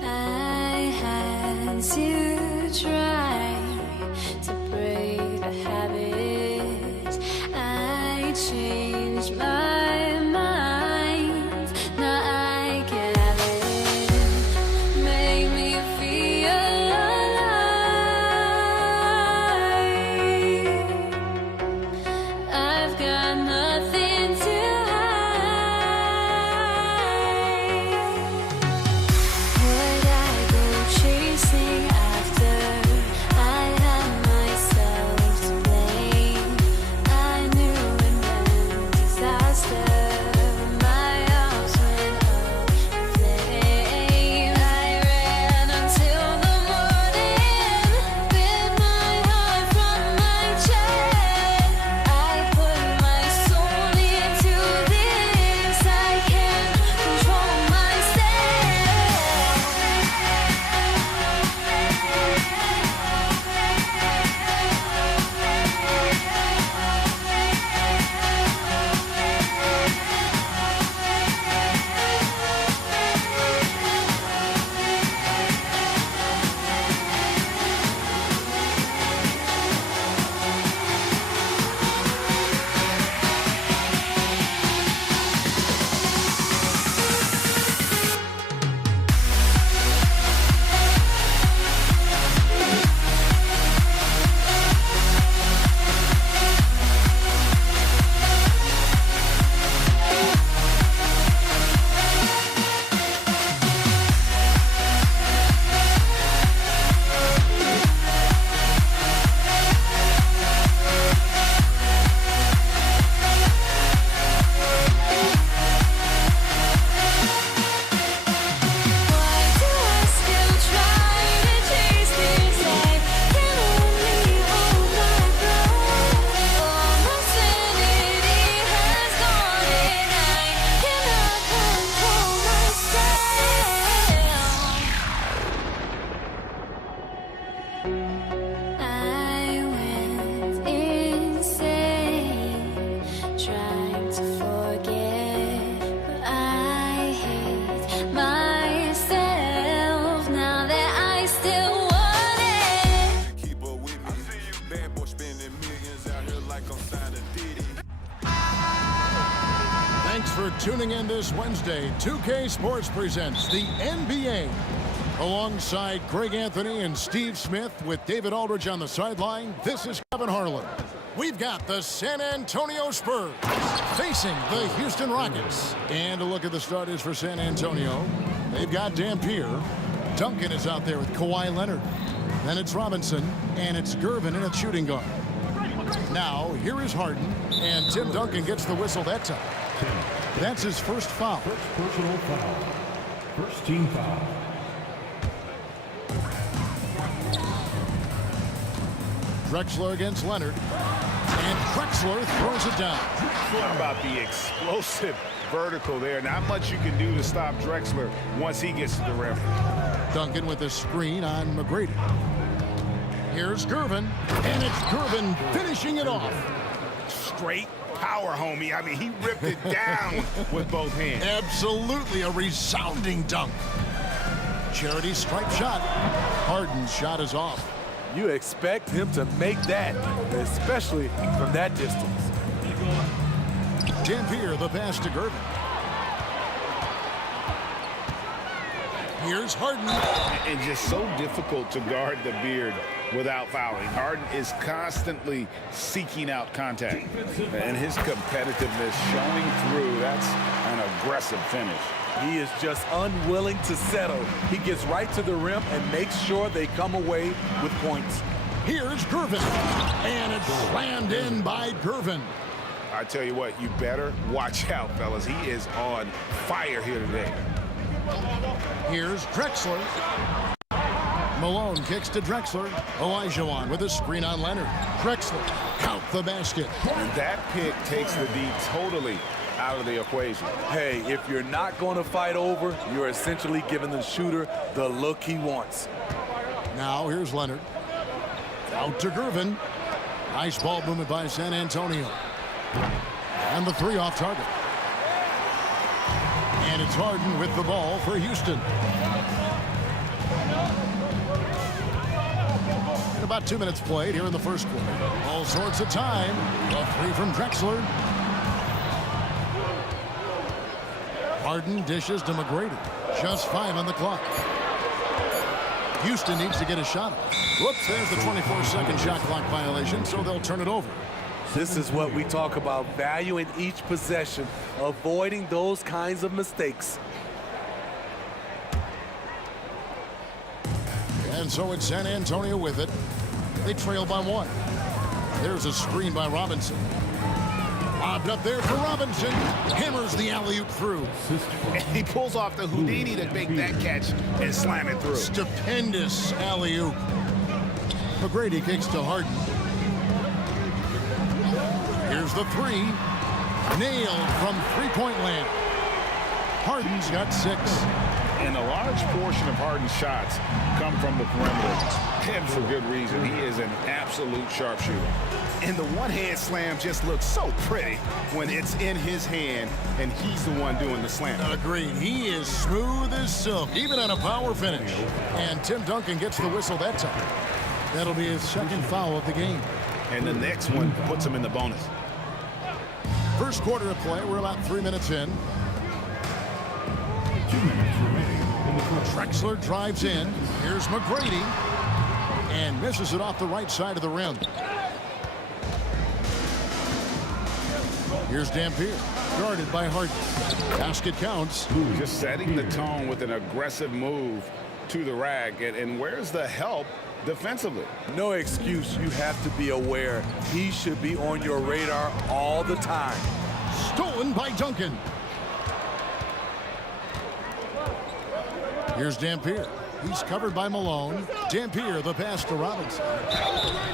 I had to try to break the habit. I changed my mind. Now I can have it. Make me feel alive. I've got nothing to would I go chasing after? I had myself to blame. I knew it meant disaster. My arms went up in flame. I ran until the morning, bit my heart from my chest. I put my soul into this. I can't control myself. Why do I still try to chase this? I can only hold my breath. All my sanity has gone and I cannot control myself. I went insane trying to forget, but I hate myself now that I still want it. Keep up with me. Bad boy spending millions out here like I'm signed to Diddy. Thanks for tuning in this Wednesday. 2K Sports presents the NBA. Alongside Greg Anthony and Steve Smith with David Aldridge on the sideline, this is Kevin Harlan. We've got the San Antonio Spurs facing the Houston Rockets. And a look at the starters for San Antonio. They've got Dampier. Duncan is out there with Kawhi Leonard. Then it's Robinson, and it's Gervin in at shooting guard. Now, here is Harden, and Tim Duncan gets the whistle that time. That's his first foul. First personal foul. First team foul. Drexler against Leonard. And Drexler throws it down. What about the explosive vertical there? Not much you can do to stop Drexler once he gets to the rim. Duncan with a screen on McGrady. Here's Gervin. And it's Gervin finishing it off. Straight power, homie. I mean, he ripped it down with both hands. Absolutely a resounding dunk. Charity stripe shot. Harden's shot is off. You expect him to make that, especially from that distance. Dampier, the pass to Gervin. Here's Harden. And just so difficult to guard the beard without fouling. Harden is constantly seeking out contact. And his competitiveness showing through. That's an aggressive finish. He is just unwilling to settle. He gets right to the rim and makes sure they come away with points. Here's Gervin. And it's slammed in by Gervin. I tell you what, you better watch out, fellas. He is on fire here today. Here's Drexler. Malone kicks to Drexler. Olajuwon with a screen on Leonard. Drexler, count the basket. And that pick takes the D totally out of the equation. Hey, if you're not going to fight over, you're essentially giving the shooter the look he wants. Now here's Leonard. Out to Gervin. Nice ball movement by San Antonio. And the three off target. And And it's Harden with the ball for Houston. And about 2 minutes played here in the first quarter. All sorts of time. A three from Drexler. Harden dishes to McGrady. Just 5 on the clock. Houston needs to get a shot off. Whoops, there's the 24-second shot clock violation, so they'll turn it over. This is what we talk about, valuing each possession, avoiding those kinds of mistakes. And so it's San Antonio with it. They trail by 1. There's a screen by Robinson. Lobbed up there for Robinson. Hammers the alley-oop through. And he pulls off the Houdini to make that catch and slam it through. Stupendous alley-oop. McGrady kicks to Harden. Here's the three. Nailed from three-point land. Harden's got 6. And a large portion of Harden's shots come from the perimeter. And for good reason. He is an absolute sharpshooter. And the one-hand slam just looks so pretty when it's in his hand and he's the one doing the slam. Agreed. He is smooth as silk, even on a power finish. And Tim Duncan gets the whistle that time. That'll be his second foul of the game. And the next one puts him in the bonus. First quarter of play. We're about 3 minutes in. 2 minutes remaining in the first. Drexler drives in. Here's McGrady. And misses it off the right side of the rim. Here's Dampier, guarded by Harden. Basket counts. Just setting the tone with an aggressive move to the rack. And where's the help defensively? No excuse. You have to be aware. He should be on your radar all the time. Stolen by Duncan. Here's Dampier. He's covered by Malone. Dampier, the pass to Robinson.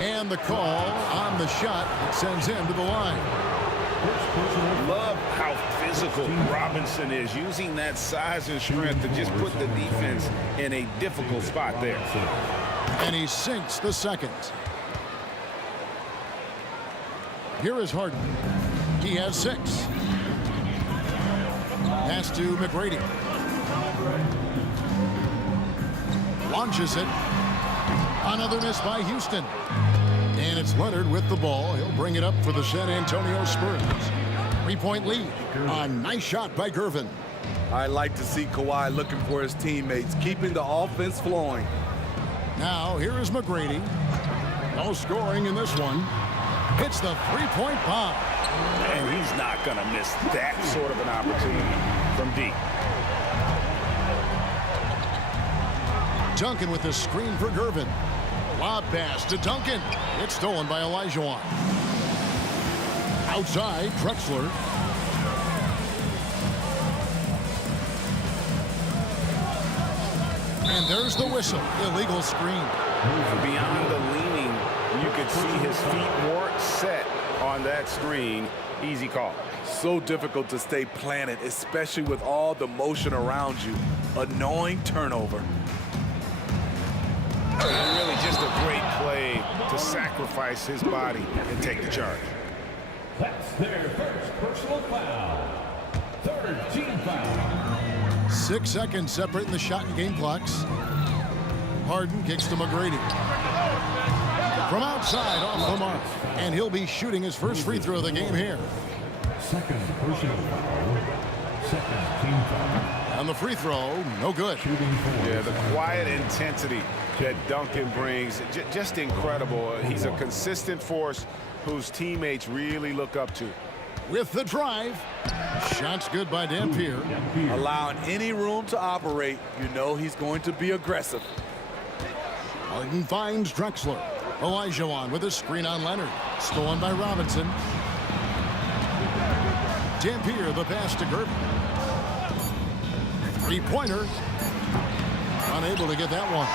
And the call on the shot that sends him to the line. Love how physical Robinson is, using that size and strength to just put the defense in a difficult spot there. And he sinks the second. Here is Harden. He has 6. Pass to McGrady. Launches it. Another miss by Houston. And it's Leonard with the ball. He'll bring it up for the San Antonio Spurs. 3-point lead. A nice shot by Gervin. I like to see Kawhi looking for his teammates, keeping the offense flowing. Now, here is McGrady. No scoring in this one. Hits the three-point bomb. And he's not going to miss that sort of an opportunity from deep. Duncan with the screen for Gervin. Lob pass to Duncan. It's stolen by Olajuwon. Outside, Drexler. And there's the whistle. Illegal screen. Beyond the leaning, you could see his feet more set on that screen. Easy call. So difficult to stay planted, especially with all the motion around you. Annoying turnover. And really just a great play to sacrifice his body and take the charge. That's their first personal foul. Third team foul. 6 seconds separating the shot and game clocks. Harden kicks to McGrady. From outside, off the mark. And he'll be shooting his first free throw of the game here. Second personal foul. Second team foul. On the free throw, no good. Yeah, the quiet intensity that Duncan brings, just incredible. He's a consistent force whose teammates really look up to. With the drive. Shots good by Dampier. Allowing any room to operate, you know he's going to be aggressive. Harden finds Drexler. Olajuwon with a screen on Leonard. Stolen by Robinson. Dampier, the pass to Gervin. Three-pointer. Unable to get that one.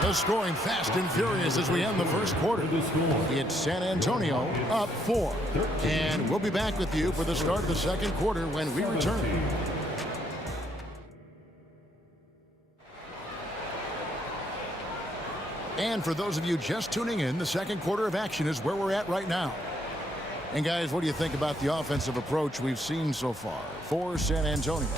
The scoring fast and furious as we end the first quarter. It's San Antonio up 4. And we'll be back with you for the start of the second quarter when we return. And for those of you just tuning in, the second quarter of action is where we're at right now. And guys, what do you think about the offensive approach we've seen so far for San Antonio?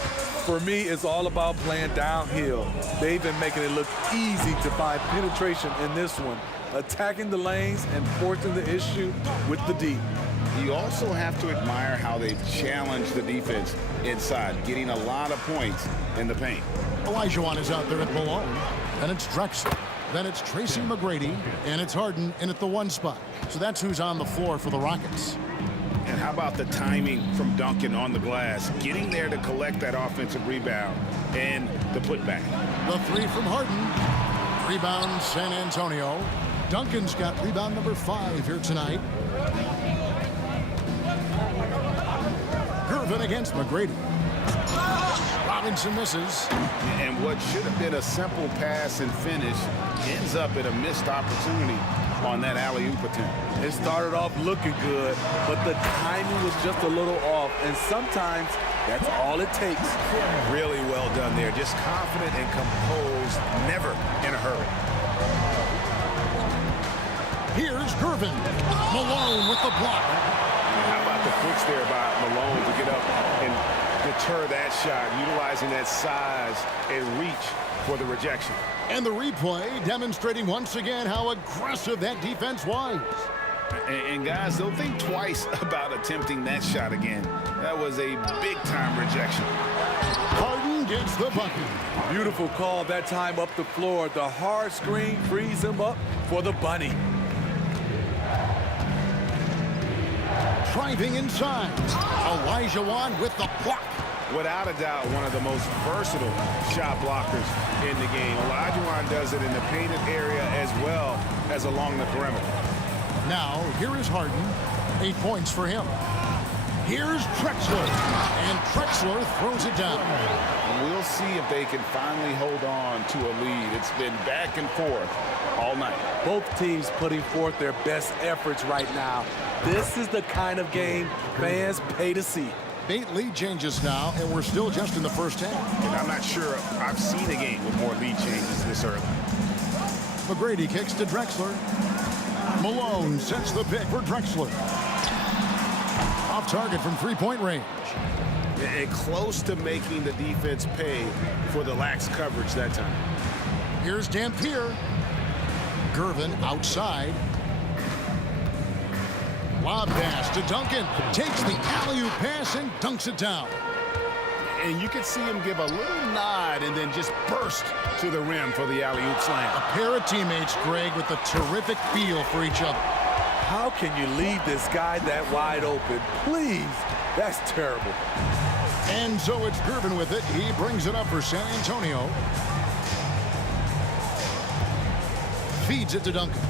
For me, it's all about playing downhill. They've been making it look easy to find penetration in this one, attacking the lanes and forcing the issue with the D. You also have to admire how they've challenged the defense inside, getting a lot of points in the paint. Olajuwon is out there at Malone. Then it's Drexler. Then it's Tracy McGrady. And it's Harden in at the 1 spot. So that's who's on the floor for the Rockets. And how about the timing from Duncan on the glass, getting there to collect that offensive rebound and the putback. The 3 from Harden. Rebound San Antonio. Duncan's got rebound number 5 here tonight. Gervin against McGrady. Robinson misses. And what should have been a simple pass and finish ends up in a missed opportunity on that alley-oop attempt. It started off looking good, but the timing was just a little off, and sometimes that's all it takes. Really well done there. Just confident and composed, never in a hurry. Here's Gervin. Malone with the block. How about the fix there by Malone to get up and deter that shot, utilizing that size and reach for the rejection. And the replay demonstrating once again how aggressive that defense was. And guys, don't think twice about attempting that shot again. That was a big-time rejection. Harden gets the bucket. Beautiful call that time up the floor. The hard screen frees him up for the bunny. Driving inside. Olajuwon with the block. Without a doubt, one of the most versatile shot blockers in the game. Olajuwon does it in the painted area as well as along the perimeter. Now, here is Harden. 8 points for him. Here's Drexler. And Drexler throws it down. We'll see if they can finally hold on to a lead. It's been back and forth all night. Both teams putting forth their best efforts right now. This is the kind of game fans pay to see. 8 lead changes now, and we're still just in the first half. And I'm not sure I've seen a game with more lead changes this early. McGrady kicks to Drexler. Malone sets the pick for Drexler. Off target from 3-point range. And close to making the defense pay for the lax coverage that time. Here's Dampier. Gervin outside. Lob pass to Duncan. Takes the alley-oop pass and dunks it down. And you can see him give a little nod and then just burst to the rim for the alley-oop slam. A pair of teammates, Greg, with a terrific feel for each other. How can you leave this guy that wide open? Please, that's terrible. And so it's Gervin with it. He brings it up for San Antonio. Feeds it to Duncan.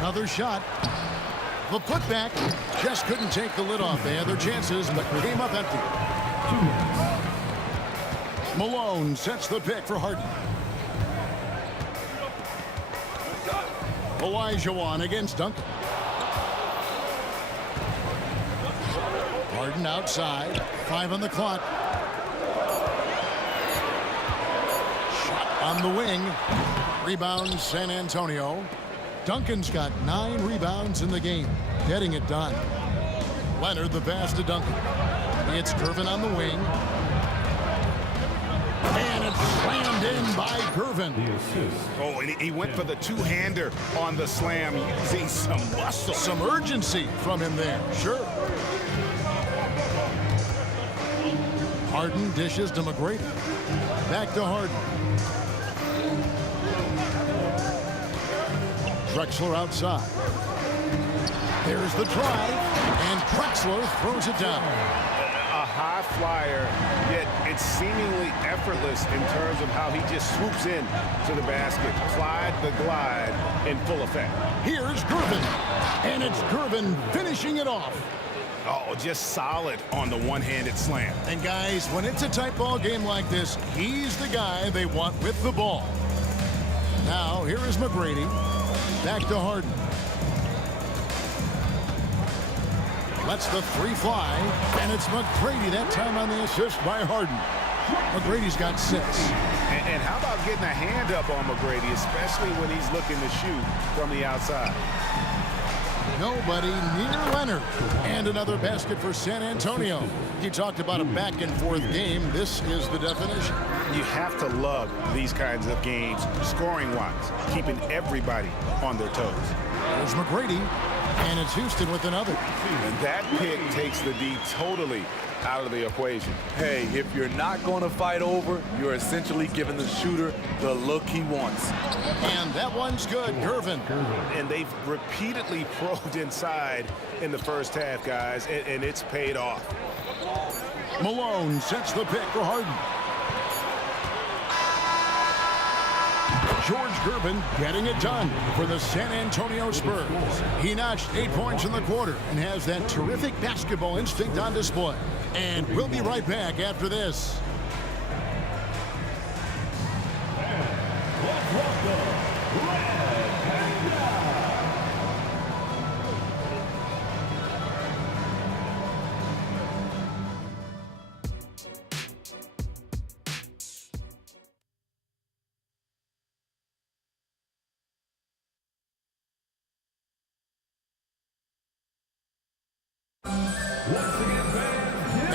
Another shot. The putback just couldn't take the lid off. They had their chances, but came up empty. Malone sets the pick for Harden. Olajuwon against Duncan. Harden outside. 5 on the clock. Shot on the wing. Rebound San Antonio. Duncan's got 9 rebounds in the game, getting it done. Leonard the pass to Duncan. It's Gervin on the wing. And it's slammed in by Gervin. Oh, and he went for the two-hander on the slam, using some muscle. Some urgency from him there, sure. Harden dishes to McGrady. Back to Harden. Drexler outside. There's the drive, and Drexler throws it down. A high flyer, yet it's seemingly effortless in terms of how he just swoops in to the basket. Clyde the glide in full effect. Here's Gervin, and it's Gervin finishing it off. Oh, just solid on the one-handed slam. And guys, when it's a tight ball game like this, he's the guy they want with the ball. Now, here is McGrady. Back to Harden. Lets the 3 fly, and it's McGrady that time on the assist by Harden. McGrady's got 6. And how about getting a hand up on McGrady, especially when he's looking to shoot from the outside? Nobody near Leonard. And another basket for San Antonio. You talked about a back-and-forth game. This is the definition. You have to love these kinds of games, scoring-wise, keeping everybody on their toes. There's McGrady, and it's Houston with another. And that pick takes the D totally out of the equation. Hey, if you're not going to fight over, you're essentially giving the shooter the look he wants. And that one's good, Gervin. And they've repeatedly probed inside in the first half, guys, and it's paid off. Malone sets the pick for Harden. George Gervin getting it done for the San Antonio Spurs. He notched 8 points in the quarter and has that terrific basketball instinct on display. And we'll be right back after this.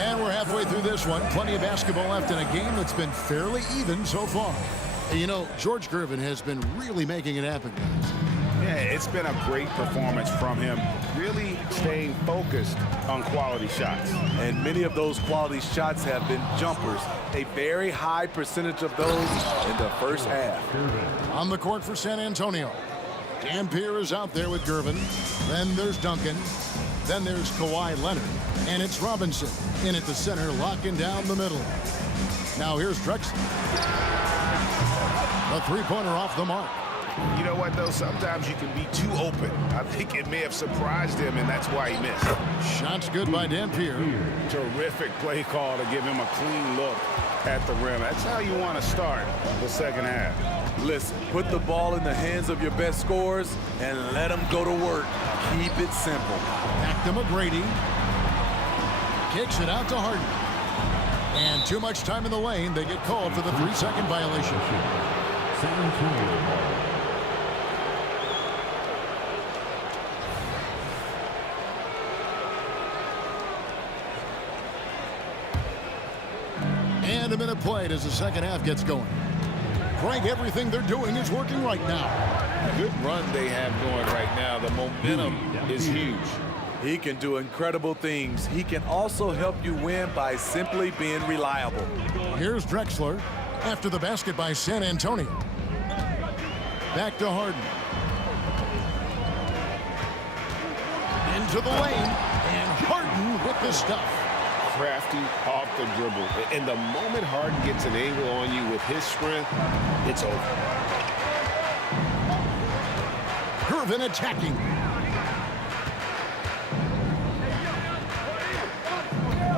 And we're halfway through this one. Plenty of basketball left in a game that's been fairly even so far. You know, George Gervin has been really making it happen, guys. Yeah, it's been a great performance from him, really staying focused on quality shots. And many of those quality shots have been jumpers. A very high percentage of those in the first half. On the court for San Antonio. Dampier is out there with Gervin. Then there's Duncan. Then there's Kawhi Leonard. And it's Robinson in at the center, locking down the middle. Now here's Drexler. A three-pointer off the mark. You know what, though? Sometimes you can be too open. I think it may have surprised him, and that's why he missed. Shots good by Dampier. Terrific play call to give him a clean look at the rim. That's how you want to start the second half. Listen, put the ball in the hands of your best scorers and let them go to work. Keep it simple. Back to McGrady. Kicks it out to Harden. And too much time in the lane. They get called for the 3-second violation. San Antonio. And a minute played as the second half gets going. Greg, everything they're doing is working right now. Good run they have going right now. The momentum is huge. He can do incredible things. He can also help you win by simply being reliable. Here's Drexler after the basket by San Antonio. Back to Harden. Into the lane, and Harden with the stuff. Crafty off the dribble. And the moment Harden gets an angle on you with his strength, it's over. Gervin attacking.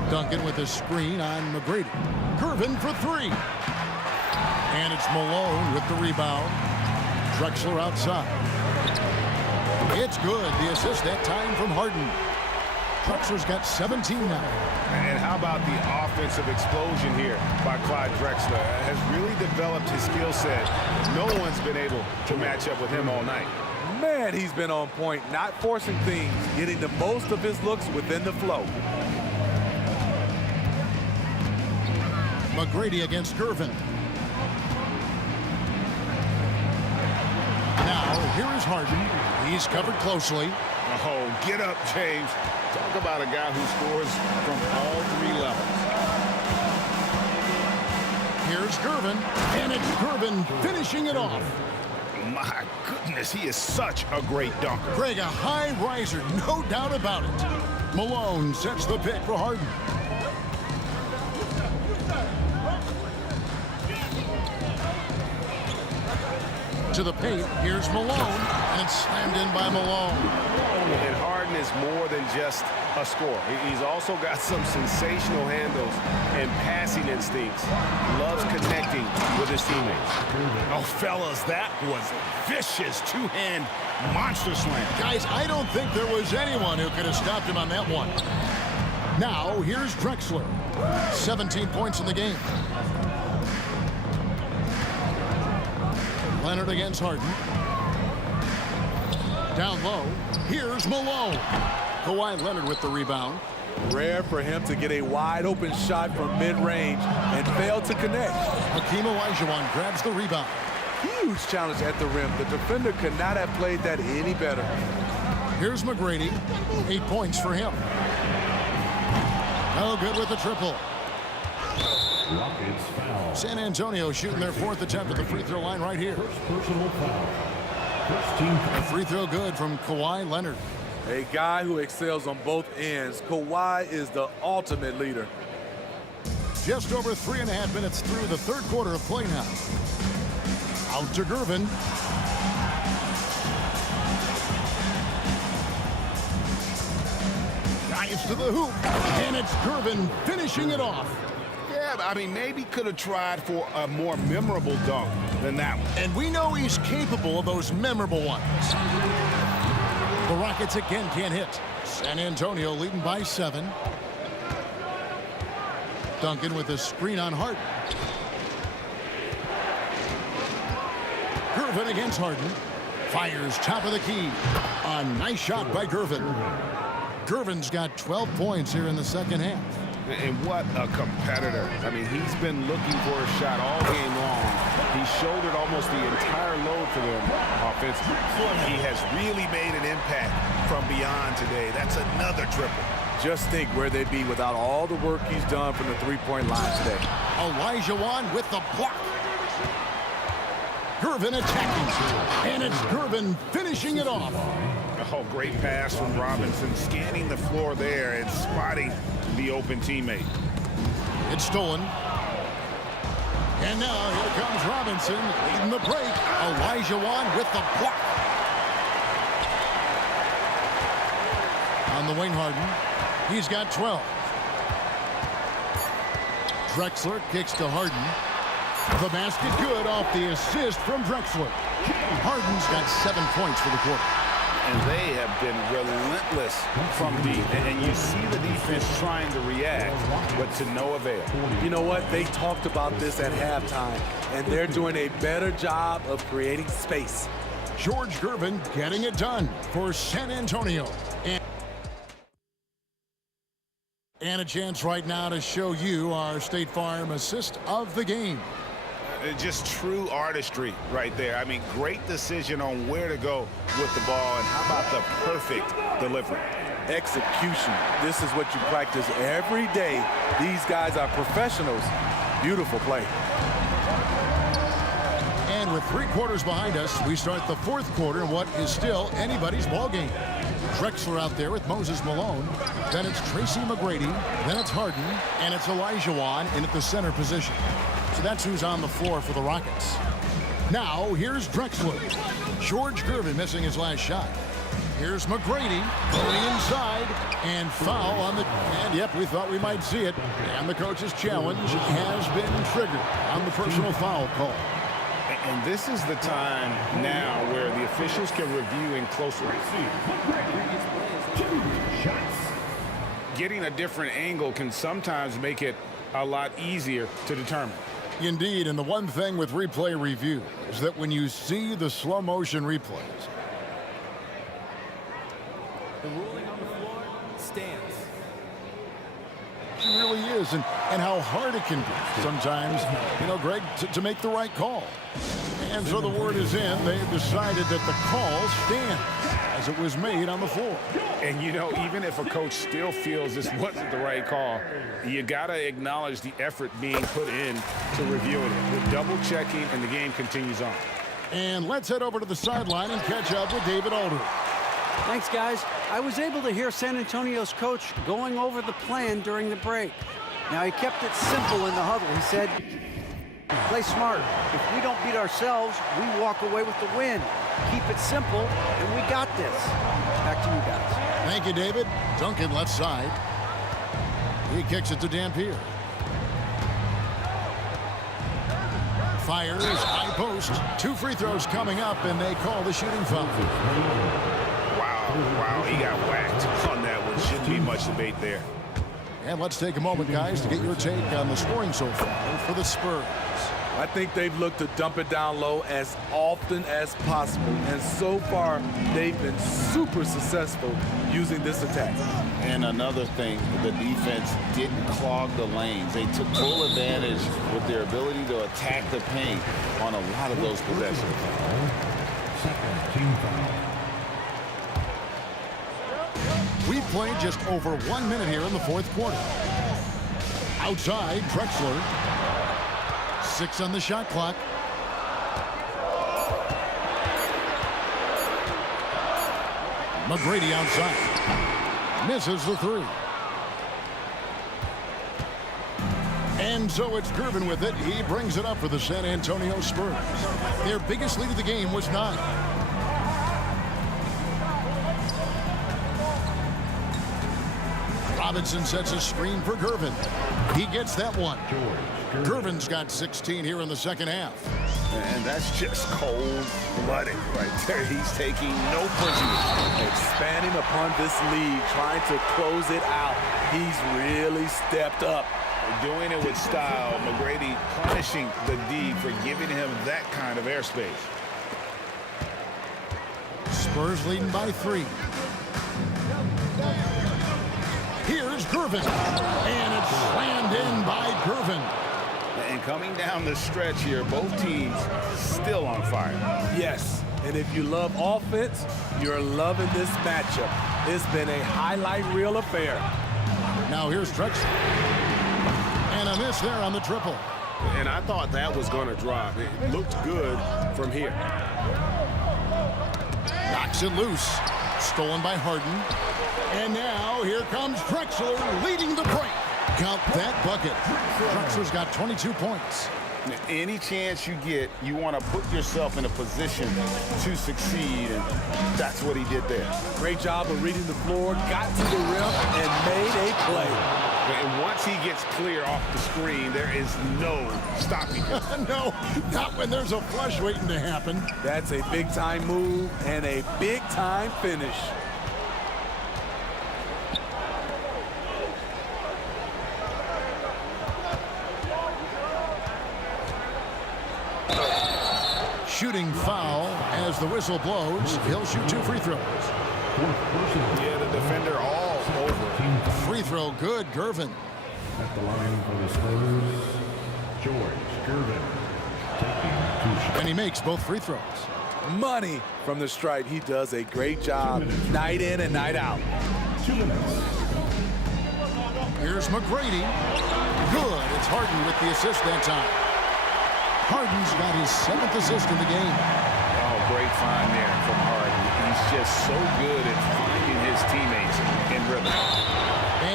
Duncan with a screen on McGrady. Gervin for three. And it's Malone with the rebound. Drexler outside. It's good. The assist that time from Harden. Drexler's got 17 now. And how about the offensive explosion here by Clyde Drexler? Has really developed his skill set. No one's been able to match up with him all night. Man, he's been on point, not forcing things, getting the most of his looks within the flow. McGrady against Gervin. Now, here is Harden. He's covered closely. Oh, get up, James. Talk about a guy who scores from all three levels. Here's Gervin, and it's Gervin finishing it off. My goodness, he is such a great dunker. Greg, a high riser, no doubt about it. Malone sets the pick for Harden. To the paint, here's Malone, and it's slammed in by Malone. And Harden is more than just a scorer. He's also got some sensational handles and passing instincts. Loves connecting with his teammates. Oh, fellas, that was vicious two-hand monster slam. Guys, I don't think there was anyone who could have stopped him on that one. Now, here's Drexler. 17 points in the game. Leonard against Harden. Down low, here's Malone. Kawhi Leonard with the rebound. Rare for him to get a wide open shot from mid-range and fail to connect. Hakeem Olajuwon grabs the rebound. Huge challenge at the rim. The defender could not have played that any better. Here's McGrady. 8 points for him. No good with the triple. Rockets foul. San Antonio shooting their 4th attempt at the free throw line right here. First personal foul. First team. A free throw good from Kawhi Leonard. A guy who excels on both ends. Kawhi is the ultimate leader. Just over 3.5 minutes through the 3rd quarter of play now. Out to Gervin. Dives to the hoop. And it's Gervin finishing it off. Yeah, I mean, maybe could have tried for a more memorable dunk than that one. And we know he's capable of those memorable ones. The Rockets again can't hit. San Antonio leading by 7. Duncan with a screen on Harden. Gervin against Harden. Fires top of the key. A nice shot by Gervin. Gervin's got 12 points here in the 2nd half. And what a competitor. I mean, he's been looking for a shot all game long. He shouldered almost the entire load for them offensively. He has really made an impact from beyond today. That's another triple. Just think where they'd be without all the work he's done from the three-point line today. Olajuwon with the block. Gervin attacking. And it's Gervin finishing it off. Oh, great pass from Robinson, scanning the floor there and spotting the open teammate. It's stolen. And now here comes Robinson leading the break. Olajuwon with the block. On the wing, Harden. He's got 12. Drexler kicks to Harden. The basket good off the assist from Drexler. Harden's got 7 points for the quarter. And they have been relentless from deep. And you see the defense trying to react, but to no avail. You know what? They talked about this at halftime, and they're doing a better job of creating space. George Gervin getting it done for San Antonio. And a chance right now to show you our State Farm assist of the game. Just true artistry right there. I mean, great decision on where to go with the ball, and how about the perfect delivery? Execution. This is what you practice every day. These guys are professionals. Beautiful play. And with 3 quarters behind us, we start the 4th quarter in what is still anybody's ball game. Drexler out there with Moses Malone. Then it's Tracy McGrady. Then it's Harden. And it's Olajuwon in at the center position. So that's who's on the floor for the Rockets. Now, here's Drexler. George Gervin missing his last shot. Here's McGrady going inside, and foul on the... And, yep, we thought we might see it. And the coach's challenge has been triggered on the personal foul call. And this is the time now where the officials can review in closer. Getting a different angle can sometimes make it a lot easier to determine. Indeed, and the one thing with replay review is that when you see the slow motion replays, the ruling on the floor stands. it really is, and how hard it can be sometimes, you know, Greg, to make the right call. And so the word is in. They've decided that the call stands as it was made on the floor. And, you know, even if a coach still feels this wasn't the right call, you got to acknowledge the effort being put in to reviewing it. With double checking, and the game continues on. And let's head over to the sideline and catch up with David Aldridge. Thanks, guys. I was able to hear San Antonio's coach going over the plan during the break. Now, he kept it simple in the huddle. He said, play smart. If we don't beat ourselves, we walk away with the win. Keep it simple, and we got this. Back to you guys. Thank you, David. Duncan left side. He kicks it to Dampier. Fires, high post. 2 free throws coming up, and they call the shooting foul. Wow, he got whacked on that one. Shouldn't be much debate there. And let's take a moment, guys, to get your take on the scoring so far for the Spurs. I think they've looked to dump it down low as often as possible. And so far, they've been super successful using this attack. And another thing, the defense didn't clog the lanes. They took full advantage with their ability to attack the paint on a lot of those possessions. Second team foul. We've played just over 1 minute here in the fourth quarter. Outside, Drexler. 6 on the shot clock. McGrady outside. Misses the 3. And so it's Gervin with it. He brings it up for the San Antonio Spurs. Their biggest lead of the game was 9. Robinson sets a screen for Gervin. He gets that one. Gervin's got 16 here in the second half. And that's just cold-blooded right there. He's taking no prisoners. Expanding upon this lead, trying to close it out. He's really stepped up. Doing it with style. McGrady punishing the D for giving him that kind of airspace. Spurs leading by 3. Here's Gervin. And it's slammed in by Gervin. And coming down the stretch here, both teams still on fire. Yes, and if you love offense, you're loving this matchup. It's been a highlight reel affair. Now here's Drexler. And a miss there on the triple. And I thought that was going to drop. It looked good from here. Knocks it loose. Stolen by Harden. And now here comes Drexler leading the break. Count that bucket. Drexler's got 22 points. Any chance you get, you want to put yourself in a position to succeed, and that's what he did there. Great job of reading the floor, got to the rim, and made a play. And once he gets clear off the screen, there is no stopping him. No, not when there's a flush waiting to happen. That's a big-time move and a big-time finish. Shooting foul as the whistle blows. He'll shoot 2 free throws. Yeah, the defender all over. Free throw good, Gervin. At the line for the Spurs, George Gervin taking 2 shots. And he makes both free throws. Money from the stripe. He does a great job night in and night out. 2 minutes. Here's McGrady. Good. It's Harden with the assist that time. Harden's got his 7th assist in the game. Oh, great find there from Harden. He's just so good at finding his teammates in rhythm.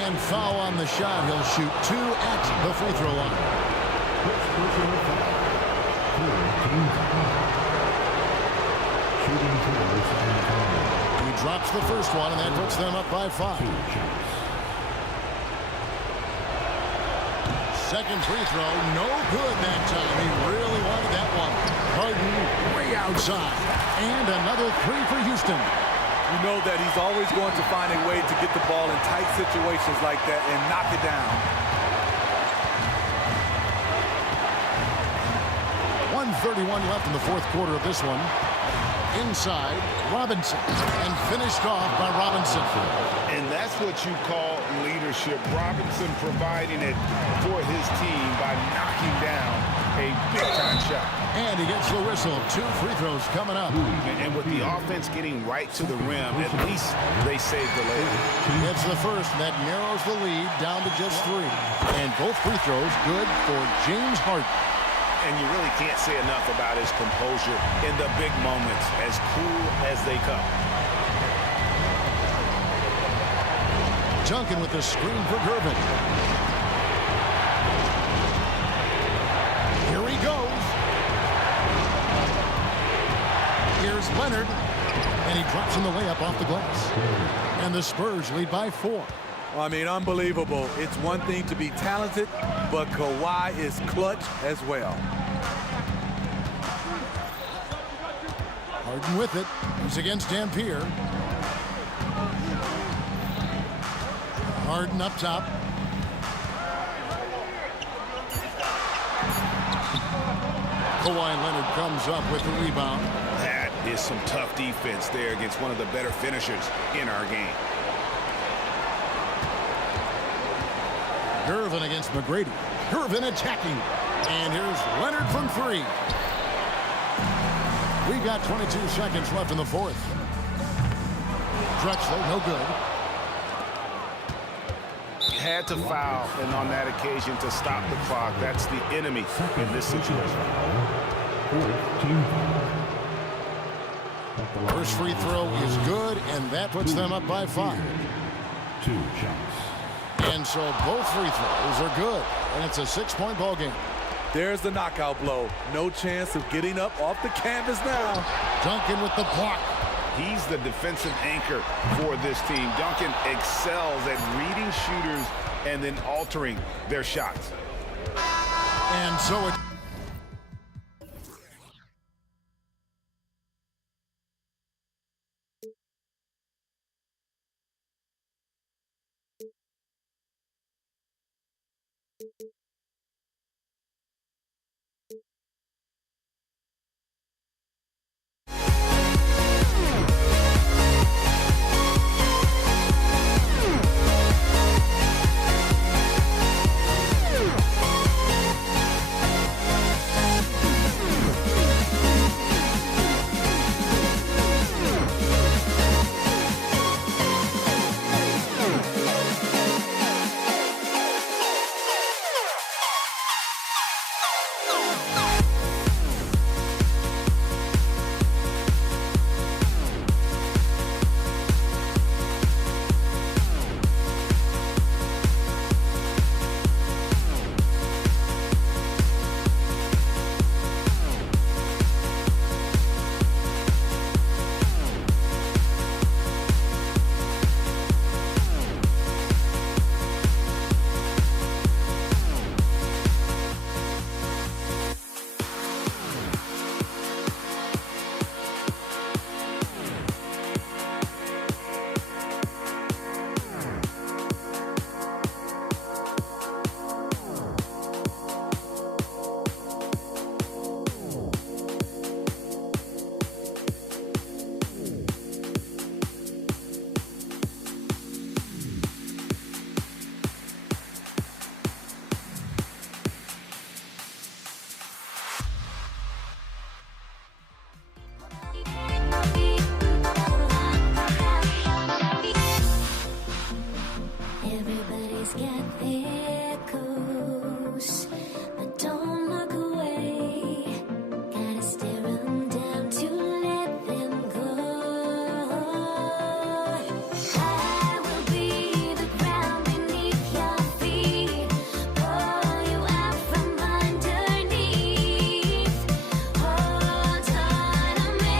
And foul on the shot. He'll shoot 2 at the free throw line. First personal foul. Third team foul. Shooting for San Antonio. He drops the first one, and that puts them up by 5. 2 shots. Second free throw, no good that time. He really wanted that one. Harden way outside. And another 3 for Houston. You know that he's always going to find a way to get the ball in tight situations like that and knock it down. 1:31 left in the fourth quarter of this one. Inside, Robinson. And finished off by Robinson. And that's what you call leadership. Robinson providing it for his team by knocking down a big-time shot. And he gets the whistle. 2 free throws coming up. And with the offense getting right to the rim, at least they saved the layup. It's the first that narrows the lead down to just 3. And both free throws good for James Harden. And you really can't say enough about his composure in the big moments, as cool as they come. Duncan with the screen for Gervin. Here he goes. Here's Leonard. And he drops in the layup off the glass. And the Spurs lead by 4. I mean, unbelievable. It's one thing to be talented, but Kawhi is clutch as well. Harden with it. He's against Dampier. Harden up top. Kawhi Leonard comes up with the rebound. That is some tough defense there against one of the better finishers in our game. Gervin against McGrady. Gervin attacking. And here's Leonard from three. We've got 22 seconds left in the fourth. Drexler, no good. Had to foul, and on that occasion to stop the clock. That's the enemy in this situation. First free throw is good, and that puts them up by 5. 2 shots. And so both free throws are good, and it's a 6-point ball game. There's the knockout blow. No chance of getting up off the canvas now. Duncan with the block. He's the defensive anchor for this team. Duncan excels at reading shooters and then altering their shots. And so it... Everybody's got their coast, but don't look away. Gotta stare them down to let them go. I will be the ground beneath your feet, pull you out from underneath. Hold on to me.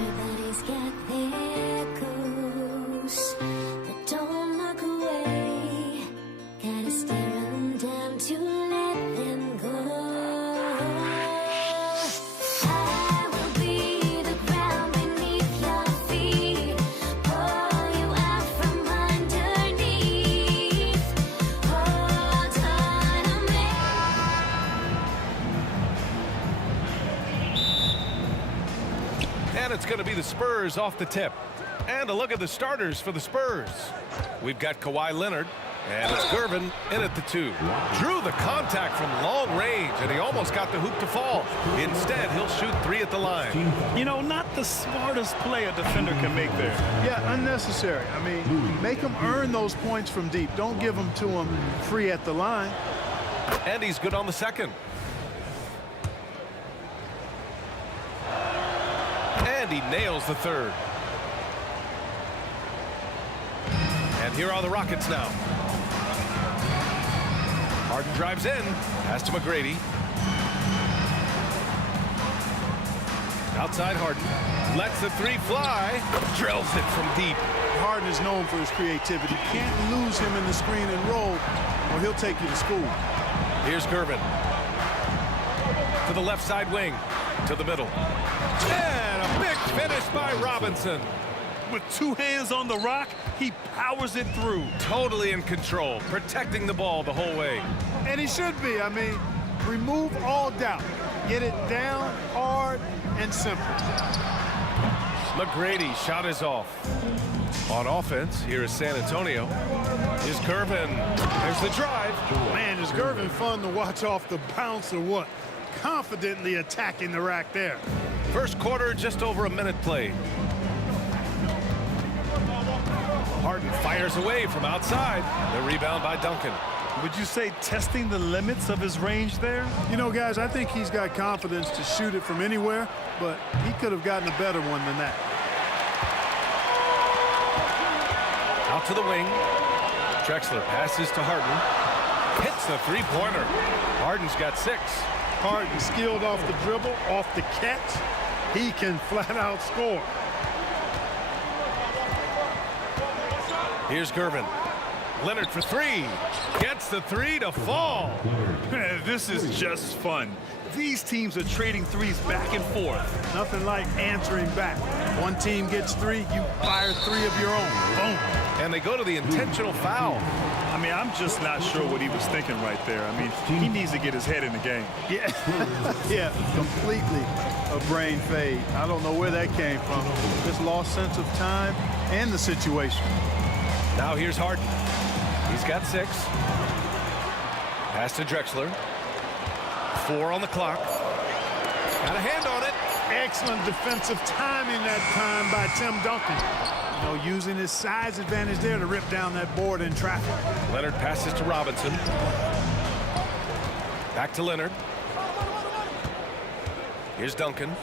Everybody's got their coast, but don't look away. Gotta stare them down to let them go. I will be the ground beneath your feet, pull you out from underneath. Hold on to me. And it's going to be the Spurs off the tip. And a look at the starters for the Spurs. We've got Kawhi Leonard And it's Gervin in at the 2. Drew the contact from long range, and he almost got the hoop to fall. Instead, he'll shoot 3 at the line. You know, not the smartest play a defender can make there. Yeah, unnecessary. I mean, make them earn those points from deep. Don't give them to them free at the line. And he's good on the second. And he nails the third. And here are the Rockets now. Harden drives in, pass to McGrady. Outside Harden, lets the 3 fly, drills it from deep. Harden is known for his creativity. Can't lose him in the screen and roll, or he'll take you to school. Here's Gervin. To the left side wing, to the middle. And a big finish by Robinson. With 2 hands on the rock, he powers it through. Totally in control, protecting the ball the whole way. And he should be. I mean, remove all doubt. Get it down, hard, and simple. McGrady shot is off. On offense, here is San Antonio. Here's Gervin. There's the drive. Man, is Gervin fun to watch off the bounce or what? Confidently attacking the rack there. First quarter, just over a minute played. Harden fires away from outside. The rebound by Duncan. Would you say testing the limits of his range there? You know, guys, I think he's got confidence to shoot it from anywhere, but he could have gotten a better one than that. Out to the wing. Drexler passes to Harden. Hits the 3-pointer. Harden's got 6. Harden skilled off the dribble, off the catch. He can flat out score. Here's Gervin. Leonard for 3. Gets the 3 to fall. This is just fun. These teams are trading threes back and forth. Nothing like answering back. One team gets 3, you fire 3 of your own. Boom. And they go to the intentional foul. I mean, I'm just not sure what he was thinking right there. I mean, he needs to get his head in the game. Yeah, yeah, completely a brain fade. I don't know where that came from. Just lost sense of time and the situation. Now here's Harden. He's got 6. Pass to Drexler. 4 on the clock. Got a hand on it. Excellent defensive timing that time by Tim Duncan. You know, using his size advantage there to rip down that board in traffic. Leonard passes to Robinson. Back to Leonard. Here's Duncan.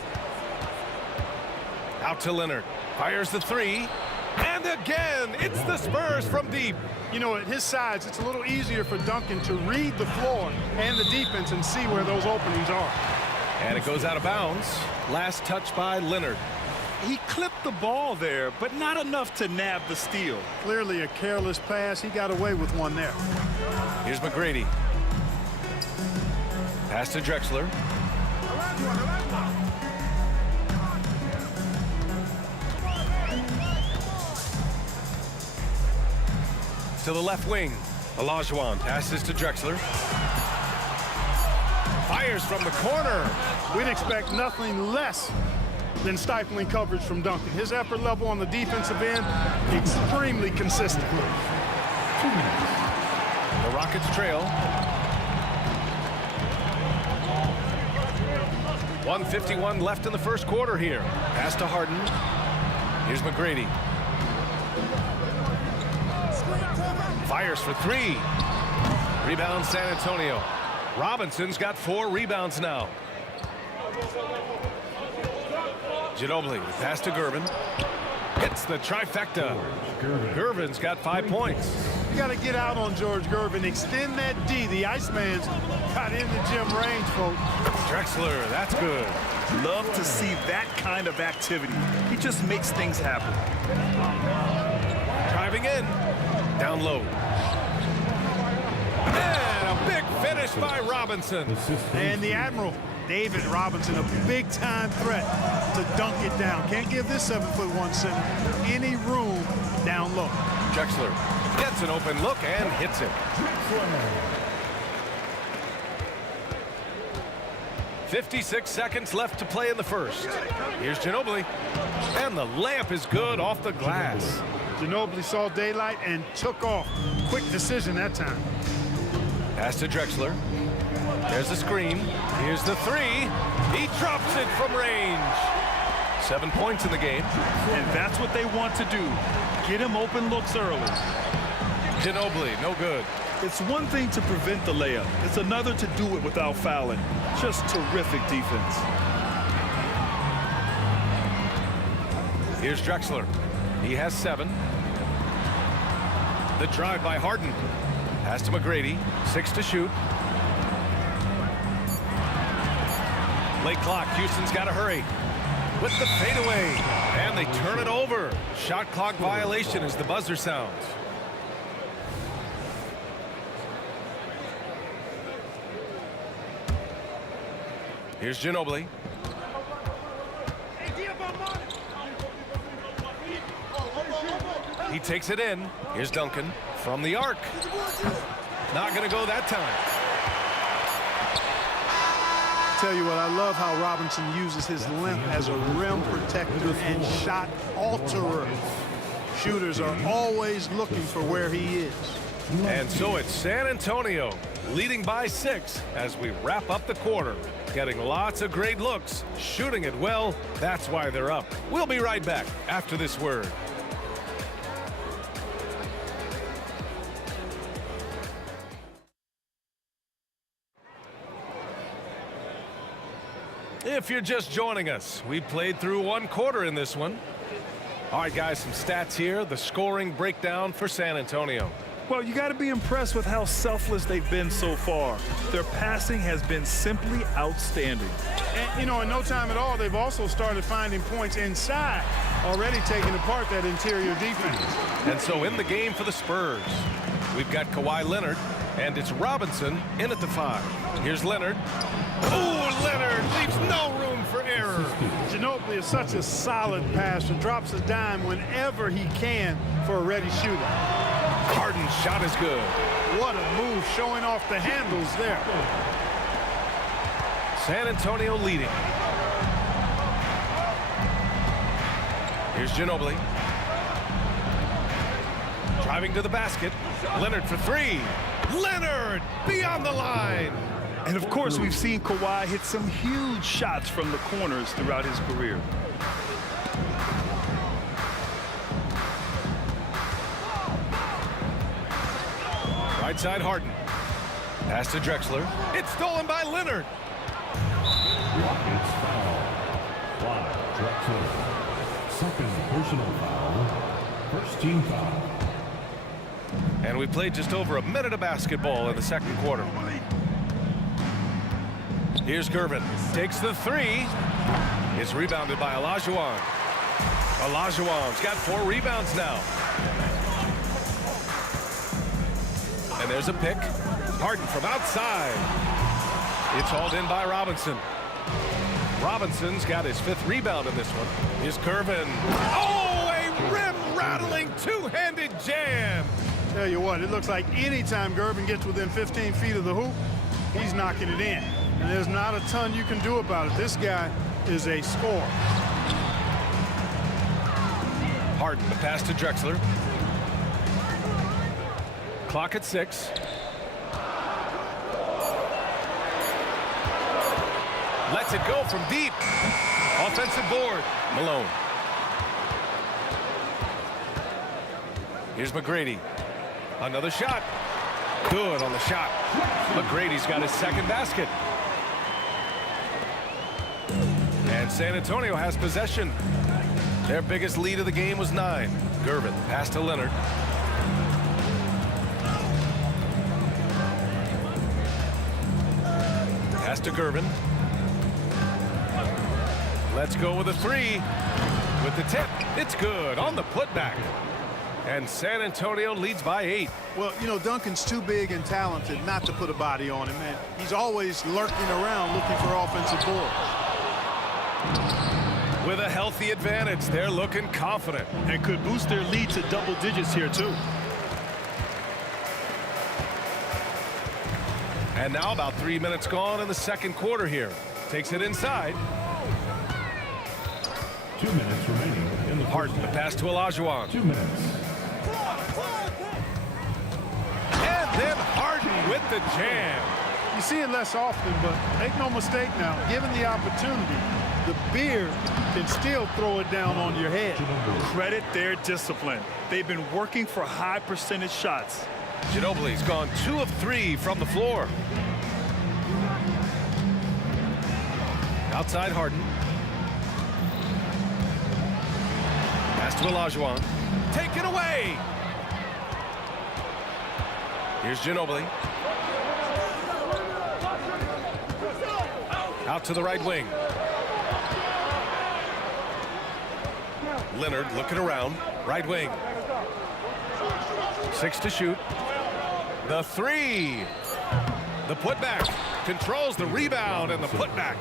Out to Leonard. Fires the 3. And again, it's the Spurs from deep. You know, at his size, it's a little easier for Duncan to read the floor and the defense and see where those openings are. And it goes out of bounds. Last touch by Leonard. He clipped the ball there, but not enough to nab the steal. Clearly a careless pass. He got away with one there. Here's McGrady. Pass to Drexler. To the left wing. Olajuwon passes to Drexler. Fires from the corner. We'd expect nothing less than stifling coverage from Duncan. His effort level on the defensive end, extremely consistent. 2 minutes. The Rockets trail. 1:51 left in the first quarter here. Pass to Harden. Here's McGrady. Fires for 3. Rebound San Antonio. Robinson's got 4 rebounds now. Ginobili, pass to Gervin. Gets the trifecta. Gervin's got 5 points. You got to get out on George Gervin. Extend that D. The Iceman's got in the gym range, folks. Drexler, that's good. Love to see that kind of activity. He just makes things happen. Driving in. Down low. And a big finish by Robinson. And the Admiral, David Robinson, a big-time threat to dunk it down. Can't give this 7'1" center any room down low. Drexler gets an open look and hits it. 56 seconds left to play in the first. Here's Ginobili. And the layup is good off the glass. Ginobili saw daylight and took off. Quick decision that time. Pass to Drexler. There's the screen. Here's the three. He drops it from range. 7 points in the game. And that's what they want to do. Get him open looks early. Ginobili, no good. It's one thing to prevent the layup. It's another to do it without fouling. Just terrific defense. Here's Drexler. He has 7. The drive by Harden. Pass to McGrady. 6 to shoot. Late clock. Houston's got to hurry. With the fadeaway. And they turn it over. Shot clock violation as the buzzer sounds. Here's Ginobili. He takes it in. Here's Duncan from the arc. Not going to go that time. Tell you what, I love how Robinson uses his length as a rim protector and shot alterer. Shooters are always looking for where he is. And so it's San Antonio leading by 6 as we wrap up the quarter. Getting lots of great looks, shooting it well. That's why they're up. We'll be right back after this word. If you're just joining us, we played through 1 quarter in this one. All right, guys, some stats here. The scoring breakdown for San Antonio. Well, you got to be impressed with how selfless they've been so far. Their passing has been simply outstanding. And, you know, in no time at all, they've also started finding points inside, already taking apart that interior defense. And so in the game for the Spurs, we've got Kawhi Leonard, and it's Robinson in at the 5. Here's Leonard. Oh, Leonard leaves no room for error. Ginobili is such a solid passer, drops a dime whenever he can for a ready shooter. Harden's shot is good. What a move, showing off the handles there. San Antonio leading. Here's Ginobili. Driving to the basket. Leonard for 3. Leonard beyond the line. And of course, we've seen Kawhi hit some huge shots from the corners throughout his career. Right side Harden. Pass to Drexler. It's stolen by Leonard. Rockets foul. Clyde Drexler. Second personal foul. First team foul. And we played just over a minute of basketball in the second quarter. Here's Gervin. Takes the 3. It's rebounded by Olajuwon. Olajuwon's got 4 rebounds now. And there's a pick. Harden from outside. It's hauled in by Robinson. Robinson's got his 5th rebound in this one. Here's Gervin. Oh, a rim-rattling two-handed jam. Tell you what, it looks like anytime Gervin gets within 15 feet of the hoop, he's knocking it in. And there's not a ton you can do about it. This guy is a scorer. Harden, the pass to Drexler. Clock at 6. Lets it go from deep. Offensive board. Malone. Here's McGrady. Another shot. Good on the shot. McGrady's got his 2nd basket. And San Antonio has possession. Their biggest lead of the game was 9. Gervin, pass to Leonard. Pass to Gervin. Let's go with a 3. With the tip, it's good on the putback. And San Antonio leads by 8. Well, you know, Duncan's too big and talented not to put a body on him, man. He's always lurking around looking for offensive boards. With a healthy advantage, they're looking confident. And could boost their lead to double digits here, too. And now about 3 minutes gone in the second quarter here. Takes it inside. 2 minutes remaining in the Harden, the pass to Olajuwon. 2 minutes. And then Harden with the jam. You see it less often, but make no mistake now, given the opportunity, the beard can still throw it down on your head. Credit their discipline. They've been working for high percentage shots. Ginobili's gone 2 of 3 from the floor. Outside Harden. Pass to Olajuwon. Taken away. Here's Ginobili. Out to the right wing. Leonard looking around. Right wing. 6 to shoot. The 3. The putback. Controls the rebound and the putback.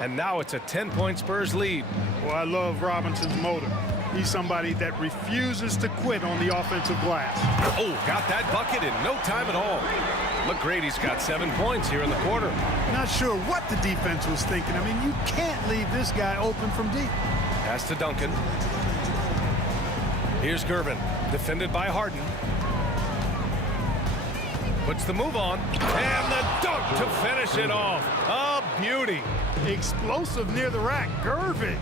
And now it's a 10-point Spurs lead. Well, I love Robinson's motor. He's somebody that refuses to quit on the offensive glass. Oh, got that bucket in no time at all. McGrady's got 7 points here in the quarter. Not sure what the defense was thinking. I mean, you can't leave this guy open from deep. Pass to Duncan. Here's Gervin, defended by Harden. Puts the move on, and the dunk to finish it off. A beauty. Explosive near the rack. Gervin,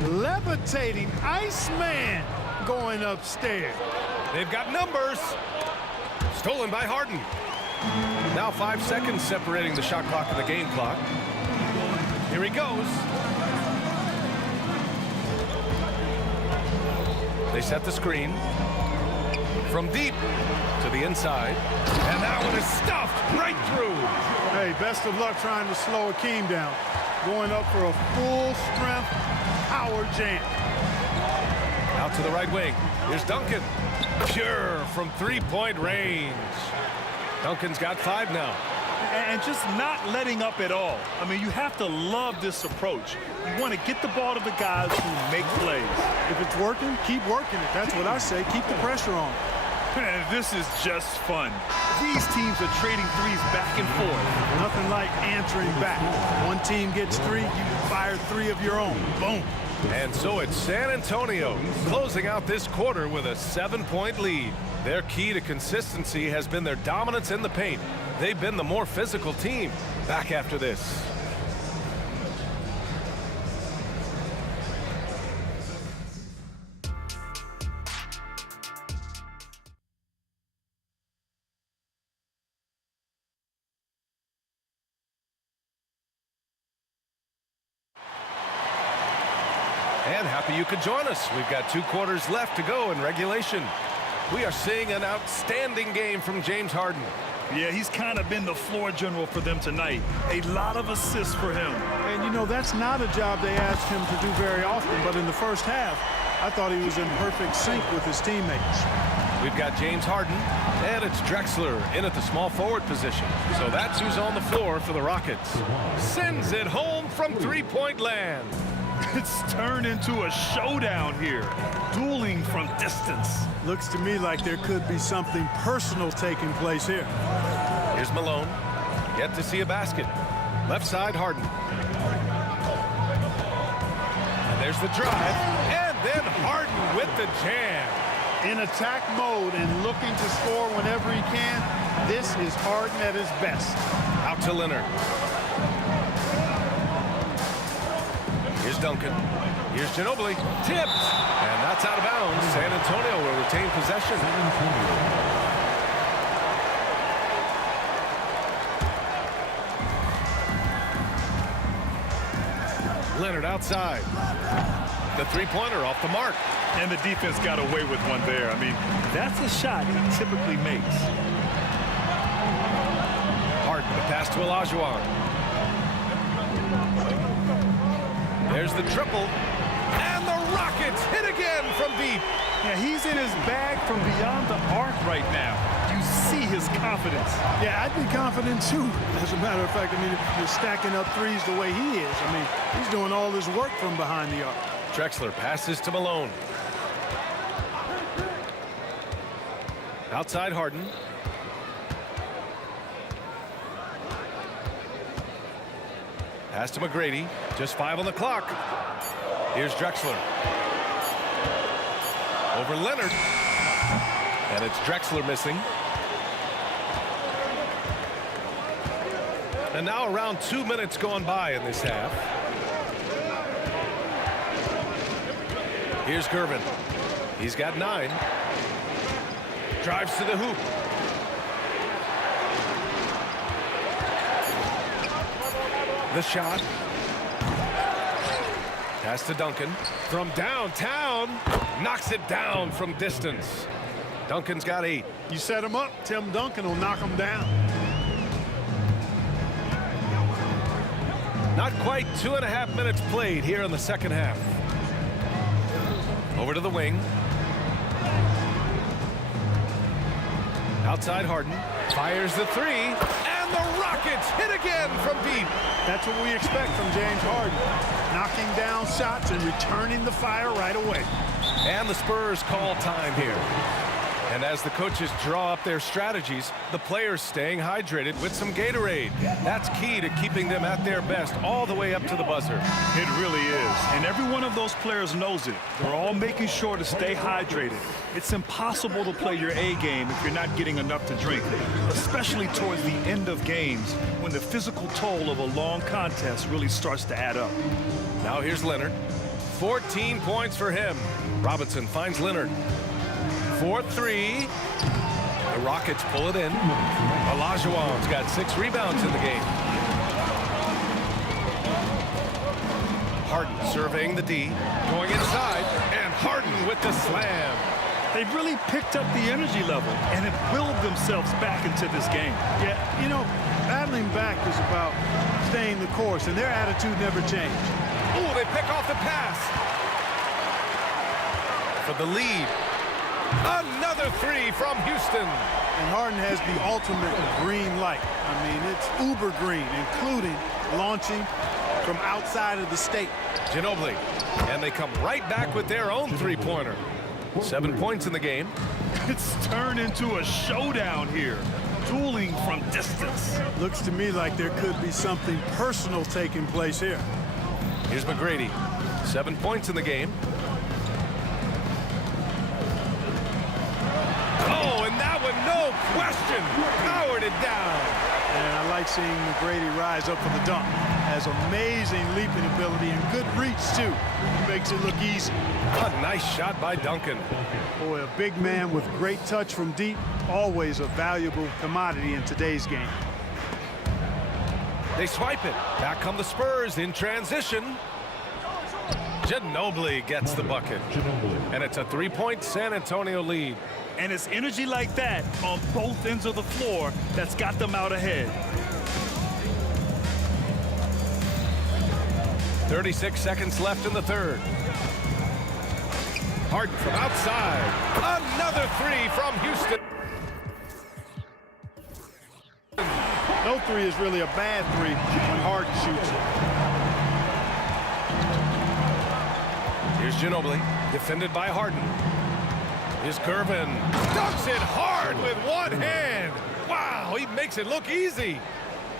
levitating Iceman going upstairs. They've got numbers. Stolen by Harden. Now 5 seconds separating the shot clock and the game clock. Here he goes. They set the screen. From deep to the inside. And that one is stuffed right through. Hey, best of luck trying to slow Akeem down. Going up for a full-strength power jam. Out to the right wing. Here's Duncan. Pure from three-point range. Duncan's got 5 now. And just not letting up at all. I mean, you have to love this approach. You want to get the ball to the guys who make plays. If it's working, keep working it. That's what I say. Keep the pressure on. And this is just fun. These teams are trading threes back and forth. Nothing like answering back. One team gets 3, you fire 3 of your own. Boom. And so it's San Antonio closing out this quarter with a 7-point lead. Their key to consistency has been their dominance in the paint. They've been the more physical team. Back after this. And happy you could join us. We've got 2 quarters left to go in regulation. We are seeing an outstanding game from James Harden. Yeah, he's kind of been the floor general for them tonight. A lot of assists for him. And, you know, that's not a job they asked him to do very often. But in the first half, I thought he was in perfect sync with his teammates. We've got James Harden, and it's Drexler in at the small forward position. So that's who's on the floor for the Rockets. Sends it home from three-point land. It's turned into a showdown here. Dueling from distance. Looks to me like there could be something personal taking place here. Here's Malone. Yet to see a basket. Left side, Harden. And there's the drive. And then Harden with the jam. In attack mode and looking to score whenever he can, this is Harden at his best. Out to Leonard. Here's Duncan. Here's Ginobili. Tipped. And that's out of bounds. San Antonio will retain possession. Leonard outside. The three-pointer off the mark. And the defense got away with one there. I mean, that's a shot he typically makes. Harden, the pass to Olajuwon. There's the triple. And the Rockets hit again from deep. Yeah, he's in his bag from beyond the arc right now. You see his confidence. Yeah, I'd be confident too. As a matter of fact, I mean, if you're stacking up threes the way he is, I mean, he's doing all his work from behind the arc. Drexler passes to Malone. Outside Harden. Pass to McGrady. Just 5 on the clock. Here's Drexler. Over Leonard. And it's Drexler missing. And now around 2 minutes gone by in this half. Here's Gervin. He's got 9. Drives to the hoop. The shot. Pass to Duncan. From downtown. Knocks it down from distance. Duncan's got 8. You set him up, Tim Duncan will knock him down. Not quite 2.5 minutes played here in the second half. Over to the wing. Outside Harden. Fires the 3. And the Rockets hit again from deep. That's what we expect from James Harden. Knocking down shots and returning the fire right away. And the Spurs call time here. And as the coaches draw up their strategies, the players staying hydrated with some Gatorade. That's key to keeping them at their best all the way up to the buzzer. It really is. And every one of those players knows it. They're all making sure to stay hydrated. It's impossible to play your A game if you're not getting enough to drink, especially towards the end of games when the physical toll of a long contest really starts to add up. Now here's Leonard. 14 points for him. Robinson finds Leonard. 4-3. The Rockets pull it in. Olajuwon's got 6 rebounds in the game. Harden surveying the D. Going inside. And Harden with the slam. They've really picked up the energy level and have willed themselves back into this game. Yeah, you know, battling back is about staying the course, and their attitude never changed. Ooh, they pick off the pass. For the lead. Another 3 from Houston. And Harden has the ultimate green light. I mean, it's uber green, including launching from outside of the state. Ginobili. And they come right back with their own 3-pointer. 7 points in the game. It's turned into a showdown here. Dueling from distance. Looks to me like there could be something personal taking place here. Here's McGrady. 7 points in the game. Oh, and that one, no question, powered it down. And I like seeing McGrady rise up for the dunk. Has amazing leaping ability and good reach, too. Makes it look easy. A nice shot by Duncan. Boy, a big man with great touch from deep, always a valuable commodity in today's game. They swipe it. Back come the Spurs in transition. Ginobili gets the bucket. And it's a 3-point San Antonio lead. And it's energy like that on both ends of the floor that's got them out ahead. 36 seconds left in the third. Harden from outside. Another 3 from Houston. No 3 is really a bad 3 when Harden shoots. Here's Ginobili, defended by Harden. Here's Gervin. Dunks it hard with one hand. Wow, he makes it look easy.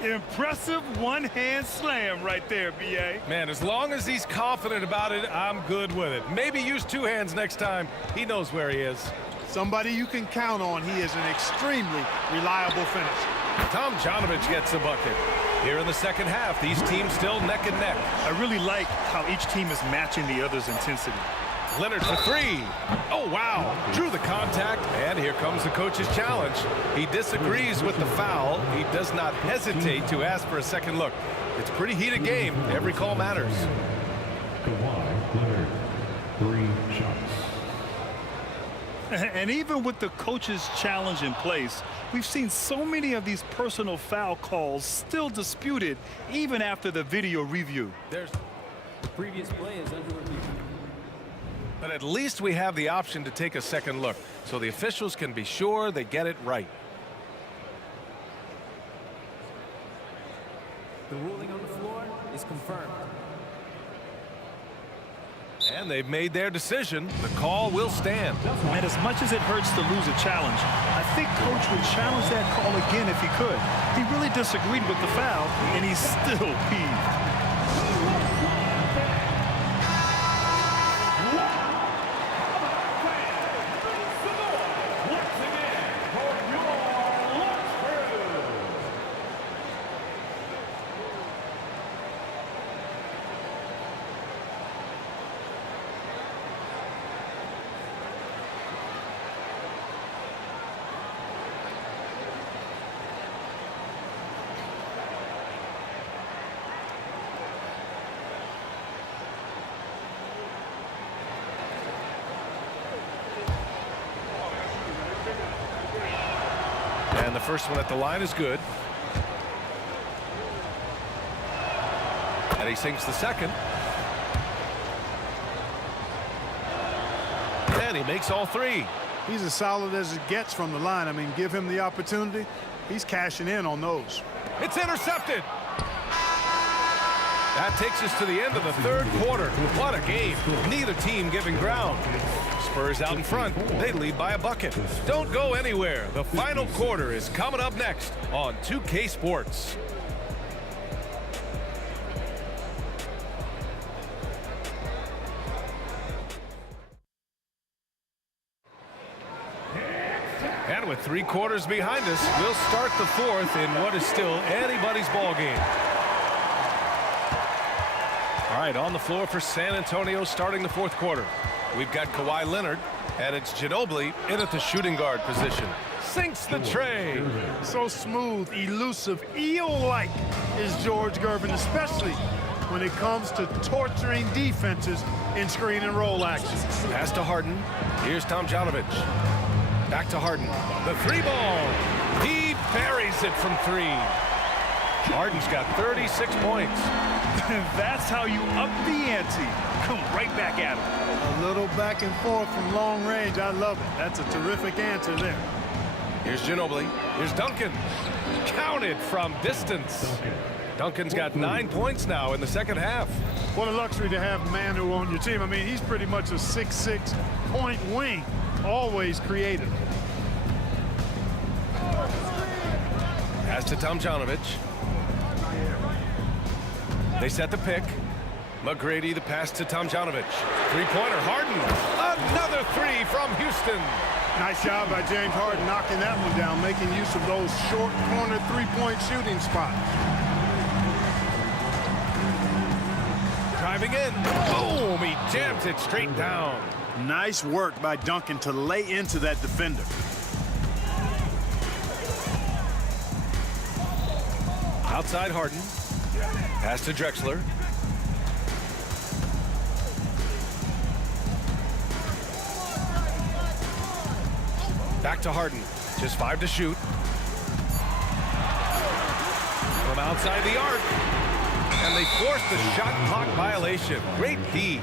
Impressive one-hand slam right there, B.A. Man, as long as he's confident about it, I'm good with it. Maybe use 2 hands next time. He knows where he is. Somebody you can count on. He is an extremely reliable finisher. Tomjanovich gets a bucket. Here in the second half, these teams still neck and neck. I really like how each team is matching the other's intensity. Leonard for 3. Oh, wow. Drew the contact, and here comes the coach's challenge. He disagrees with the foul. He does not hesitate to ask for a second look. It's a pretty heated game. Every call matters. Kawhi Leonard, 3 shots. And even with the coach's challenge in place, we've seen so many of these personal foul calls still disputed even after the video review. The previous play is under review. But at least we have the option to take a second look, so the officials can be sure they get it right. The ruling on the floor is confirmed. And they've made their decision. The call will stand. And as much as it hurts to lose a challenge, I think Coach would challenge that call again if he could. He really disagreed with the foul, and he's still peeved. the first one at the line is good. And he sinks the second. And he makes all three. He's as solid as it gets from the line. I mean, give him the opportunity. He's cashing in on those. It's intercepted. That takes us to the end of the third quarter. What a game. Neither team giving ground. Spurs out in front. They lead by a bucket. Don't go anywhere. The final quarter is coming up next on 2K Sports. And with 3 quarters behind us, we'll start the fourth in what is still anybody's ball game. All right, on the floor for San Antonio starting the fourth quarter. We've got Kawhi Leonard, and it's Ginobili in at the shooting guard position. Sinks the tray. So smooth, elusive, eel-like is George Gervin, especially when it comes to torturing defenses in screen and roll action. Pass to Harden. Here's Tomjanovich. Back to Harden. The 3 ball. He buries it from 3. Harden's got 36 points. That's how you up the ante. Come right back at him. A little back and forth from long range. I love it. That's a terrific answer there. Here's Ginobili. Here's Duncan. Counted from distance. Duncan's got 9 points now in the second half. What a luxury to have Manu on your team. I mean, he's pretty much a 6'6" point wing. Always creative. Pass to Tomjanovich. They set the pick. McGrady, the pass to Tomjanovich. 3-pointer, Harden. Another 3 from Houston. Nice job by James Harden knocking that one down, making use of those short corner 3-point shooting spots. Driving in. Boom! He jams it straight down. Nice work by Duncan to lay into that defender. Outside Harden. Pass to Drexler. Back to Harden. Just 5 to shoot. From outside the arc. And they force the shot clock violation. Great D.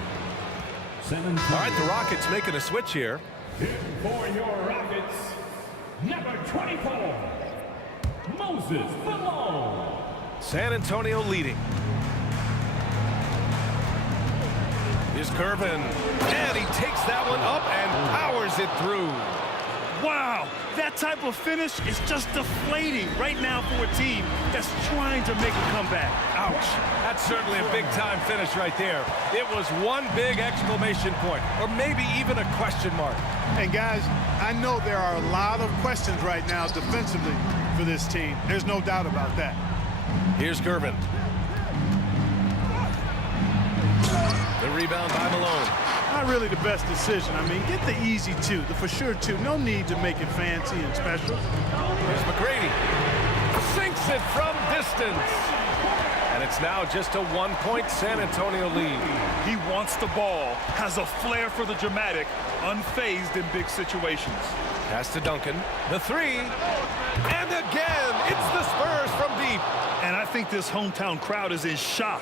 All right, the Rockets making a switch here. For your Rockets, number 24, Moses Malone. San Antonio leading. Here's Gervin. And he takes that one up and powers it through. Wow, that type of finish is just deflating right now for a team that's trying to make a comeback. Ouch. That's certainly a big-time finish right there. It was one big exclamation point, or maybe even a question mark. And guys, I know there are a lot of questions right now defensively for this team. There's no doubt about that. Here's Gervin. The rebound by Malone. Not really the best decision. I mean, get the easy 2, the for sure 2. No need to make it fancy and special. Here's McGrady. Sinks it from distance. And it's now just a 1-point San Antonio lead. He wants the ball, has a flair for the dramatic, unfazed in big situations. Pass to Duncan. The 3. And again, it's the Spurs from deep. And I think this hometown crowd is in shock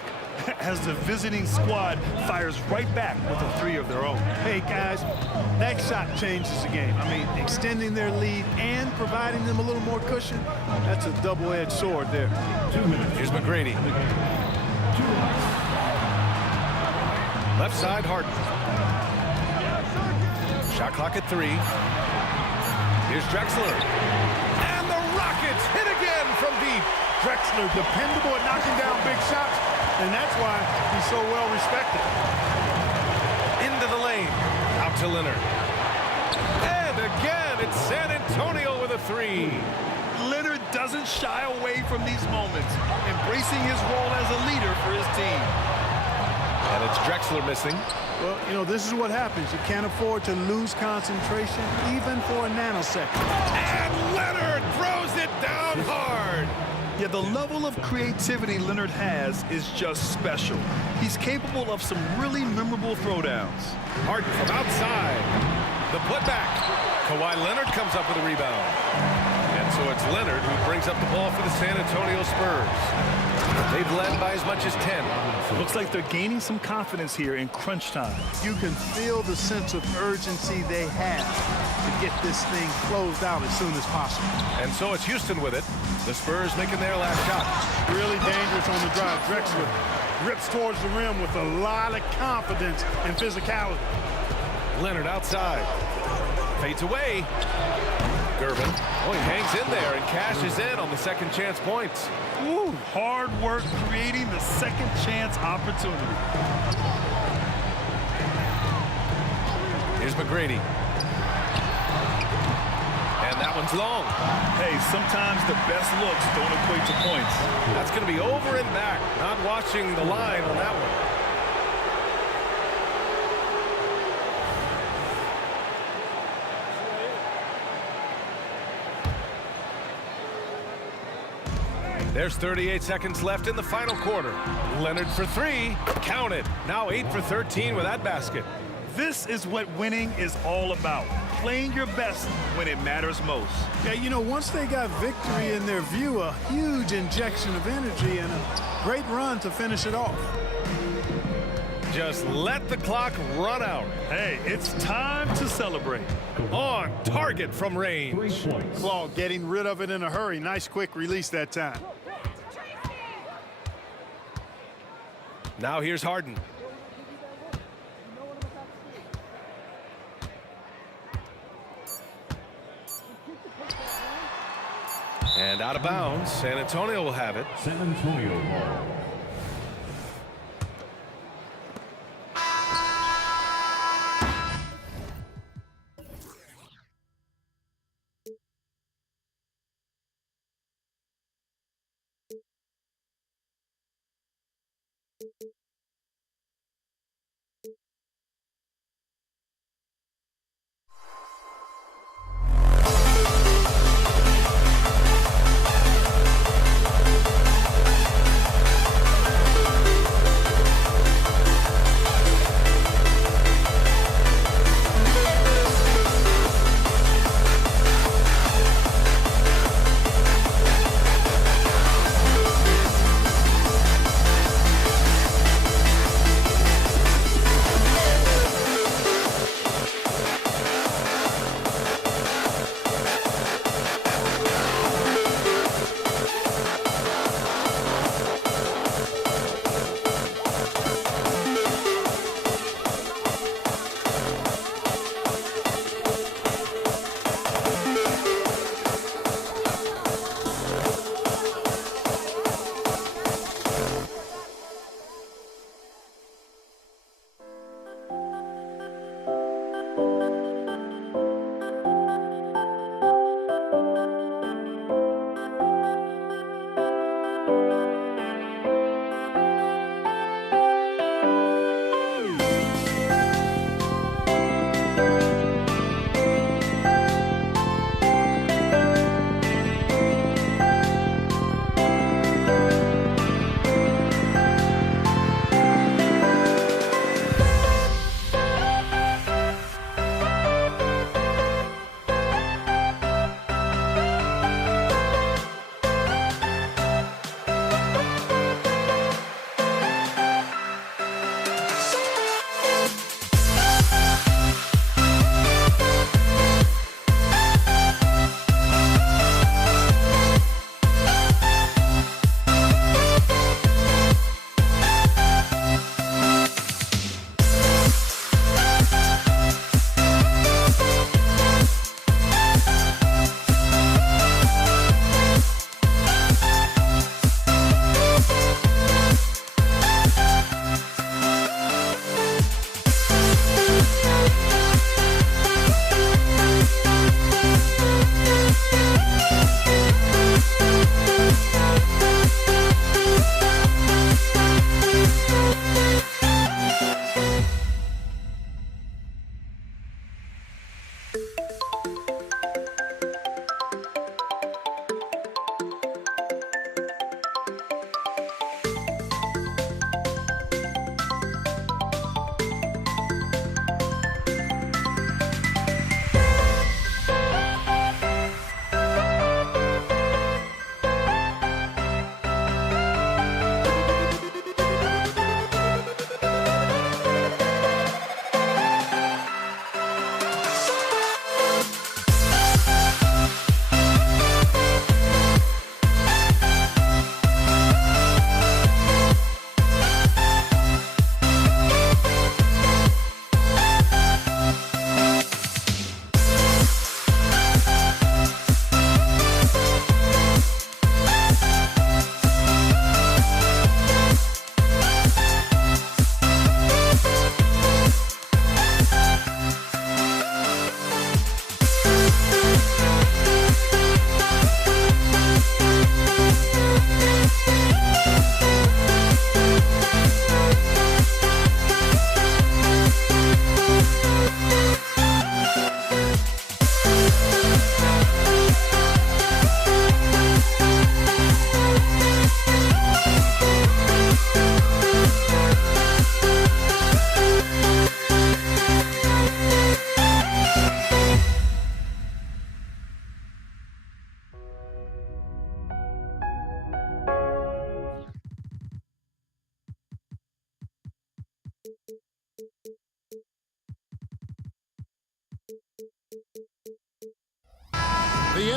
as the visiting squad fires right back with a 3 of their own. Hey, guys, that shot changes the game. I mean, extending their lead and providing them a little more cushion, that's a double-edged sword there. 2 minutes. Here's McGrady. Left side, Harden. Shot clock at 3. Here's Drexler. And the Rockets hit again from deep. Drexler, dependable at knocking down big shots, and that's why he's so well respected. Into the lane. Out to Leonard. And again, it's San Antonio with a 3. Leonard doesn't shy away from these moments, embracing his role as a leader for his team. And it's Drexler missing. Well, you know, this is what happens. You can't afford to lose concentration, even for a nanosecond. And Leonard throws it down hard. Yeah, the level of creativity Leonard has is just special. He's capable of some really memorable throwdowns. Harden from outside. The putback. Kawhi Leonard comes up with a rebound. And so it's Leonard who brings up the ball for the San Antonio Spurs. They've led by as much as 10. Looks like they're gaining some confidence here in crunch time. You can feel the sense of urgency they have to get this thing closed out as soon as possible. And so it's Houston with it. The Spurs making their last shot. Really dangerous on the drive. Drexler rips towards the rim with a lot of confidence and physicality. Leonard outside. Fades away. Gervin. Oh, he hangs in there and cashes in on the second chance points. Ooh, hard work creating the second chance opportunity. Here's McGrady. And that one's long. Hey, sometimes the best looks don't equate to points. That's going to be over and back. Not watching the line on that one. There's 38 seconds left in the final quarter. Leonard for three. Counted. Now 8 for 13 with that basket. This is what winning is all about. Playing your best when it matters most. Yeah, you know, once they got victory in their view, a huge injection of energy and a great run to finish it off. Just let the clock run out. Hey, it's time to celebrate. On target from range. Claude getting rid of it in a hurry. Nice quick release that time. Now here's Harden. And out of bounds. San Antonio will have it. San Antonio ball.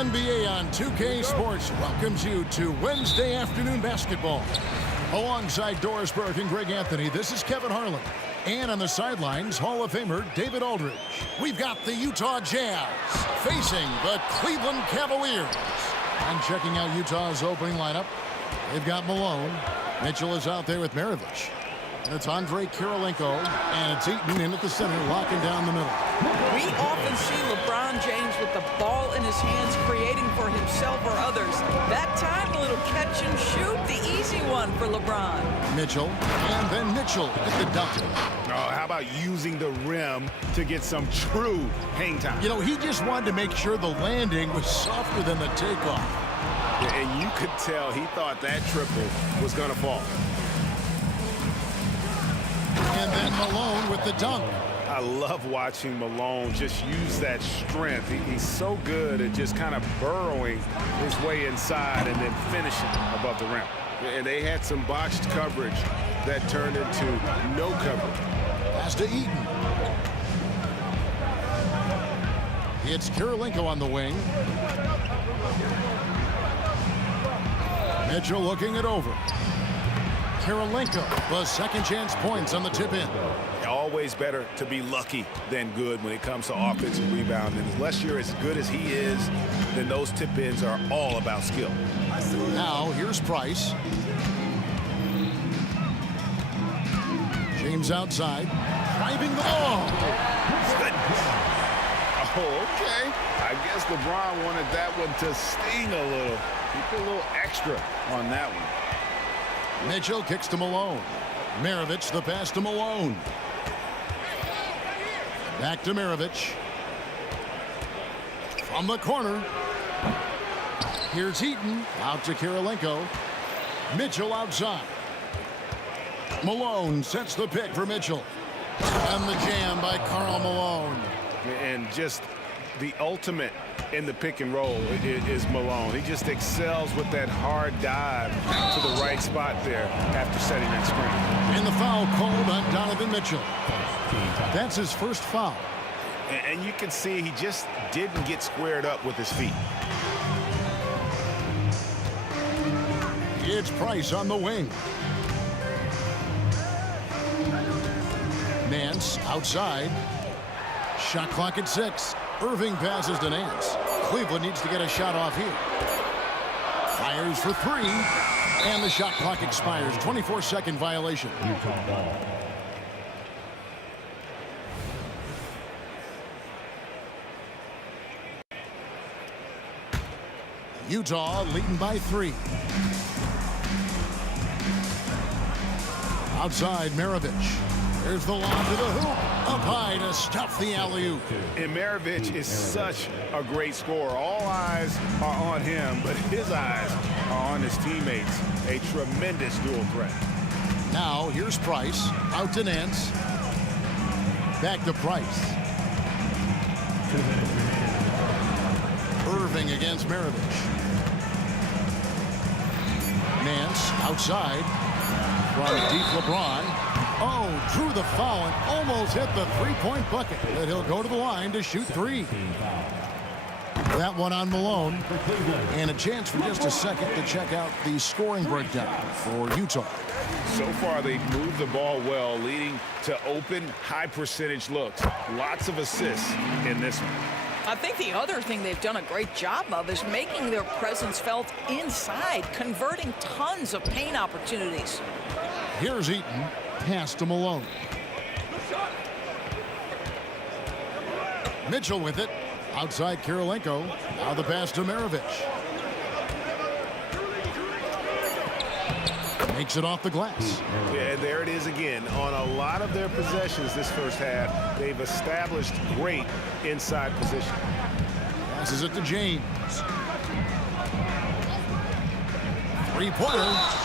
NBA on 2K Sports welcomes you to Wednesday afternoon basketball. Alongside Doris Burke and Greg Anthony, this is Kevin Harlan. And on the sidelines, Hall of Famer David Aldridge. We've got the Utah Jazz facing the Cleveland Cavaliers. And checking out Utah's opening lineup, they've got Malone. Mitchell is out there with Maravich. And it's Andre Kirilenko, and it's Eaton in at the center, locking down the middle. We often see LeBron James with the ball in his hands, creating for himself or others. That time, a little catch and shoot, the easy one for LeBron. Mitchell, and then Mitchell at the dunk. Oh, how about using the rim to get some true hang time? You know, he just wanted to make sure the landing was softer than the takeoff. And you could tell he thought that triple was going to fall. And then Malone with the dunk. I love watching Malone just use that strength. He's so good at just kind of burrowing his way inside and then finishing above the rim. And they had some botched coverage that turned into no coverage. Pass to Eaton. It's Kirilenko on the wing. Mitchell looking it over. Kirilenko, the second chance points on the tip-in. Always better to be lucky than good when it comes to offensive rebound. And unless you're as good as he is, then those tip-ins are all about skill. Now, here's Price. James outside. Driving the ball. Oh, okay. I guess LeBron wanted that one to sting a little. He put a little extra on that one. Mitchell kicks to Malone. Maravich the pass to Malone. Back to Maravich. From the corner. Here's Eaton. Out to Kirilenko. Mitchell outside. Malone sets the pick for Mitchell. And the jam by Karl Malone. And just the ultimate in the pick and roll is Malone. He just excels with that hard dive to the right spot there after setting that screen. And the foul called on Donovan Mitchell. That's his first foul. And you can see he just didn't get squared up with his feet. It's Price on the wing. Nance outside. Shot clock at 6. Irving passes to Nance. Cleveland needs to get a shot off here. Fires for 3. And the shot clock expires. 24-second violation. Utah ball. Utah leading by 3. Outside, Maravich. There's the lob to the hoop. Up high to stuff the alley-oop. And Maravich is such a great scorer. All eyes are on him, but his eyes are on his teammates. A tremendous dual threat. Now, here's Price. Out to Nance. Back to Price. 2 minutes remaining. Irving against Maravich. Nance outside. From deep LeBron. Oh, drew the foul and almost hit the three-point bucket. But he'll go to the line to shoot 3. That one on Malone. And a chance for just a second to check out the scoring breakdown for Utah. So far, they've moved the ball well, leading to open, high-percentage looks. Lots of assists in this one. I think the other thing they've done a great job of is making their presence felt inside, converting tons of paint opportunities. Here's Eaton. Pass to Malone. Mitchell with it. Outside Kirilenko. Now the pass to Maravich. Makes it off the glass. Yeah, there it is again. On a lot of their possessions this first half, they've established great inside position. Passes it to James. Three-pointer.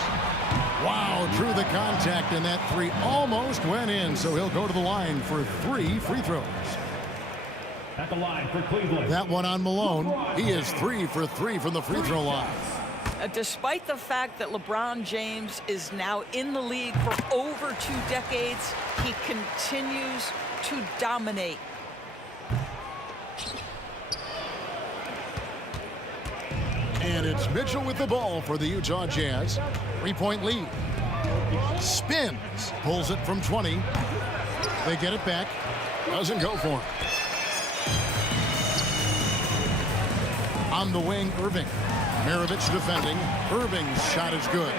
Wow, drew the contact, and that 3 almost went in, so he'll go to the line for 3 free throws. At the line for Cleveland. That one on Malone. He is 3 for 3 from the free throw line. Despite the fact that LeBron James is now in the league for over 2 decades, he continues to dominate. And it's Mitchell with the ball for the Utah Jazz. 3-point lead. Spins. Pulls it from 20. They get it back. Doesn't go for him. On the wing, Irving. Maravich defending. Irving's shot is good.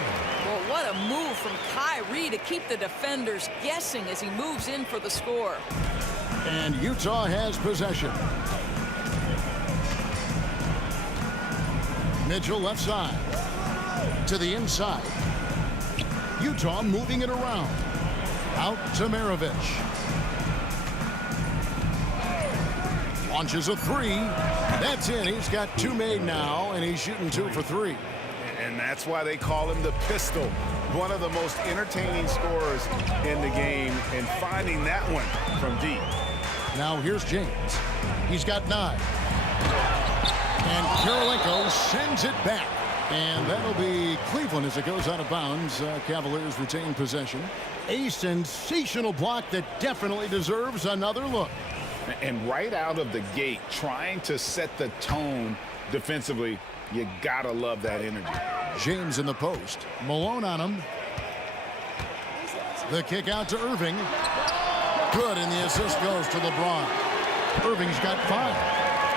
Well, what a move from Kyrie to keep the defenders guessing as he moves in for the score. And Utah has possession. Mitchell left side. To the inside. Utah moving it around. Out to Maravich. Launches a three. That's in. He's got 2 made now, and he's shooting 2 for 3. And that's why they call him the pistol. One of the most entertaining scorers in the game, and finding that one from deep. Now here's James. He's got 9. And Kirilenko sends it back. And that'll be Cleveland as it goes out of bounds. Cavaliers retain possession. A sensational block that definitely deserves another look. And right out of the gate, trying to set the tone defensively, you gotta love that energy. James in the post. Malone on him. The kick out to Irving. Good, and the assist goes to LeBron. Irving's got 5.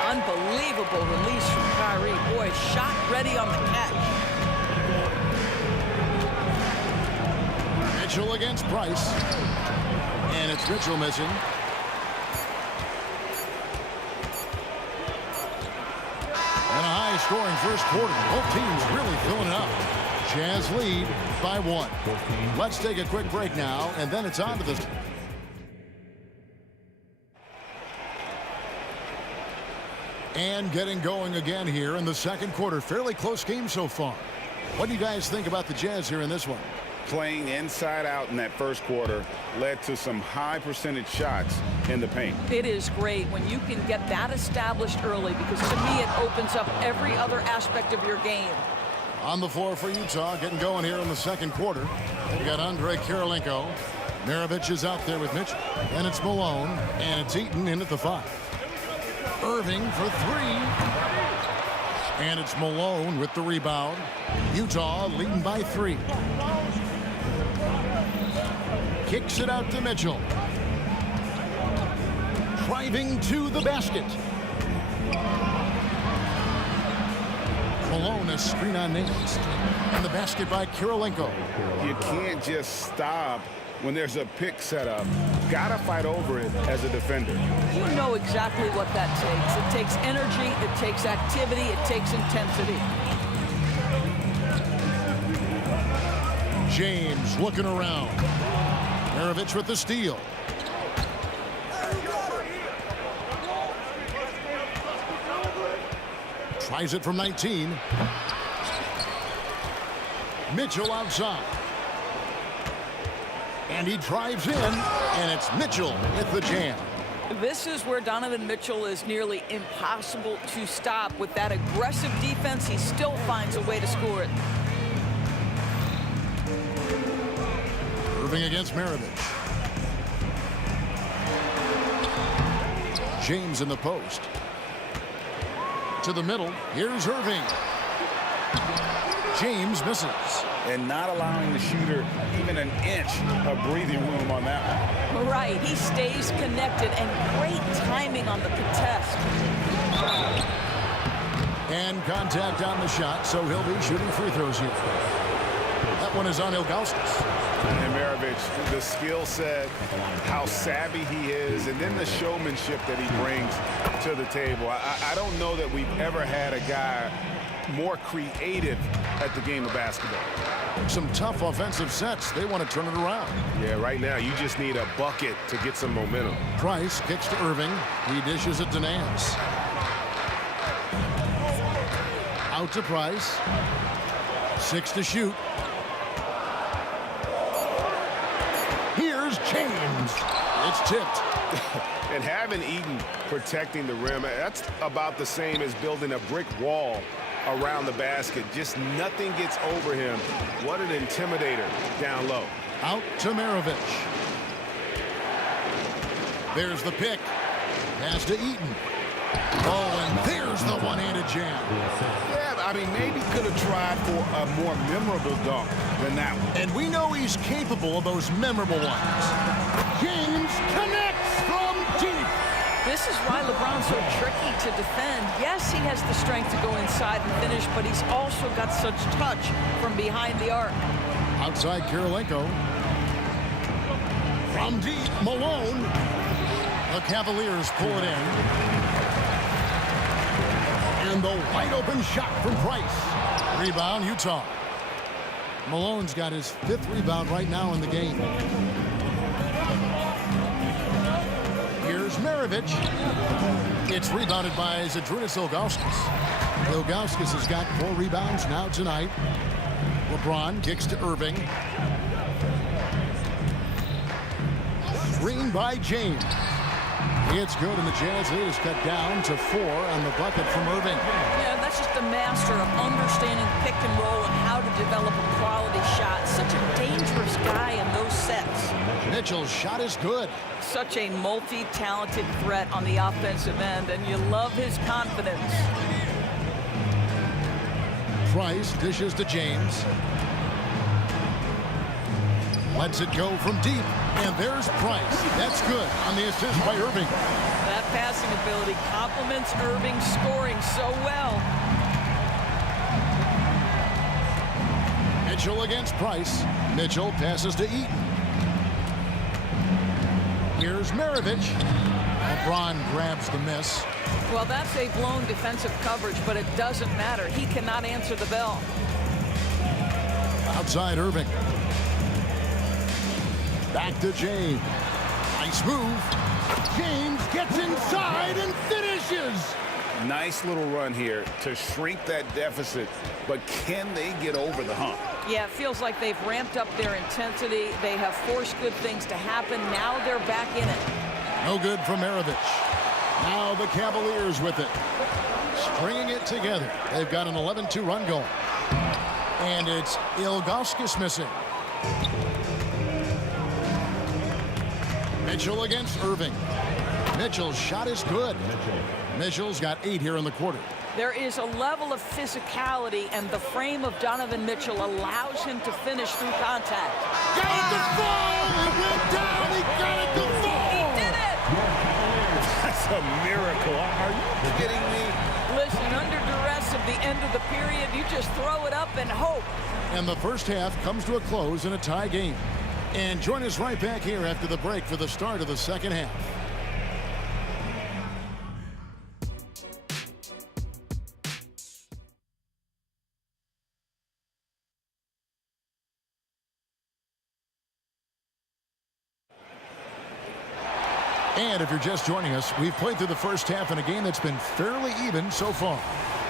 Unbelievable release from Kyrie. Boy, shot ready on the catch. Mitchell against Price. And it's Mitchell missing. And a high-scoring first quarter. Both teams really filling it up. Jazz lead by 1. Let's take a quick break now, and then it's on to the... And getting going again here in the second quarter. Fairly close game so far. What do you guys think about the Jazz here in this one? Playing inside out in that first quarter led to some high percentage shots in the paint. It is great when you can get that established early, because to me it opens up every other aspect of your game. On the floor for Utah, getting going here in the second quarter. You got Andre Kirilenko. Maravich is out there with Mitchell. And it's Malone. And it's Eaton in at the 5. Irving for 3. And it's Malone with the rebound. Utah leading by 3. Kicks it out to Mitchell. Driving to the basket. Malone, a screen on Nance. And the basket by Kirilenko. You can't just stop when there's a pick set up. Gotta fight over it as a defender. You know exactly what that takes. It takes energy, it takes activity, it takes intensity. James looking around. Maravich with the steal. Tries it from 19. Mitchell outside. And he drives in, and it's Mitchell with the jam. This is where Donovan Mitchell is nearly impossible to stop. With that aggressive defense, he still finds a way to score it. Irving against Maravich. James in the post. To the middle. Here's Irving. James misses. And not allowing the shooter even an inch of breathing room on that one. Right, he stays connected, and great timing on the contest. And contact on the shot, so he'll be shooting free throws here. That one is on Ilgauskas. And Maravich, the skill set, how savvy he is, and then the showmanship that he brings to the table. I don't know that we've ever had a guy more creative at the game of basketball. Some tough offensive sets. They want to turn it around. Yeah, right now you just need a bucket to get some momentum. Price kicks to Irving. He dishes it to Nance. Out to Price. 6 to shoot. Here's James. It's tipped. And having Eaton protecting the rim, that's about the same as building a brick wall around the basket. Just nothing gets over him. What an intimidator down low. Out to Maravich. There's the pick. Pass to Eaton. Oh, and there's There's the one-handed jam. Yeah, I mean, maybe could have tried for a more memorable dunk than that one. And we know he's capable of those memorable ones. James connects from deep. This is why LeBron's so tricky to defend. Yes, he has the strength to go inside and finish, but he's also got such touch from behind the arc. Outside Kirilenko. From deep, Malone. The Cavaliers pull it in. And the wide-open shot from Price. Rebound, Utah. Malone's got his 5th rebound right now in the game. Here's Maravich. It's rebounded by Zydrunas Ilgauskas. Ilgauskas has got 4 rebounds now tonight. LeBron kicks to Irving. Screen by James. It's good, and the Jazz lead is cut down to 4 on the bucket from Irving. Yeah, that's just a master of understanding pick and roll and how to develop a quality shot. Such a dangerous guy in those sets. Mitchell's shot is good. Such a multi-talented threat on the offensive end, and you love his confidence. Price dishes to James. Lets it go from deep. And there's Price. That's good on the assist by Irving. That passing ability complements Irving's scoring so well. Mitchell against Price. Mitchell passes to Eaton. Here's Maravich. LeBron grabs the miss. Well, that's a blown defensive coverage, but it doesn't matter. He cannot answer the bell. Outside Irving. Back to James. Nice move. James gets inside and finishes. Nice little run here to shrink that deficit, but can they get over the hump? Yeah, it feels like they've ramped up their intensity. They have forced good things to happen. Now they're back in it. No good from Maravich. Now the Cavaliers with it. Stringing it together. They've got an 11-2 run going. And it's Ilgauskas missing. Mitchell against Irving. Mitchell's shot is good. Mitchell's got 8 here in the quarter. There is a level of physicality, and the frame of Donovan Mitchell allows him to finish through contact. Got it to fall! It went down! He got it to fall! He did it! That's a miracle. Are you kidding me? Listen, under duress of the end of the period, you just throw it up and hope. And the first half comes to a close in a tie game. And join us right back here after the break for the start of the second half. And if you're just joining us, we've played through the first half in a game that's been fairly even so far.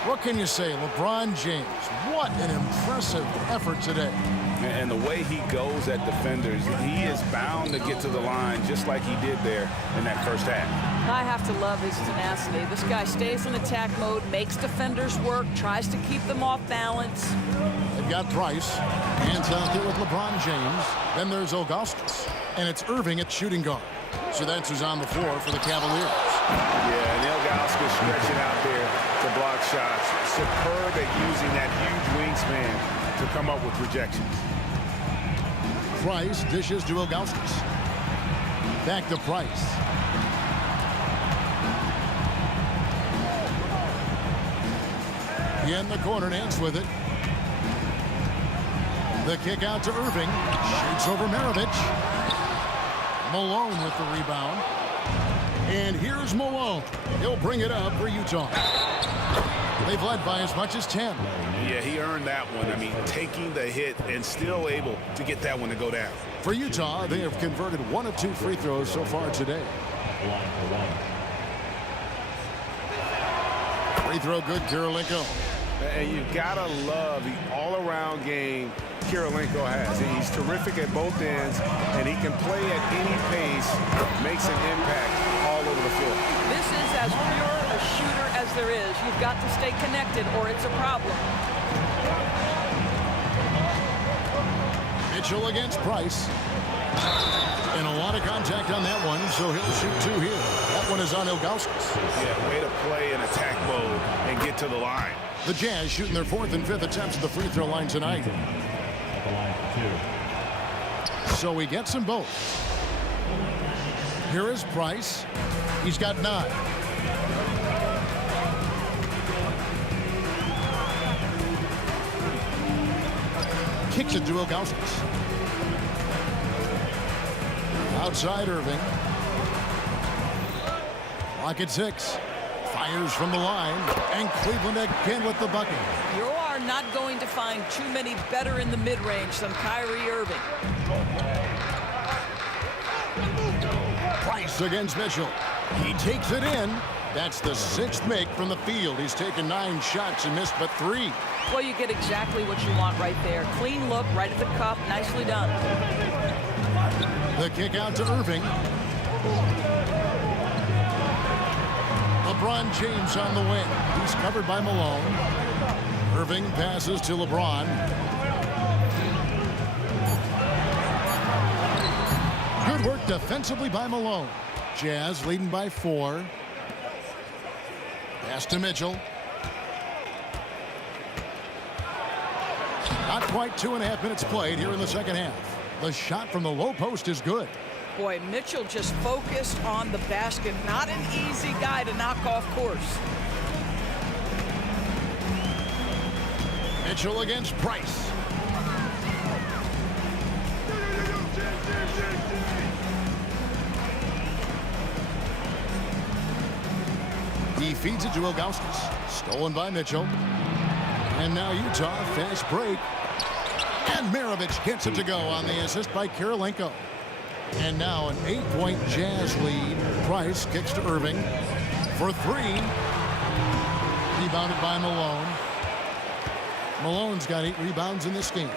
What can you say? LeBron James, what an impressive effort today. And the way he goes at defenders, he is bound to get to the line just like he did there in that first half. I have to love his tenacity. This guy stays in attack mode, makes defenders work, tries to keep them off balance. They've got Price. Hands out there with LeBron James. Then there's Ilgauskas. And it's Irving at shooting guard. So that's who's on the floor for the Cavaliers. Yeah, and Ilgauskas stretching out there to block shots. Superb at using that huge wingspan to come up with rejections. Price dishes to Ilgauskas. Back to Price. In the corner, Nance with it. The kick out to Irving. Shoots over Maravich. Malone with the rebound. And here's Malone. He'll bring it up for Utah. They've led by as much as 10. Yeah, he earned that one. I mean, taking the hit and still able to get that one to go down. For Utah, they have converted 1 of 2 free throws so far today. Free throw good, Kirilenko. And you've got to love the all-around game Kirilenko has. He's terrific at both ends, and he can play at any pace, makes an impact all over the floor. This is as pure a shooter as there is. You've got to stay connected or it's a problem. Mitchell against Price. And a lot of contact on that one, so he'll shoot 2 here. That one is on Ilgauskas. Yeah, way to play in attack mode and get to the line. The Jazz shooting their 4th and 5th attempts at the free throw line tonight. So he gets them both. Here is Price. He's got 9. Kicks it to Ilgauskas. Outside Irving. Clock at 6. Fires from the line. And Cleveland again with the bucket. You are not going to find too many better in the mid-range than Kyrie Irving. Price against Mitchell. He takes it in. That's the 6th make from the field. He's taken 9 shots and missed but 3. Well, you get exactly what you want right there. Clean look, right at the cup. Nicely done. The kick out to Irving. LeBron James on the wing. He's covered by Malone. Irving passes to LeBron. Good work defensively by Malone. Jazz leading by 4. Pass to Mitchell. Not quite 2.5 minutes played here in the second half. The shot from the low post is good. Boy, Mitchell just focused on the basket. Not an easy guy to knock off course. Mitchell against Price. He feeds it to Ilgauskas. Stolen by Mitchell. And now Utah, fast break. And Maravich gets it to go on the assist by Kirilenko. And now an 8-point Jazz lead. Price kicks to Irving for 3. Rebounded by Malone. Malone's got 8 rebounds in this game.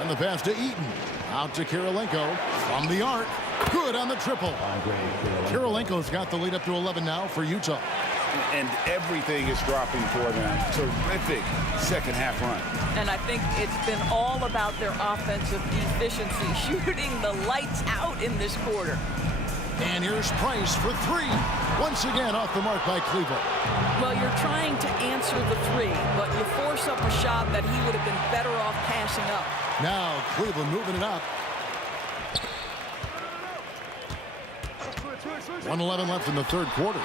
And the pass to Eaton. Out to Kirilenko from the arc. Good on the triple. Kirilenko's got the lead up to 11 now for Utah. And everything is dropping for them. Terrific second half run. And I think it's been all about their offensive efficiency, shooting the lights out in this quarter. And here's Price for 3. Once again off the mark by Cleveland. Well, you're trying to answer the 3, but you force up a shot that he would have been better off passing up. Now Cleveland moving it up. 1:11 left in the third quarter.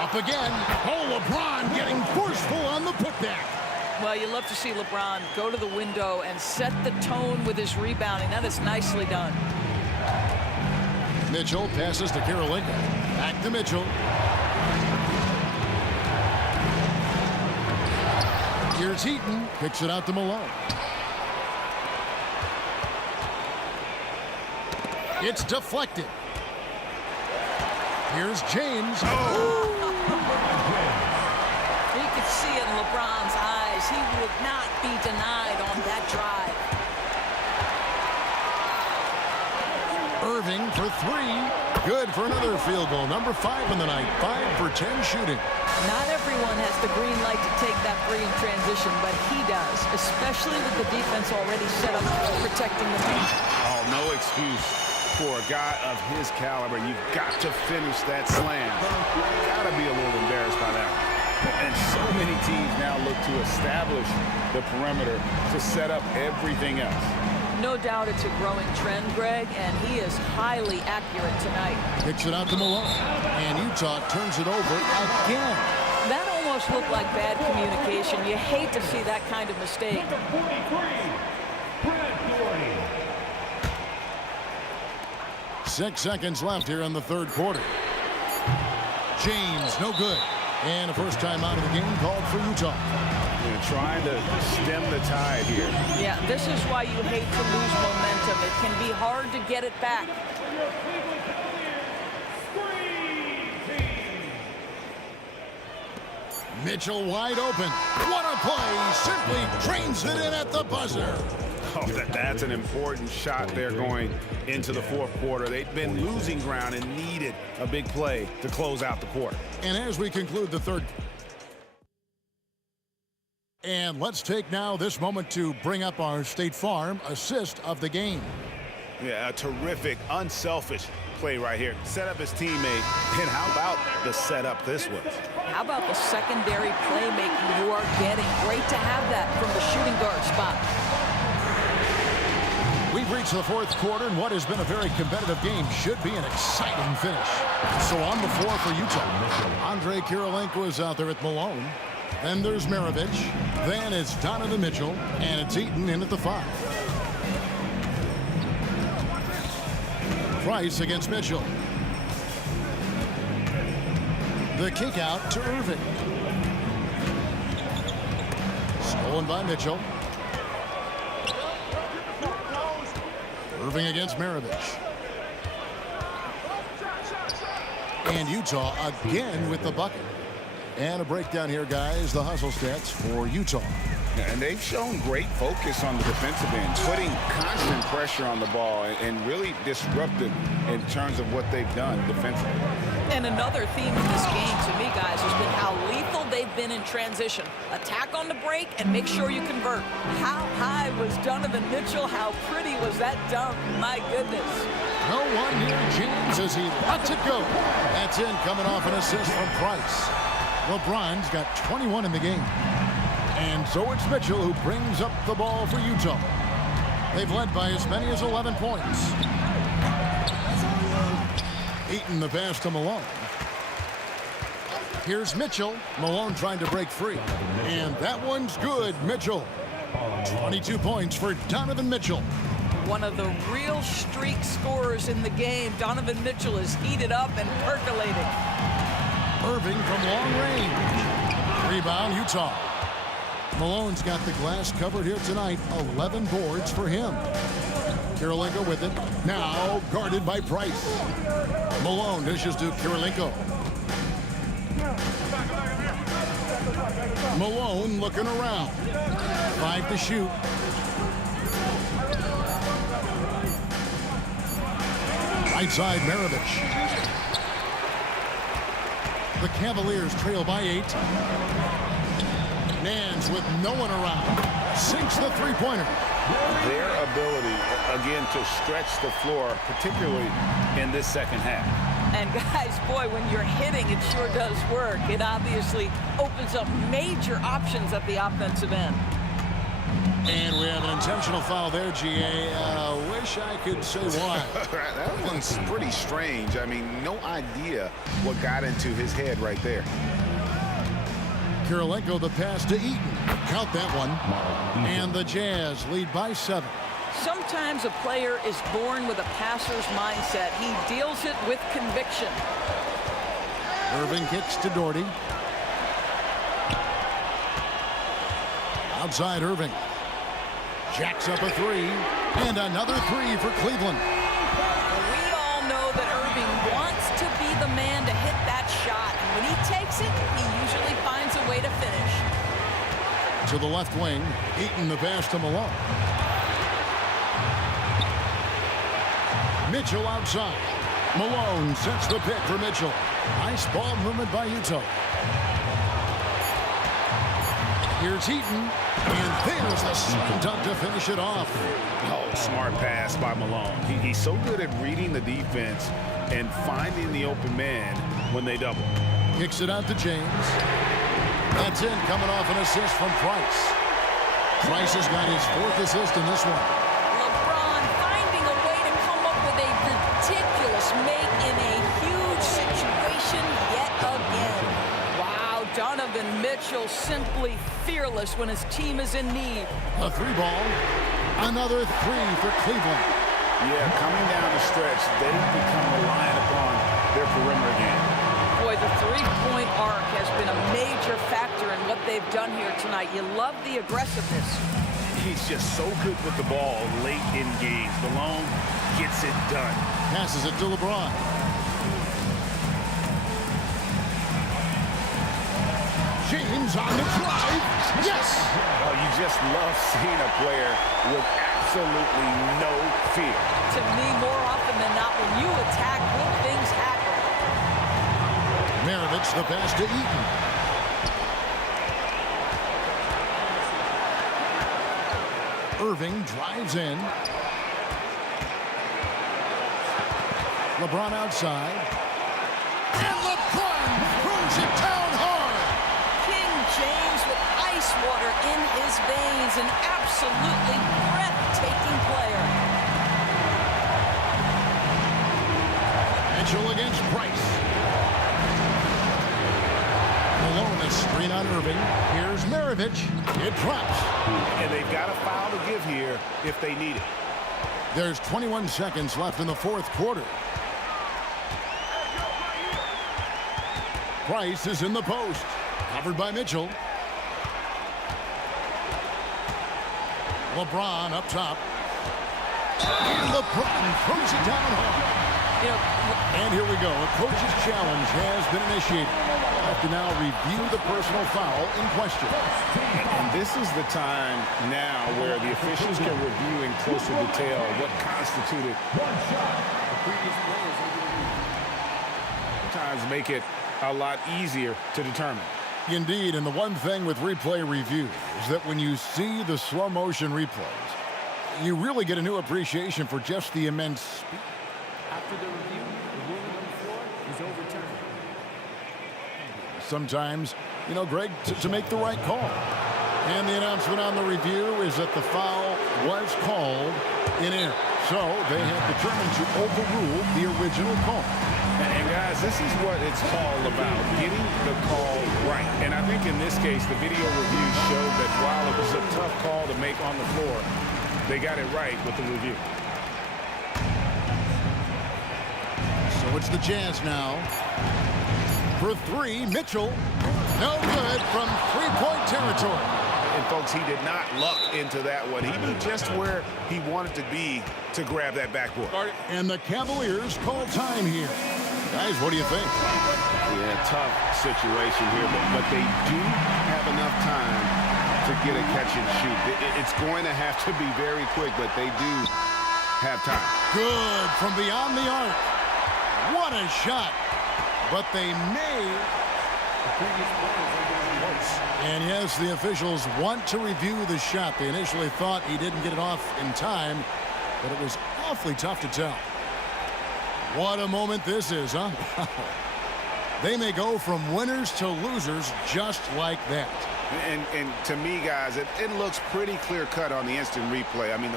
Up again. Oh, LeBron getting forceful on the putback. Well, you love to see LeBron go to the window and set the tone with his rebounding. That is nicely done. Mitchell passes to Kirilenko. Back to Mitchell. Here's Heaton. Kicks it out to Malone. It's deflected. Here's James. Oh! You could see it in LeBron's eyes. He would not be denied on that drive. Irving for 3. Good for another field goal. Number 5 in the night. 5 for 10 shooting. Not everyone has the green light to take that 3 in transition, but he does, especially with the defense already set up protecting the paint. Oh, no excuse for a guy of his caliber. You've got to finish that slam. Got to be a little embarrassed by that. And so many teams now look to establish the perimeter to set up everything else. No doubt it's a growing trend, Greg, and he is highly accurate tonight. Kicks it out to Malone. And Utah turns it over again. That almost looked like bad communication. You hate to see that kind of mistake. 6 seconds left here in the third quarter. James, no good. And a first time out of the game called for Utah. They're trying to stem the tide here. Yeah, this is why you hate to lose momentum. It can be hard to get it back. Mitchell wide open. What a play. Simply trains it in at the buzzer. Oh, that's an important shot there going into the fourth quarter. They've been losing ground and needed a big play to close out the quarter. And as we conclude the third, And let's take now this moment to bring up our State Farm assist of the game. Yeah, a terrific, unselfish play right here. Set up his teammate. And how about the setup this was? How about the secondary playmaking you are getting? Great to have that from the shooting guard spot. We've reached the fourth quarter, and what has been a very competitive game should be an exciting finish. So on the floor for Utah, Andre Kirilenko is out there at Malone. Then there's Maravich. Then it's Donovan Mitchell, and it's Eaton in at the 5. Price against Mitchell. The kick out to Irving. Stolen by Mitchell. Irving against Maravich. And Utah again with the bucket. And a breakdown here, guys. The hustle stats for Utah. And they've shown great focus on the defensive end, putting constant pressure on the ball and really disruptive in terms of what they've done defensively. And another theme in this game to me, guys, has been how lethal they've been in transition. Attack on the break and make sure you convert. How high was Donovan Mitchell? How pretty was that dunk? My goodness. No one near James as he lets it go. That's in, coming off an assist from Price. LeBron's got 21 in the game. And so it's Mitchell who brings up the ball for Utah. They've led by as many as 11 points. Eaton the pass to Malone. Here's Mitchell. Malone trying to break free. And that one's good. Mitchell. 22 points for Donovan Mitchell. One of the real streak scorers in the game. Donovan Mitchell is heated up and percolating. Irving from long range. Rebound, Utah. Malone's got the glass covered here tonight. 11 boards for him. Kirilenko with it. Now guarded by Price. Malone dishes to Kirilenko. Malone looking around. 5 to shoot. Right side, Maravich. The Cavaliers trail by 8. Nance with no one around. Sinks the three-pointer. Their ability, again, to stretch the floor, particularly in this second half. And guys, boy, when you're hitting, it sure does work. It obviously opens up major options at the offensive end. And we have an intentional foul there, GA. Wish I could say why. That one's pretty strange. I mean, no idea what got into his head right there. Kirilenko the pass to Eaton. Count that one. And the Jazz lead by 7. Sometimes a player is born with a passer's mindset. He deals it with conviction. Irving kicks to Doherty. Outside Irving. Jacks up a 3. And another 3 for Cleveland. We all know that Irving wants to be the man to hit that shot. And when he takes it, he usually finds a way to finish. To the left wing. Eaton the pass to Malone. Mitchell outside. Malone sets the pick for Mitchell. Nice ball movement by Utah. Here's Eaton. And there's the slam dunk to finish it off. Oh, smart pass by Malone. He's so good at reading the defense and finding the open man when they double. Kicks it out to James. That's in, coming off an assist from Price. Price has got his 4th assist in this one. LeBron finding a way to come up with a ridiculous make in a huge situation yet again. Wow, Donovan Mitchell simply fearless when his team is in need. A 3-ball. Another 3 for Cleveland. Yeah, coming down the stretch, they've become reliant upon their perimeter game. Boy, the three-point arc has been a major factor in what they've done here tonight. You love the aggressiveness. He's just so good with the ball late in games. Malone gets it done. Passes it to LeBron. James on the drive. Yes! Oh, you just love seeing a player with absolutely no fear. To me, more often than not, when you attack, good things happen. Maravich the pass to Eaton. Irving drives in. LeBron outside. And LeBron throws it down hard. King James with ice water in his veins. An absolutely breathtaking player. Mitchell against Price. Alone a screen on Irving. Here's Maravich. It drops. And they've got a foul to give here if they need it. There's 21 seconds left in the fourth quarter. Price is in the post. Covered by Mitchell. LeBron up top. And LeBron throws it down hard. And here we go. A coach's challenge has been initiated. We'll have to now review the personal foul in question. And this is the time now where the officials can review in closer detail what constituted. Sometimes make it a lot easier to determine. Indeed, and the one thing with replay review is that when you see the slow motion replays, you really get a new appreciation for just the immense speed. After the review, the ruling on the floor is overturned. Sometimes, Greg, to make the right call. And the announcement on the review is that the foul was called in error. So they have determined to overrule the original call. And guys, this is what it's all about, getting the call right. And I think in this case, the video review showed that while it was a tough call to make on the floor, they got it right with the review. So it's the Jazz now. For three, Mitchell. No good from three-point territory. And folks, he did not luck into that one. He knew just where he wanted to be to grab that backboard. And the Cavaliers call time here. Guys, what do you think? Yeah, tough situation here, but they do have enough time to get a catch and shoot. It's going to have to be very quick, but they do have time. Good from beyond the arc. What a shot. But they may. And yes, the officials want to review the shot. They initially thought he didn't get it off in time, but it was awfully tough to tell. What a moment this is, huh? They may go from winners to losers just like that. And to me, guys, it looks pretty clear-cut on the instant replay. I mean,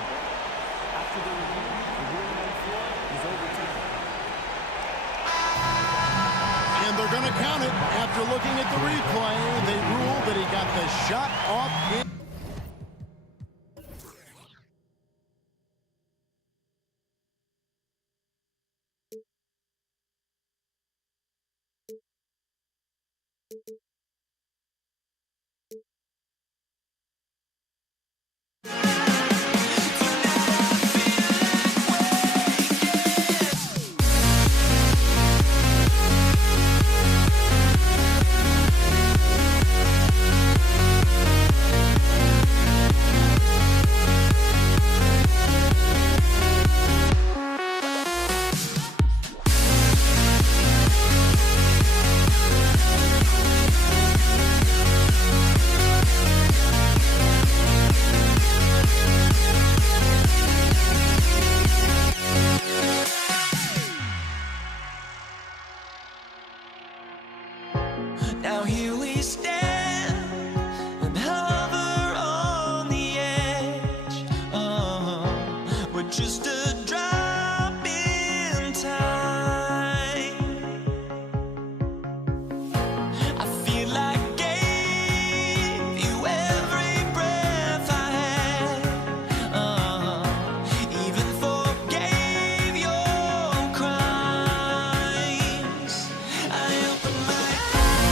After the review, the ruling on the floor is overturned. And they're going to count it. After looking at the replay, they ruled that he got the shot off in. Now here we stand and hover on the edge. We're just a drop in time. I feel like I gave you every breath I had. Even forgave your crimes. I opened my eyes.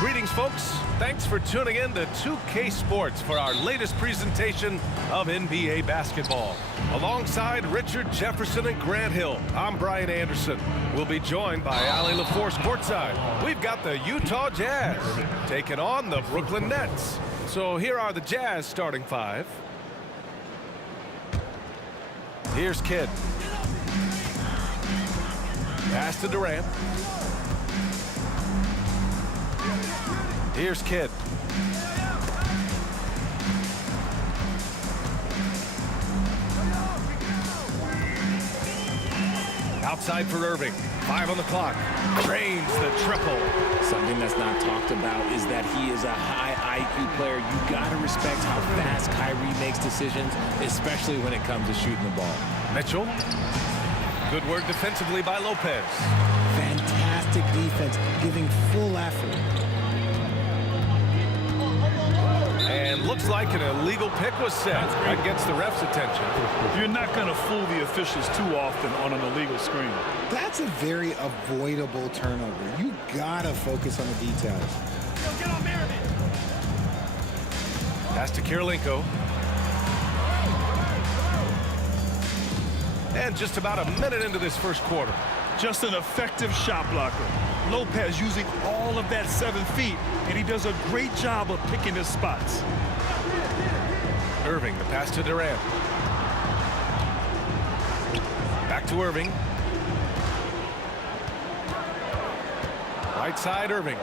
Greetings, folks. Thanks for tuning in to 2K Sports for our latest presentation of NBA basketball. Alongside Richard Jefferson and Grant Hill, I'm Brian Anderson. We'll be joined by Ali LaForce courtside. We've got the Utah Jazz taking on the Brooklyn Nets. So here are the Jazz starting five. Here's Kidd. Pass to Durant. Here's Kidd. Outside for Irving. 5 on the clock. Drains the triple. Something that's not talked about is that he is a high IQ player. You got to respect how fast Kyrie makes decisions, especially when it comes to shooting the ball. Mitchell. Good work defensively by Lopez. Fantastic defense, giving full effort. And looks like an illegal pick was set. That gets the ref's attention. You're not going to fool the officials too often on an illegal screen. That's a very avoidable turnover. You got to focus on the details. Pass to Kirilenko. And just about a minute into this first quarter. Just an effective shot blocker. Lopez using all of that 7 feet, and he does a great job of picking his spots. Irving, the pass to Durant. Back to Irving. Right side, Irving.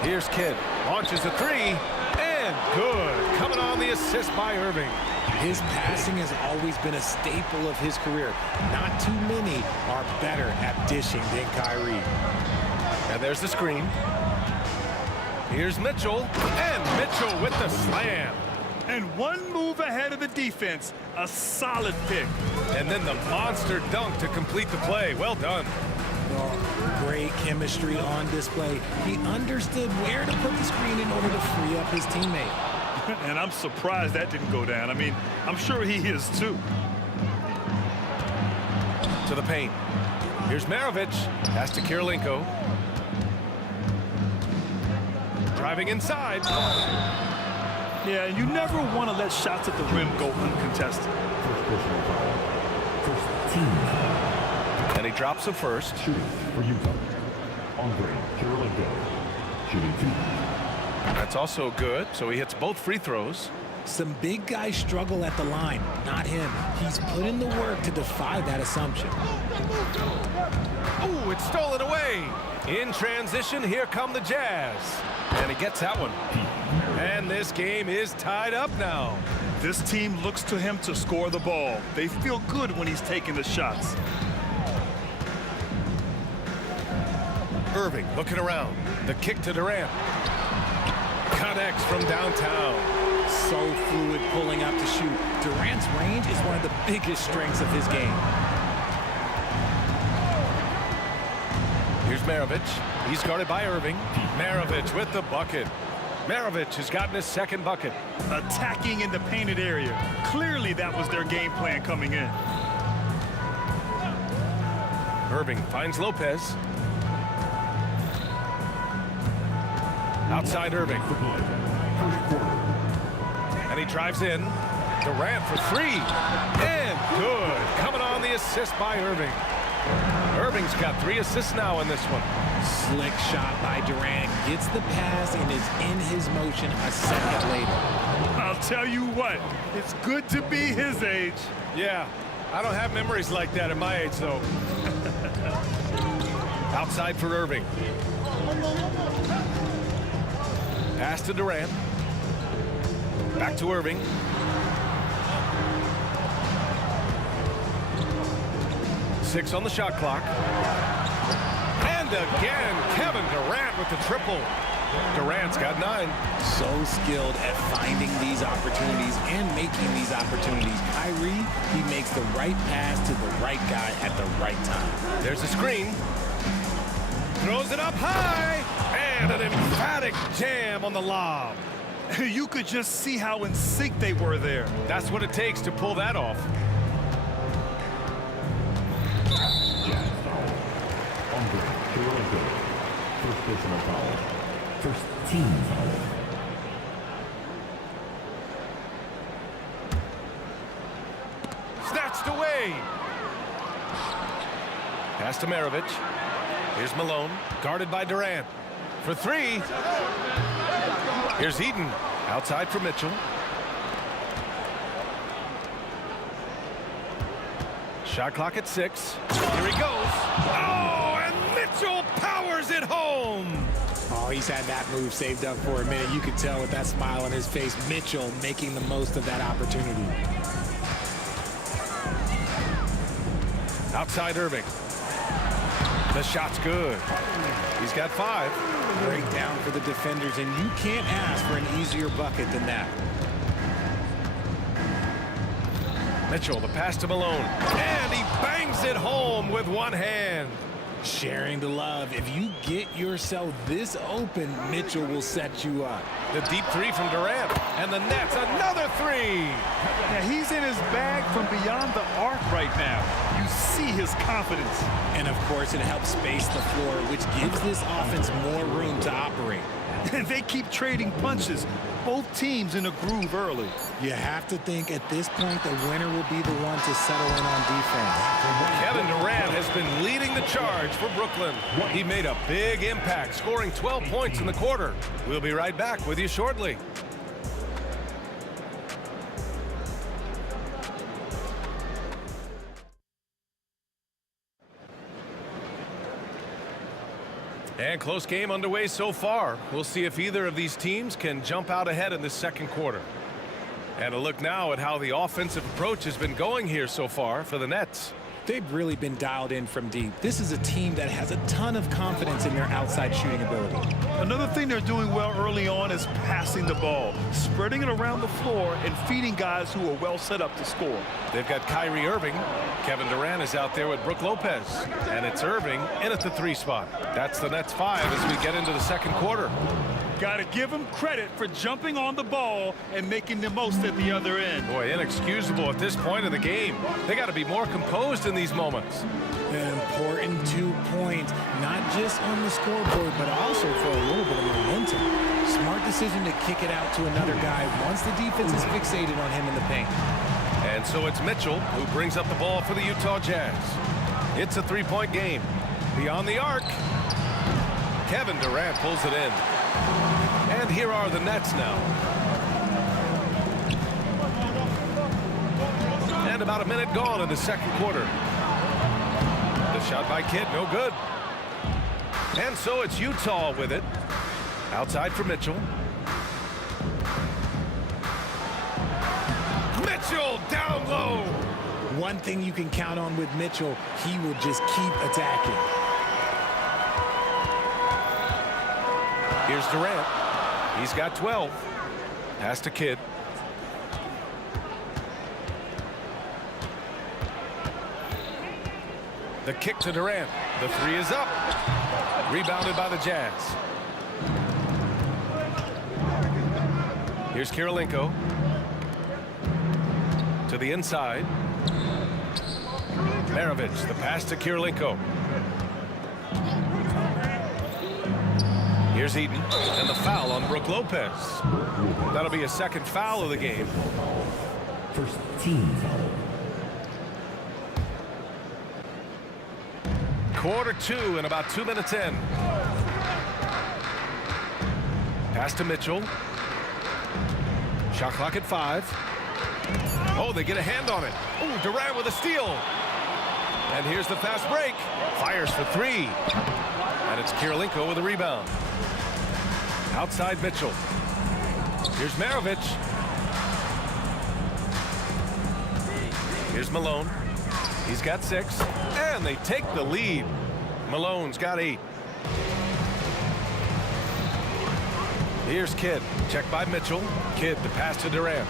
Here's Kidd. Launches a three, and good. Coming on the assist by Irving. His passing has always been a staple of his career. Not too many are better at dishing than Kyrie. And there's the screen. Here's Mitchell, and Mitchell with the slam. And one move ahead of the defense. A solid pick. And then the monster dunk to complete the play. Well done. Great chemistry on display. He understood where to put the screen in order to free up his teammate. And I'm surprised that didn't go down. I mean, I'm sure he is too. To the paint. Here's Maravich. Pass to Kirilenko. Driving inside. Yeah, you never want to let shots at the rim go uncontested. And he drops the first. Shooting for Utah. Andre Kirilenko. Shooting 2. That's also good, so he hits both free throws. Some big guys struggle at the line, not him. He's put in the work to defy that assumption. Oh, it's stolen away. In transition, here come the Jazz. And he gets that one. And this game is tied up now. This team looks to him to score the ball. They feel good when he's taking the shots. Irving looking around. The kick to Durant. Connects from downtown. So fluid pulling up to shoot. Durant's range is one of the biggest strengths of his game. Here's Maravich. He's guarded by Irving. Maravich with the bucket. Maravich has gotten his second bucket. Attacking in the painted area. Clearly that was their game plan coming in. Irving finds Lopez. Outside Irving. And he drives in. Durant for three. And good. Coming on the assist by Irving. Irving's got 3 assists now in this one. Slick shot by Durant. Gets the pass and is in his motion a second later. I'll tell you what. It's good to be his age. Yeah. I don't have memories like that at my age, though. Outside for Irving. Pass to Durant. Back to Irving. Six on the shot clock. And again, Kevin Durant with the triple. Durant's got 9. So skilled at finding these opportunities and making these opportunities. Kyrie, he makes the right pass to the right guy at the right time. There's a screen. Throws it up high. And an emphatic jam on the lob. You could just see how in sync they were there. That's what it takes to pull that off. Jazz foul. Andre Kirilenko. First personal foul. First team foul. Snatched away. Pass to Maravich. Here's Malone, guarded by Durant. For three. Here's Eden, outside for Mitchell. Shot clock at 6. Here he goes. Oh, and Mitchell powers it home. Oh, he's had that move saved up for a minute. You could tell with that smile on his face, Mitchell making the most of that opportunity. Outside Irving. The shot's good. He's got 5. Great down for the defenders, and you can't ask for an easier bucket than that. Mitchell, the pass to Malone. And he bangs it home with one hand. Sharing the love. If you get yourself this open, Mitchell will set you up. The deep 3 from Durant. And the Nets, another 3. Yeah, he's in his bag from beyond the arc right now. You see his confidence. And of course, it helps space the floor, which gives this offense more room to operate. And they keep trading punches. Both teams in a groove early. You have to think at this point the winner will be the one to settle in on defense. Kevin Durant has been leading the charge for Brooklyn. He made a big impact, scoring 12 points in the quarter. We'll be right back with you shortly. And close game underway so far. We'll see if either of these teams can jump out ahead in the second quarter. And a look now at how the offensive approach has been going here so far for the Nets. They've really been dialed in from deep. This is a team that has a ton of confidence in their outside shooting ability. Another thing they're doing well early on is passing the ball, spreading it around the floor and feeding guys who are well set up to score. They've got Kyrie Irving. Kevin Durant is out there with Brook Lopez. And it's Irving in at the 3 spot. That's the Nets 5 as we get into the second quarter. Got to give him credit for jumping on the ball and making the most at the other end. Boy, inexcusable at this point of the game. They got to be more composed in these moments. An important 2 points, not just on the scoreboard, but also for a little bit of momentum. Smart decision to kick it out to another guy once the defense is fixated on him in the paint. And so it's Mitchell who brings up the ball for the Utah Jazz. It's a 3-point game. Beyond the arc. Kevin Durant pulls it in. And here are the Nets now. And about a minute gone in the second quarter. The shot by Kidd, no good. And so it's Utah with it. Outside for Mitchell. Mitchell down low. One thing you can count on with Mitchell, he will just keep attacking. Here's Durant. He's got 12. Pass to Kidd. The kick to Durant. The 3 is up. Rebounded by the Jazz. Here's Kirilenko. To the inside. Maravich, the pass to Kirilenko. Here's Eden, and the foul on Brook Lopez. That'll be a second foul of the game. First team foul. Quarter 2 and about 2 minutes in. Pass to Mitchell. Shot clock at 5. Oh, they get a hand on it. Oh, Durant with a steal. And here's the fast break. Fires for 3. And it's Kirilenko with a rebound. Outside Mitchell. Here's Maravich. Here's Malone. He's got 6. And they take the lead. Malone's got 8. Here's Kidd. Checked by Mitchell. Kidd, the pass to Durant.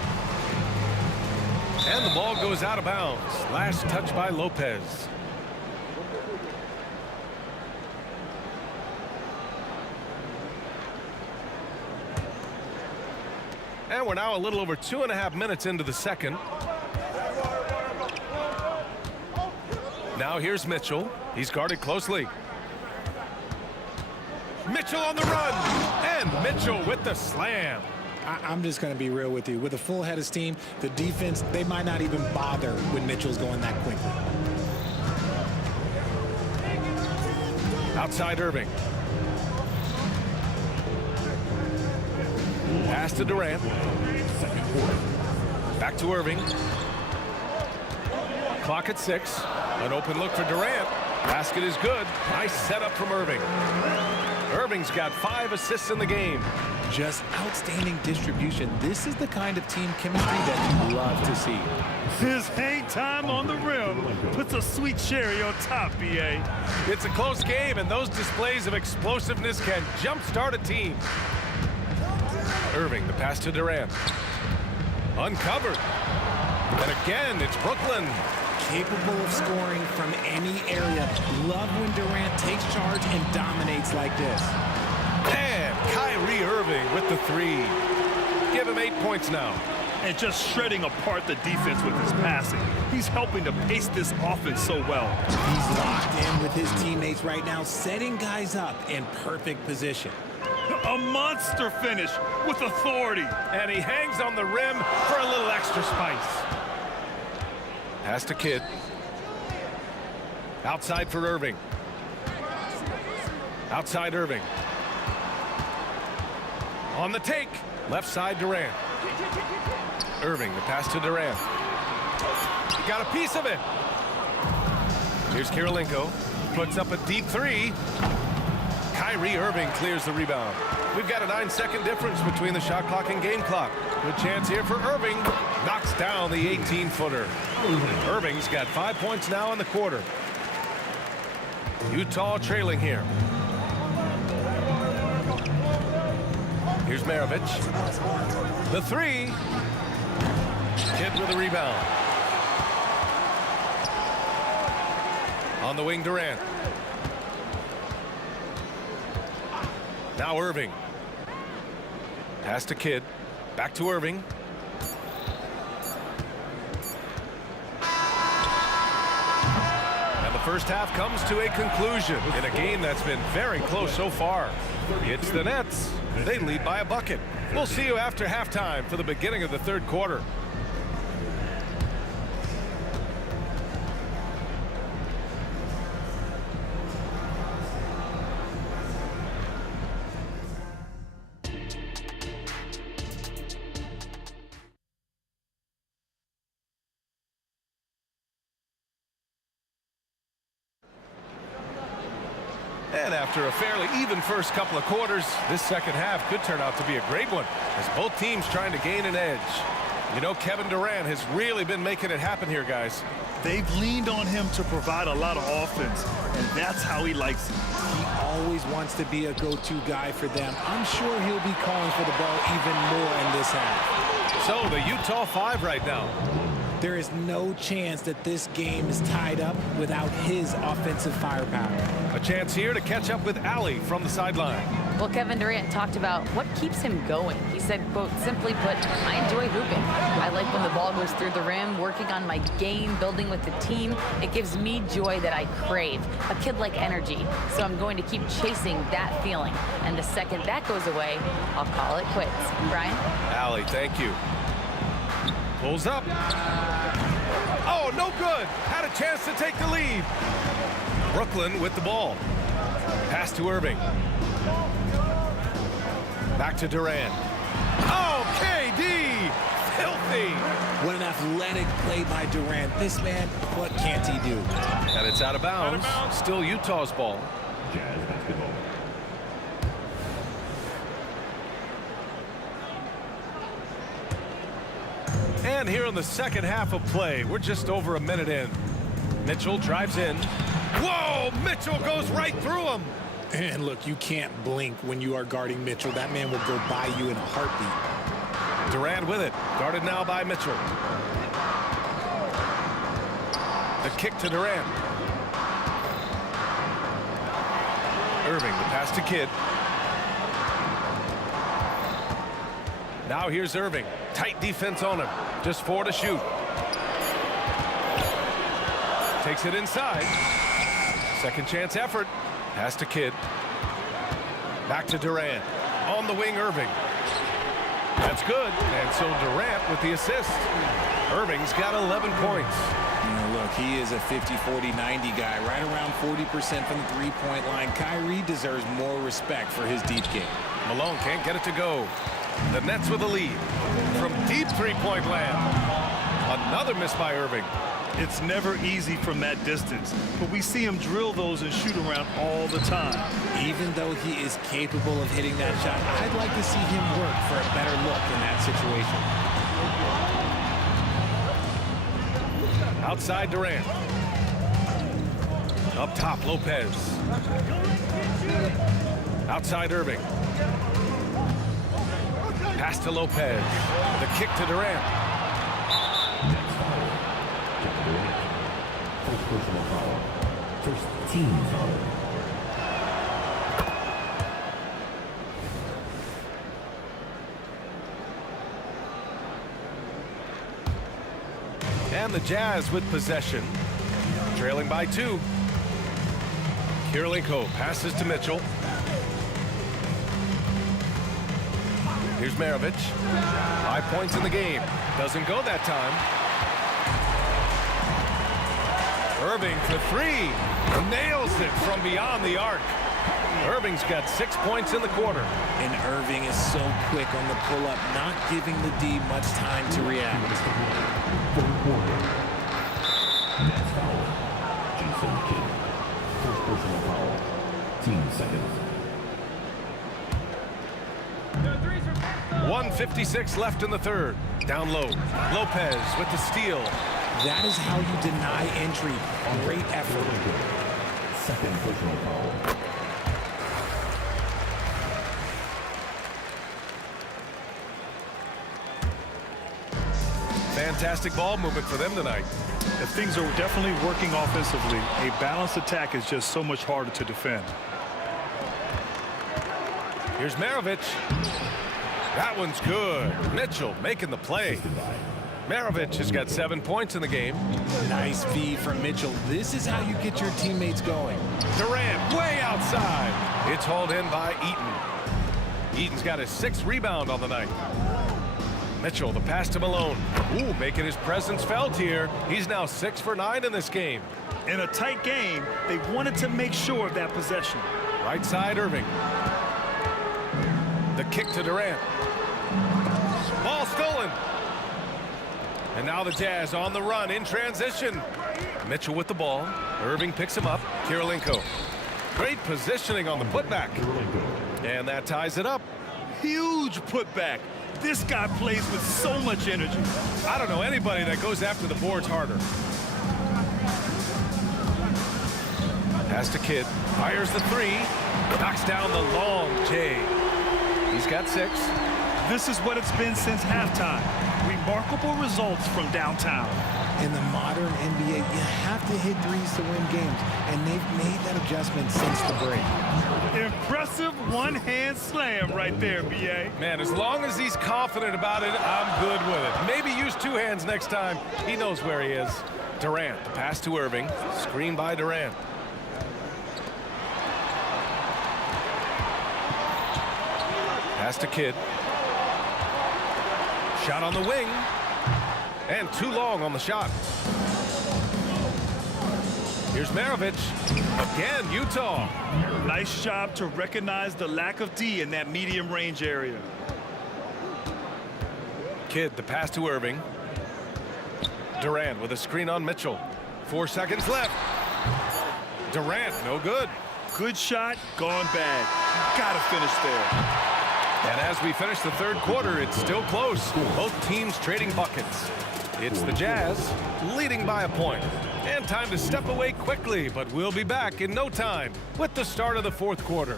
And the ball goes out of bounds. Last touch by Lopez. And we're now a little over 2.5 minutes into the second. Now here's Mitchell. He's guarded closely. Mitchell on the run. And Mitchell with the slam. I'm just going to be real with you. With a full head of steam, the defense, they might not even bother when Mitchell's going that quickly. Outside Irving. Pass to Durant. Back to Irving. Clock at 6. An open look for Durant. Basket is good. Nice setup from Irving. Irving's got 5 assists in the game. Just outstanding distribution. This is the kind of team chemistry that you love to see. His hang time on the rim puts a sweet cherry on top, BA. It's a close game, and those displays of explosiveness can jumpstart a team. Irving, the pass to Durant. Uncovered. And again, it's Brooklyn. Capable of scoring from any area. Love when Durant takes charge and dominates like this. And Kyrie Irving with the 3. Give him 8 points now. And just shredding apart the defense with his passing. He's helping to pace this offense so well. He's locked in with his teammates right now, setting guys up in perfect position. A monster finish with authority. And he hangs on the rim for a little extra spice. Pass to Kidd. Outside for Irving. Outside Irving. On the take. Left side Durant. Irving, the pass to Durant. He got a piece of it. Here's Kirilenko. Puts up a deep 3. Kyrie Irving clears the rebound. We've got a 9-second difference between the shot clock and game clock. Good chance here for Irving. Knocks down the 18-footer. Irving's got 5 points now in the quarter. Utah trailing here. Here's Maravich. The 3. Kidd with a rebound. On the wing, Durant. Now Irving. Pass to Kidd. Back to Irving. And the first half comes to a conclusion in a game that's been very close so far. It's the Nets. They lead by a bucket. We'll see you after halftime for the beginning of the third quarter. And after a fairly even first couple of quarters, this second half could turn out to be a great one as both teams trying to gain an edge. You know, Kevin Durant has really been making it happen here, guys. They've leaned on him to provide a lot of offense, and that's how he likes it. He always wants to be a go-to guy for them. I'm sure he'll be calling for the ball even more in this half. So the Utah 5 right now. There is no chance that this game is tied up without his offensive firepower. A chance here to catch up with Allie from the sideline. Well, Kevin Durant talked about what keeps him going. He said, quote, simply put, I enjoy hooping. I like when the ball goes through the rim, working on my game, building with the team. It gives me joy that I crave, a kid-like energy. So I'm going to keep chasing that feeling. And the second that goes away, I'll call it quits. Brian? Allie, thank you. Pulls up. Oh, no good. Had a chance to take the lead. Brooklyn with the ball. Pass to Irving. Back to Durant. Oh, KD. Filthy. What an athletic play by Durant. This man, what can't he do? And it's out of bounds. Still Utah's ball. Jazz basketball. And here in the second half of play, we're just over a minute in. Mitchell drives in. Whoa, Mitchell goes right through him. And look, you can't blink when you are guarding Mitchell. That man will go by you in a heartbeat. Durant with it. Guarded now by Mitchell. The kick to Durant. Irving, the pass to Kidd. Now here's Irving. Tight defense on him. Just 4 to shoot. Takes it inside. Second chance effort. Pass to Kidd. Back to Durant. On the wing, Irving. That's good. And so Durant with the assist. Irving's got 11 points. Look, he is a 50, 40, 90 guy, right around 40% from the three-point line. Kyrie deserves more respect for his deep game. Malone can't get it to go. The Nets with a lead from deep three-point land. Another miss by Irving. It's never easy from that distance, but we see him drill those and shoot around all the time. Even though he is capable of hitting that shot, I'd like to see him work for a better look in that situation. Outside Durant. Up top, Lopez. Outside Irving. Pass to Lopez. The kick to Durant. First personal foul. First team foul. And the Jazz with possession. Trailing by 2. Kirilenko passes to Mitchell. Here's Maravich. 5 points in the game. Doesn't go that time. Irving for 3. Nails it from beyond the arc. Irving's got 6 points in the quarter. And Irving is so quick on the pull-up, not giving the D much time to react. Third quarter. Next foul. Jason Kidd. First personal foul. Team seconds. 1:56 left in the third. Down low. Lopez with the steal. That is how you deny entry. Great effort. Second personal foul. Fantastic ball movement for them tonight. If things are definitely working offensively, a balanced attack is just so much harder to defend. Here's Maravich. That one's good. Mitchell making the play. Maravich has got 7 points in the game. Nice feed from Mitchell. This is how you get your teammates going. Durant way outside. It's hauled in by Eaton. Eaton's got his 6th rebound on the night. Mitchell, the pass to Malone. Ooh, making his presence felt here. He's now 6 for 9 in this game. In a tight game, they wanted to make sure of that possession. Right side, Irving. The kick to Durant. Ball stolen. And now the Jazz on the run in transition. Mitchell with the ball. Irving picks him up. Kirilenko. Great positioning on the putback. And that ties it up. Huge putback. This guy plays with so much energy. I don't know anybody that goes after the boards harder. Pass to Kidd. Fires the 3. Knocks down the long J. He's got 6. This is what it's been since halftime. Remarkable results from downtown. In the modern NBA, you have to hit threes to win games, and they've made that adjustment since the break. Impressive one-hand slam right there, B.A. Man, as long as he's confident about it, I'm good with it. Maybe use 2 hands next time. He knows where he is. Durant, the pass to Irving. Screen by Durant. Pass to Kidd. Shot on the wing. And too long on the shot. Here's Maravich. Again, Utah. Nice job to recognize the lack of D in that medium range area. Kidd, the pass to Irving. Durant with a screen on Mitchell. 4 seconds left. Durant, no good. Good shot, gone bad. Gotta finish there. And as we finish the third quarter, it's still close. Both teams trading buckets. It's the Jazz leading by a point. And time to step away quickly, but we'll be back in no time with the start of the fourth quarter.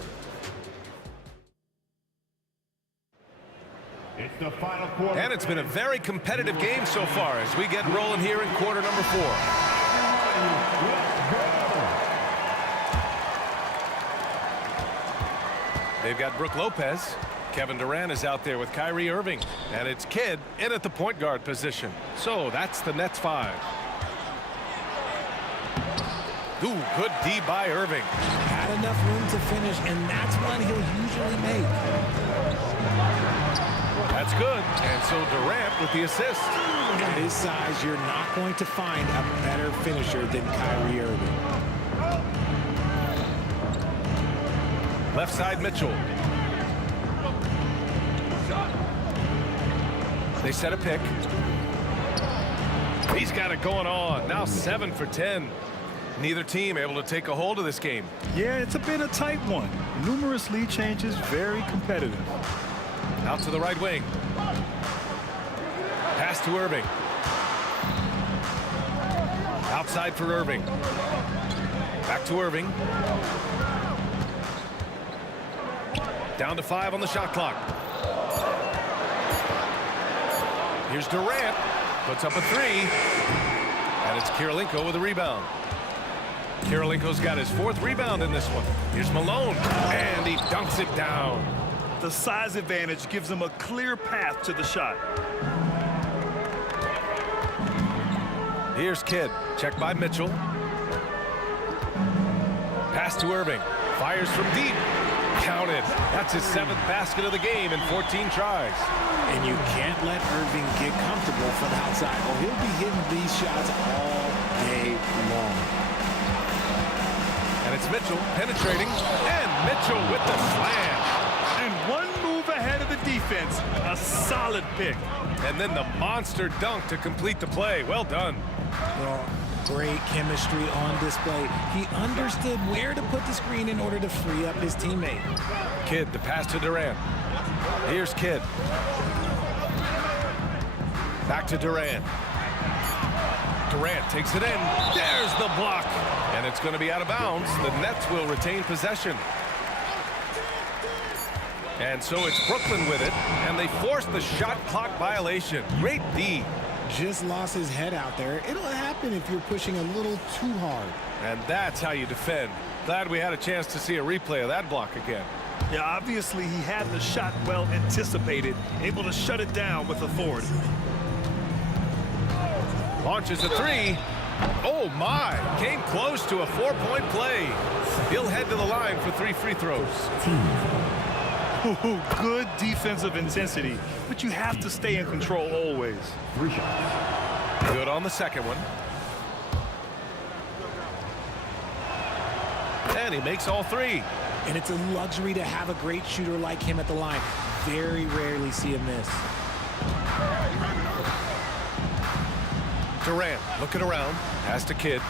It's the final quarter. And it's been a very competitive game so far as we get rolling here in quarter number 4. They've got Brook Lopez. Kevin Durant is out there with Kyrie Irving. And it's Kidd in at the point guard position. So that's the Nets 5. Ooh, good D by Irving. got enough room to finish, and that's one he'll usually make. That's good. And so Durant with the assist. At his size, you're not going to find a better finisher than Kyrie Irving. Left side, Mitchell. They set a pick. He's got it going on. Now 7 for 10. Neither team able to take a hold of this game. Yeah, it's been a tight one. Numerous lead changes, very competitive. Out to the right wing. Pass to Irving. Outside for Irving. Back to Irving. Down to 5 on the shot clock. Here's Durant. Puts up a 3. And it's Kirilenko with a rebound. Kirilenko's got his 4th rebound in this one. Here's Malone. And he dunks it down. The size advantage gives him a clear path to the shot. Here's Kidd. Checked by Mitchell. Pass to Irving. Fires from deep. Counted. That's his 7th basket of the game in 14 tries. And you can't let Irving get comfortable from the outside. Well, he'll be hitting these shots all day long. And it's Mitchell penetrating. And Mitchell with the slam. And one move ahead of the defense. A solid pick. And then the monster dunk to complete the play. Well done. Well, great chemistry on display. He understood where to put the screen in order to free up his teammate. Kidd, the pass to Durant. Here's Kidd. Back to Durant. Durant takes it in. There's the block. And it's going to be out of bounds. The Nets will retain possession. And so it's Brooklyn with it. And they force the shot clock violation. Great D. Just lost his head out there. It'll happen if you're pushing a little too hard. And that's how you defend. Glad we had a chance to see a replay of that block again. Yeah, obviously he had the shot well anticipated, able to shut it down with authority. Launches a 3. Oh my, came close to a 4-point play. He'll head to the line for 3 free throws. Ooh, good defensive intensity, but you have to stay in control always. Good on the second one. And he makes all 3. And it's a luxury to have a great shooter like him at the line. Very rarely see a miss. Durant looking around. Pass to Kidd.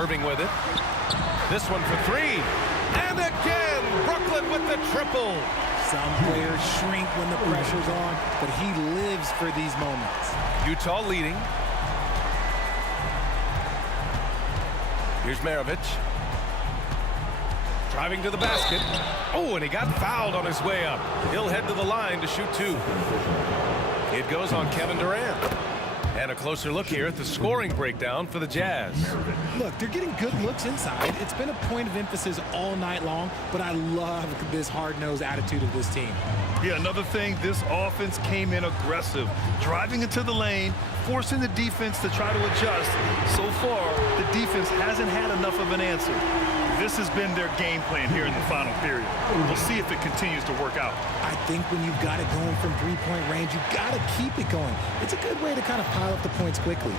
Irving with it. This one for 3. And again, Brooklyn with the triple. Some players shrink when the pressure's on, but he lives for these moments. Utah leading. Here's Maravich. Driving to the basket. Oh, and he got fouled on his way up. He'll head to the line to shoot 2. It goes on Kevin Durant. And a closer look here at the scoring breakdown for the Jazz. Look, they're getting good looks inside. It's been a point of emphasis all night long, but I love this hard-nosed attitude of this team. Yeah, another thing, this offense came in aggressive, driving into the lane, forcing the defense to try to adjust. So far, the defense hasn't had enough of an answer. This has been their game plan here in the final period. We'll see if it continues to work out. I think when you've got it going from 3-point range, you've got to keep it going. It's a good way to kind of pile up the points quickly.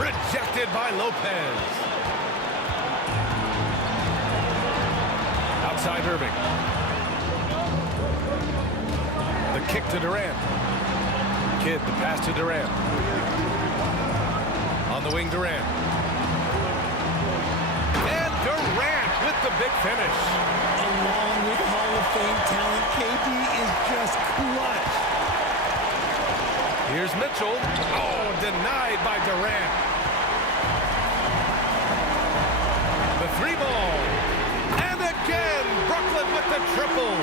Rejected by Lopez. Outside Irving. The kick to Durant. Kidd, the pass to Durant. On the wing, Durant. And Durant with the big finish. Along with Hall of Fame talent, KD is just clutch. Here's Mitchell. Oh, denied by Durant. The 3 ball. And again, Brooklyn with the triple.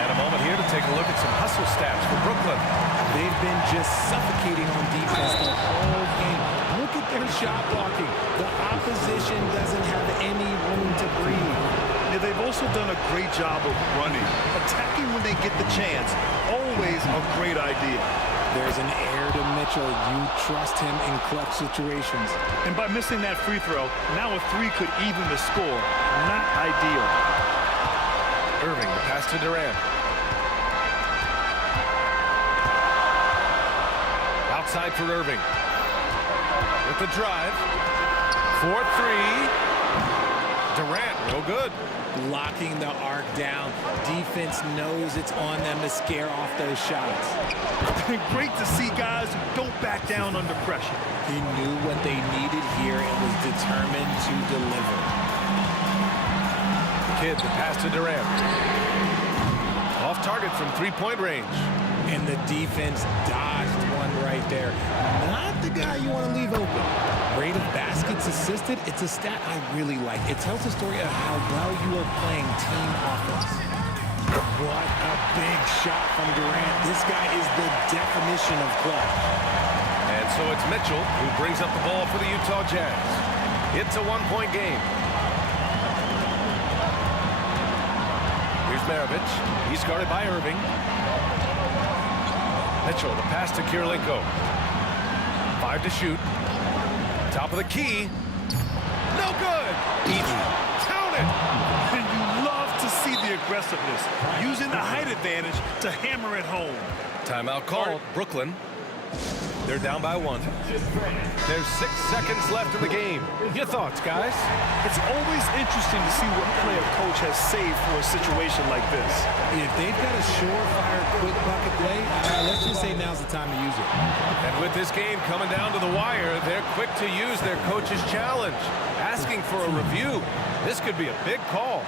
And a moment here to take a look at some hustle stats for Brooklyn. They've been just suffocating on defense the whole game. Look at their shot blocking. The opposition doesn't have any room to breathe. Yeah, they've also done a great job of running. Attacking when they get the chance. Always a great idea. There's an air to Mitchell. You trust him in clutch situations. And by missing that free throw, now a three could even the score. Not ideal. Irving, the pass to Durant. Outside for Irving. With the drive. 4-3. Durant, no good. Locking the arc down. Defense knows it's on them to scare off those shots. Great to see guys who don't back down under pressure. He knew what they needed here and was determined to deliver. Kidd, the pass to Durant. Off target from three-point range. And the defense dodged one right there. Not the guy you want to leave open. Rate of baskets assisted, it's a stat I really like. It tells the story of how well you are playing team offense. What a big shot from Durant. This guy is the definition of clutch. And so it's Mitchell who brings up the ball for the Utah Jazz. It's a one-point game. Here's Maravich. He's guarded by Irving. Mitchell, the pass to Kirilenko. 5 to shoot. Top of the key. No good. Easy. Count it. And you love to see the aggressiveness, using the height advantage to hammer it home. Timeout called. Brooklyn. They're down by 1. There's 6 seconds left in the game. Your thoughts, guys? It's always interesting to see what play a coach has saved for a situation like this. If they've got a surefire quick bucket play, let's just say now's the time to use it. And with this game coming down to the wire, they're quick to use their coach's challenge, asking for a review. This could be a big call.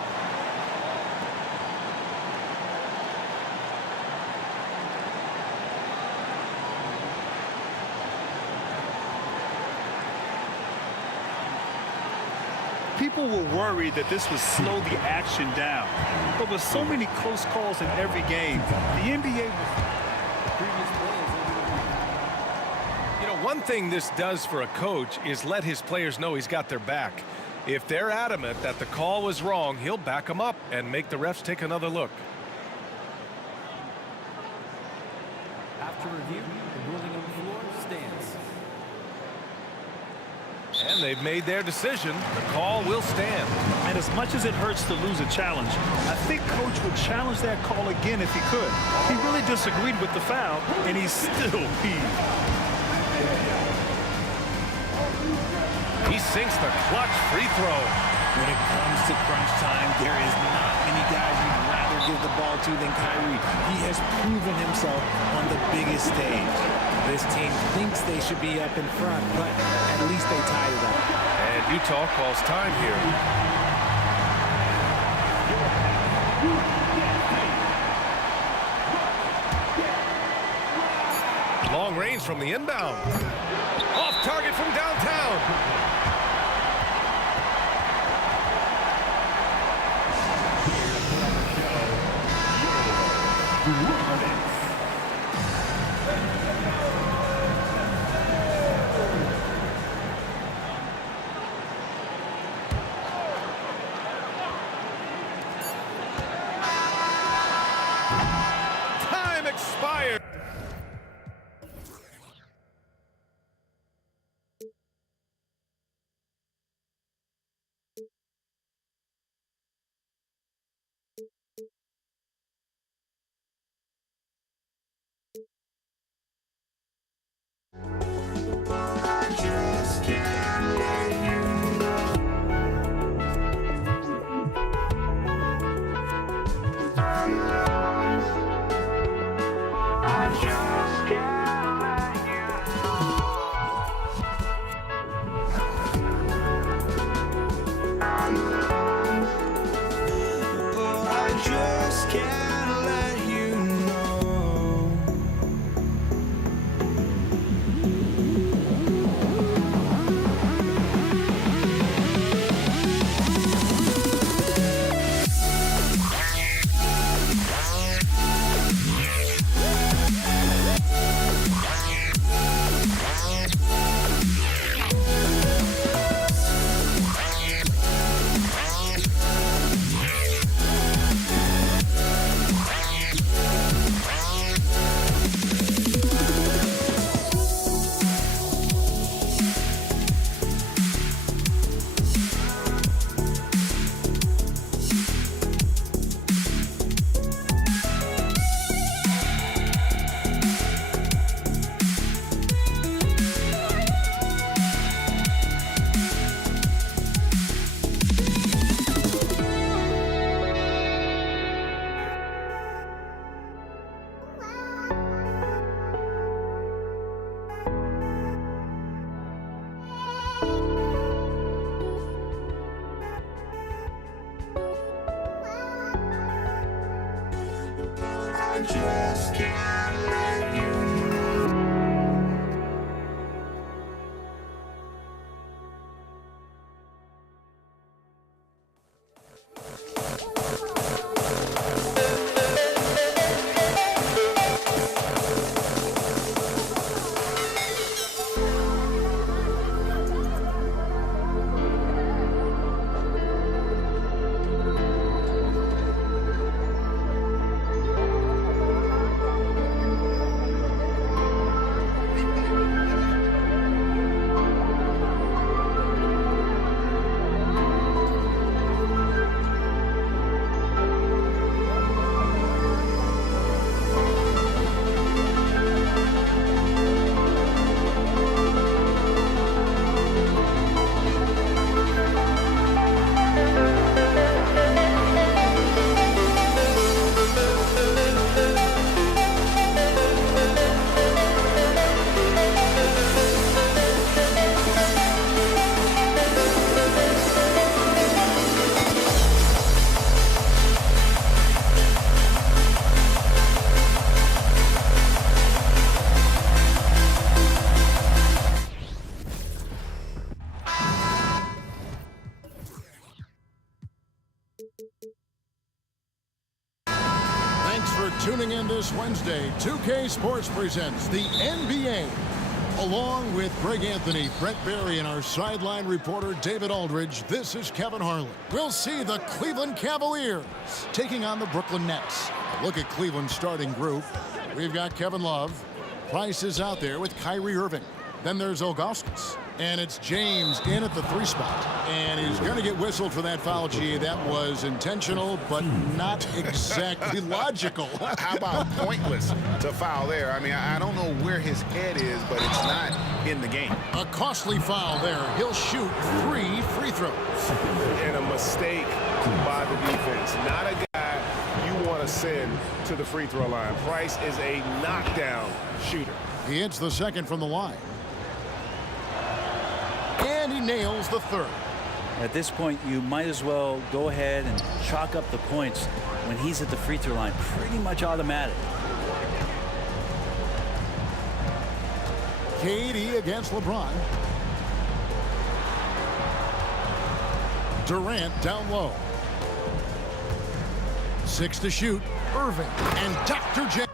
People were worried that this would slow the action down. But with so many close calls in every game, the NBA was... You know, one thing this does for a coach is let his players know he's got their back. If they're adamant that the call was wrong, he'll back them up and make the refs take another look. After review, the ruling on the floor stands. And they've made their decision. The call will stand. And as much as it hurts to lose a challenge, I think Coach would challenge that call again if he could. He really disagreed with the foul, and he's still peeved. He sinks the clutch free throw. When it comes to crunch time, there is not many guys you'd rather give the ball to than Kyrie. He has proven himself on the biggest stage. This team thinks they should be up in front, but at least they tied it up. And Utah calls time here. Long range from the inbound. Off target from downtown. Time expired. Tuning in this Wednesday, 2K Sports presents the NBA. Along with Greg Anthony, Brett Barry, and our sideline reporter David Aldridge, this is Kevin Harlan. We'll see the Cleveland Cavaliers taking on the Brooklyn Nets. A look at Cleveland's starting group. We've got Kevin Love. Price is out there with Kyrie Irving. Then there's Ilgauskas. And it's James in at the 3 spot. And he's going to get whistled for that foul, G. That was intentional, but not exactly logical. How about pointless to foul there? I mean, I don't know where his head is, but it's not in the game. A costly foul there. He'll shoot 3 free throws. And a mistake by the defense. Not a guy you want to send to the free throw line. Price is a knockdown shooter. He hits the second from the line. And he nails the third. At this point, you might as well go ahead and chalk up the points when he's at the free throw line. Pretty much automatic. KD against LeBron. Durant down low. 6 to shoot. Irving and Dr. J.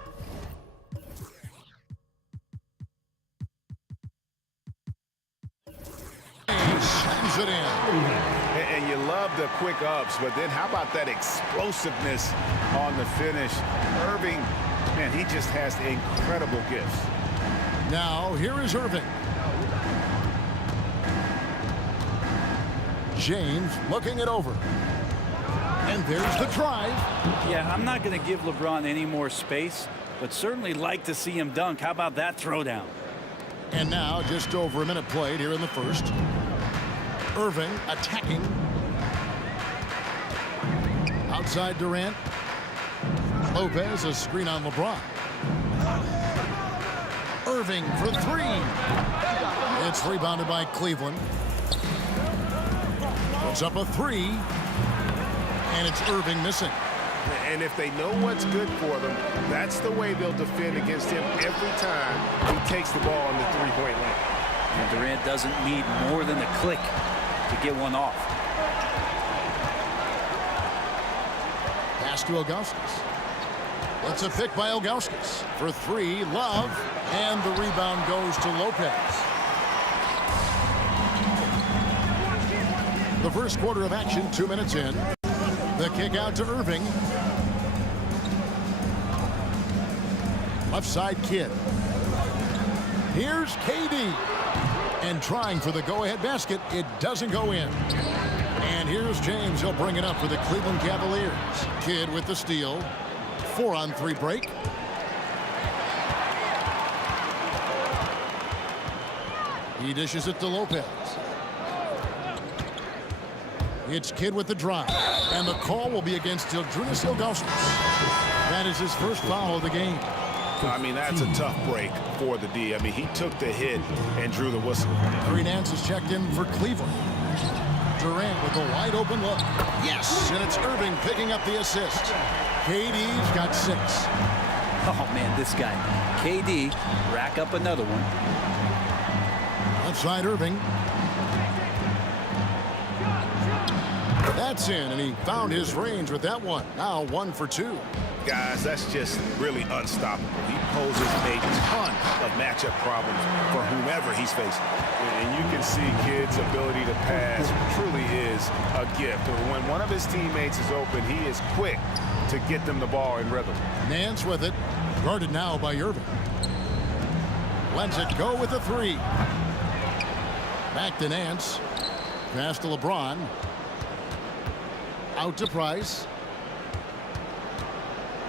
Slams it in. And you love the quick ups, but then how about that explosiveness on the finish? Irving, man, he just has incredible gifts. Now, here is Irving. James looking it over. And there's the drive. Yeah, I'm not going to give LeBron any more space, but certainly like to see him dunk. How about that throwdown? And now, just over a minute played here in the first. Irving attacking. Outside Durant. Lopez, a screen on LeBron. Irving for 3. It's rebounded by Cleveland. Puts up a 3. And it's Irving missing. And if they know what's good for them, that's the way they'll defend against him every time he takes the ball in the three-point line. And Durant doesn't need more than a click to get one off. Pass to Ilgauskas. It's a pick by Ilgauskas for 3. Love, and the rebound goes to Lopez. The first quarter of action, 2 minutes in. The kick out to Irving. Left side Kidd. Here's KD. And trying for the go-ahead basket. It doesn't go in. And here's James. He'll bring it up for the Cleveland Cavaliers. Kidd with the steal. 4-on-3 break. He dishes it to Lopez. It's Kidd with the drive. And the call will be against Zydrunas Ilgauskas. That is his first foul of the game. I mean, that's a tough break for the D. I mean, he took the hit and drew the whistle. Larry Nance is checked in for Cleveland. Durant with a wide open look. Yes, and it's Irving picking up the assist. KD's got 6. Oh, man, this guy. KD, rack up another one. Outside Irving. That's in, and he found his range with that one. Now 1 for 2. Guys, that's just really unstoppable. He poses a ton of matchup problems for whomever he's facing. And you can see Kidd's ability to pass truly is a gift. When one of his teammates is open, he is quick to get them the ball in rhythm. Nance with it. Guarded now by Irving. Lets it go with a 3. Back to Nance. Pass to LeBron. Out to Price.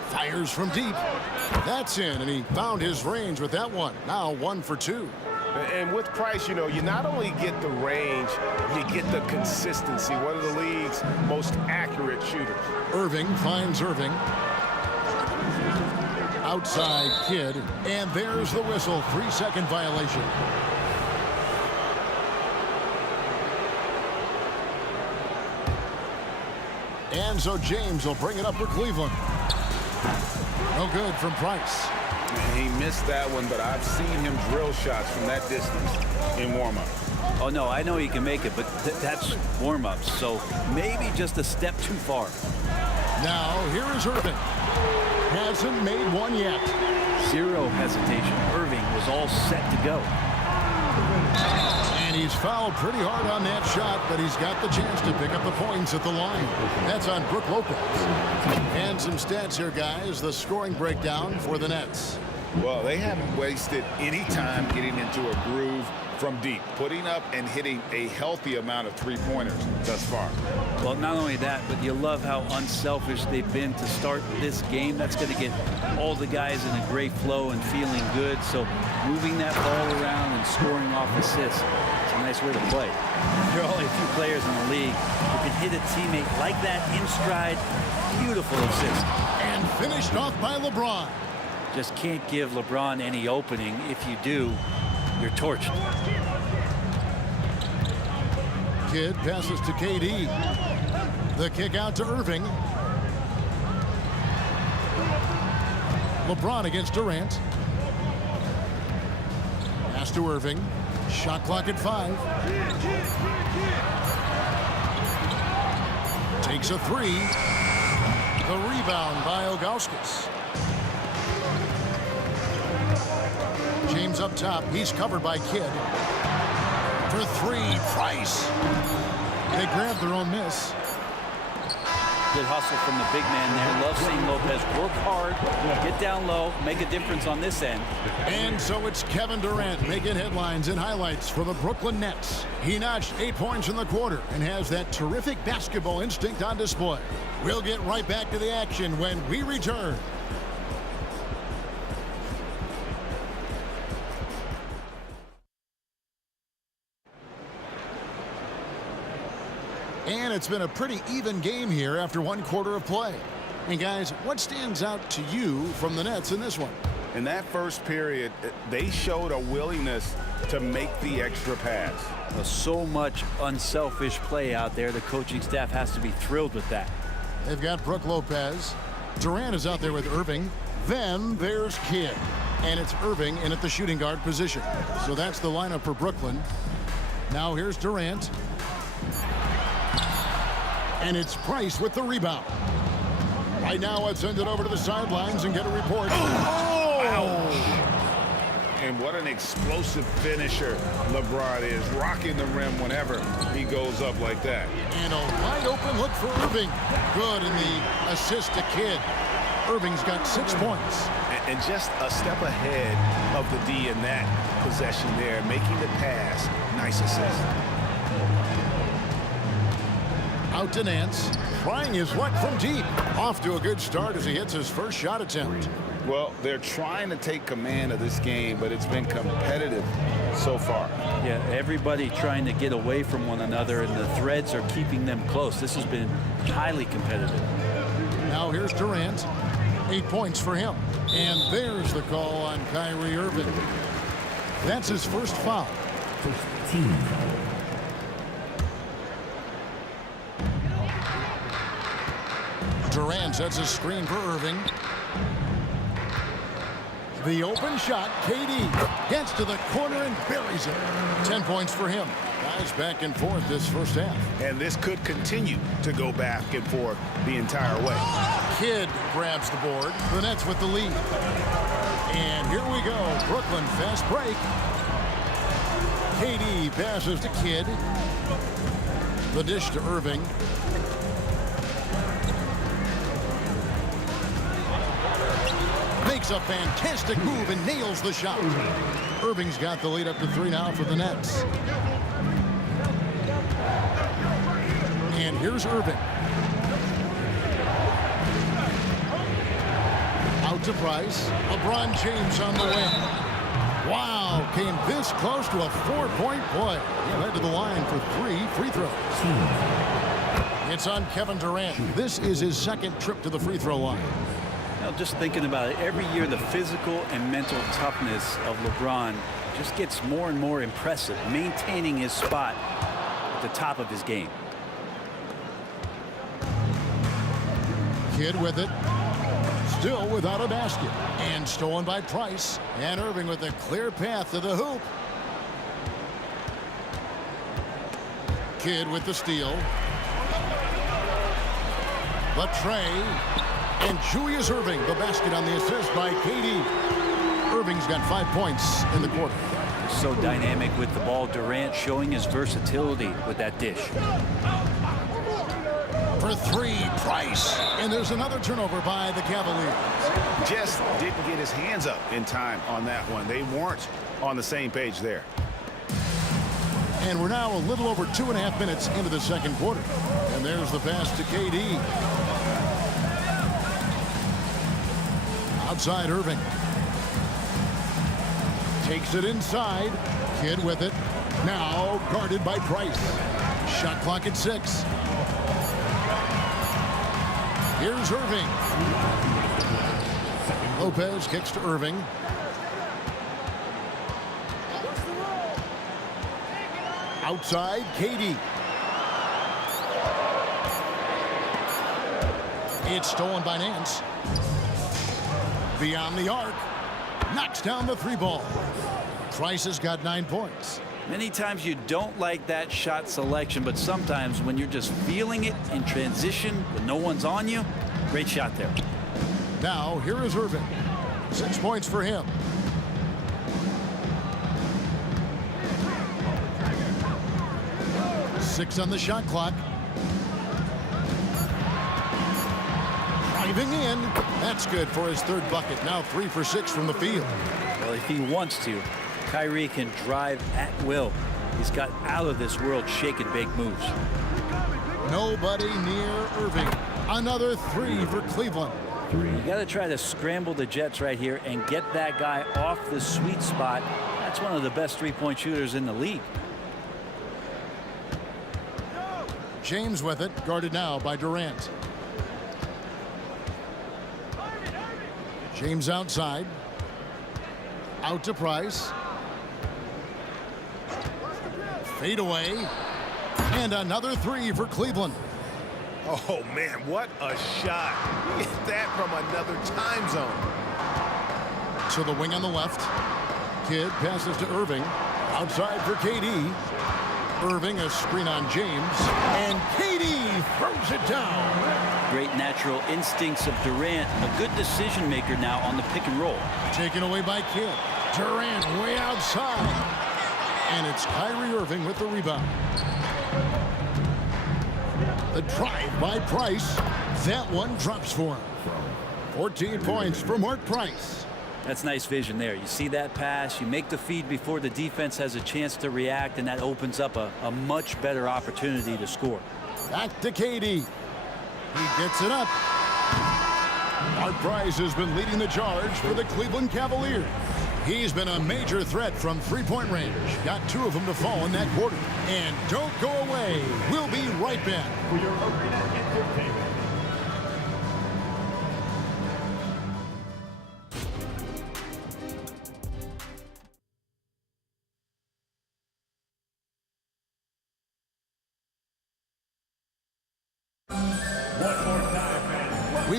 Fires from deep. That's in, and he found his range with that one. Now 1 for 2. And with Price, you know, you not only get the range, you get the consistency. One of the league's most accurate shooters. Irving finds Irving. Outside Kidd. And there's the whistle. 3-second violation. And so James will bring it up for Cleveland. No good from Price. He missed that one, but I've seen him drill shots from that distance in warm-up. Oh, no, I know he can make it, but that's warm-ups, so maybe just a step too far. Now, here is Irving. Hasn't made one yet. Zero hesitation. Irving was all set to go. And he's fouled pretty hard on that shot, but he's got the chance to pick up the points at the line. That's on Brook Lopez. And some stats here, guys. The scoring breakdown for the Nets. Well, they haven't wasted any time getting into a groove from deep, putting up and hitting a healthy amount of three-pointers thus far. Well, not only that, but you love how unselfish they've been to start this game. That's going to get all the guys in a great flow and feeling good. So moving that ball around and scoring off assists, it's a nice way to play. There are only a few players in the league who can hit a teammate like that in stride. Beautiful assist. And finished off by LeBron. Just can't give LeBron any opening. If you do, you're torched. Kidd passes to KD. The kick out to Irving. LeBron against Durant. Pass to Irving. Shot clock at 5. Takes a 3. The rebound by Ilgauskas. James up top. He's covered by Kidd. For 3, Price. They grab their own miss. Good hustle from the big man there. Love seeing Lopez work hard, get down low, make a difference on this end. And so it's Kevin Durant making headlines and highlights for the Brooklyn Nets. He notched 8 points in the quarter and has that terrific basketball instinct on display. We'll get right back to the action when we return. And it's been a pretty even game here after 1 quarter of play. And guys, what stands out to you from the Nets in this one? In that first period, they showed a willingness to make the extra pass. So much unselfish play out there. The coaching staff has to be thrilled with that. They've got Brook Lopez. Durant is out there with Irving. Then there's Kidd. And it's Irving in at the shooting guard position. So that's the lineup for Brooklyn. Now here's Durant. And it's Price with the rebound. Right now, let's send it over to the sidelines and get a report. Ouch. And what an explosive finisher LeBron is, rocking the rim whenever he goes up like that. And a wide open look for Irving. Good in the assist to Kidd. Irving's got 6 points. And just a step ahead of the D in that possession there, making the pass. Nice assist. Out to Nance. Trying his luck from deep. Off to a good start as he hits his first shot attempt. Well, they're trying to take command of this game, but it's been competitive so far. Yeah, everybody trying to get away from one another, and the threads are keeping them close. This has been highly competitive. Now here's Durant. 8 points for him. And there's the call on Kyrie Irving. That's his first foul. First team foul. Durant sets a screen for Irving. The open shot, KD gets to the corner and buries it. 10 points for him. Guys back and forth this first half. And this could continue to go back and forth the entire way. Kidd grabs the board. The Nets with the lead. And here we go. Brooklyn fast break. KD passes to Kidd. The dish to Irving. Makes a fantastic move and nails the shot. Irving's got the lead up to 3 now for the Nets. And here's Irving. Out to Price. LeBron James on the win. Wow, came this close to a 4-point play. He led to the line for 3 free throws. It's on Kevin Durant. This is his second trip to the free throw line. Now, just thinking about it, every year the physical and mental toughness of LeBron just gets more and more impressive, maintaining his spot at the top of his game. Kidd with it. Still without a basket. And stolen by Price. And Irving with a clear path to the hoop. Kidd with the steal. Latrey. And Julius Irving, the basket on the assist by KD. Irving's got 5 points in the quarter. So dynamic with the ball. Durant showing his versatility with that dish. For 3, Price. And there's another turnover by the Cavaliers. Just didn't get his hands up in time on that one. They weren't on the same page there. And we're now a little over 2.5 minutes into the second quarter. And there's the pass to KD. Outside Irving. Takes it inside. Kidd with it. Now guarded by Price. Shot clock at 6. Here's Irving. Lopez kicks to Irving. Outside, KD. It's stolen by Nance. Beyond the arc. Knocks down the 3 ball. Price has got 9 points. Many times you don't like that shot selection, but sometimes when you're just feeling it in transition when no one's on you, great shot there. Now here is Irving. 6 points for him. Six on the shot clock. Driving in. That's good for his 3rd bucket. Now 3 for 6 from the field. Well, if he wants to, Kyrie can drive at will. He's got out of this world shake and bake moves. Nobody near Irving. Another 3 for Cleveland. You got to try to scramble the Jets right here and get that guy off the sweet spot. That's one of the best 3-point shooters in the league. James with it, guarded now by Durant. James outside. Out to Price. Fade away. And another 3 for Cleveland. Oh, man, what a shot. Hit that from another time zone. To the wing on the left. Kidd passes to Irving. Outside for KD. Irving, a screen on James. And KD throws it down. Great natural instincts of Durant. A good decision maker now on the pick and roll. Taken away by Kidd. Durant way outside. And it's Kyrie Irving with the rebound. The drive by Price. That one drops for him. 14 points for Mark Price. That's nice vision there. You see that pass, you make the feed before the defense has a chance to react, and that opens up a much better opportunity to score. Back to KD. He gets it up. Mark Price has been leading the charge for the Cleveland Cavaliers. He's been a major threat from 3-point range. Got 2 of them to fall in that quarter. And don't go away. We'll be right back. For your arena entertainment.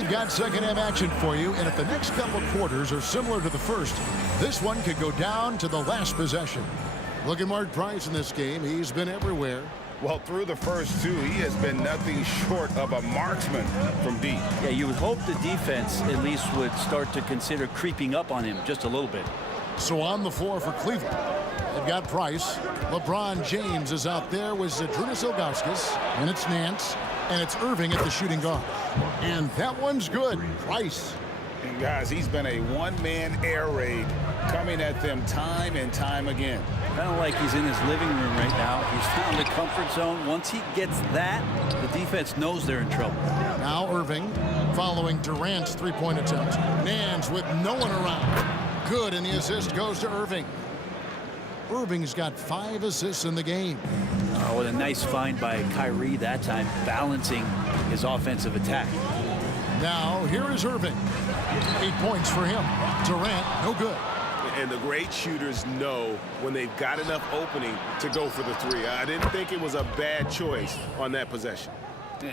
We've got second half action for you, and if the next couple quarters are similar to the first, this one could go down to the last possession. Look at Mark Price in this game. He's been everywhere. Well, through the first two, he has been nothing short of a marksman from deep. Yeah, you would hope the defense at least would start to consider creeping up on him just a little bit. So on the floor for Cleveland, they've got Price. LeBron James is out there with Zydrunas Ilgauskas, and it's Nance, and it's Irving at the shooting guard. And that one's good. Price. And guys, he's been a one-man air raid coming at them time and time again. Kind of like he's in his living room right now. He's found the comfort zone. Once he gets that, the defense knows they're in trouble. Now Irving following Durant's three-point attempt. Nance with no one around. Good, and the assist goes to Irving. Irving's got 5 assists in the game. Oh, what a nice find by Kyrie that time, balancing his offensive attack. Now, here is Irving. 8 points for him. Durant, no good. And the great shooters know when they've got enough opening to go for the three. I didn't think it was a bad choice on that possession.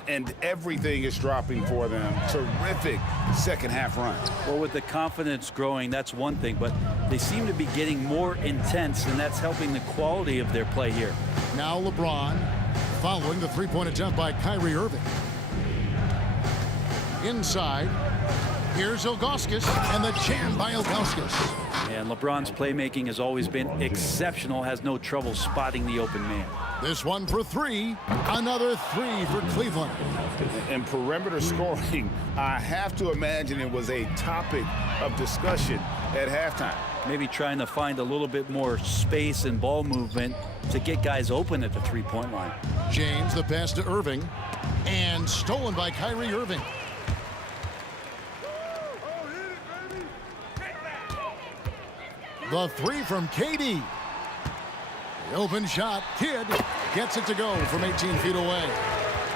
And everything is dropping for them. Terrific second half run. Well, with the confidence growing, that's one thing, but they seem to be getting more intense, and that's helping the quality of their play here. Now LeBron following the three-point attempt by Kyrie Irving. Inside, here's Ilgauskas, and the jam by Ilgauskas. And LeBron's playmaking has always been exceptional, has no trouble spotting the open man. This one for 3, another 3 for Cleveland. And perimeter scoring, I have to imagine it was a topic of discussion at halftime. Maybe trying to find a little bit more space and ball movement to get guys open at the three-point line. James, the pass to Irving, and stolen by Kyrie Irving. The 3 from KD. The open shot. Kidd gets it to go from 18 feet away.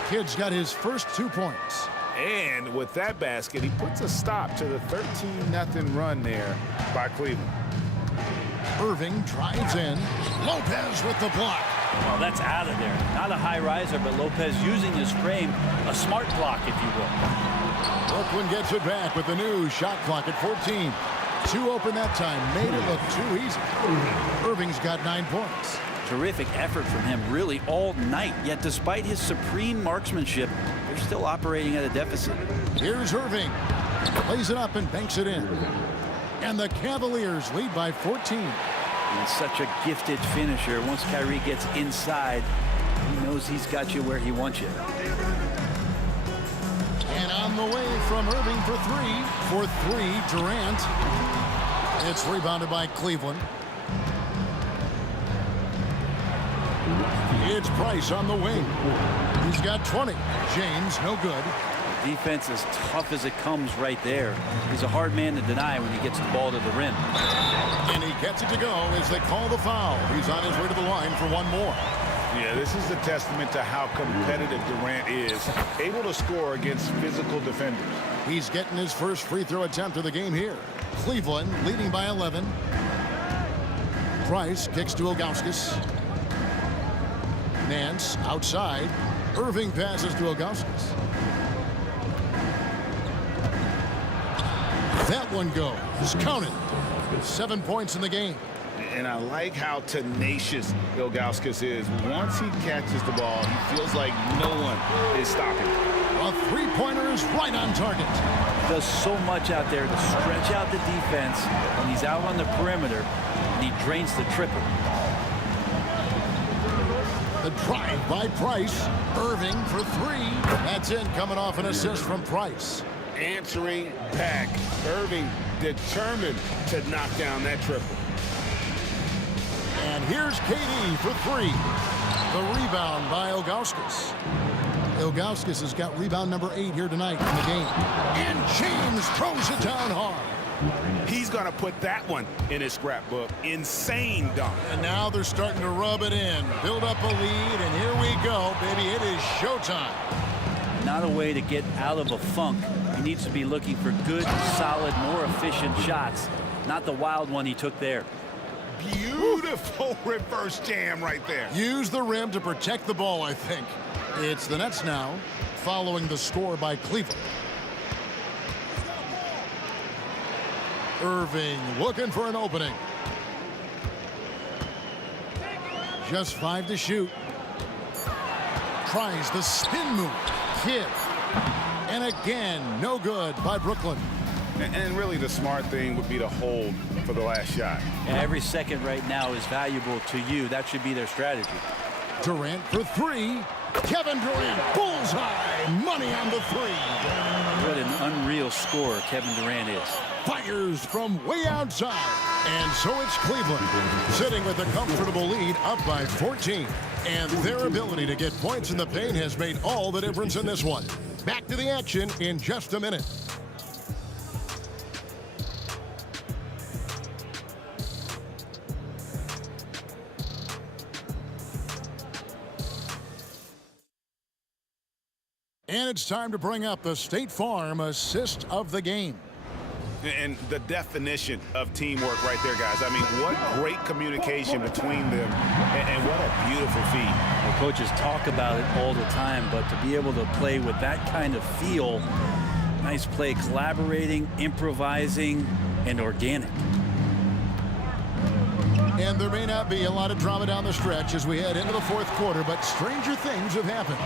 Kidd's got his first 2 points. And with that basket, he puts a stop to the 13-0 run there by Cleveland. Irving drives in. Lopez with the block. Well, that's out of there. Not a high riser, but Lopez using his frame, a smart block, if you will. Brooklyn gets it back with the new shot clock at 14. 2 open that time, made it look too easy. Irving's got 9 points. Terrific effort from him really all night, yet despite his supreme marksmanship, they're still operating at a deficit. Here's Irving. Plays it up and banks it in. And the Cavaliers lead by 14. And such a gifted finisher. Once Kyrie gets inside, he knows he's got you where he wants you. And on the way from Irving for 3. For 3, Durant. It's rebounded by Cleveland. It's Price on the wing. He's got 20. James, no good. Defense as tough as it comes right there. He's a hard man to deny when he gets the ball to the rim. And he gets it to go as they call the foul. He's on his way to the line for one more. Yeah, this is a testament to how competitive Durant is, able to score against physical defenders. He's getting his first free throw attempt of the game here. Cleveland leading by 11. Price kicks to Ilgauskas. Nance outside. Irving passes to Ilgauskas. That one goes. Counted. 7 points in the game. And I like how tenacious Ilgauskas is. Once he catches the ball, he feels like no one is stopping. A three-pointer is right on target. Does so much out there to stretch out the defense when he's out on the perimeter, and he drains the triple. The drive by Price. Irving for 3. That's in, coming off an assist from Price. Answering back. Irving determined to knock down that triple. And here's KD for 3. The rebound by Ilgauskas. Ilgauskas has got rebound number 8 here tonight in the game. And James throws it down hard. He's going to put that one in his scrapbook. Insane dunk. And now they're starting to rub it in. Build up a lead, and here we go, baby. It is showtime. Not a way to get out of a funk. He needs to be looking for good, solid, more efficient shots. Not the wild one he took there. Beautiful reverse jam right there. Use the rim to protect the ball, I think. It's the Nets now, following the score by Cleveland. Irving looking for an opening. Just 5 to shoot. Tries the spin move. Kidd. And again, no good by Brooklyn. And really the smart thing would be to hold for the last shot. And every second right now is valuable to you. That should be their strategy. Durant for 3. Kevin Durant, bullseye. Money on the 3. What an unreal scorer Kevin Durant is. Fires from way outside. And so it's Cleveland sitting with a comfortable lead up by 14. And their ability to get points in the paint has made all the difference in this one. Back to the action in just a minute. And it's time to bring up the State Farm assist of the game. And the definition of teamwork right there, guys. I mean, what great communication between them, and what a beautiful feat. The coaches talk about it all the time, but to be able to play with that kind of feel, nice play, collaborating, improvising, and organic. And there may not be a lot of drama down the stretch as we head into the fourth quarter, but stranger things have happened.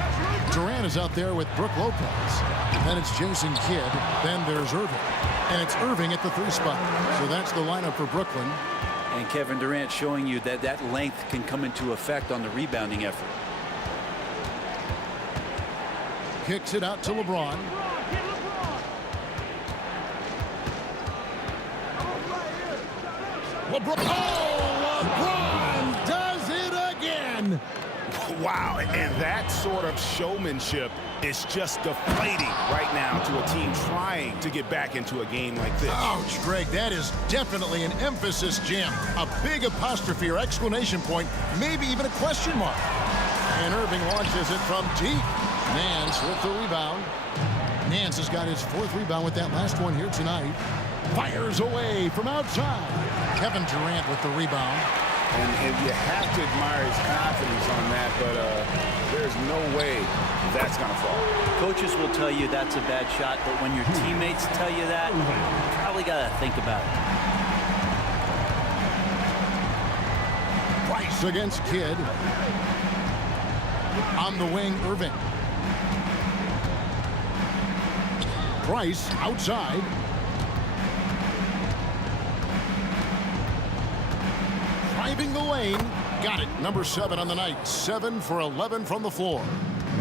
Durant is out there with Brook Lopez. Then it's Jason Kidd. Then there's Irving. And it's Irving at the 3 spot. So that's the lineup for Brooklyn. And Kevin Durant showing you that that length can come into effect on the rebounding effort. Kicks it out to LeBron. LeBron does it again. Wow, and that sort of showmanship is just deflating right now to a team trying to get back into a game like this. Ouch, Greg, that is definitely an emphasis jam. A big apostrophe or exclamation point, maybe even a question mark. And Irving launches it from deep. Nance with the rebound. Nance has got his 4th rebound with that last one here tonight. Fires away from outside. Kevin Durant with the rebound. And you have to admire his confidence on that, but there's no way that's going to fall. Coaches will tell you that's a bad shot, but when your teammates tell you that, you probably got to think about it. Price against Kidd. On the wing, Irving. Price outside. Driving the lane. Got it. Number 7 on the night. 7 for 11 from the floor.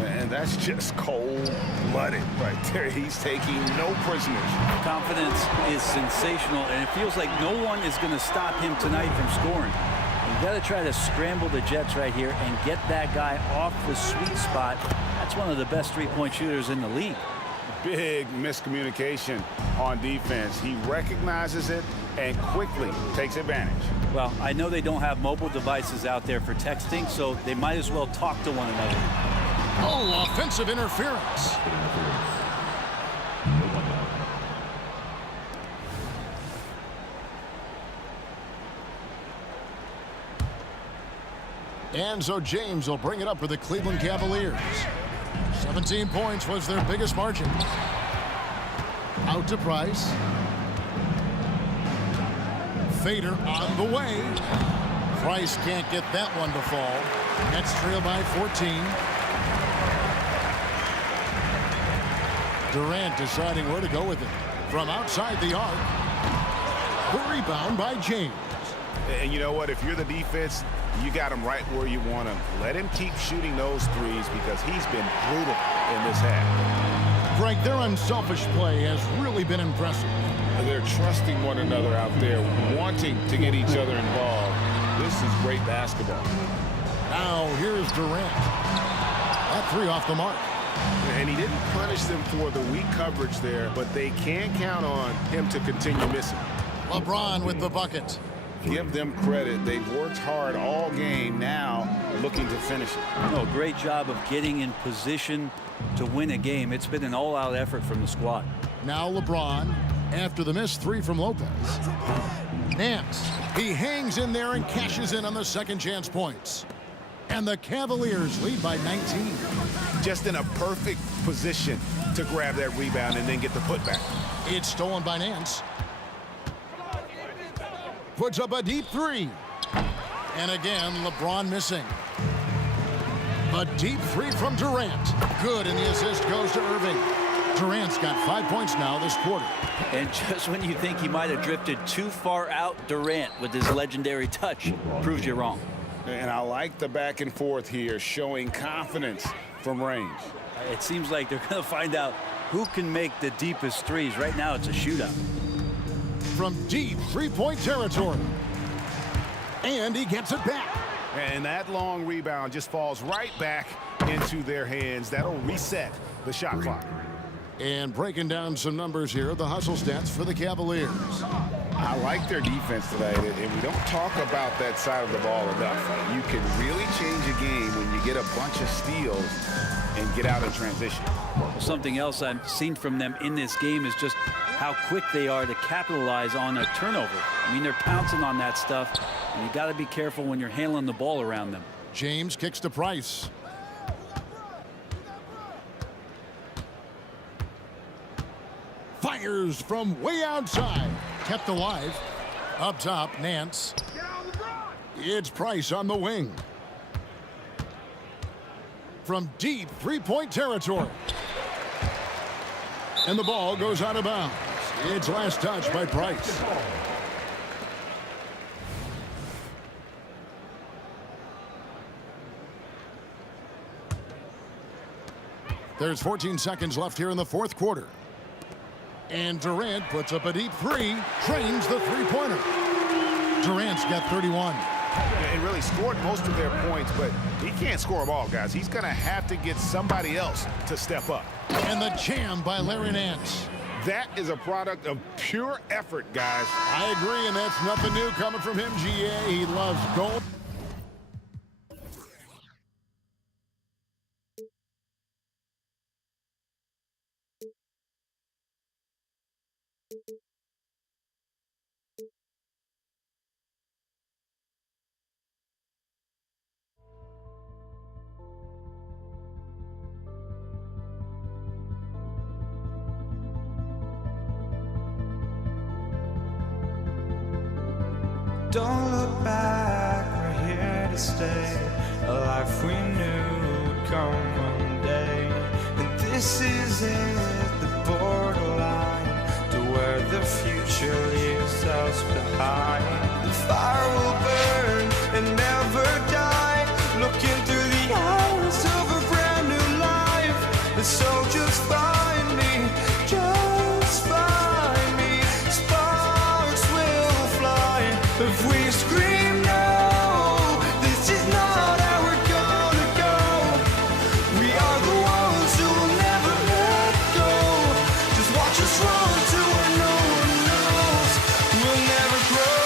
And that's just cold-blooded right there. He's taking no prisoners. Confidence is sensational, and it feels like no one is going to stop him tonight from scoring. You got to try to scramble the Jets right here and get that guy off the sweet spot. That's one of the best three-point shooters in the league. Big miscommunication on defense. He recognizes it and quickly takes advantage. Well, I know they don't have mobile devices out there for texting, so they might as well talk to one another. Oh, offensive interference. And so James will bring it up for the Cleveland Cavaliers. 17 points was their biggest margin. Out to Price. Fader on the way. Price can't get that one to fall. Nets trail by 14. Durant deciding where to go with it. From outside the arc. The rebound by James. And you know what? If you're the defense, you got him right where you want him. Let him keep shooting those threes because he's been brutal in this half. Greg, their unselfish play has really been impressive. They're trusting one another out there, wanting to get each other involved. This is great basketball. Now here's Durant. That 3 off the mark. And he didn't punish them for the weak coverage there, but they can't count on him to continue missing. LeBron with the bucket. Give them credit. They've worked hard all game, now looking to finish it. No, great job of getting in position to win a game. It's been an all-out effort from the squad. Now LeBron after the missed 3 from Lopez. Nance, he hangs in there and cashes in on the second chance points. And the Cavaliers lead by 19. Just in a perfect position to grab that rebound and then get the putback. It's stolen by Nance. puts up a deep three. And again, LeBron missing. A deep three from Durant. Good, and the assist goes to Irving. Durant's got 5 points now this quarter. And just when you think he might have drifted too far out, Durant, with his legendary touch, proves you wrong. And I like the back and forth here, showing confidence from range. It seems like they're going to find out who can make the deepest threes. Right now, it's a shootout. From deep three-point territory. And he gets it back. And that long rebound just falls right back into their hands. That'll reset the shot clock. And breaking down some numbers here, the hustle stats for the Cavaliers. I like their defense today, and we don't talk about that side of the ball enough. You can really change a game when you get a bunch of steals and get out in transition. Something else I've seen from them in this game is just how quick they are to capitalize on a turnover. I mean, they're pouncing on that stuff, and you got to be careful when you're handling the ball around them. James kicks to Price. Fires from way outside. Kept alive. Up top, Nance. It's Price on the wing. From deep three-point territory. And the ball goes out of bounds. It's last touch by Price. There's 14 seconds left here in the fourth quarter. And Durant puts up a deep three, trains the three-pointer. Durant's got 31. And really scored most of their points, but he can't score them all, guys. He's going to have to get somebody else to step up. And the jam by Larry Nance. That is a product of pure effort, guys. I agree, and that's nothing new coming from him, GA. He loves gold. Don't look back, we're here to stay. A life we knew would come one day. And this is it, the borderline to where the future leaves us behind. The fire will burn and never die. Looking through the eyes of a brand new life. And so just find me, just find me. Sparks will fly. If we scream no, this is not how we're gonna go. We are the ones who will never let go. Just watch us run to where no one knows. We'll never grow.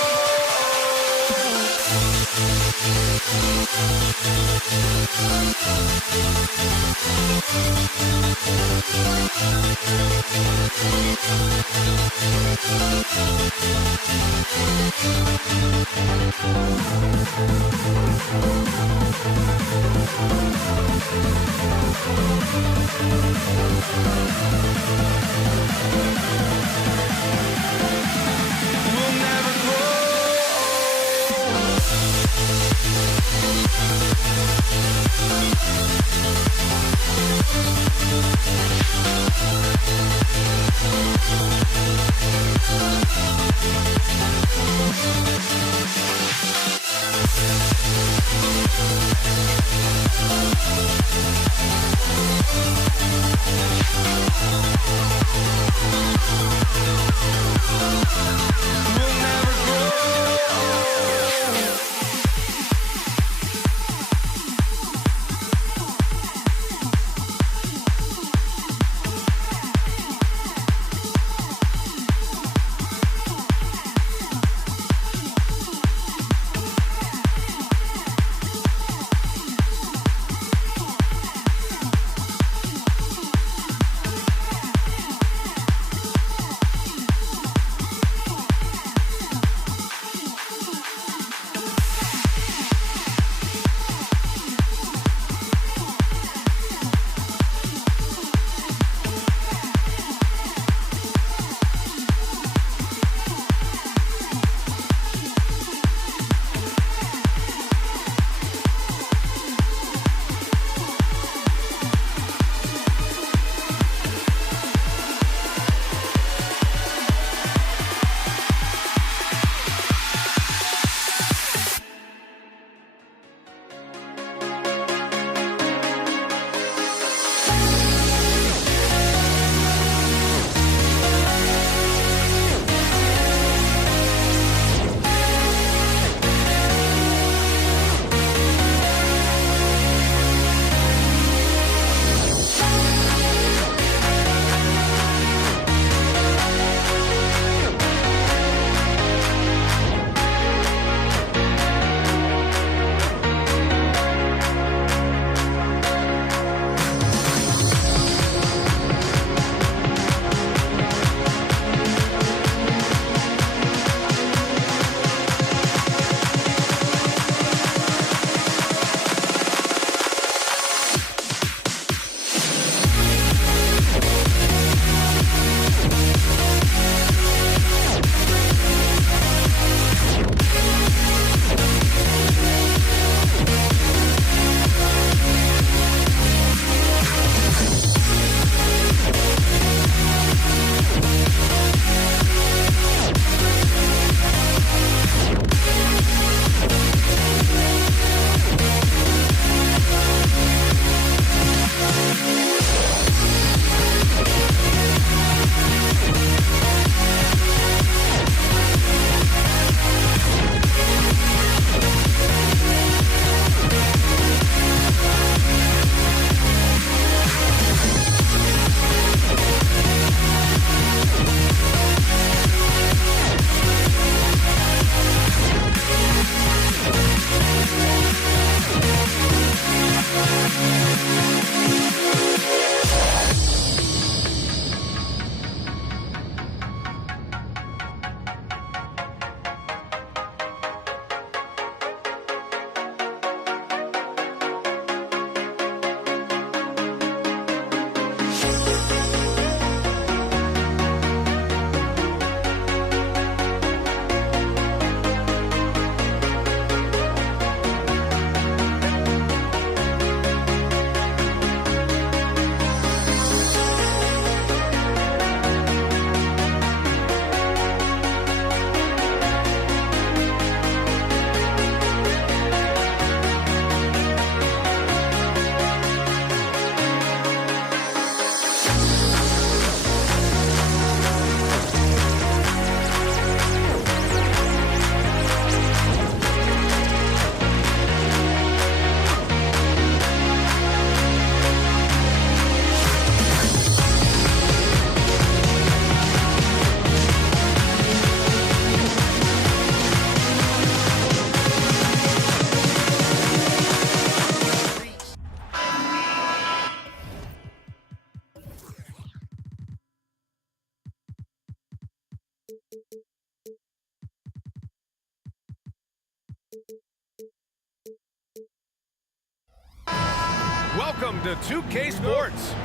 Welcome to 2K Sports.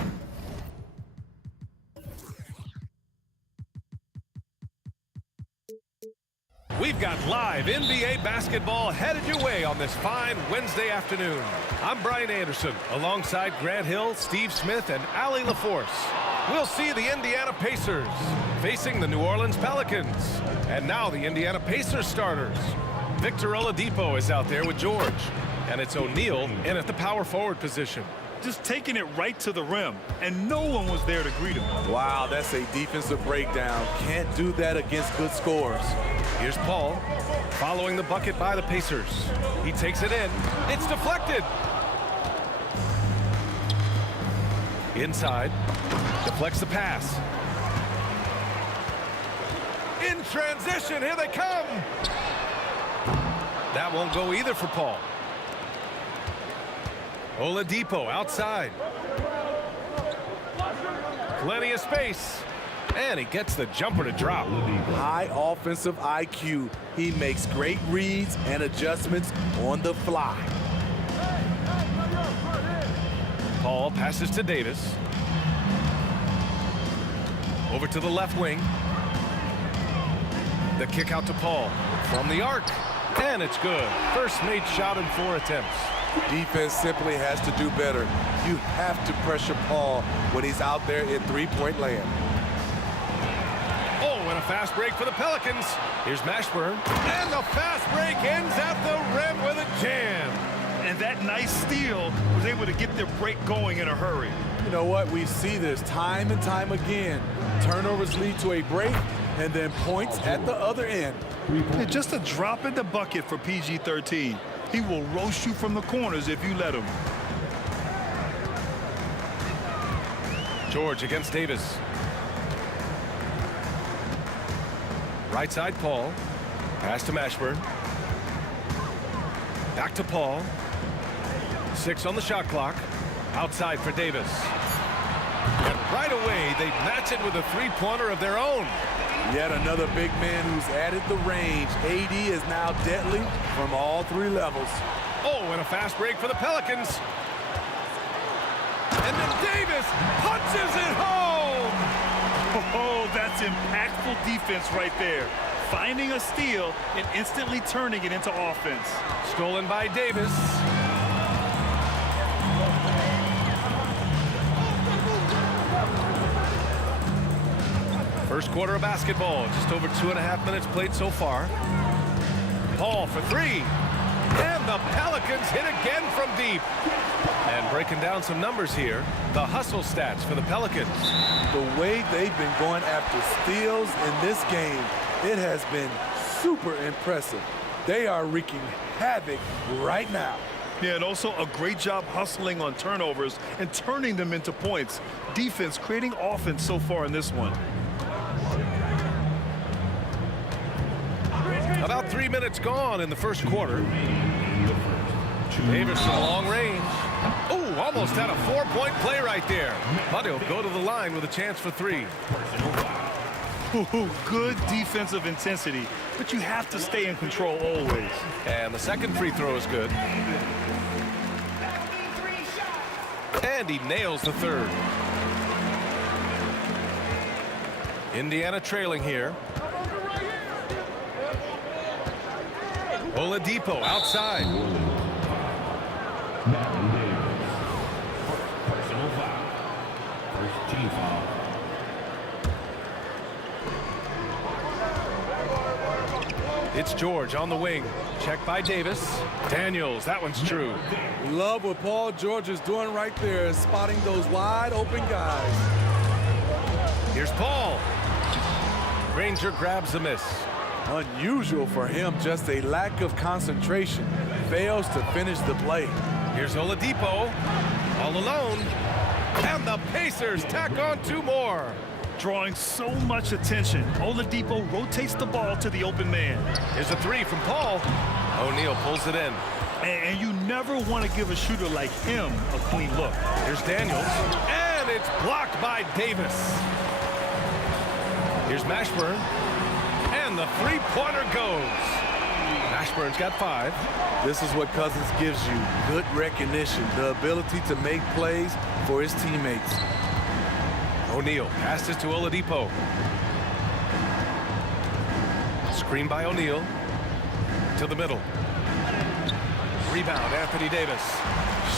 We've got live NBA basketball headed your way on this fine Wednesday afternoon. I'm Brian Anderson, alongside Grant Hill, Steve Smith, and Allie LaForce. We'll see the Indiana Pacers facing the New Orleans Pelicans. And now the Indiana Pacers starters. Victor Oladipo is out there with George. And it's O'Neal in at the power forward position. Just taking it right to the rim, and no one was there to greet him. Wow, that's a defensive breakdown. Can't do that against good scores. Here's Paul, following the bucket by the Pacers. He takes it in. It's deflected. Inside, deflects the pass. In transition, here they come. That won't go either for Paul. Oladipo outside. Plenty of space. And he gets the jumper to drop. High offensive IQ. He makes great reads and adjustments on the fly. Paul passes to Davis. Over to the left wing. The kick out to Paul from the arc. And it's good. First made shot in 4 attempts. Defense simply has to do better. You have to pressure Paul when he's out there in three-point land. Oh, and a fast break for the Pelicans. Here's Mashburn. And the fast break ends at the rim with a jam. And that nice steal was able to get their break going in a hurry. You know what? We see this time and time again. Turnovers lead to a break and then points at the other end. And just a drop in the bucket for PG-13. He will roast you from the corners if you let him. George against Davis. Right side, Paul. Pass to Mashburn. Back to Paul. 6 on the shot clock. Outside for Davis. And right away, they match it with a three-pointer of their own. Yet another big man who's added the range. AD is now deadly from all 3 levels. Oh, and a fast break for the Pelicans. And then Davis punches it home. Oh, that's impactful defense right there. Finding a steal and instantly turning it into offense. Stolen by Davis. First quarter of basketball, just over 2.5 minutes played so far. Paul for 3. And the Pelicans hit again from deep. And breaking down some numbers here, the hustle stats for the Pelicans. The way they've been going after steals in this game, it has been super impressive. They are wreaking havoc right now. Yeah, and also a great job hustling on turnovers and turning them into points. Defense creating offense so far in this one. About 3 minutes gone in the first quarter. Davis from long range. Oh, almost had a 4-point play right there. But he'll go to the line with a chance for 3. Ooh, good defensive intensity, but you have to stay in control always. And the second free throw is good. And he nails the third. Indiana trailing here. Oladipo outside. Personal foul. First team foul. It's George on the wing. Check by Davis. Daniels, that one's true. Love what Paul George is doing right there, spotting those wide open guys. Here's Paul. Granger grabs the miss. Unusual for him, just a lack of concentration. Fails to finish the play. Here's Oladipo, all alone. And the Pacers tack on 2 more. Drawing so much attention, Oladipo rotates the ball to the open man. Here's a 3 from Paul. O'Neal pulls it in. And you never want to give a shooter like him a clean look. Here's Daniels. And it's blocked by Davis. Here's Mashburn. And the three-pointer goes. Mashburn's got 5. This is what Cousins gives you, good recognition, the ability to make plays for his teammates. O'Neal passes to Oladipo. Screen by O'Neal. To the middle. Rebound, Anthony Davis.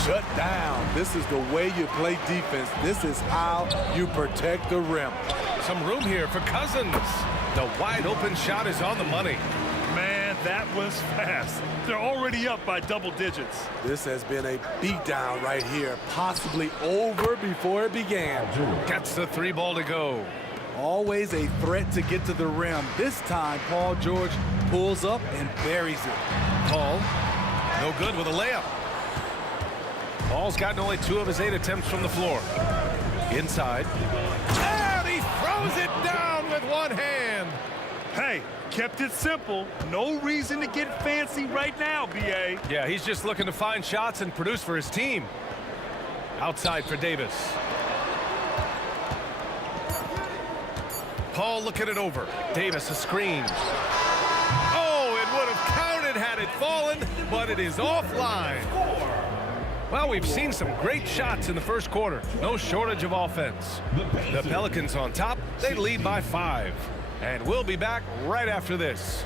Shut down. This is the way you play defense. This is how you protect the rim. Some room here for Cousins. The wide open shot is on the money. Man, that was fast. They're already up by double digits. This has been a beatdown right here, possibly over before it began. Gets the 3 ball to go. Always a threat to get to the rim. This time, Paul George pulls up and buries it. Paul, no good with a layup. Paul's gotten only 2 of his 8 attempts from the floor. Inside. And he throws it down with one hand. Hey, kept it simple. No reason to get fancy right now, B.A. Yeah, he's just looking to find shots and produce for his team. Outside for Davis. Paul looking it over. Davis a screen. Oh, it would have counted had it fallen, but it is offline. Well, we've seen some great shots in the first quarter. No shortage of offense. The Pelicans on top. They lead by 5. And we'll be back right after this.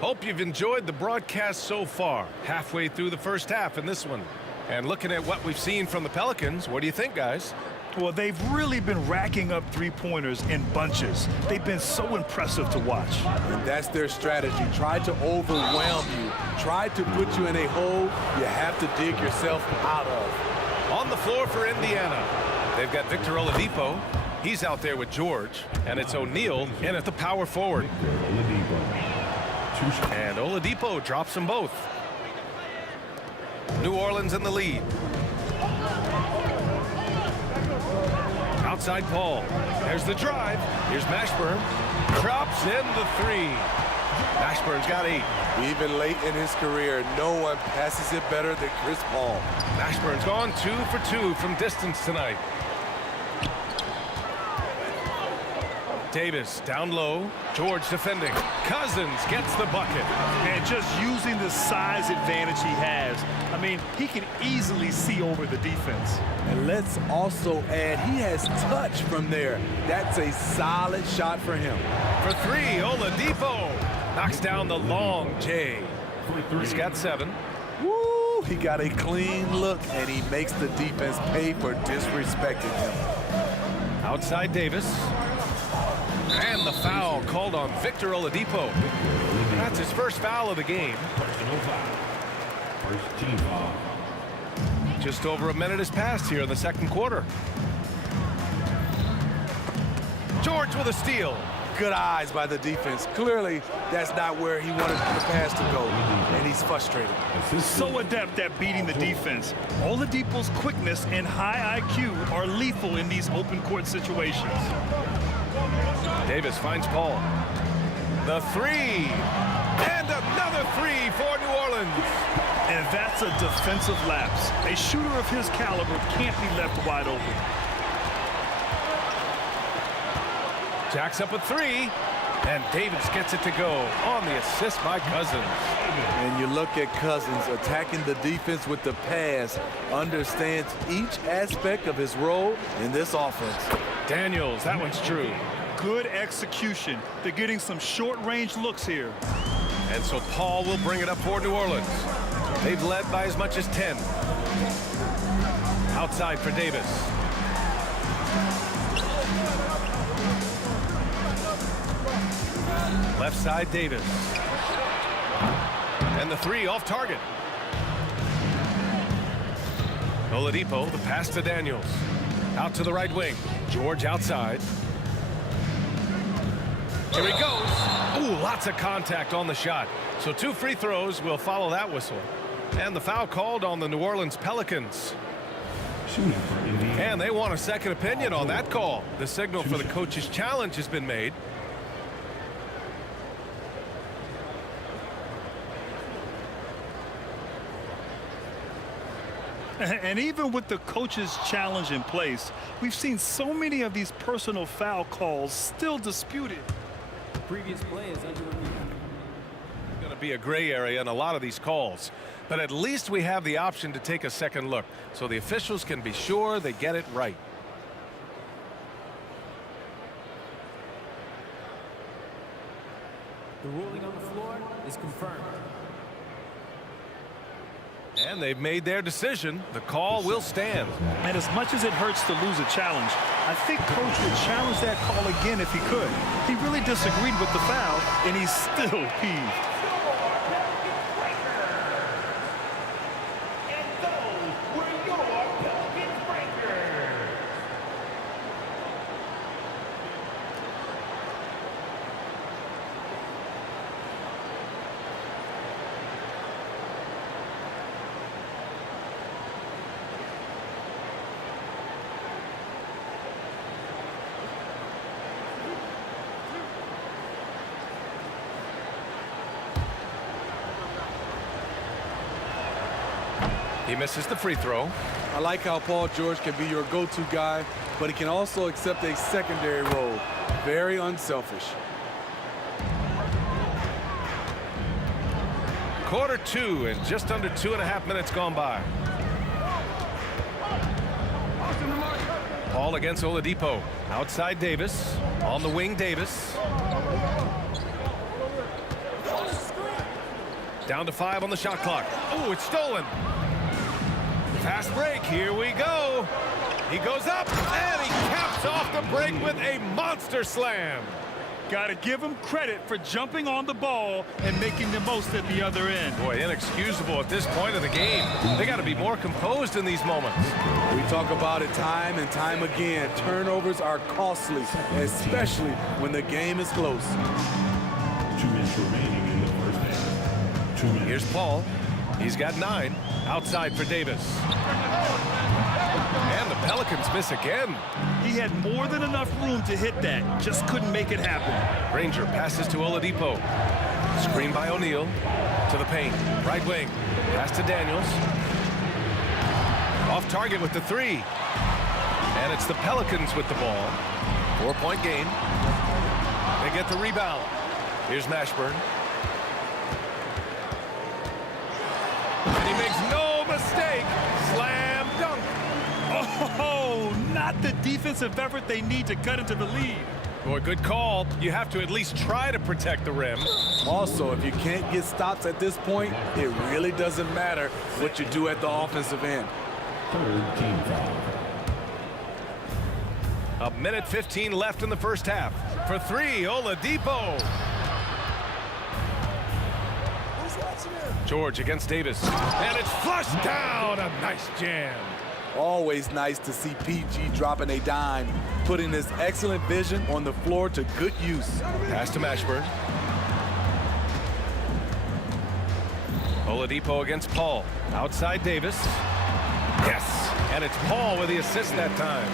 Hope you've enjoyed the broadcast so far. Halfway through the first half in this one. And looking at what we've seen from the Pelicans, what do you think, guys? Well, they've really been racking up three-pointers in bunches. They've been so impressive to watch. And that's their strategy. Try to overwhelm you. Try to put you in a hole you have to dig yourself out of. On the floor for Indiana, they've got Victor Oladipo. He's out there with George. And it's O'Neal in at the power forward. And Oladipo drops them both. New Orleans in the lead. Outside Paul. There's the drive. Here's Mashburn. Drops in the 3. Mashburn's got 8. Even late in his career, no one passes it better than Chris Paul. Mashburn's gone 2 for 2 from distance tonight. Davis down low. George defending. Cousins gets the bucket. And just using the size advantage he has, I mean, he can easily see over the defense. And let's also add, he has touch from there. That's a solid shot for him. For 3, Oladipo knocks down the long J. He's got 7. Woo! He got a clean look, and he makes the defense pay for disrespecting him. Outside Davis. And the foul called on Victor Oladipo. That's his first foul of the game. First team foul. Just over a minute has passed here in the second quarter. George with a steal. Good eyes by the defense. Clearly, that's not where he wanted the pass to go, and he's frustrated. So adept at beating the defense. Oladipo's quickness and high IQ are lethal in these open court situations. Davis finds Paul. The 3. And another 3 for New Orleans. And that's a defensive lapse. A shooter of his caliber can't be left wide open. Jacks up a 3. And Davis gets it to go on the assist by Cousins. And you look at Cousins attacking the defense with the pass, understands each aspect of his role in this offense. Daniels, that one's true. Good execution. They're getting some short-range looks here. And so Paul will bring it up for New Orleans. They've led by as much as 10. Outside for Davis. Left side, Davis. And the 3 off target. Oladipo, the pass to Daniels. Out to the right wing. George outside. Here he goes. Ooh, lots of contact on the shot. So 2 free throws will follow that whistle. And the foul called on the New Orleans Pelicans. And they want a second opinion on that call. The signal for the coach's challenge has been made. And even with the coach's challenge in place, we've seen so many of these personal foul calls still disputed. The previous play is under review. Going to be a gray area in a lot of these calls, but at least we have the option to take a second look so the officials can be sure they get it right. The ruling on the floor is confirmed. And they've made their decision. The call will stand. And as much as it hurts to lose a challenge, I think Coach would challenge that call again if he could. He really disagreed with the foul, and he's still peeved. He misses the free throw. I like how Paul George can be your go-to guy, but he can also accept a secondary role. Very unselfish. Quarter 2 and just under 2.5 minutes gone by. Paul against Oladipo. Outside Davis. On the wing, Davis. Down to 5 on the shot clock. Oh, it's stolen. Fast break. Here we go. He goes up and he caps off the break with a monster slam. Got to give him credit for jumping on the ball and making the most at the other end. Boy, inexcusable at this point of the game. They got to be more composed in these moments. We talk about it time and time again. Turnovers are costly, especially when the game is close. 2 minutes remaining in the first half. 2 minutes. Here's Paul. He's got 9. Outside for Davis. And the Pelicans miss again. He had more than enough room to hit that. Just couldn't make it happen. Granger passes to Oladipo. Screen by O'Neal. To the paint. Right wing. Pass to Daniels. Off target with the 3. And it's the Pelicans with the ball. 4-point game. They get the rebound. Here's Mashburn. And he makes no mistake. Slam dunk. Oh, not the defensive effort they need to cut into the lead. Boy, good call. You have to at least try to protect the rim. Also, if you can't get stops at this point, it really doesn't matter what you do at the offensive end. Third team foul. 1:15 left in the first half. For 3, Oladipo. George against Davis. And it's flushed down. A nice jam. Always nice to see PG dropping a dime, putting his excellent vision on the floor to good use. Pass to Mashburn. Oladipo against Paul. Outside Davis. Yes. And it's Paul with the assist that time.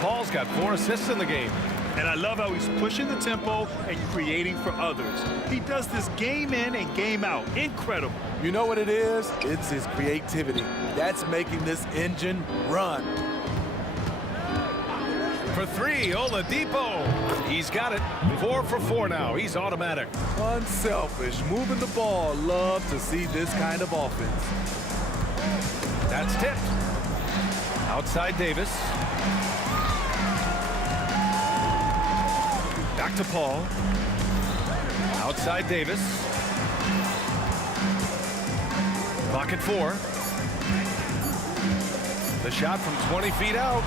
Paul's got 4 assists in the game. And I love how he's pushing the tempo and creating for others. He does this game in and game out. Incredible. You know what it is? It's his creativity. That's making this engine run. For 3, Oladipo. He's got it. 4 for 4 now. He's automatic. Unselfish, moving the ball. Love to see this kind of offense. That's tipped. Outside Davis. Back to Paul. Outside Davis. Clock at 4. The shot from 20 feet out.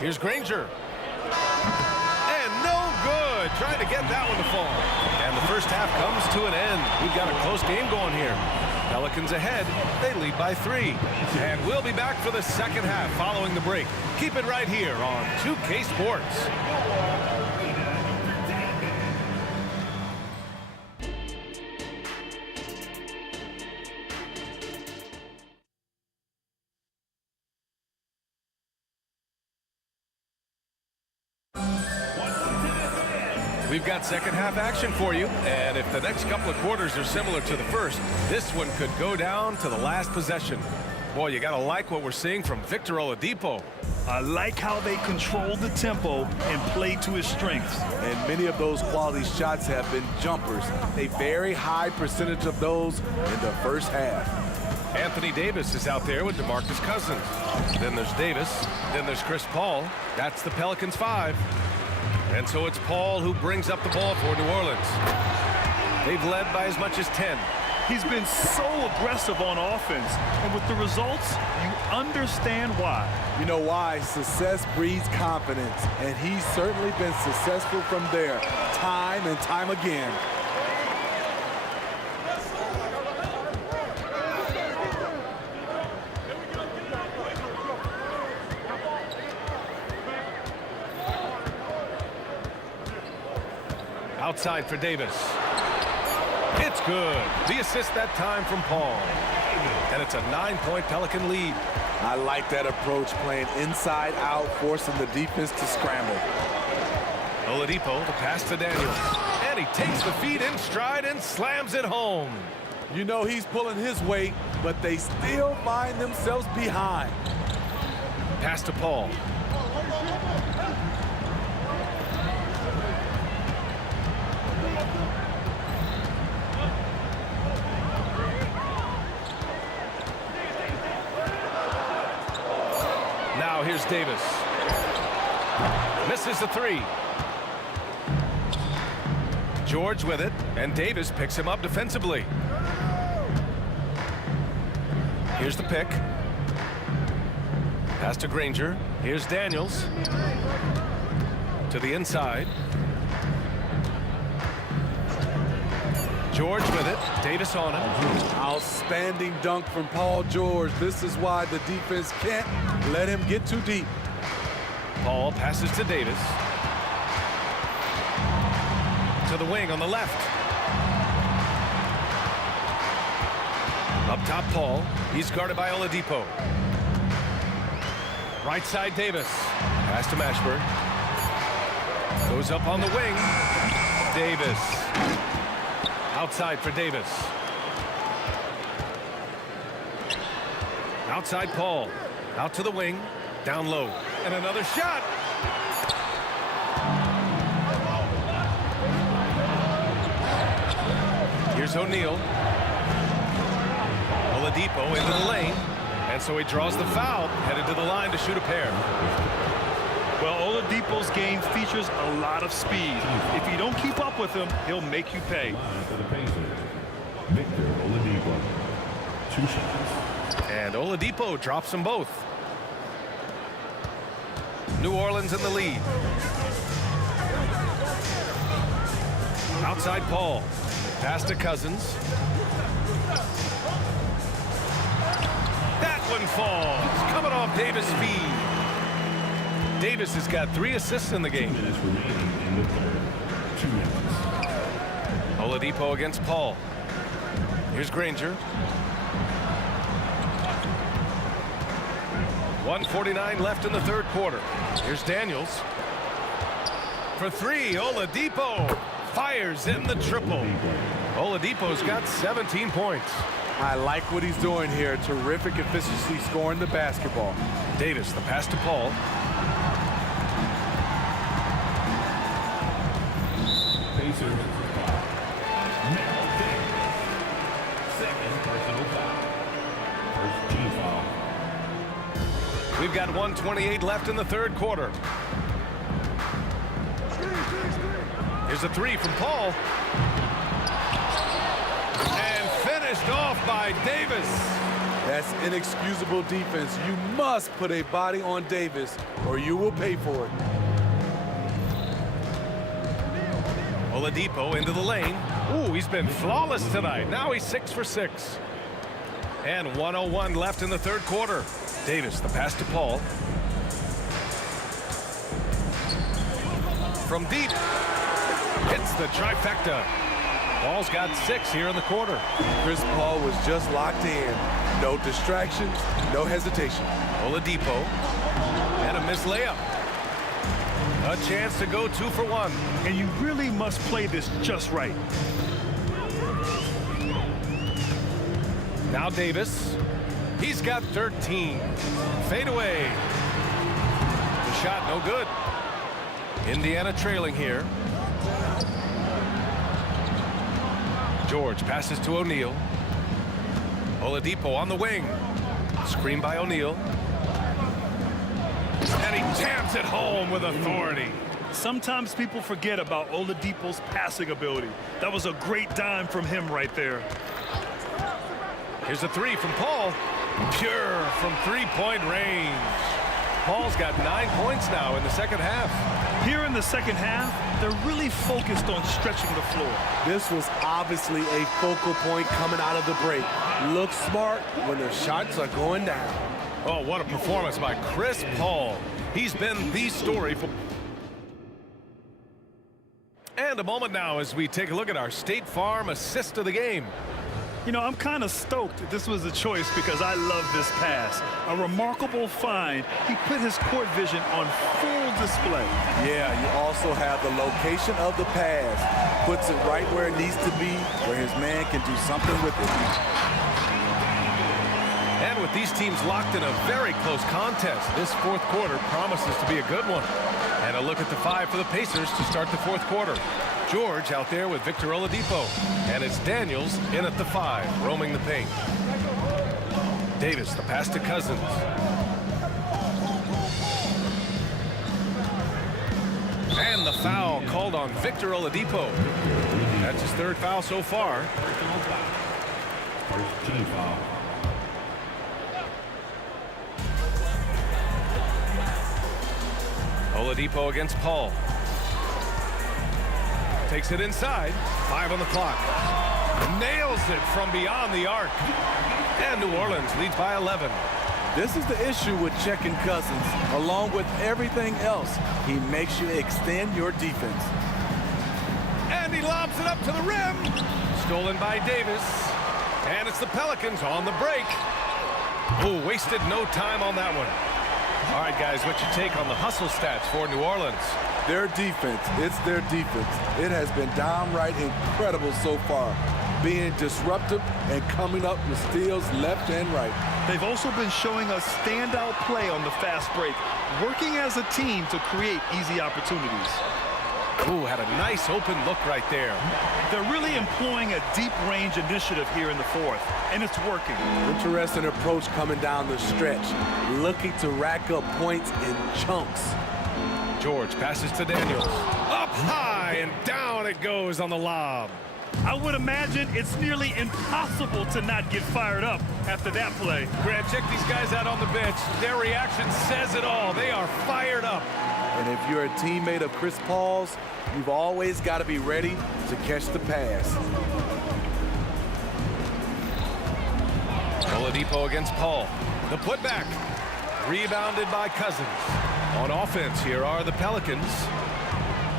Here's Granger. And no good. Trying to get that one to fall. And the first half comes to an end. We've got a close game going here. Pelicans ahead. They lead by 3. And we'll be back for the second half following the break. Keep it right here on 2K Sports. We've got second half action for you, and if the next couple of quarters are similar to the first, this one could go down to the last possession. Boy, you gotta like what we're seeing from Victor Oladipo. I like how they control the tempo and play to his strengths. And many of those quality shots have been jumpers. A very high percentage of those in the first half. Anthony Davis is out there with DeMarcus Cousins. Then there's Davis. Then there's Chris Paul. That's the Pelicans 5. And so it's Paul who brings up the ball for New Orleans. They've led by as much as 10. He's been so aggressive on offense, and with the results, you understand why. You know why? Success breeds confidence, and he's certainly been successful from there, time and time again. Outside for Davis. It's good. The assist that time from Paul. And it's a 9-point Pelican lead. I like that approach, playing inside out, forcing the defense to scramble. Oladipo, the pass to Daniels. And he takes the feed in stride and slams it home. You know he's pulling his weight, but they still find themselves behind. Pass to Paul. Now here's Davis. Misses the 3. George with it, and Davis picks him up defensively. Here's the pick. Pass to Granger. Here's Daniels. To the inside. George with it. Davis on him. Outstanding dunk from Paul George. This is why the defense can't let him get too deep. Paul passes to Davis. To the wing on the left. Up top, Paul. He's guarded by Oladipo. Right side, Davis. Pass to Mashburn. Goes up on the wing. Davis. Outside for Davis. Outside Paul. Out to the wing. Down low. And another shot. Here's O'Neal. Oladipo into the lane. And so he draws the foul. Headed to the line to shoot a pair. Well, Oladipo's game features a lot of speed. If you don't keep up with him, he'll make you pay. Victor Oladipo. 2 shots. And Oladipo drops them both. New Orleans in the lead. Outside Paul. Pass to Cousins. That one falls. Coming off Davis' feed. Davis has got 3 assists in the game. 2 minutes remaining in the third. 2 minutes. Oladipo against Paul. Here's Granger. 1:49 left in the third quarter. Here's Daniels. For 3, Oladipo fires in the triple. Oladipo's got 17 points. I like what he's doing here. Terrific efficiency scoring the basketball. Davis, the pass to Paul. Pacers. Second personal foul. First team foul. We've got 1:28 left in the third quarter. Here's a 3 from Paul. And finished off by Davis. That's inexcusable defense. You must put a body on Davis or you will pay for it. Oladipo into the lane. Ooh, he's been flawless tonight. Now he's 6 for 6. And 1:01 left in the third quarter. Davis, the pass to Paul. From deep. Hits the trifecta. Paul's got 6 here in the quarter. Chris Paul was just locked in. No distractions, no hesitation. Oladipo. And a missed layup. A chance to go 2 for 1. And you really must play this just right. Now Davis. He's got 13. Fade away. The shot no good. Indiana trailing here. George passes to O'Neal. Oladipo on the wing. Screen by O'Neal. And he jams it home with authority. Sometimes people forget about Oladipo's passing ability. That was a great dime from him right there. Here's a 3 from Paul. Pure from 3-point range. Paul's got 9 points now in the second half. Here in the second half, they're really focused on stretching the floor. This was obviously a focal point coming out of the break. Look smart when the shots are going down. Oh, what a performance by Chris Paul. He's been the story for... And a moment now as we take a look at our State Farm assist of the game. You know, I'm kind of stoked this was a choice because I love this pass. A remarkable find. He put his court vision on full display. Yeah, you also have the location of the pass. Puts it right where it needs to be, where his man can do something with it. And with these teams locked in a very close contest, this fourth quarter promises to be a good one. And a look at the 5 for the Pacers to start the fourth quarter. George out there with Victor Oladipo. And it's Daniels in at the 5, roaming the paint. Davis, the pass to Cousins. And the foul called on Victor Oladipo. That's his 3rd foul so far. First team foul. Oladipo against Paul. Takes it inside. 5 on the clock. Nails it from beyond the arc. And New Orleans leads by 11. This is the issue with checking Cousins. Along with everything else, he makes you extend your defense. And he lobs it up to the rim. Stolen by Davis. And it's the Pelicans on the break. Oh, wasted no time on that one. All right, guys, what's your take on the hustle stats for New Orleans? Their defense, it's their defense. It has been downright incredible so far, being disruptive and coming up with steals left and right. They've also been showing us standout play on the fast break, working as a team to create easy opportunities. Ooh, had a nice open look right there. They're really employing a deep range initiative here in the fourth, and it's working. Interesting approach coming down the stretch, looking to rack up points in chunks. George passes to Daniels. Up high and down it goes on the lob. I would imagine it's nearly impossible to not get fired up after that play. Grant, check these guys out on the bench. Their reaction says it all. They are fired up. And if you're a teammate of Chris Paul's, you've always got to be ready to catch the pass. Oladipo against Paul. The putback. Rebounded by Cousins. On offense, here are the Pelicans.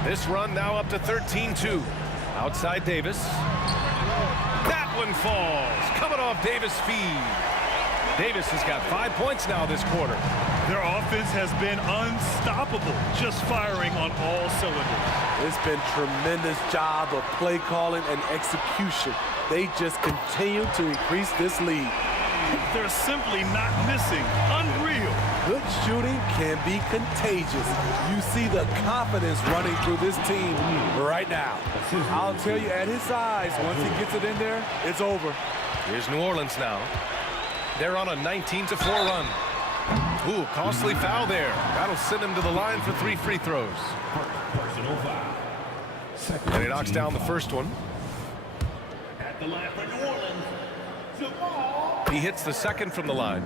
This run now up to 13-2. Outside Davis. That one falls. Coming off Davis' feed. Davis has got 5 points now this quarter. Their offense has been unstoppable, just firing on all cylinders. It's been tremendous job of play calling and execution. They just continue to increase this lead. They're simply not missing. Unreal. Good shooting can be contagious. You see the confidence running through this team right now. I'll tell you, at his size, once he gets it in there, it's over. Here's New Orleans now. They're on a 19-4 run. Ooh, costly foul there. That'll send him to the line for 3 free throws. Personal foul. And he knocks down the first one. At the line for New Orleans, Jamal. He hits the second from the line.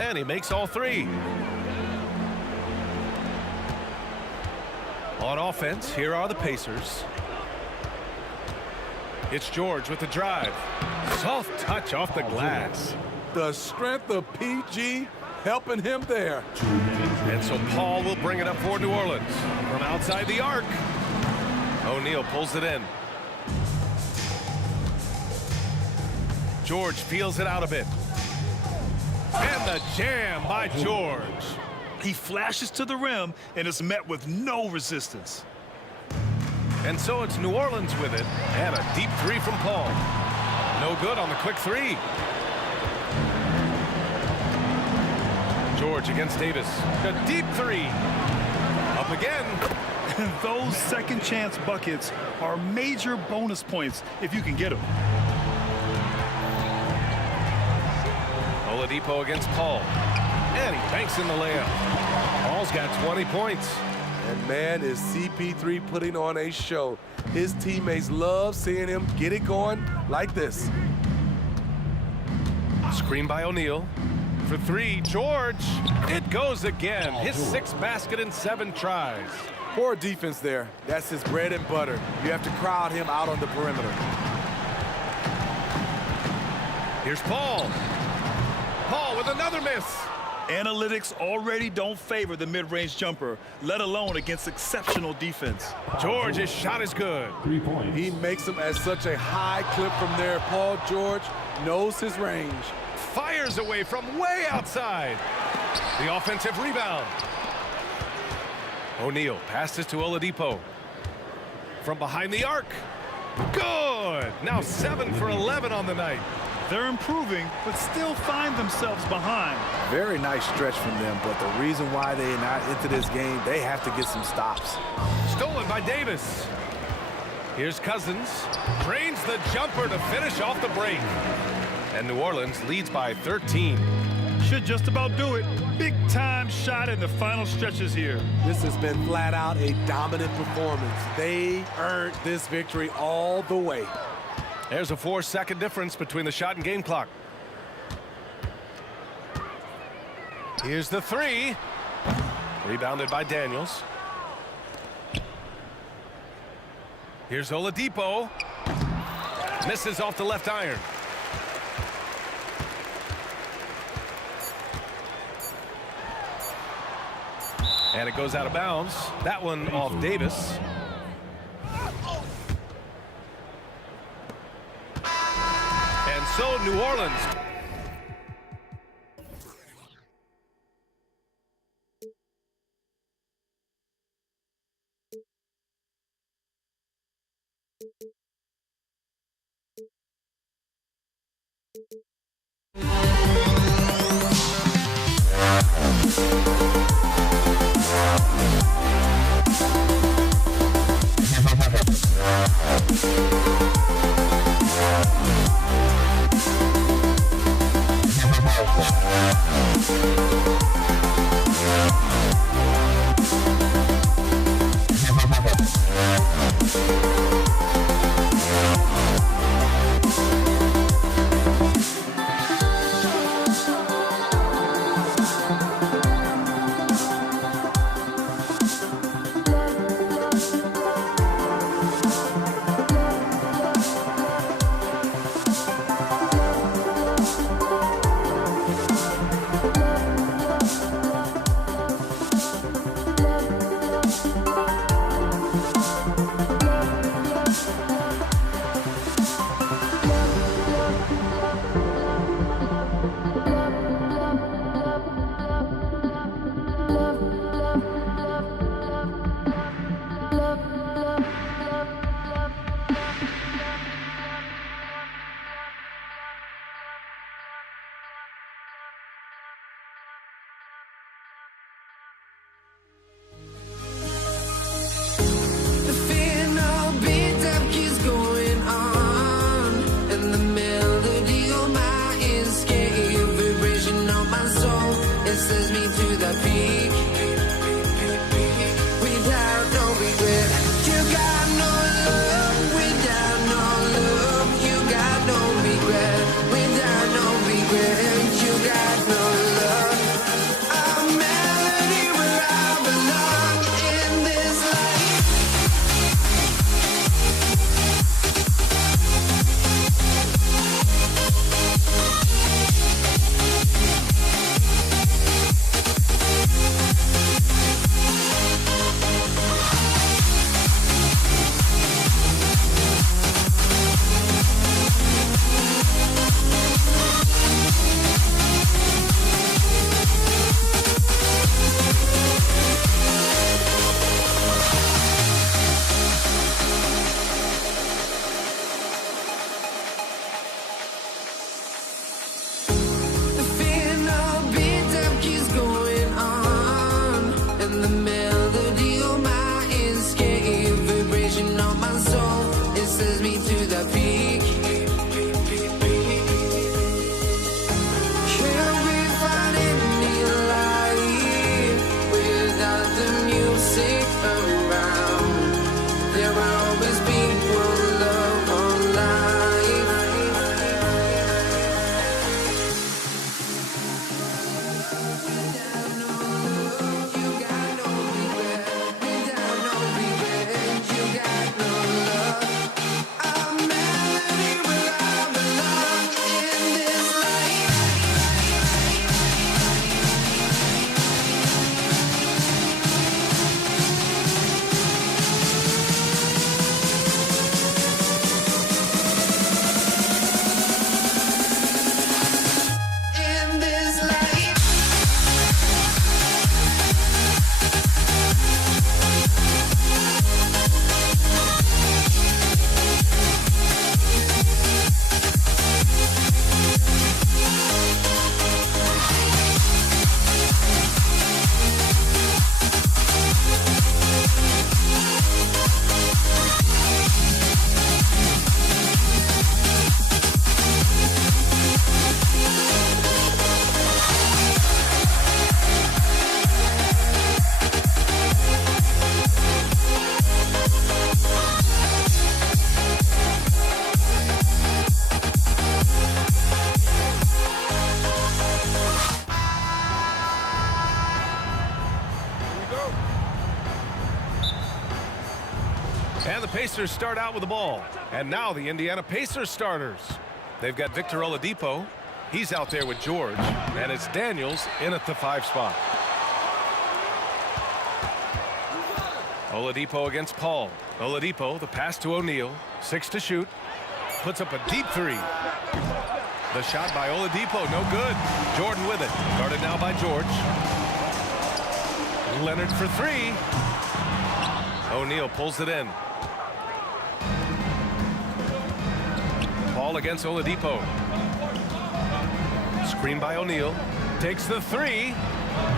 And he makes all 3. On offense, here are the Pacers. It's George with the drive. Soft touch off the glass. The strength of PG helping him there. And so Paul will bring it up for New Orleans. From outside the arc. O'Neal pulls it in. George peels it out a bit. And And the jam by George. He flashes to the rim and is met with no resistance. And so it's New Orleans with it. And a deep three from Paul. No good on the quick three. George against Davis. A deep three. Up again. And those second chance buckets are major bonus points if you can get them. Oladipo against Paul. And he banks in the layup. Paul's got 20 points. And man, is CP3 putting on a show. His teammates love seeing him get it going like this. Screen by O'Neal. For three, George. It goes again. His 6th basket in 7 tries. Poor defense there. That's his bread and butter. You have to crowd him out on the perimeter. Here's Paul. Paul with another miss. Analytics already don't favor the mid-range jumper, let alone against exceptional defense. George's shot is good. 3 points. He makes them at such a high clip from there. Paul George knows his range. Fires away from way outside. The offensive rebound. O'Neal passes to Oladipo. From behind the arc. Good. Now 7 for 11 on the night. They're improving, but still find themselves behind. Very nice stretch from them, but the reason why they're not into this game, they have to get some stops. Stolen by Davis. Here's Cousins. Drains the jumper to finish off the break. And New Orleans leads by 13. Should just about do it. Big time shot in the final stretches here. This has been flat out a dominant performance. They earned this victory all the way. There's a 4-second difference between the shot and game clock. Here's the three. Rebounded by Daniels. Here's Oladipo. Misses off the left iron. And it goes out of bounds. That one off Davis. And so New Orleans. Pacers start out with the ball. And now the Indiana Pacers starters. They've got Victor Oladipo. He's out there with George. And it's Daniels in at the 5 spot. Oladipo against Paul. Oladipo, the pass to O'Neal. 6 to shoot. Puts up a deep 3. The shot by Oladipo, no good. Jordan with it. Guarded now by George. Leonard for 3. O'Neal pulls it in. Paul against Oladipo. Screen by O'Neal. Takes the 3.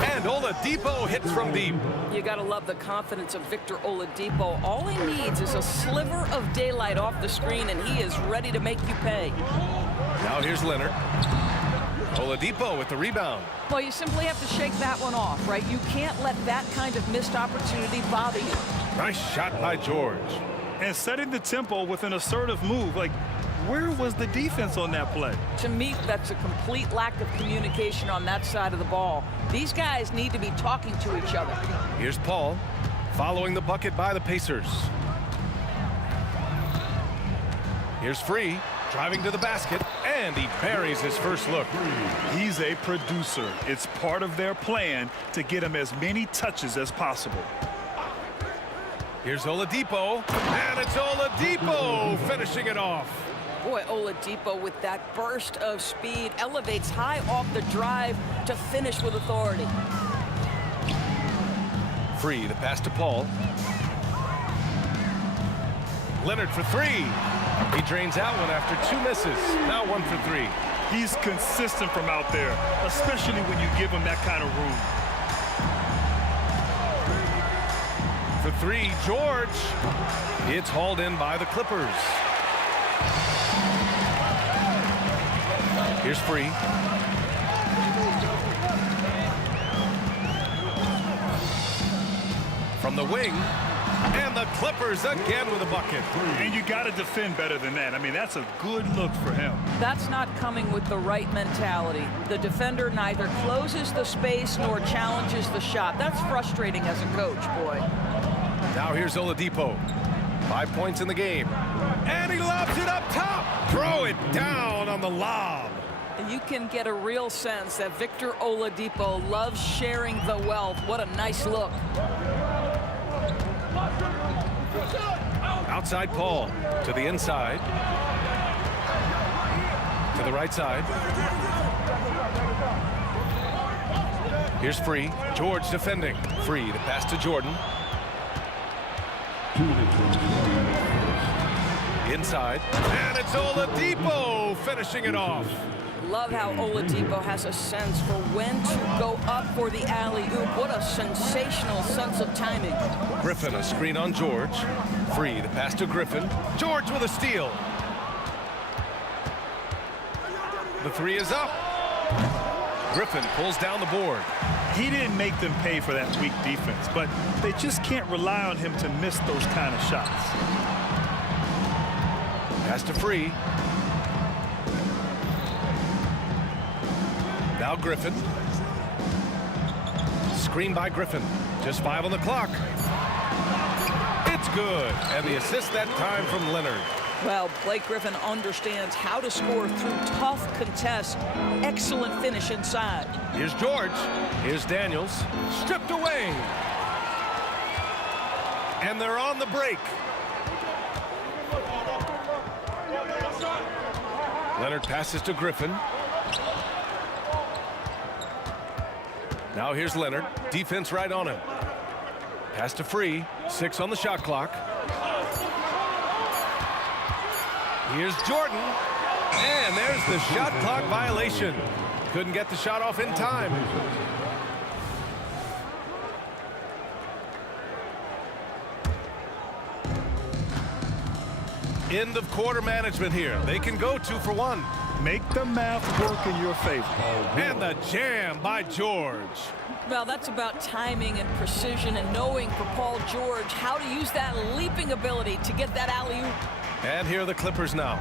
And Oladipo hits from deep. You got to love the confidence of Victor Oladipo. All he needs is a sliver of daylight off the screen, and he is ready to make you pay. Now here's Leonard. Oladipo with the rebound. Well, you simply have to shake that one off, right? You can't let that kind of missed opportunity bother you. Nice shot by George. And setting the tempo with an assertive move. Like, where was the defense on that play? To me, that's a complete lack of communication on that side of the ball. These guys need to be talking to each other. Here's Paul following the bucket by the Pacers. Here's Free driving to the basket, and he buries his first look. He's a producer. It's part of their plan to get him as many touches as possible. Here's Oladipo, and it's Oladipo finishing it off. Boy, Oladipo with that burst of speed elevates high off the drive to finish with authority. Free, the pass to Paul. Leonard for 3. He drains out one after 2 misses. Now 1 for 3. He's consistent from out there, especially when you give him that kind of room. For 3, George. It's hauled in by the Clippers. Here's Free. From the wing. And the Clippers again with a bucket. And you got to defend better than that. I mean, that's a good look for him. That's not coming with the right mentality. The defender neither closes the space nor challenges the shot. That's frustrating as a coach, boy. Now here's Oladipo. 5 points in the game. And he lobs it up top. Throw it down on the lob. You can get a real sense that Victor Oladipo loves sharing the wealth. What a nice look. Outside Paul to the inside. To the right side. Here's Free. George defending. Free, the pass to Jordan. Inside. And it's Oladipo finishing it off. Love how Oladipo has a sense for when to go up for the alley-oop. What a sensational sense of timing. Griffin, a screen on George. Free, the pass to Griffin. George with a steal. The 3 is up. Griffin pulls down the board. He didn't make them pay for that weak defense, but they just can't rely on him to miss those kind of shots. Pass to Free. Now Griffin. Screen by Griffin. Just 5 on the clock. It's good. And the assist that time from Leonard. Well, Blake Griffin understands how to score through tough contests. Excellent finish inside. Here's George. Here's Daniels. Stripped away. And they're on the break. Leonard passes to Griffin. Now here's Leonard. Defense right on him. Pass to Free. 6 on the shot clock. Here's Jordan. And there's the shot clock violation. Couldn't get the shot off in time. End of quarter management here. They can go 2 for 1. Make the math work in your favor. And the jam by George. Well, that's about timing and precision and knowing for Paul George how to use that leaping ability to get that alley-oop. And here are the Clippers now.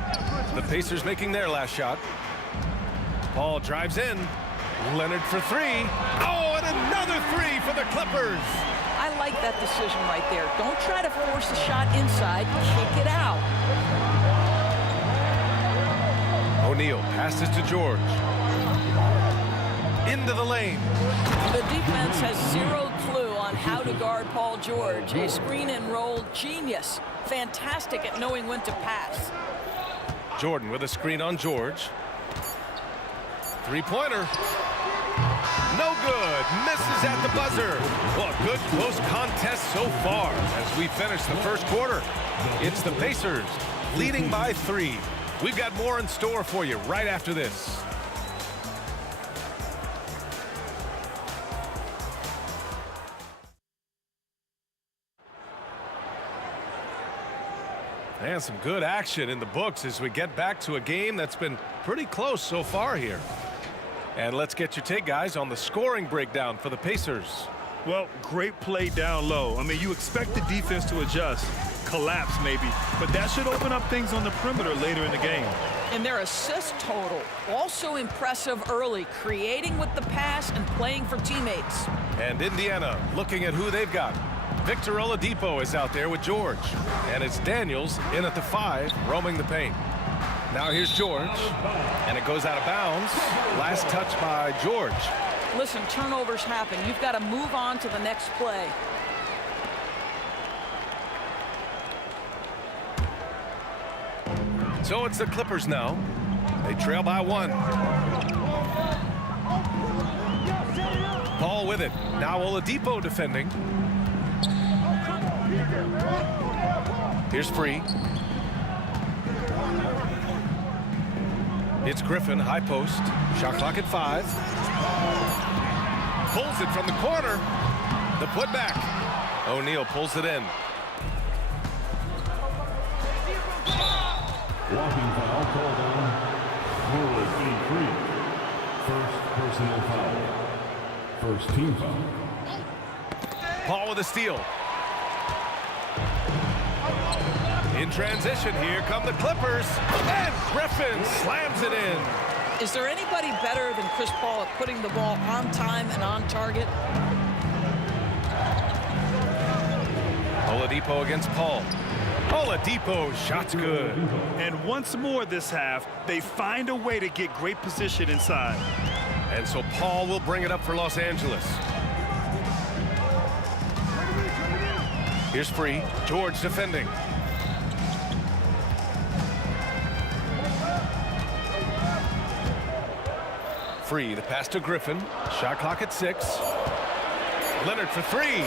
The Pacers making their last shot. Paul drives in. Leonard for 3. Oh, and another 3 for the Clippers. I like that decision right there. Don't try to force a shot inside. Kick it out. O'Neal passes to George. Into the lane. The defense has zero clue on how to guard Paul George. A screen and roll genius. Fantastic at knowing when to pass. Jordan with a screen on George. Three-pointer. No good. Misses at the buzzer. Well, a good close contest so far as we finish the first quarter. It's the Pacers leading by 3. We've got more in store for you right after this. And some good action in the books as we get back to a game that's been pretty close so far here. And let's get your take, guys, on the scoring breakdown for the Pacers. Well, great play down low. I mean, you expect the defense to adjust, collapse maybe, but that should open up things on the perimeter later in the game. And their assist total, also impressive early, creating with the pass and playing for teammates. And Indiana looking at who they've got. Victor Oladipo is out there with George. And it's Daniels in at the 5, roaming the paint. Now here's George. And it goes out of bounds. Last touch by George. Listen, turnovers happen. You've got to move on to the next play. So it's the Clippers now. They trail by 1. Paul with it. Now Oladipo defending. Here's Free. It's Griffin, high post. Shot clock at 5. Pulls it from the corner. The putback. O'Neal pulls it in. Walking foul called on Norwood Free. First personal foul. First team foul. Paul with a steal. In transition, here come the Clippers. And Griffin slams it in. Is there anybody better than Chris Paul at putting the ball on time and on target? Oladipo against Paul. Oladipo, shot's good. And once more this half, they find a way to get great position inside. And so Paul will bring it up for Los Angeles. Here's Free. George defending. Free, the pass to Griffin. Shot clock at 6. Leonard for 3.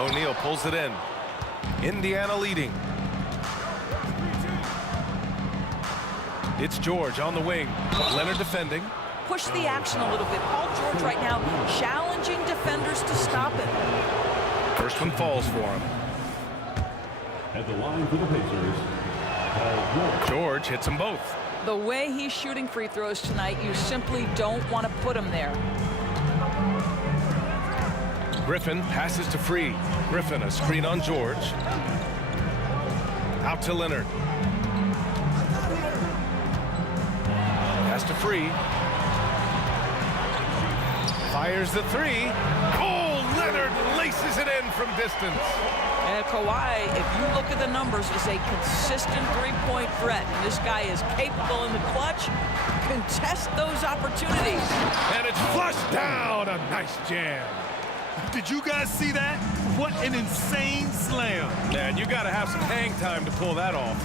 O'Neal pulls it in. Indiana leading. It's George on the wing. Leonard defending. Push the action a little bit. Paul George right now challenging defenders to stop it. First one falls for him. At the line for the Pacers, Paul George. George hits them both. The way he's shooting free throws tonight, you simply don't want to put him there. Griffin passes to Free. Griffin, a screen on George. Out to Leonard. Pass to Free. Fires the 3. Oh, Leonard laces it in from distance. And Kawhi, if you look at the numbers, is a consistent three-point threat. And this guy is capable in the clutch. Contest those opportunities. And it's flushed down. A nice jam. Did you guys see that? What an insane slam. Man, you got to have some hang time to pull that off.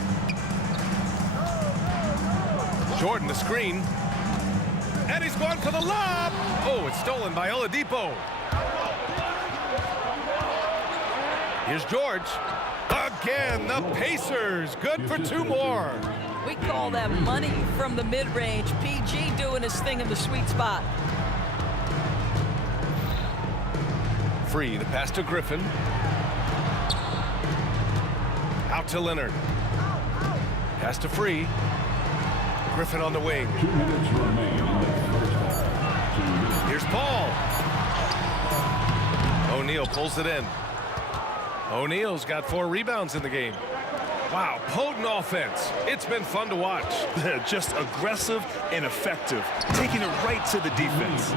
Jordan, the screen. And he's gone for the lob. Oh, it's stolen by Oladipo. Here's George. Again, the Pacers. Good for 2 more. We call that money from the mid-range. PG doing his thing in the sweet spot. Free, the pass to Griffin. Out to Leonard. Pass to Free. Griffin on the wing. 2 minutes remain in the first half. Here's Paul. O'Neal pulls it in. O'Neal's got 4 rebounds in the game. Wow, potent offense. It's been fun to watch. Just aggressive and effective, taking it right to the defense.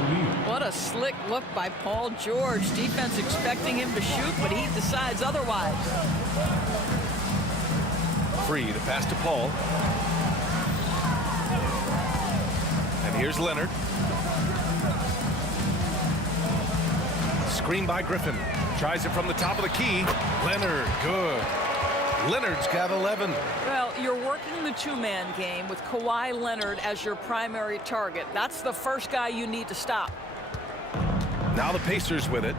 What a slick look by Paul George. Defense expecting him to shoot, but he decides otherwise. Free to pass to Paul. And here's Leonard. Screen by Griffin. Tries it from the top of the key. Leonard, good. Leonard's got 11. Well, you're working the two-man game with Kawhi Leonard as your primary target. That's the first guy you need to stop. Now the Pacers with it.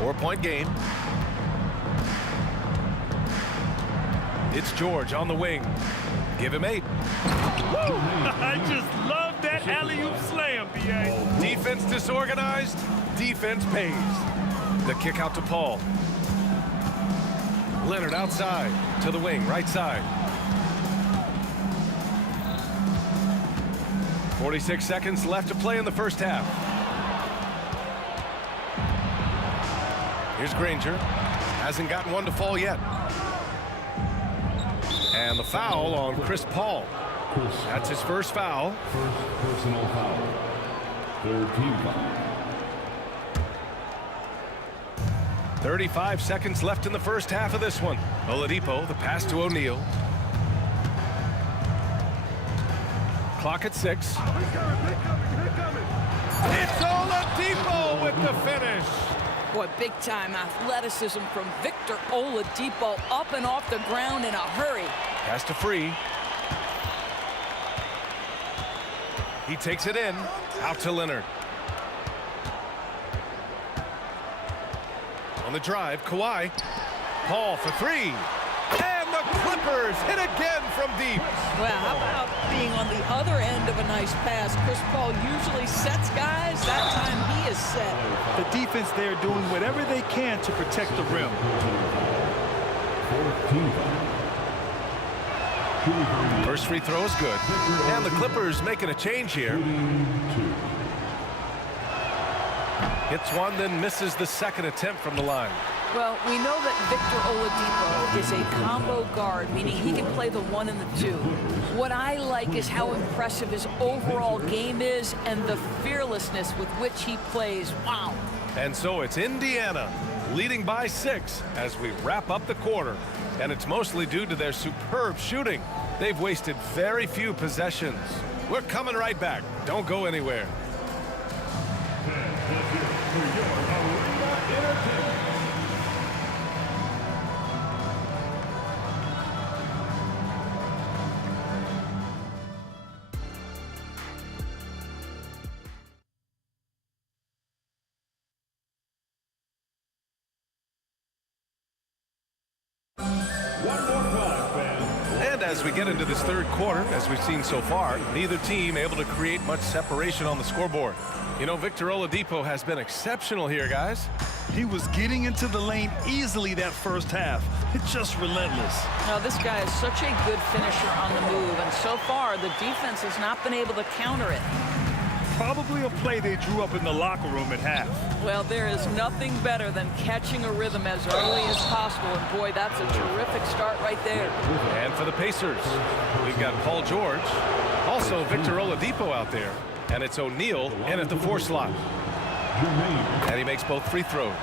4-point game. It's George on the wing. Give him 8. I just love that alley-oop slam, B.A. Defense disorganized. Defense pays. The kick out to Paul. Leonard outside to the wing, right side. 46 seconds left to play in the first half. Here's Granger. Hasn't gotten one to fall yet. And the foul on Chris Paul. That's his first foul. First personal foul. Third team foul. 35 seconds left in the first half of this one. Oladipo, the pass to O'Neal. Clock at 6. It's Oladipo with the finish. Boy, big-time athleticism from Victor Oladipo, up and off the ground in a hurry. Pass to Free. He takes it in. Out to Leonard. On the drive, Kawhi. Paul for 3. And the Clippers hit again from deep. Well, how about being on the other end of a nice pass? Chris Paul usually sets guys. That time he is set. The defense there doing whatever they can to protect the rim. First free throw is good. And the Clippers making a change here. Hits one, then misses the second attempt from the line. Well, we know that Victor Oladipo is a combo guard, meaning he can play the 1 and the 2. What I like is how impressive his overall game is and the fearlessness with which he plays. Wow. And so it's Indiana leading by 6 as we wrap up the quarter. And it's mostly due to their superb shooting. They've wasted very few possessions. We're coming right back. Don't go anywhere. And as we get into this third quarter, as we've seen so far, neither team able to create much separation on the scoreboard. You know, Victor Oladipo has been exceptional here, guys. He was getting into the lane easily that first half. It's just relentless. Now, this guy is such a good finisher on the move, and so far, the defense has not been able to counter it. Probably a play they drew up in the locker room at half. Well, there is nothing better than catching a rhythm as early as possible, and boy, that's a terrific start right there. And for the Pacers, we've got Paul George, also Victor Oladipo out there, and it's O'Neal in at the 4 slot. And he makes both free throws.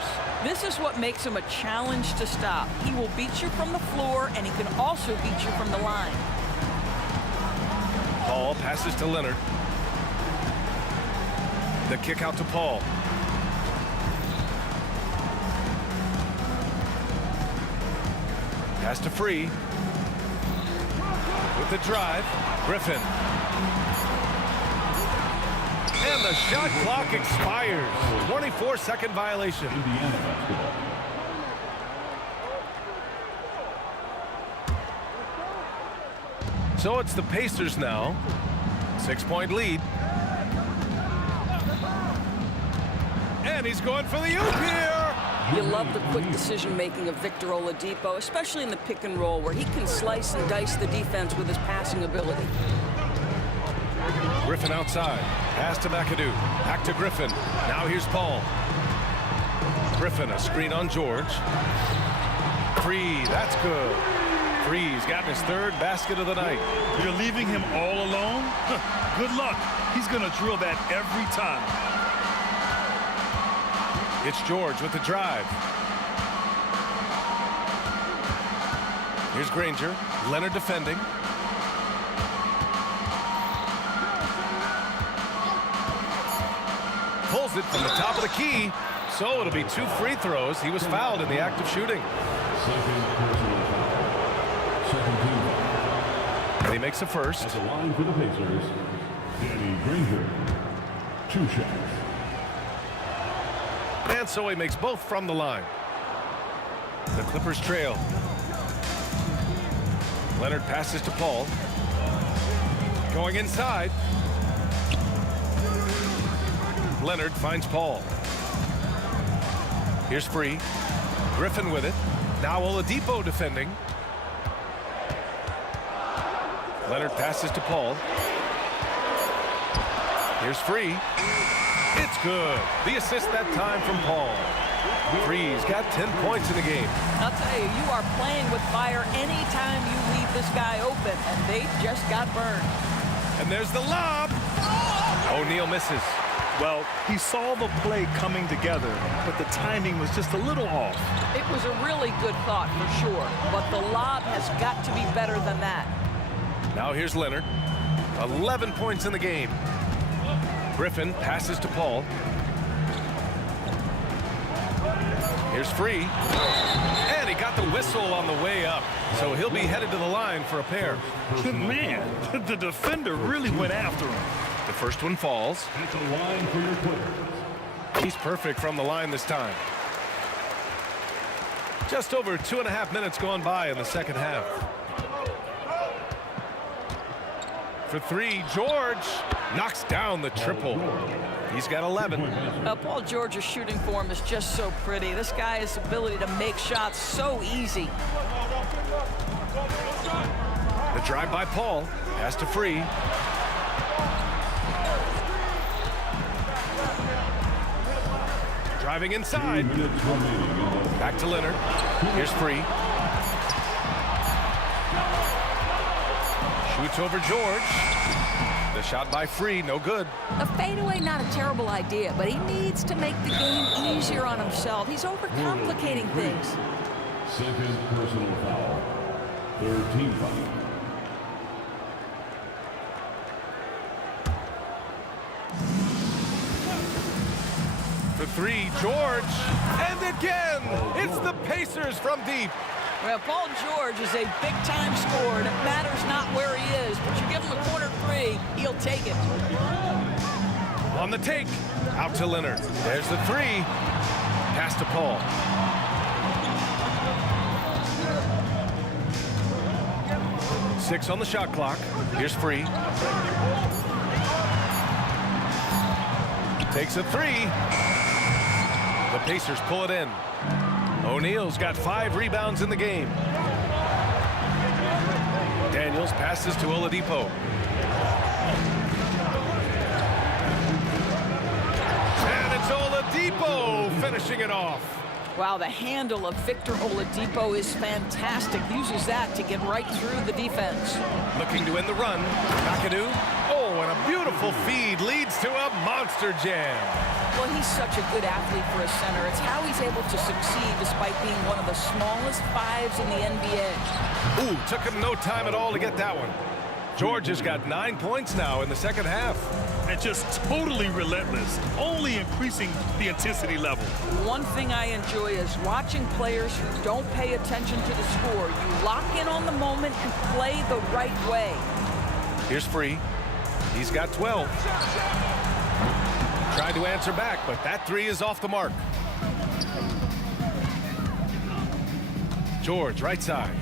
This is what makes him a challenge to stop. He will beat you from the floor, and he can also beat you from the line. Paul passes to Leonard. The kick out to Paul. Pass to Free. With the drive, Griffin. And the shot clock expires. 24-second violation. So it's the Pacers now. 6-point lead. And he's going for the oop here. You love the quick decision-making of Victor Oladipo, especially in the pick and roll, where he can slice and dice the defense with his passing ability. Griffin outside. Pass to McAdoo. Back to Griffin. Now here's Paul. Griffin, a screen on George. Free, that's good. Free's gotten his third basket of the night. You're leaving him all alone? Good luck. He's going to drill that every time. It's George with the drive. Here's Granger. Leonard defending. Pulls it from the top of the key. So it'll be 2 free throws. He was fouled in the act of shooting. And he makes a first. At the line for the Pacers, Danny Granger. 2 shots. And so he makes both from the line. The Clippers trail. Leonard passes to Paul. Going inside. Leonard finds Paul. Here's Free. Griffin with it. Now Oladipo defending. Leonard passes to Paul. Here's Free. It's good. The assist that time from Paul. Free's got 10 points in the game. I'll tell you, you are playing with fire anytime you leave this guy open, and they just got burned. And there's the lob. O'Neal misses. Well, he saw the play coming together, but the timing was just a little off. It was a really good thought for sure, but the lob has got to be better than that. Now here's Leonard. 11 points in the game. Griffin passes to Paul. Here's Free. And he got the whistle on the way up. So he'll be headed to the line for a pair. Man, the defender really went after him. The first one falls. At the line for your Clippers. He's perfect from the line this time. Just over 2.5 minutes gone by in the second half. For 3, George knocks down the triple. He's got 11. Paul George's shooting form is just so pretty. This guy's ability to make shots so easy. The drive by Paul. Pass to Free. Driving inside. Back to Leonard. Here's Free. Shoots over George. The shot by Free, no good. A fadeaway, not a terrible idea, but he needs to make the game easier on himself. He's overcomplicating things. Second personal foul. Third team foul. For 3, George. And again, it's the Pacers from deep. Well, Paul George is a big-time scorer, and it matters not where he is, but you give him a corner 3, he'll take it. On the take, out to Leonard. There's the 3. Pass to Paul. Six on the shot clock. Here's Free. Takes a 3. The Pacers pull it in. O'Neal's got 5 rebounds in the game. Daniels passes to Oladipo. And it's Oladipo finishing it off. Wow, the handle of Victor Oladipo is fantastic. Uses that to get right through the defense. Looking to end the run. McAdoo. Oh, and a beautiful feed leads to a monster jam. Well, he's such a good athlete for a center. It's how he's able to succeed despite being one of the smallest 5s in the NBA. Ooh, took him no time at all to get that one. George has got 9 points now in the second half. And just totally relentless, only increasing the intensity level. One thing I enjoy is watching players who don't pay attention to the score. You lock in on the moment and play the right way. Here's Free. He's got 12. Tried to answer back, but that 3 is off the mark. George, right side.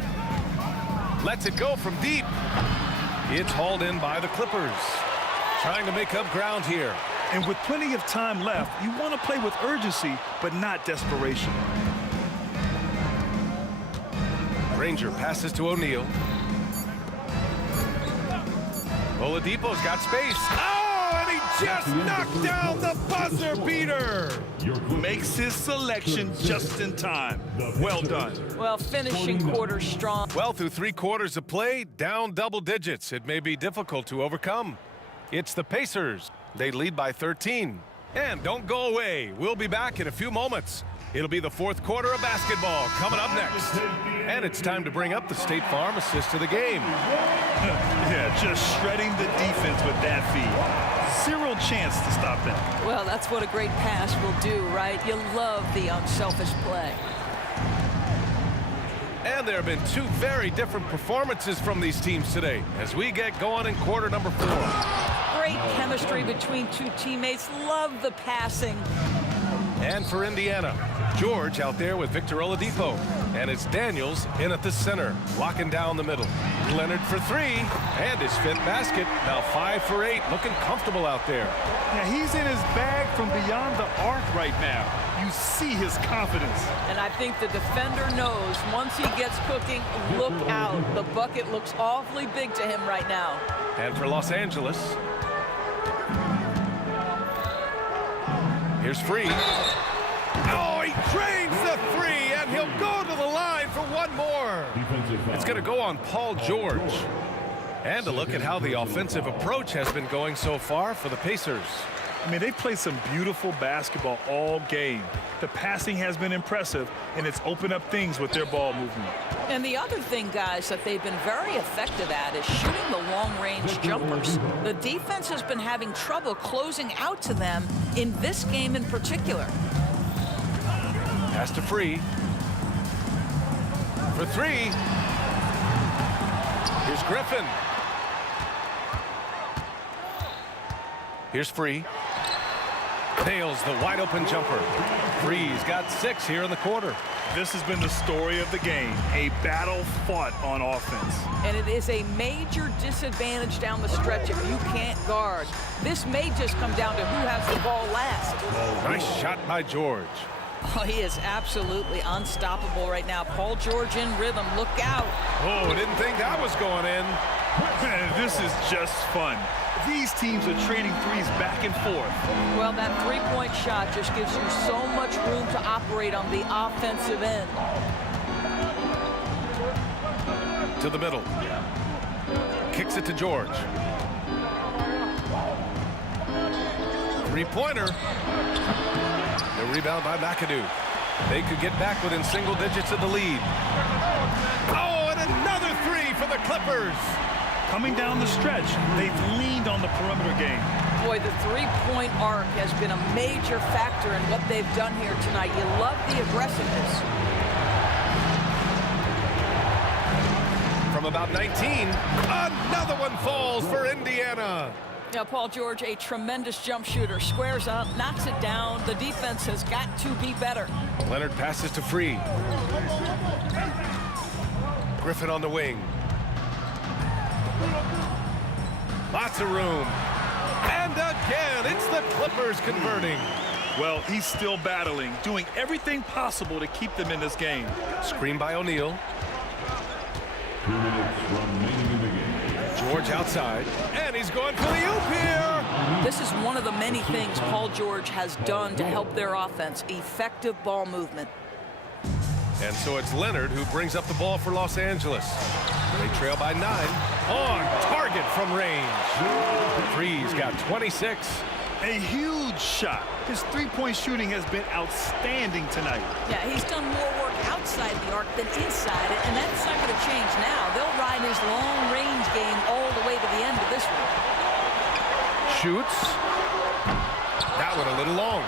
Lets it go from deep. It's hauled in by the Clippers. Trying to make up ground here. And with plenty of time left, you want to play with urgency, but not desperation. Granger passes to O'Neal. Oladipo's got space. Oh, and he just knocked down the buzzer beater. Makes his selection just in time. Well done. Well, finishing quarter strong. Well, through 3 quarters of play, down double digits. It may be difficult to overcome. It's the Pacers. They lead by 13. And don't go away. We'll be back in a few moments. It'll be the 4th quarter of basketball coming up next. And it's time to bring up the State Farm assist of the game. Yeah, just shredding the defense with that feed. 0 chance to stop that. Well, that's what a great pass will do, right? You love the unselfish play. And there have been 2 very different performances from these teams today as we get going in quarter number 4. Great chemistry between 2 teammates. Love the passing. And for Indiana, George out there with Victor Oladipo. And it's Daniels in at the center, locking down the middle. Leonard for 3, and his 5th basket. Now 5 for 8, looking comfortable out there. Yeah, he's in his bag from beyond the arc right now. You see his confidence. And I think the defender knows once he gets cooking, look out. The bucket looks awfully big to him right now. And for Los Angeles, here's Free. Oh, he drains the 3, and he'll go to the line for 1 more. It's going to go on Paul George. And a look at how the offensive approach has been going so far for the Pacers. I mean, they've played some beautiful basketball all game. The passing has been impressive, and it's opened up things with their ball movement. And the other thing, guys, that they've been very effective at is shooting the long-range jumpers. The defense has been having trouble closing out to them in this game in particular. Pass to Free. For 3. Here's Griffin. Here's Free. Nails the wide-open jumper. Free's got 6 here in the quarter. This has been the story of the game, a battle fought on offense. And it is a major disadvantage down the stretch if you can't guard. This may just come down to who has the ball last. Nice shot by George. Oh, he is absolutely unstoppable right now. Paul George in rhythm. Look out. Oh, didn't think that was going in. This is just fun. These teams are trading threes back and forth. Well, that three-point shot just gives you so much room to operate on the offensive end. To the middle. Kicks it to George. Three-pointer. The rebound by McAdoo. They could get back within single digits of the lead. Oh, and another 3 for the Clippers. Coming down the stretch, they've leaned on the perimeter game. Boy, the three-point arc has been a major factor in what they've done here tonight. You love the aggressiveness. From about 19, another one falls for Indiana. Now, Paul George, a tremendous jump shooter, squares up, knocks it down. The defense has got to be better. Leonard passes to Free. Griffin on the wing. Lots of room. And again, it's the Clippers converting. Well, he's still battling, doing everything possible to keep them in this game. Screen by O'Neal. 2 minutes remaining in the game. George outside, and he's going for the oop here. This is one of the many things Paul George has done to help their offense, effective ball movement. And so it's Leonard who brings up the ball for Los Angeles. They trail by 9. On target from range. Free's got 26. A huge shot. His three-point shooting has been outstanding tonight. Yeah, he's done more work outside the arc than inside it, and that's not going to change now. They'll ride his long-range game all the way to the end of this one. Shoots. That one a little long.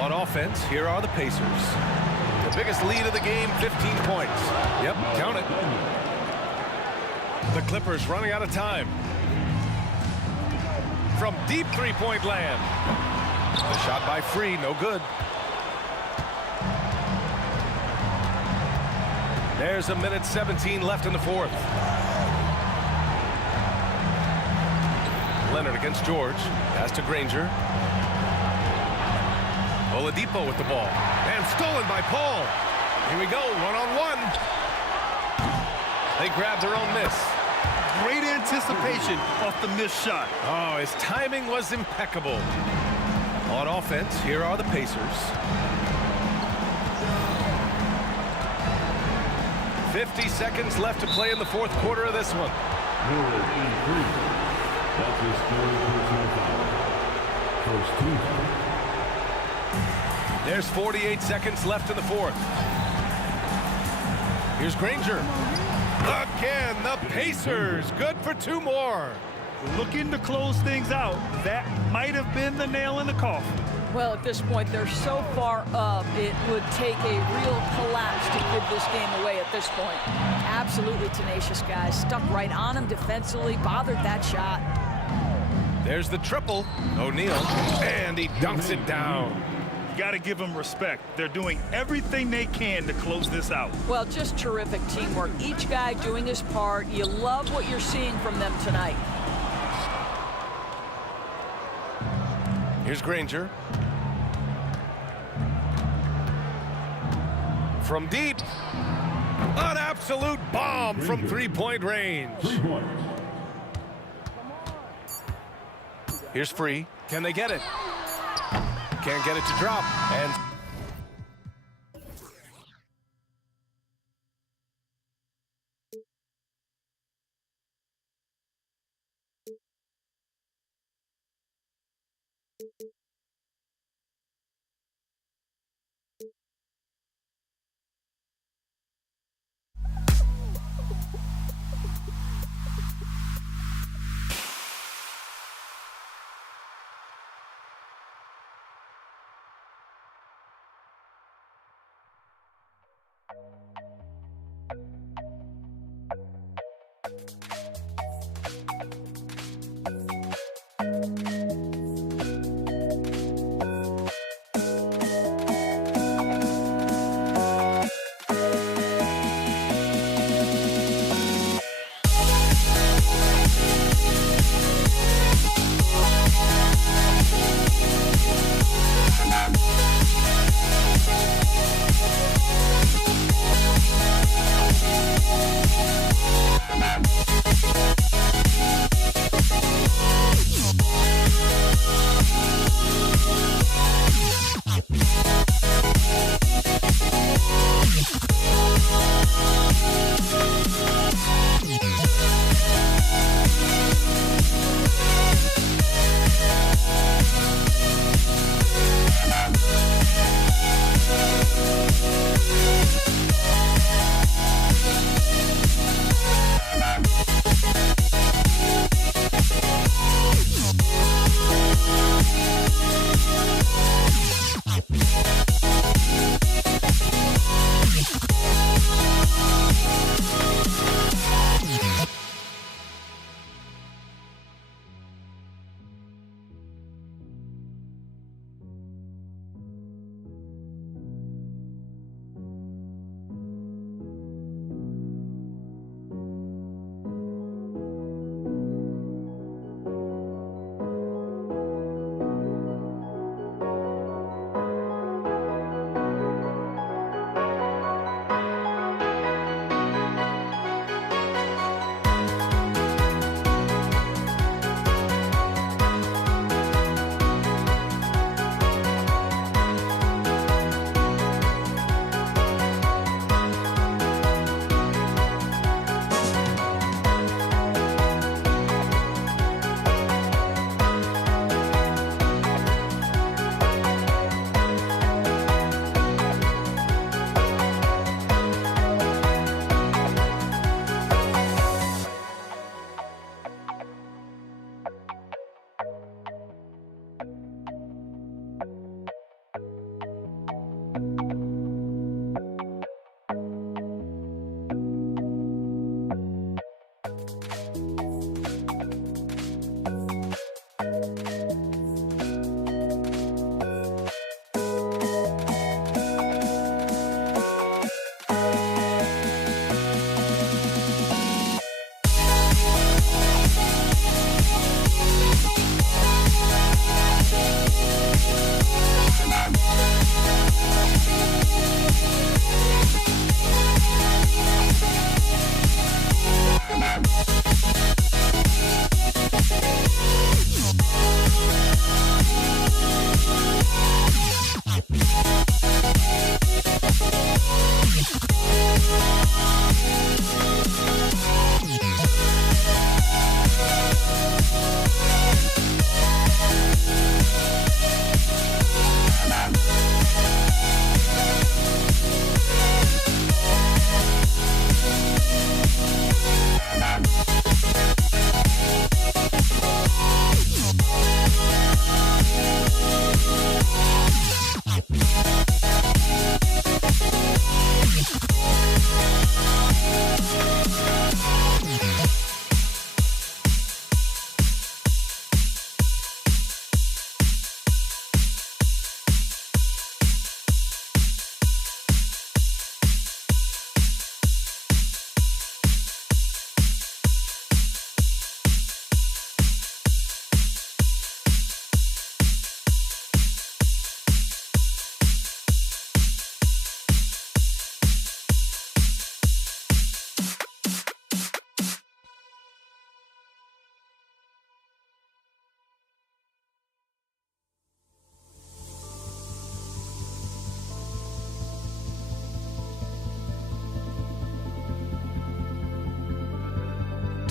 On offense, here are the Pacers. The biggest lead of the game, 15 points. Yep, count it. The Clippers running out of time. From deep three-point land. The shot by Free, no good. There's a minute 17 left in the 4th. Leonard against George. Pass to Granger. Oladipo with the ball. And stolen by Paul. Here we go, one-on-one. They grab their own miss. Great anticipation off the missed shot. Oh, his timing was impeccable. On offense, here are the Pacers. 50 seconds left to play in the fourth quarter of this one. Miller in three. That's his third personal foul. First team. There's 48 seconds left in the fourth. Here's Granger. Again, the Pacers. Good for two more. Looking to close things out. That might have been the nail in the coffin. Well, at this point, they're so far up, it would take a real collapse to give this game away at this point. Absolutely tenacious guys. Stuck right on him defensively, bothered that shot. There's the triple. O'Neal, and he dunks it down. You got to give them respect. They're doing everything they can to close this out. Well, just terrific teamwork. Each guy doing his part. You love what you're seeing from them tonight. Here's Granger. From deep. An absolute bomb from three-point range. Here's Free. Can they get it? Can't get it to drop. And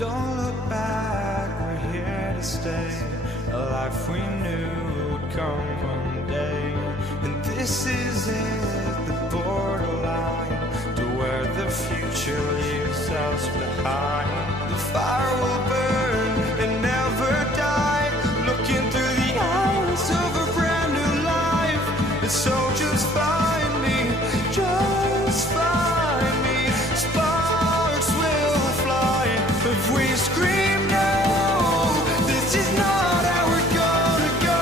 Don't look back, we're here to stay. A life we knew would come one day. And this is it, the borderline to where the future leaves us behind. The fire will burn and never die, looking through the eyes of a brand new life. And so just find me, just find me. Sparks will fly if we scream no. This is not how we're gonna go.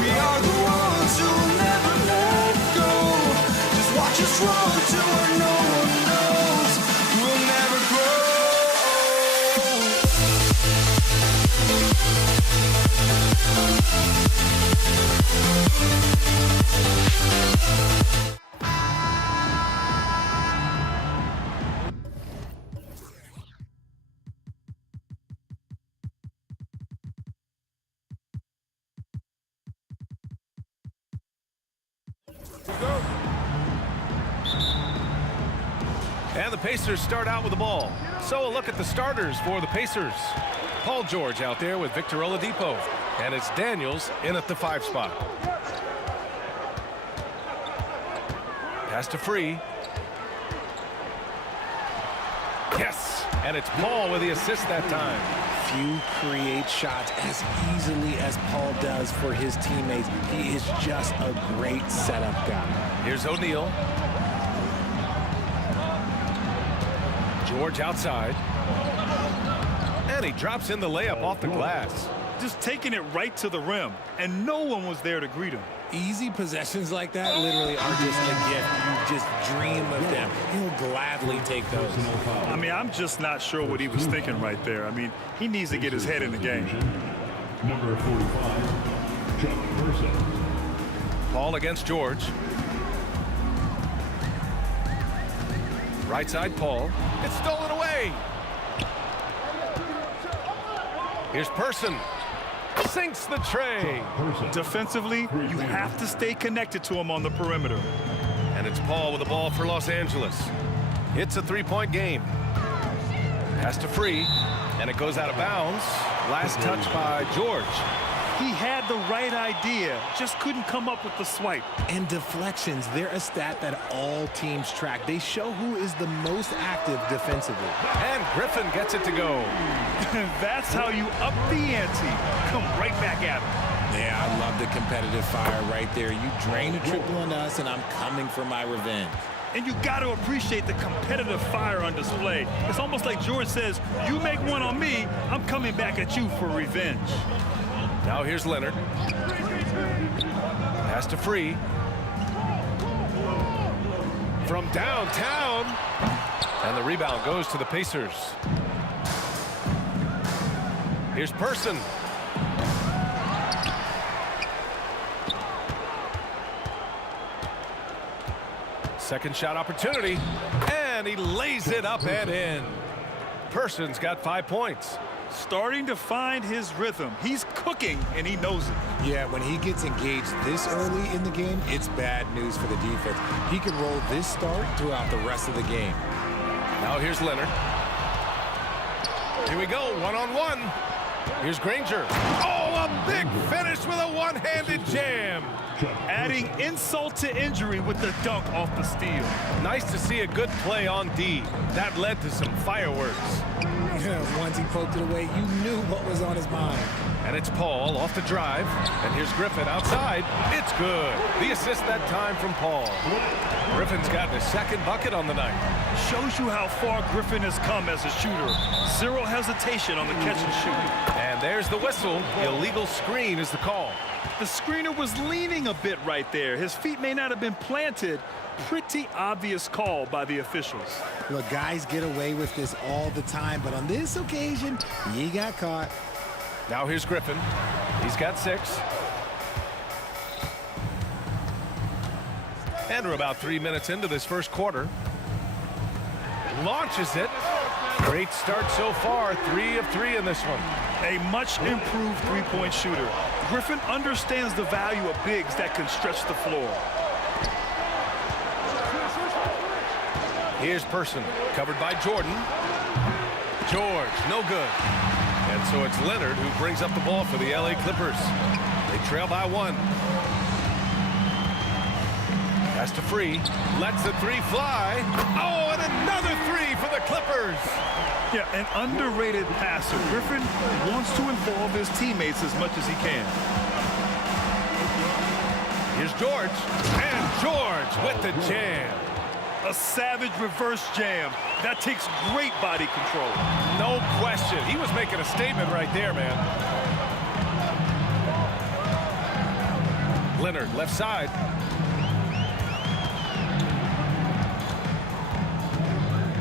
We are the ones who'll never let go. Just watch us run to where no one knows. We'll never grow. And the Pacers start out with the ball. So a look at the starters for the Pacers. Paul George out there with Victor Oladipo. And it's Daniels in at the 5 spot. Pass to Free. Yes! And it's Paul with the assist that time. Few create shots as easily as Paul does for his teammates. He is just a great setup guy. Here's O'Neal. George outside. And he drops in the layup off the glass. Just taking it right to the rim, and no one was there to greet him. Easy possessions like that literally are just a gift. You just dream of them. He'll gladly take those. I mean, I'm just not sure what he was thinking right there. I mean, he needs to get his head in the game. Number 45, Chuck Person. Paul against George. Right side, Paul. It's stolen away. Here's Person. Sinks the tray. Defensively, you have to stay connected to him on the perimeter. And it's Paul with the ball for Los Angeles. It's a 3-point game. Pass to Free, and it goes out of bounds. Last touch by George. He had the right idea, just couldn't come up with the swipe. And deflections, they're a stat that all teams track. They show who is the most active defensively. And Griffin gets it to go. That's how you up the ante. Come right back at him. Yeah, I love the competitive fire right there. You drain a triple on us, and I'm coming for my revenge. And you got to appreciate the competitive fire on display. It's almost like George says, you make one on me, I'm coming back at you for revenge. Now here's Leonard. Pass to Free. From downtown. And the rebound goes to the Pacers. Here's Person. Second shot opportunity. And he lays it up and in. Person's got 5 points. Starting to find his rhythm. He's cooking, and he knows it. Yeah, when he gets engaged this early in the game, it's bad news for the defense. He can roll this start throughout the rest of the game. Now here's Leonard. Here we go, one-on-one. Here's Granger. Oh, a big finish with a one-handed jam. Adding insult to injury with the dunk off the steal. Nice to see a good play on D. That led to some fireworks. Once he poked it away, you knew what was on his mind. And it's Paul off the drive. And here's Griffin outside. It's good. The assist that time from Paul. Griffin's gotten his second bucket on the night. Shows you how far Griffin has come as a shooter. Zero hesitation on the catch and shoot. And there's the whistle. Illegal screen is the call. The screener was leaning a bit right there. His feet may not have been planted. Pretty obvious call by the officials. Look, guys get away with this all the time, but on this occasion, he got caught. Now here's Griffin. He's got 6. And we're about 3 minutes into this first quarter. Launches it. Great start so far. 3 of 3 in this one. A much improved three-point shooter. Griffin understands the value of bigs that can stretch the floor. Here's Person, covered by Jordan. George, no good. And so it's Leonard who brings up the ball for the LA Clippers. They trail by 1. Pass to Free. Lets the 3 fly. Oh, and another 3 for the Clippers. Yeah, an underrated passer. Griffin wants to involve his teammates as much as he can. Here's George. And George with the jam. A savage reverse jam. That takes great body control. No question. He was making a statement right there, man. Leonard, left side.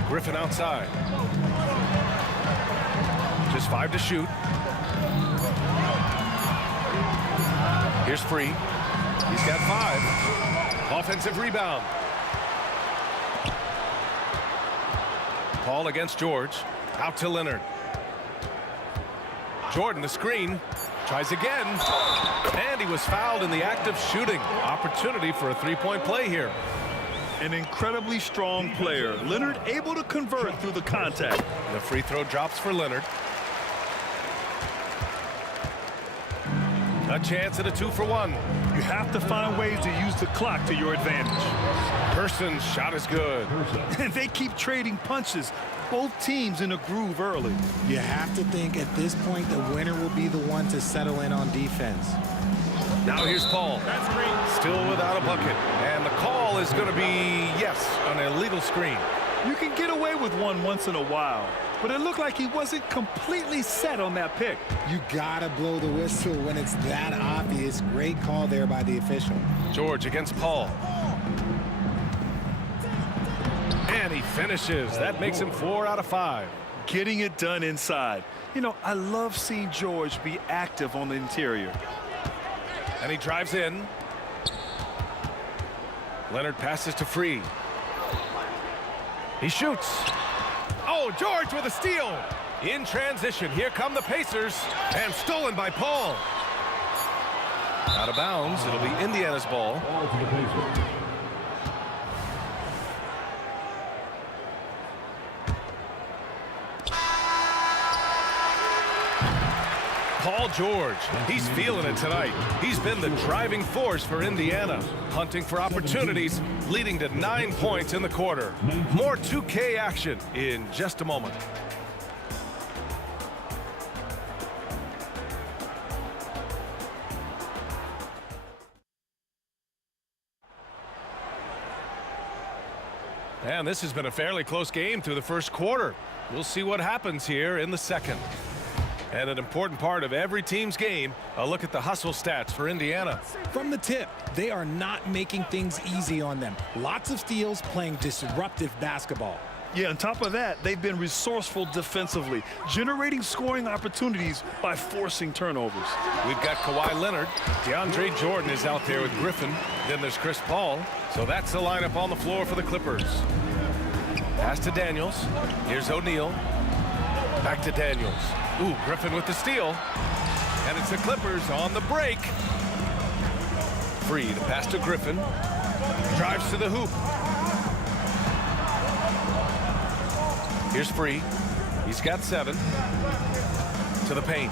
Griffin outside. Just 5 to shoot. Here's Free. He's got 5. Offensive rebound. Paul against George. Out to Leonard. Jordan, the screen. Tries again. And he was fouled in the act of shooting. Opportunity for a 3-point play here. An incredibly strong player. Leonard able to convert through the contact. The free throw drops for Leonard. A chance at a 2-for-1. You have to find ways to use the clock to your advantage. Person's shot is good. And they keep trading punches. Both teams in a groove early. You have to think at this point the winner will be the one to settle in on defense. Now here's Paul. Still without a bucket. And the call is going to be, yes, an illegal screen. You can get away with one once in a while, but it looked like he wasn't completely set on that pick. You gotta blow the whistle when it's that obvious. Great call there by the official. George against Paul. And he finishes. That makes him 4 out of 5. Getting it done inside. You know, I love seeing George be active on the interior. And he drives in. Leonard passes to Free. He shoots. Oh, George with a steal. In transition, here come the Pacers. And stolen by Paul. Out of bounds, it'll be Indiana's ball. Paul George, he's feeling it tonight. He's been the driving force for Indiana, hunting for opportunities, leading to 9 points in the quarter. More 2K action in just a moment. And this has been a fairly close game through the first quarter. We'll see what happens here in the second. And an important part of every team's game, a look at the hustle stats for Indiana. From the tip, they are not making things easy on them. Lots of steals, playing disruptive basketball. Yeah, on top of that, they've been resourceful defensively, generating scoring opportunities by forcing turnovers. We've got Kawhi Leonard. DeAndre Jordan is out there with Griffin. Then there's Chris Paul. So that's the lineup on the floor for the Clippers. Pass to Daniels. Here's O'Neal. Back to Daniels. Ooh, Griffin with the steal. And it's the Clippers on the break. Free to pass to Griffin. Drives to the hoop. Here's Free. He's got 7. To the paint.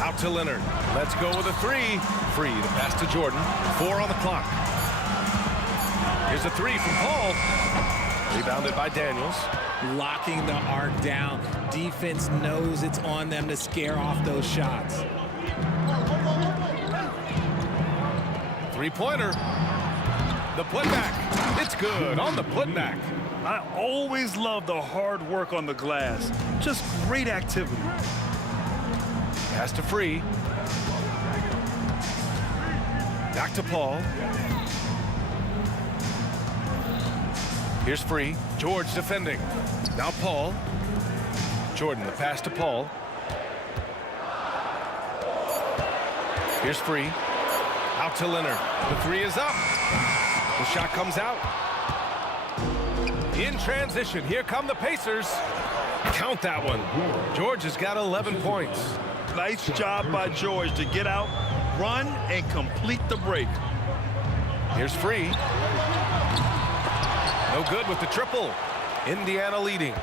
Out to Leonard. Let's go with a 3. Free to pass to Jordan. 4 on the clock. Here's a 3 from Paul. Rebounded by Daniels. Locking the arc down. Defense knows it's on them to scare off those shots. 3-pointer. The putback. It's good on the putback. I always love the hard work on the glass. Just great activity. Pass to Free. Back to Paul. Here's Free. George defending. Now Paul. Jordan, the pass to Paul. Here's Free. Out to Leonard. The 3 is up. The shot comes out. In transition, here come the Pacers. Count that one. George has got 11 points. Nice job by George to get out, run, and complete the break. Here's Free. No good with the triple. Indiana leading.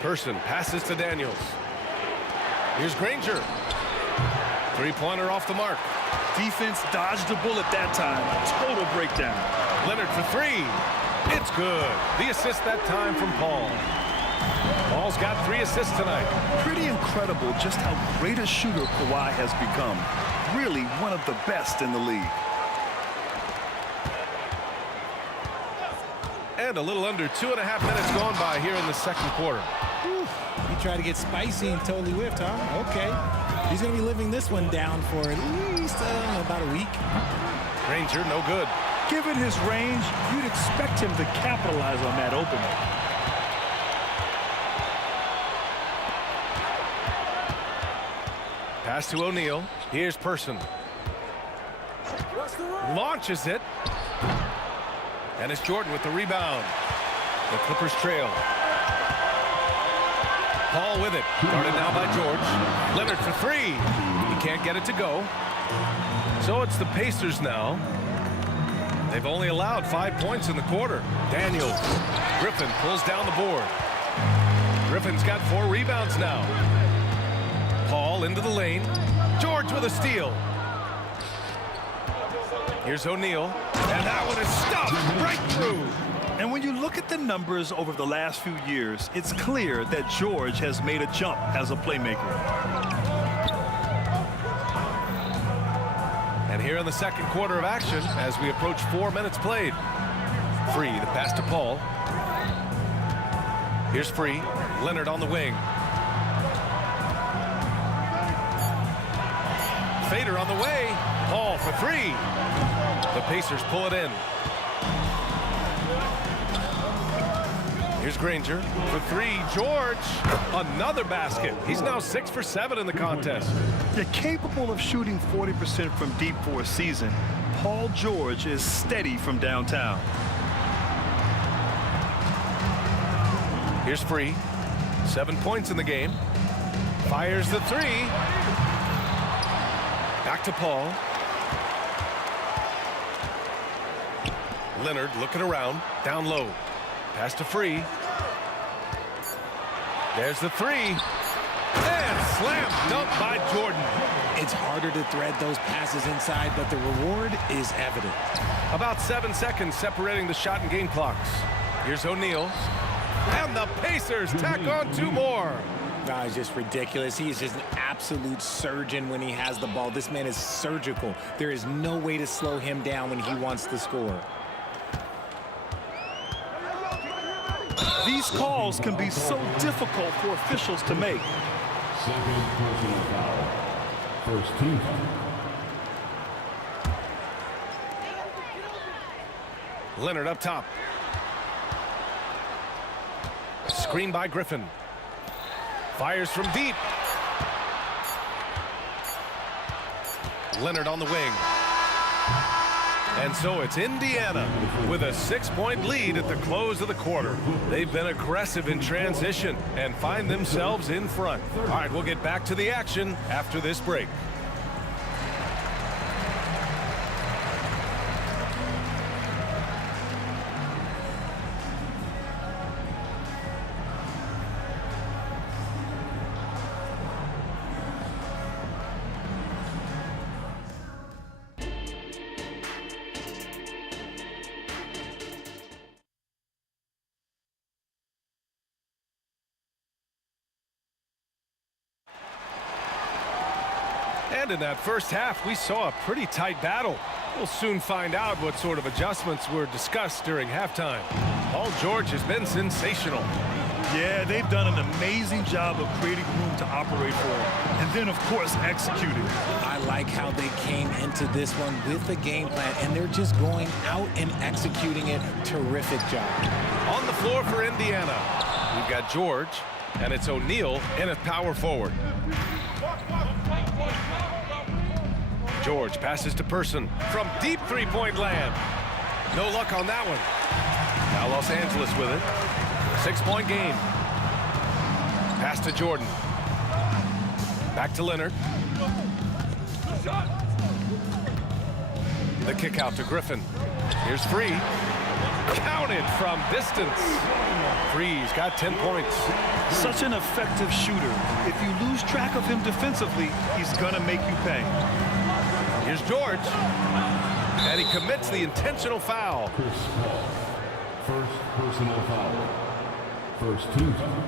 Person passes to Daniels. Here's Granger. Three-pointer off the mark. Defense dodged the bullet that time. Total breakdown. Leonard for three. It's good. The assist that time from Paul. Paul's got 3 assists tonight. Pretty incredible just how great a shooter Kawhi has become. Really one of the best in the league. And a little under 2.5 minutes gone by here in the second quarter. He tried to get spicy and totally whiffed, huh? Okay. He's going to be living this one down for at least about a week. Granger, no good. Given his range, you'd expect him to capitalize on that opening. Pass to O'Neal. Here's Person. Launches it. And it's Jordan with the rebound. The Clippers trail. Paul with it. Guarded now by George. Leonard for three. He can't get it to go. So it's the Pacers now. They've only allowed 5 points in the quarter. Daniels. Griffin pulls down the board. Griffin's got 4 rebounds now. Paul into the lane. George with a steal. Here's O'Neal. And that one is stuffed right through. And when you look at the numbers over the last few years, it's clear that George has made a jump as a playmaker. And here in the second quarter of action, as we approach 4 minutes played. Free, the pass to Paul. Here's Free. Leonard on the wing. Fader on the way. Paul for three. The Pacers pull it in. Here's Granger for three. George, another basket. He's now 6 for 7 in the contest. They're capable of shooting 40% from deep for a season. Paul George is steady from downtown. Here's Free. 7 points in the game. Fires the three. Back to Paul. Leonard looking around. Down low. Pass to Free. There's the three. And slam dunk by Jordan. It's harder to thread those passes inside, but the reward is evident. About 7 seconds separating the shot and game clocks. Here's O'Neal. And the Pacers tack on 2 more. No, it's just ridiculous. He is just an absolute surgeon when he has the ball. This man is surgical. There is no way to slow him down when he wants to score. These calls can be so difficult for officials to make. Second personal foul. First team foul. Leonard up top. Screen by Griffin. Fires from deep. Leonard on the wing. And so it's Indiana with a 6-point lead at the close of the quarter. They've been aggressive in transition and find themselves in front. All right, we'll get back to the action after this break. And in that first half, we saw a pretty tight battle. We'll soon find out what sort of adjustments were discussed during halftime. Paul George has been sensational. Yeah, they've done an amazing job of creating room to operate for him. And then, of course, executing. I like how they came into this one with a game plan, and they're just going out and executing it. Terrific job. On the floor for Indiana, we've got George, and it's O'Neal in at power forward. George passes to Person from deep three-point land. No luck on that one. Now Los Angeles with it. 6-point game. Pass to Jordan. Back to Leonard. The kick out to Griffin. Here's Free. Counted from distance. Freeze got 10 points. Such an effective shooter. If you lose track of him defensively, he's gonna make you pay. Here's George. And he commits the intentional foul. Chris Paul. First personal foul. First team foul.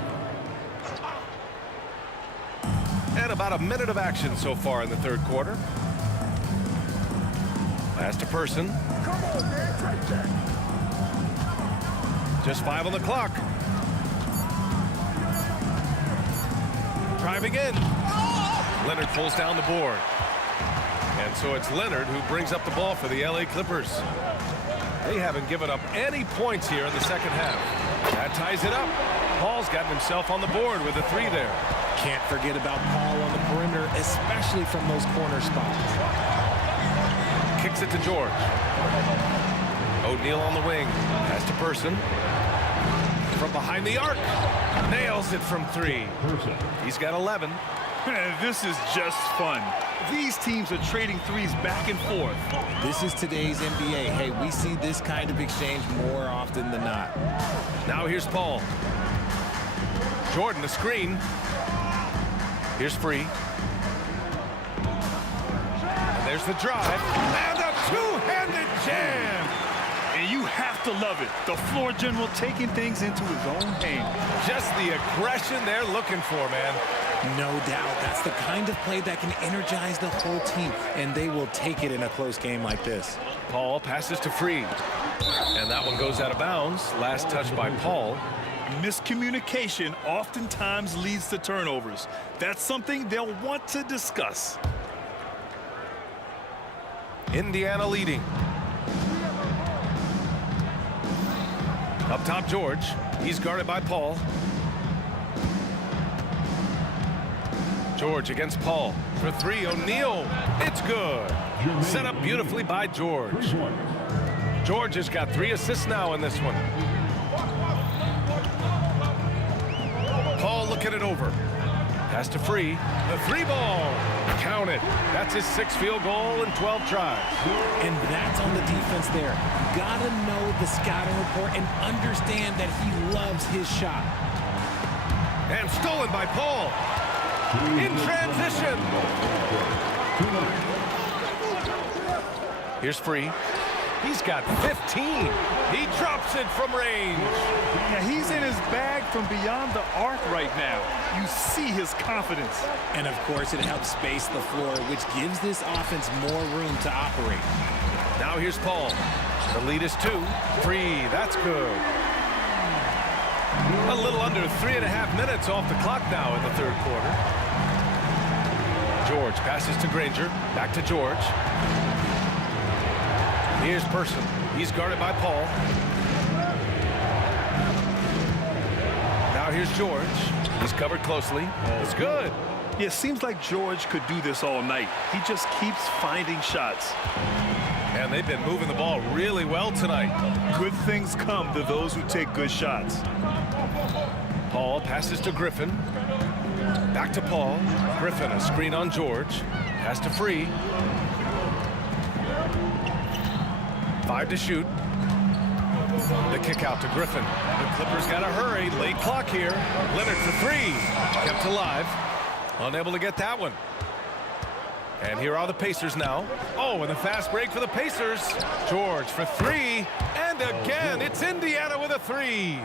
And about a minute of action so far in the third quarter. Pass to Person. Just 5 on the clock. Driving in. Leonard pulls down the board. And so it's Leonard who brings up the ball for the LA Clippers. They haven't given up any points here in the second half. That ties it up. Paul's gotten himself on the board with a 3 there. Can't forget about Paul on the perimeter, especially from those corner spots. Kicks it to George. O'Neal on the wing. Pass to Person. From behind the arc. Nails it from 3. He's got 11. This is just fun. These teams are trading threes back and forth. This is today's NBA. Hey, we see this kind of exchange more often than not. Now here's Paul. Jordan, the screen. Here's Free. And there's the drive. And a two-handed jam. And you have to love it. The floor general taking things into his own hands. Just the aggression they're looking for, man. No doubt. That's the kind of play that can energize the whole team, and they will take it in a close game like this. Paul passes to Free. And that one goes out of bounds. Last touch by Paul. Miscommunication oftentimes leads to turnovers. That's something they'll want to discuss. Indiana leading. Up top, George. He's guarded by Paul. George against Paul. For 3, O'Neal. It's good. Set up beautifully by George. George has got 3 assists now in this one. Paul looking it over. Pass to Free. The 3-ball. Counted. That's his 6th field goal in 12 tries. And that's on the defense there. Gotta know the scouting report and understand that he loves his shot. And stolen by Paul. In transition. Here's Free. He's got 15. He drops it from range. Yeah, he's in his bag from beyond the arc right now. You see his confidence. And of course, it helps space the floor, which gives this offense more room to operate. Now here's Paul. The lead is 2. Free. That's good. A little under 3.5 minutes off the clock now in the third quarter. George passes to Granger. Back to George. Here's Person. He's guarded by Paul. Now here's George. He's covered closely. It's good. Yeah, it seems like George could do this all night. He just keeps finding shots. And they've been moving the ball really well tonight. Good things come to those who take good shots. Paul passes to Griffin. Back to Paul. Griffin, a screen on George. Pass to Free. 5 to shoot. The kick out to Griffin. The Clippers got to hurry. Late clock here. Leonard for 3. Kept alive. Unable to get that one. And here are the Pacers now. Oh, and the fast break for the Pacers. George for 3. And again, it's Indiana with a 3.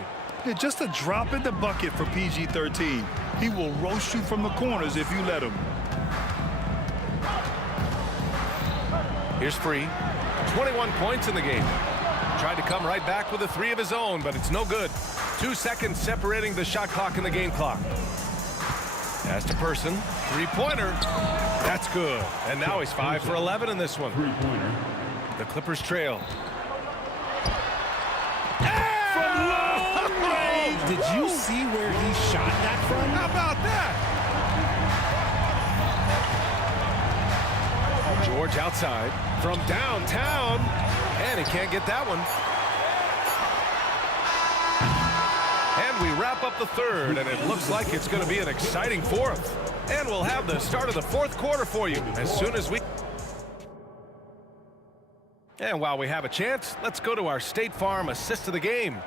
Yeah, just a drop in the bucket for PG-13. He will roast you from the corners if you let him. Here's Free. 21 points in the game. Tried to come right back with a 3 of his own, but it's no good. 2 seconds separating the shot clock and the game clock. Pass to Person. 3-pointer. That's good. And now he's 5 for 11 in this one. 3-pointer. The Clippers trail. From long range. Did you see where he shot that from? How about that? George outside from downtown, and he can't get that one. And we wrap up the third, and it looks like it's going to be an exciting fourth. And we'll have the start of the fourth quarter for you as soon as we... And while we have a chance, let's go to our State Farm assist of the game.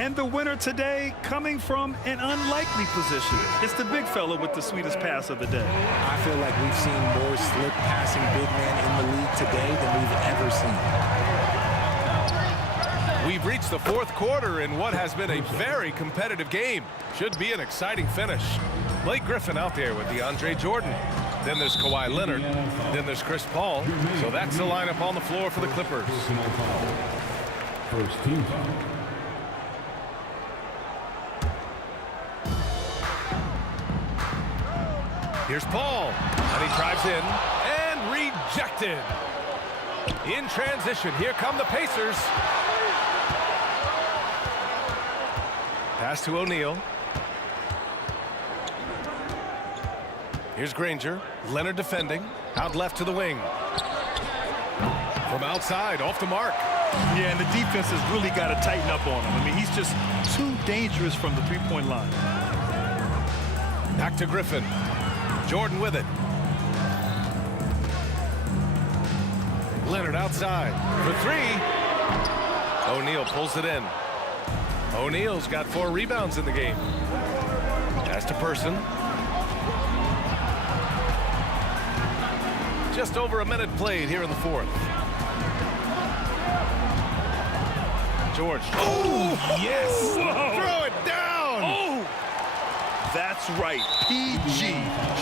And the winner today coming from an unlikely position. It's the big fella with the sweetest pass of the day. I feel like we've seen more slick passing big men in the league today than we've ever seen. We've reached the fourth quarter in what has been a very competitive game. Should be an exciting finish. Blake Griffin out there with DeAndre Jordan. Then there's Kawhi Leonard. Then there's Chris Paul. So that's the lineup on the floor for the Clippers. First team foul. Here's Paul, and he drives in and rejected. In transition, here come the Pacers. Pass to O'Neal. Here's Granger. Leonard defending. Out left to the wing. From outside, off the mark. Yeah, and the defense has really got to tighten up on him. I mean, he's just too dangerous from the three-point line. Back to Griffin. Jordan with it. Leonard outside for three. O'Neal pulls it in. O'Neal's got 4 rebounds in the game. Pass to Person. Just over a minute played here in the fourth. George. Oh, yes. Whoa. Throw it down. Oh, that's right. PG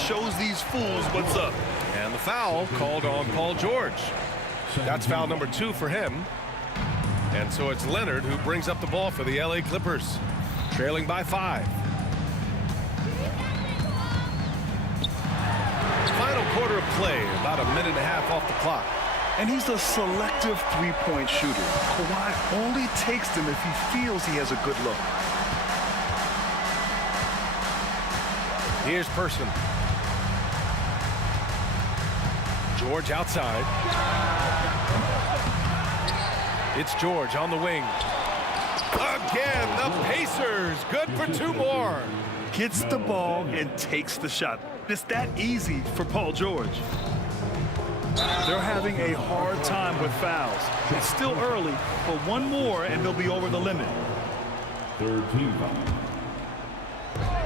shows these fools what's up. And the foul called on Paul George. That's foul number 2 for him. And so it's Leonard who brings up the ball for the LA Clippers, trailing by 5. Final quarter of play, about a minute and a half off the clock. And he's a selective three-point shooter. Kawhi only takes them if he feels he has a good look. Here's Person. George outside. It's George on the wing. Again, the Pacers. Good for 2 more. Gets the ball and takes the shot. It's that easy for Paul George. They're having a hard time with fouls. It's still early, but 1 more and they'll be over the limit. Third team foul.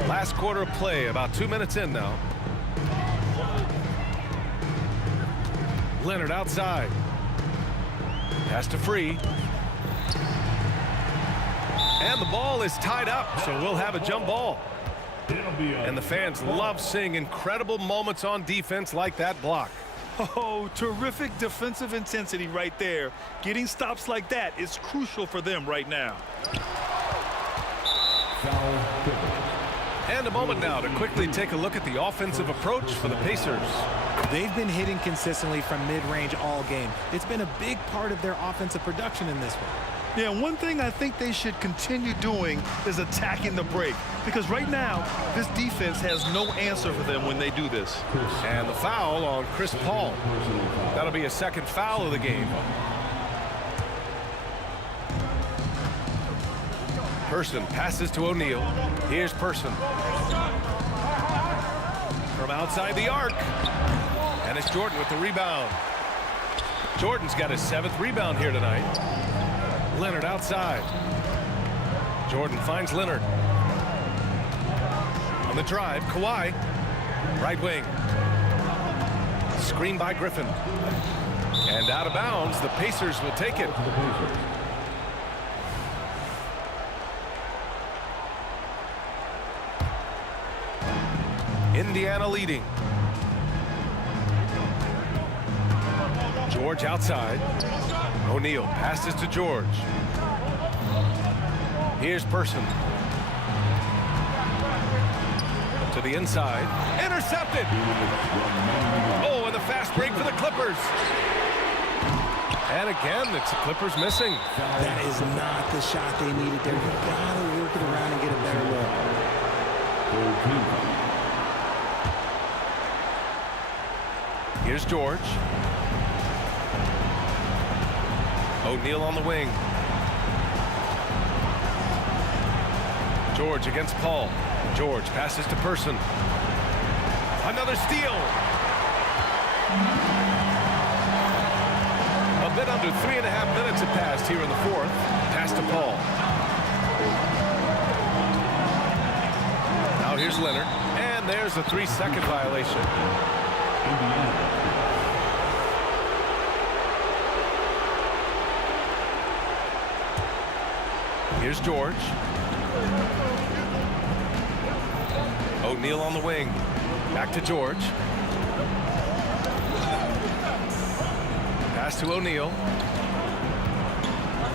Last quarter of play, about 2 minutes in now. Leonard outside. Pass to Free. And the ball is tied up, so we'll have a jump ball. And the fans love seeing incredible moments on defense like that block. Oh, terrific defensive intensity right there. Getting stops like that is crucial for them right now. And a moment now to quickly take a look at the offensive approach for the Pacers. They've been hitting consistently from mid-range all game. It's been a big part of their offensive production in this one. Yeah, one thing I think they should continue doing is attacking the break. Because right now, this defense has no answer for them when they do this. And the foul on Chris Paul. That'll be a second foul of the game. Person passes to O'Neal. Here's Person. From outside the arc. And it's Jordan with the rebound. Jordan's got his 7th rebound here tonight. Leonard outside. Jordan finds Leonard. On the drive, Kawhi. Right wing. Screen by Griffin. And out of bounds, the Pacers will take it. Indiana leading. George outside. O'Neal passes to George. Here's Person. To the inside. Intercepted. Oh, and the fast break for the Clippers. And again, it's the Clippers missing. That is not the shot they needed there. You've got to work it around and get a better look. Here's George. O'Neal on the wing. George against Paul. George passes to Person. Another steal. A bit under 3.5 minutes have passed here in the fourth. Pass to Paul. Now here's Leonard. And there's a 3-second violation. Here's George. O'Neal on the wing. Back to George. Pass to O'Neal.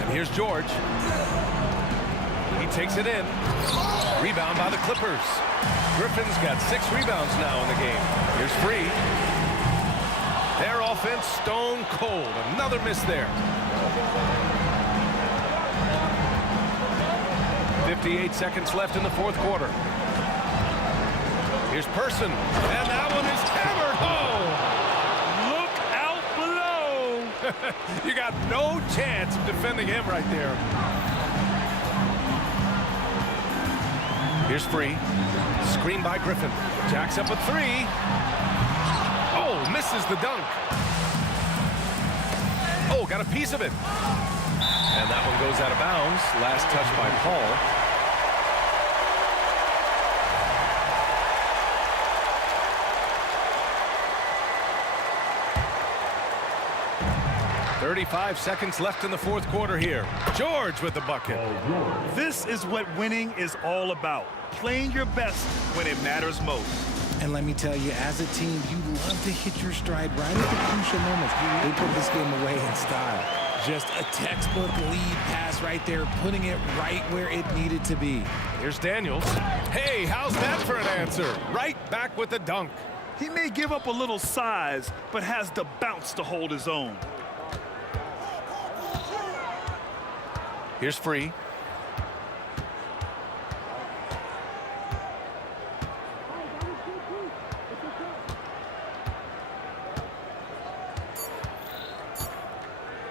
And here's George. He takes it in. Rebound by the Clippers. Griffin's got 6 rebounds now in the game. Here's Free. Their offense stone cold. Another miss there. 58 seconds left in the fourth quarter. Here's Person. And that one is hammered home. Look out below. You got no chance of defending him right there. Here's Free. Screen by Griffin. Jacks up a 3. Oh, misses the dunk. Oh, got a piece of it. And that one goes out of bounds. Last touch by Paul. 35 seconds left in the fourth quarter here. George with the bucket. This is what winning is all about. Playing your best when it matters most. And let me tell you, as a team, you love to hit your stride right at the crucial moments. They put this game away in style. Just a textbook lead pass right there, putting it right where it needed to be. Here's Daniels. Hey, how's that for an answer? Right back with the dunk. He may give up a little size, but has the bounce to hold his own. Here's Free.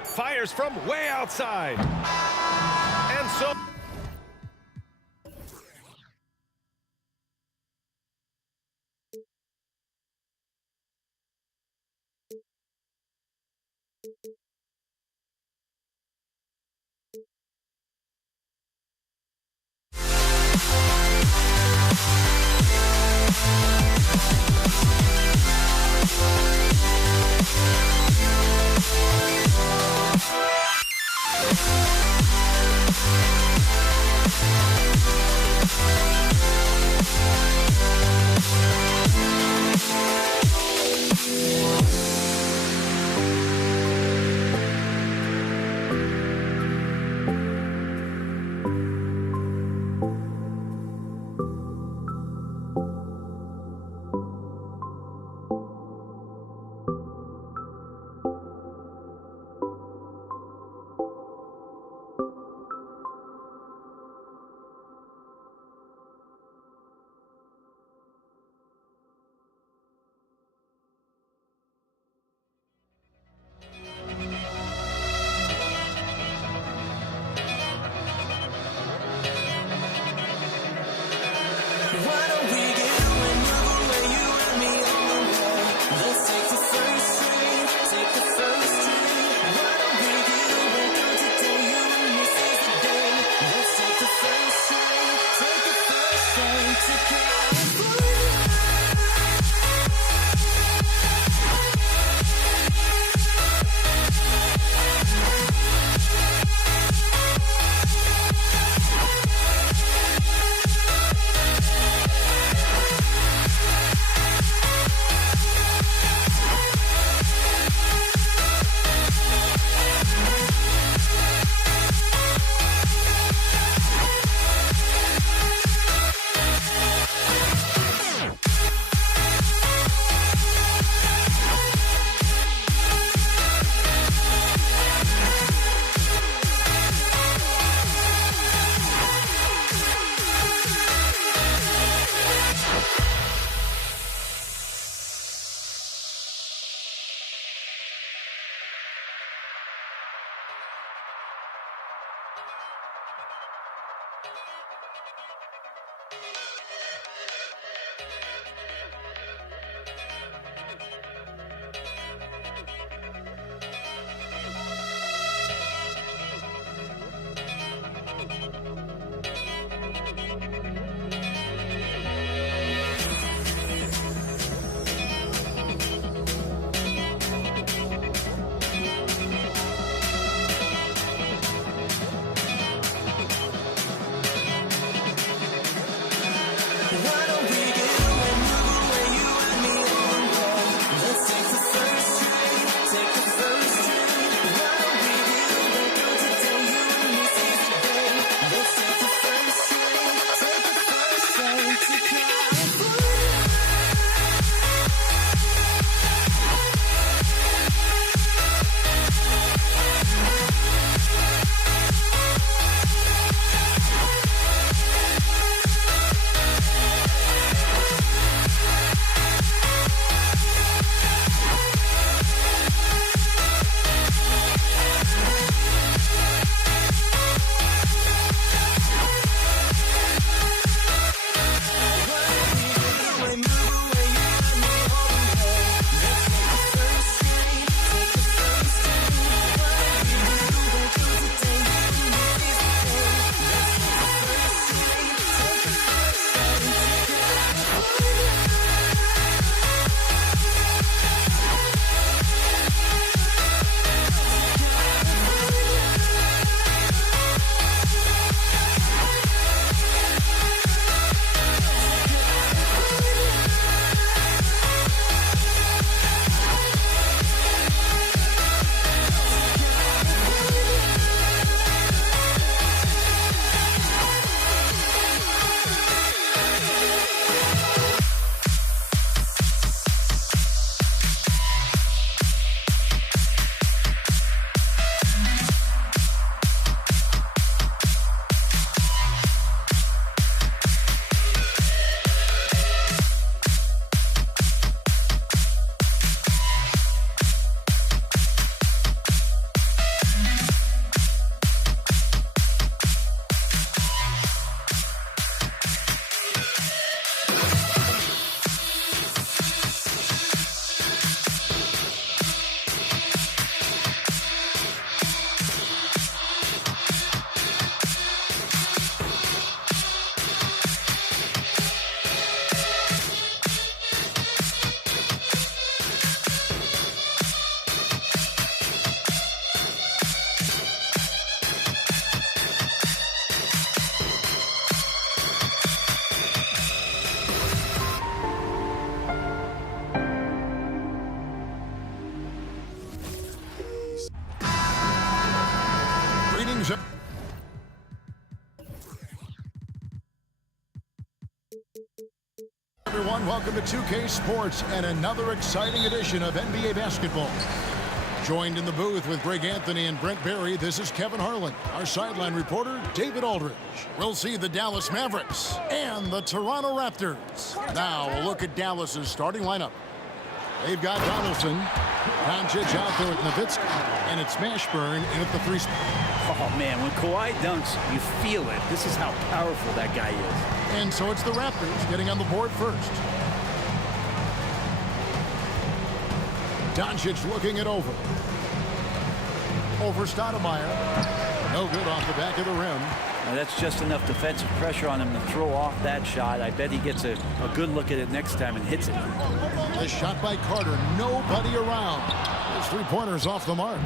Fires from way outside. And so... everyone. Welcome to 2K Sports and another exciting edition of NBA basketball. Joined in the booth with Greg Anthony and Brent Barry, this is Kevin Harlan. Our sideline reporter, David Aldridge. We'll see the Dallas Mavericks and the Toronto Raptors. Now, a look at Dallas's starting lineup. They've got Donaldson, Doncic out there with Nowitzki, and it's Mashburn in at the 3 spot. Oh, man, when Kawhi dunks, you feel it. This is how powerful that guy is. And so it's the Raptors getting on the board first. Doncic looking it over. Over Stoudemire. No good off the back of the rim. Now that's just enough defensive pressure on him to throw off that shot. I bet he gets a good look at it next time and hits it. The shot by Carter. Nobody around. His three-pointer's off the mark.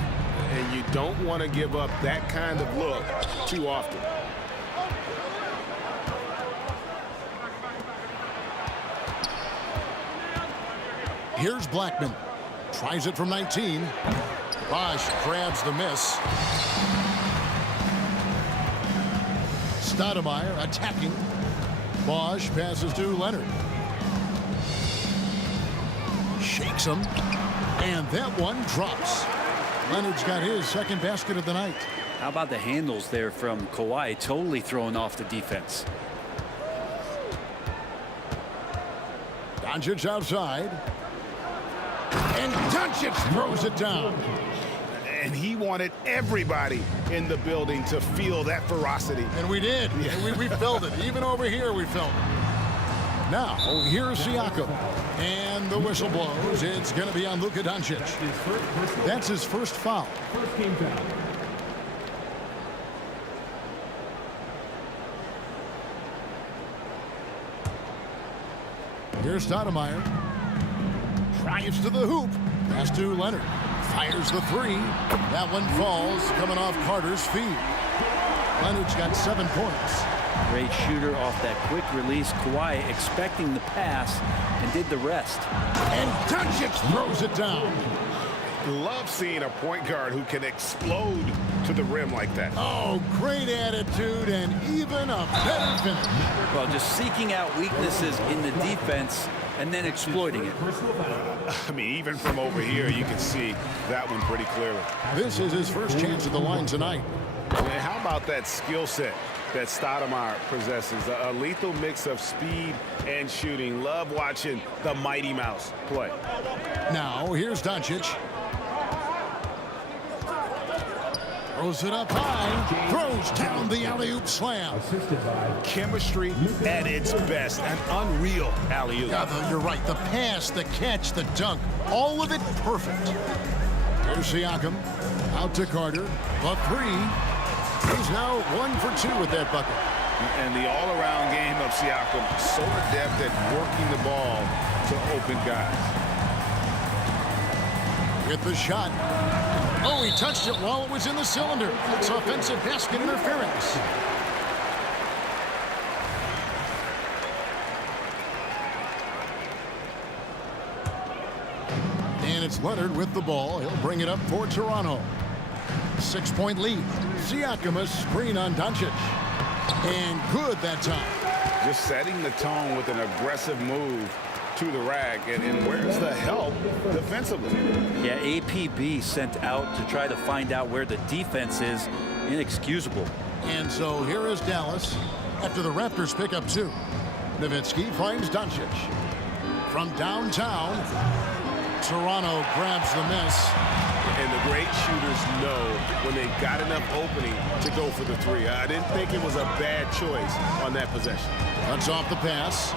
And you don't want to give up that kind of look too often. Here's Blackman. Tries it from 19. Bosch grabs the miss. Stoudemire attacking. Bosch passes to Leonard. Shakes him. And that one drops. Leonard's got his second basket of the night. How about the handles there from Kawhi? Totally throwing off the defense. Doncic outside. And Doncic throws it down. And he wanted everybody in the building to feel that ferocity. And we did. Yeah. We felt it. Even over here, we felt it. Now, here's Siakam. And the whistle blows. It's going to be on Luka Doncic. That's his first foul. First game foul. Here's Stoudemire. Drives to the hoop. Pass to Leonard. Fires the three. That one falls, coming off Carter's feet. Leonard's got 7 points. Great shooter off that quick release. Kawhi expecting the pass and did the rest. And Doncic throws it down. Love seeing a point guard who can explode to the rim like that. Oh, great attitude and even a better finish. Well, just seeking out weaknesses in the defense and then exploiting it. I mean, even from over here, you can see that one pretty clearly. This is his first chance at the line tonight. And how about that skill set that Stoudemire possesses? A lethal mix of speed and shooting. Love watching the Mighty Mouse play. Now, here's Doncic. Throws it up high. Throws down the alley-oop slam. Chemistry at its best. An unreal alley-oop. Yeah, you're right. The pass, the catch, the dunk. All of it perfect. Here's Siakam. Out to Carter. The three. He's now 1 for 2 with that bucket. And the all-around game of Siakam, so adept at working the ball to open guys. With the shot. Oh, he touched it while it was in the cylinder. It's offensive basket interference. And it's Leonard with the ball. He'll bring it up for Toronto. 6-point lead. Siakam a screen on Doncic. And good that time. Just setting the tone with an aggressive move to the rack. And where's the help defensively? Yeah, APB sent out to try to find out where the defense is. Inexcusable. And so here is Dallas after the Raptors pick up 2. Nowitzki finds Doncic. From downtown, Toronto grabs the miss. And the great shooters know when they got enough opening to go for the three. I didn't think it was a bad choice on that possession. Cuts off the pass.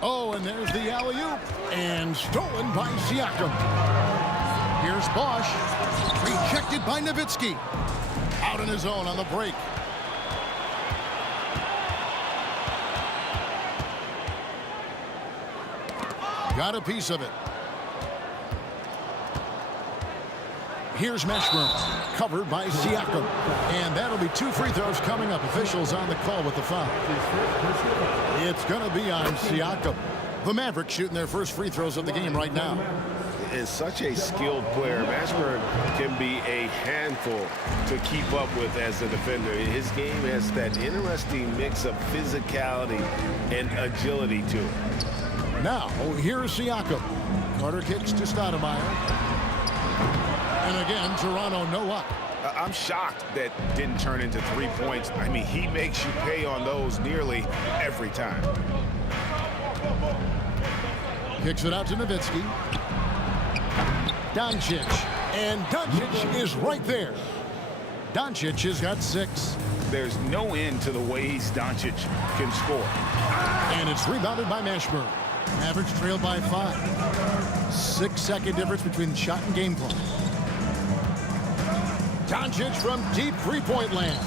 Oh, and there's the alley-oop. And stolen by Siakam. Here's Bosch. Rejected by Nowitzki. Out on his own on the break. Got a piece of it. Here's Mashburn, covered by Siakam. And that'll be 2 free throws coming up. Officials on the call with the foul. It's going to be on Siakam. The Mavericks shooting their first free throws of the game right now. is such a skilled player. Mashburn can be a handful to keep up with as a defender. His game has that interesting mix of physicality and agility to it. Now, here's Siakam. Carter kicks to Stoudemire. And again, Toronto no luck. I'm shocked that didn't turn into 3 points. I mean, he makes you pay on those nearly every time. Kicks it out to Nowitzki. Doncic. And Doncic is right there. Doncic has got 6. There's no end to the ways Doncic can score. And it's rebounded by Mashburn. Mavericks trailed by 5. 6-second difference between the shot and game clock. Doncic from deep three-point land.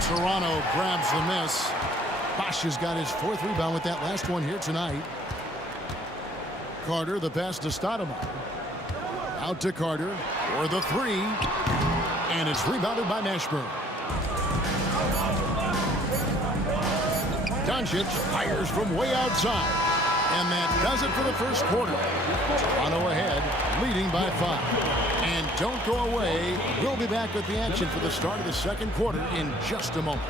Toronto grabs the miss. Bosch has got his 4th rebound with that last one here tonight. Carter, the pass to Stoudemire. Out to Carter for the 3. And it's rebounded by Mashburn. Doncic fires from way outside. And that does it for the first quarter. Toronto ahead, leading by 5. And don't go away. We'll be back with the action for the start of the second quarter in just a moment.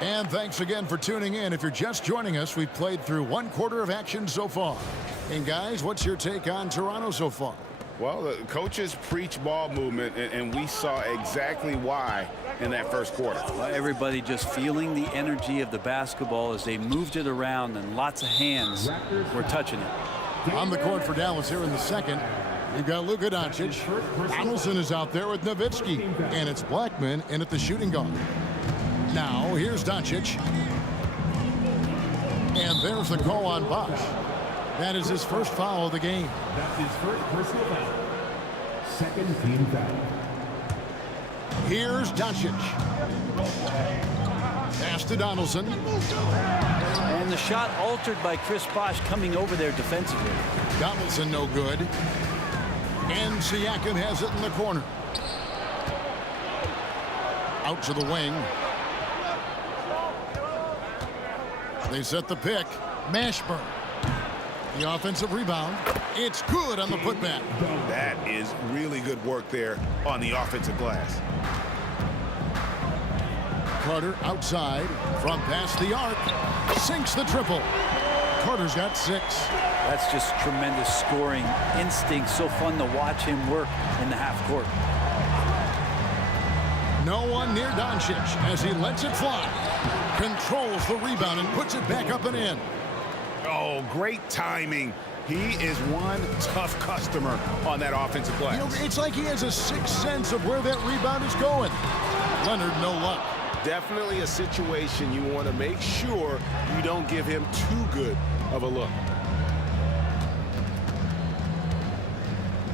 And thanks again for tuning in. If you're just joining us, we've played through 1 quarter of action so far. And guys, what's your take on Toronto so far? Well, the coaches preach ball movement, and we saw exactly why in that first quarter. Everybody just feeling the energy of the basketball as they moved it around, and lots of hands were touching it. On the court for Dallas here in the second, you've got Luka Doncic. Donaldson is out there with Nowitzki, and it's Blackman in at the shooting guard. Now, here's Doncic. And there's the call on Bosch. That is his first foul of the game. That's his first personal foul. Second team foul. Here's Doncic. Pass to Donaldson. And the shot altered by Chris Bosch coming over there defensively. Donaldson no good. And Siakam has it in the corner. Out to the wing. They set the pick. Mashburn. The offensive rebound. It's good on the putback. That is really good work there on the offensive glass. Carter outside from past the arc. Sinks the triple. Carter's got 6. That's just tremendous scoring instinct. So fun to watch him work in the half court. No one near Doncic as he lets it fly. Controls the rebound and puts it back up and in. Oh, great timing. He is one tough customer on that offensive glass. You know, it's like he has a sixth sense of where that rebound is going. Leonard, no luck. Definitely a situation you want to make sure you don't give him too good of a look.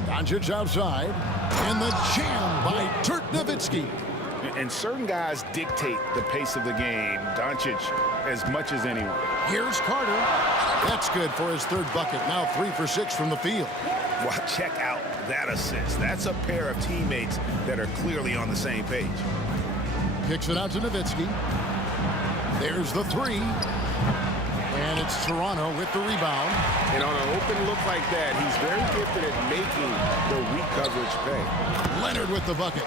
Doncic outside. And the jam by Dirk Nowitzki. And certain guys dictate the pace of the game. Doncic as much as anyone. Here's Carter. That's good for his 3rd bucket. Now 3 for 6 from the field. Well, check out that assist. That's a pair of teammates that are clearly on the same page. Kicks it out to Nowitzki. There's the 3. And it's Toronto with the rebound. And on an open look like that, he's very gifted at making the weak coverage pay. Leonard with the bucket.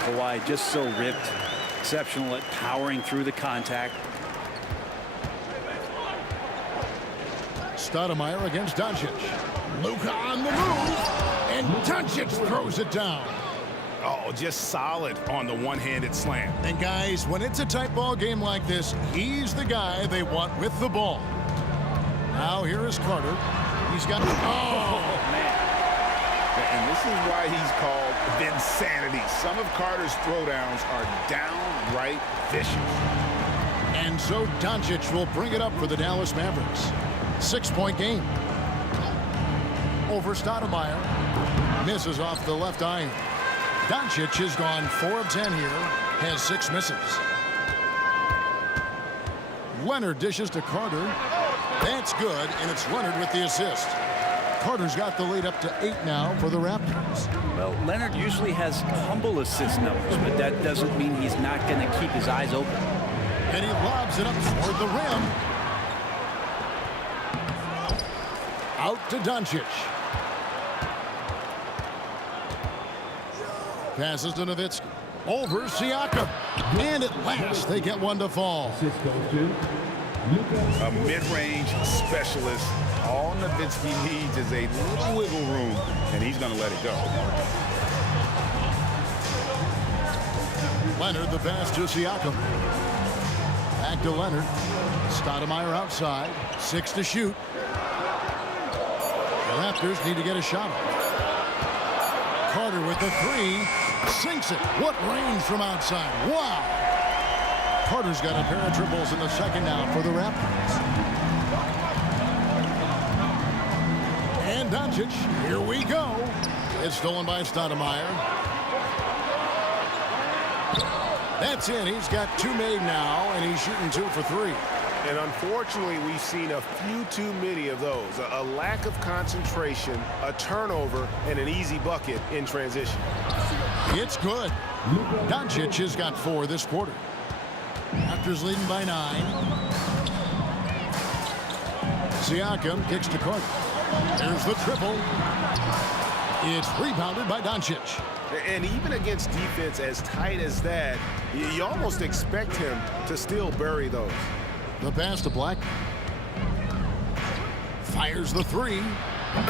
Kawhi just so ripped. Exceptional at powering through the contact. Stoudemire against Doncic. Luka on the move. And Doncic throws it down. Oh, just solid on the one-handed slam. And guys, when it's a tight ball game like this, he's the guy they want with the ball. Now here is Carter. He's got... Oh, man. And this is why he's called Vinsanity. Some of Carter's throwdowns are downright vicious. And so Doncic will bring it up for the Dallas Mavericks. 6-point game. Over Stoudemire. Misses off the left iron. Doncic has gone 4 of 10 here. Has 6 misses. Leonard dishes to Carter. That's good, and it's Leonard with the assist. Carter's got the lead up to 8 now for the Raptors. Well, Leonard usually has humble assist numbers, but that doesn't mean he's not going to keep his eyes open. And he lobs it up toward the rim. Out to Doncic. Passes to Nowitzki. Over Siakam. And at last, they get one to fall. A mid-range specialist. All Nowitzki needs is a little wiggle room, and he's going to let it go. Leonard, the pass to Siakam. Back to Leonard. Stoudemire outside. 6 to shoot. The Raptors need to get a shot off. Carter with the 3. Sinks it. What range from outside. Wow. Carter's got a pair of triples in the second now for the Raptors. And Doncic. Here we go. It's stolen by Stoudemire. That's it. He's got 2 made now, and he's shooting 2 for 3. And unfortunately, we've seen a few too many of those. A lack of concentration, a turnover, and an easy bucket in transition. It's good. Doncic has got 4 this quarter. Raptors leading by 9. Siakam kicks to Carter. There's the triple. It's rebounded by Doncic. And even against defense as tight as that, you almost expect him to still bury those. The pass to Black. Fires the 3.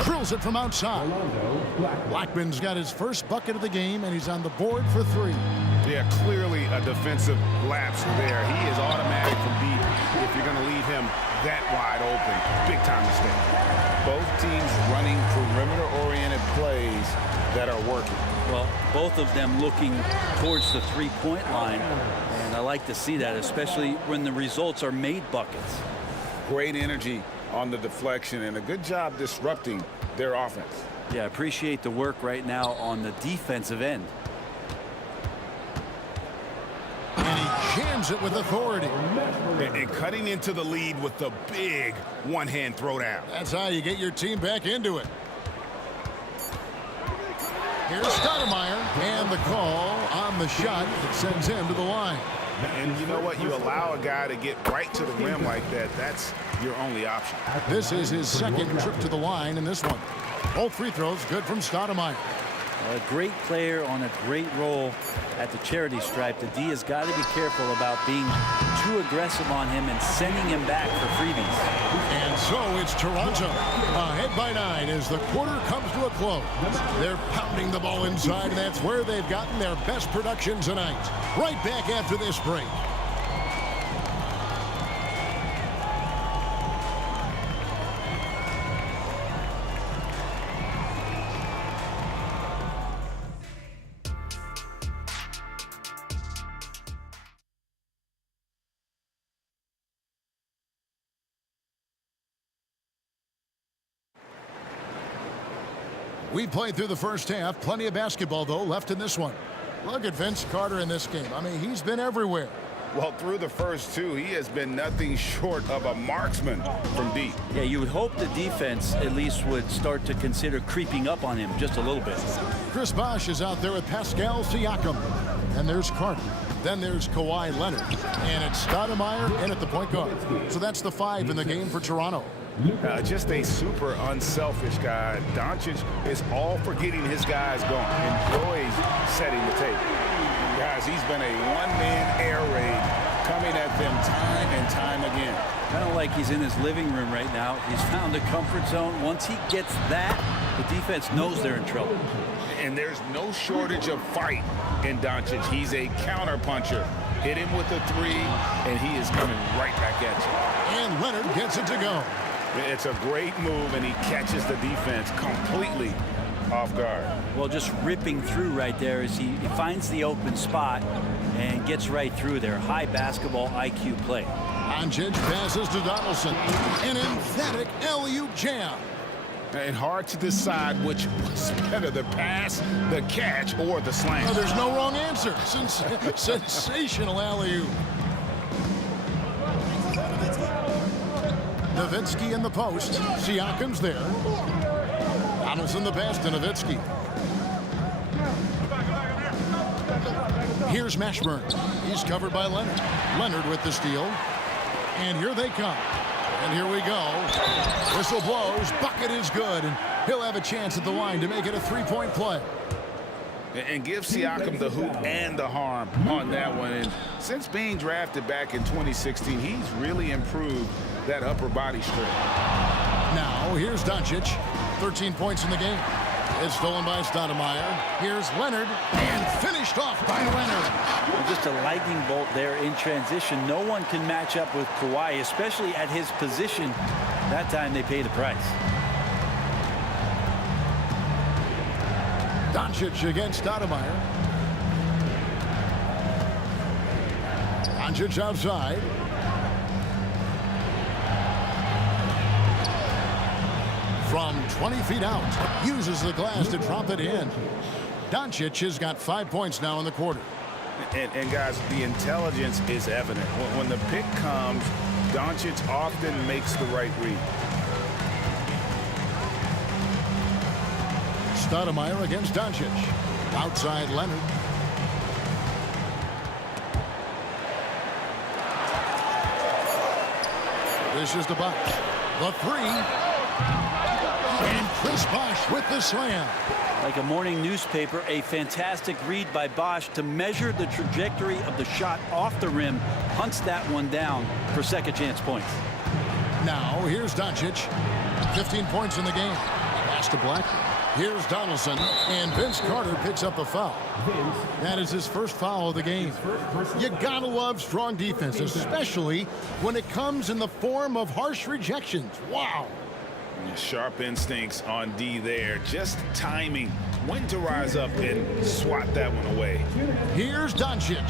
Drills it from outside. Blackman's got his first bucket of the game, and he's on the board for 3. Yeah, clearly a defensive lapse there. He is automatic from deep if you're going to leave him that wide open. Big time mistake. Both teams running perimeter-oriented plays that are working. Well, both of them looking towards the three-point line, and I like to see that, especially when the results are made buckets. Great energy on the deflection, and a good job disrupting their offense. Yeah, appreciate the work right now on the defensive end. And he jams it with authority. And cutting into the lead with the big one-hand throwdown. That's how you get your team back into it. Here's Stoudemire, and the call on the shot that sends him to the line. And you know what? You allow a guy to get right to the rim like that. That's your only option. This is his second trip to the line in this one. Both free throws good from Stoudemire. A great player on a great role at the charity stripe. The D has got to be careful about being too aggressive on him and sending him back for freebies. And so it's Toronto ahead by 9 as the quarter comes to a close. They're pounding the ball inside, and that's where they've gotten their best production tonight. Right back after this break. We played through the first half. Plenty of basketball, though, left in this one. Look at Vince Carter in this game. I mean, he's been everywhere. Well, through the first 2, he has been nothing short of a marksman from deep. Yeah, you would hope the defense at least would start to consider creeping up on him just a little bit. Chris Bosh is out there with Pascal Siakam. And there's Carter. Then there's Kawhi Leonard. And it's Stoudemire in at the point guard. So that's the 5 in the game for Toronto. Just a super unselfish guy. Doncic is all for getting his guys going. Enjoys setting the table. Guys, he's been a one-man air raid coming at them time and time again. Kind of like he's in his living room right now. He's found a comfort zone. Once he gets that, the defense knows they're in trouble. And there's no shortage of fight in Doncic. He's a counter-puncher. Hit him with a 3, and he is coming right back at you. And Leonard gets it to go. It's a great move, and he catches the defense completely off guard. Well, just ripping through right there as he finds the open spot and gets right through there. High basketball IQ play. Doncic passes to Donaldson. An emphatic alley-oop jam. And hard to decide which was better, the pass, the catch, or the slam. Oh, there's no wrong answer. Sensational alley-oop. Nowitzki in the post. Siakam's there. Donaldson the pass to Nowitzki. Here's Mashburn. He's covered by Leonard. Leonard with the steal. And here they come. And here we go. Whistle blows. Bucket is good. And he'll have a chance at the line to make it a three-point play. And give Siakam the hoop and the harm on that one. And since being drafted back in 2016, he's really improved that upper body strength. Now, here's Doncic. 13 points in the game. It's stolen by Stoudemire. Here's Leonard, and finished off by Leonard. Well, just a lightning bolt there in transition. No one can match up with Kawhi, especially at his position. That time they paid a price. Doncic against Stoudemire. Doncic outside. From 20 feet out, uses the glass to drop it in. Doncic has got 5 points now in the quarter. And guys, the intelligence is evident. When the pick comes, Doncic often makes the right read. Stoudemire against Doncic. Outside Leonard. This is the box. The three. And Chris Bosh with the slam. Like a morning newspaper, a fantastic read by Bosh to measure the trajectory of the shot off the rim. Hunts that one down for second chance points. Now, here's Doncic. 15 points in the game. Pass to Black. Here's Donaldson, and Vince Carter picks up a foul. That is his first foul of the game. You gotta love strong defense, especially when it comes in the form of harsh rejections. Wow. Sharp instincts on D there. Just timing when to rise up and swat that one away. Here's Doncic.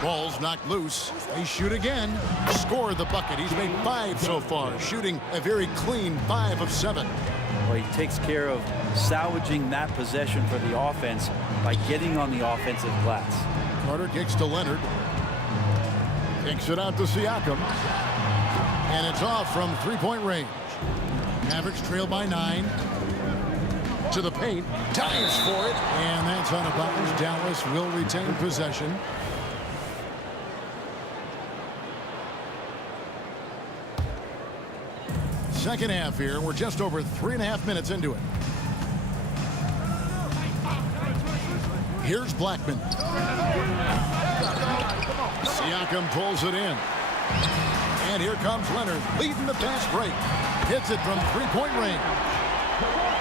Ball's knocked loose. They shoot again. Score the bucket. He's made 5 so far, shooting a very clean 5 of 7. Well, he takes care of salvaging that possession for the offense by getting on the offensive glass. Carter kicks to Leonard. Kicks it out to Siakam. And it's off from three-point range. Mavericks trail by 9. To the paint. Dives for it. And that's on a bounce. Dallas will retain possession. Second half here. We're just over 3.5 minutes into it. Here's Blackman. Siakam pulls it in. And here comes Leonard, leading the fast break. Hits it from three-point range.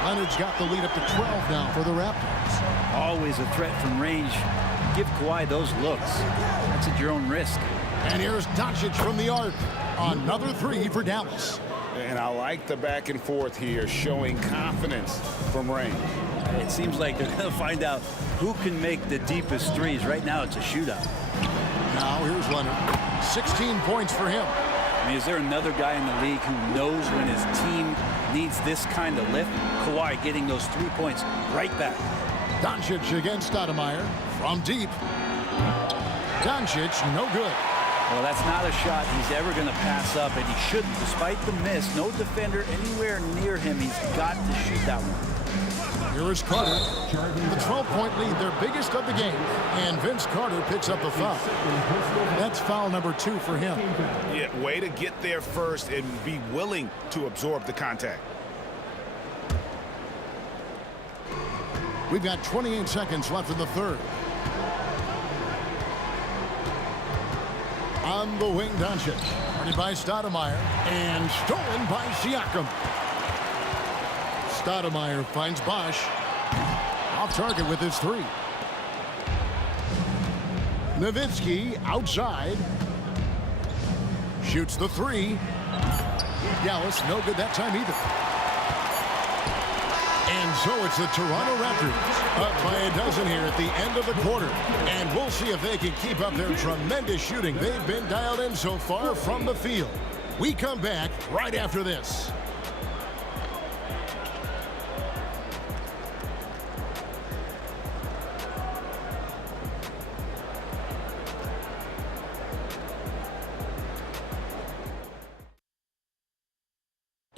Leonard's got the lead up to 12 now for the Raptors. Always a threat from range. Give Kawhi those looks. That's at your own risk. And here's Doncic from the arc. Another 3 for Dallas. And I like the back and forth here, showing confidence from range. It seems like they're going to find out who can make the deepest threes. Right now, it's a shootout. Now, here's Leonard. 16 points for him. I mean, is there another guy in the league who knows when his team needs this kind of lift? Kawhi getting those 3 points right back. Doncic against Stoudemire from deep. Doncic, no good. Well, that's not a shot he's ever going to pass up, and he shouldn't. Despite the miss, no defender anywhere near him. He's got to shoot that one. Here is Carter. The 12-point lead, their biggest of the game. And Vince Carter picks up the foul. That's foul number 2 for him. Yeah, way to get there first and be willing to absorb the contact. We've got 28 seconds left in the third. On the wing, Doncic. Guarded by Stoudemire. And stolen by Siakam. Stoudemire finds Bosh. Off target with his 3. Nowitzki outside. Shoots the 3. Dallas, no good that time either. And so it's the Toronto Raptors up by a dozen here at the end of the quarter. And we'll see if they can keep up their tremendous shooting. They've been dialed in so far from the field. We come back right after this.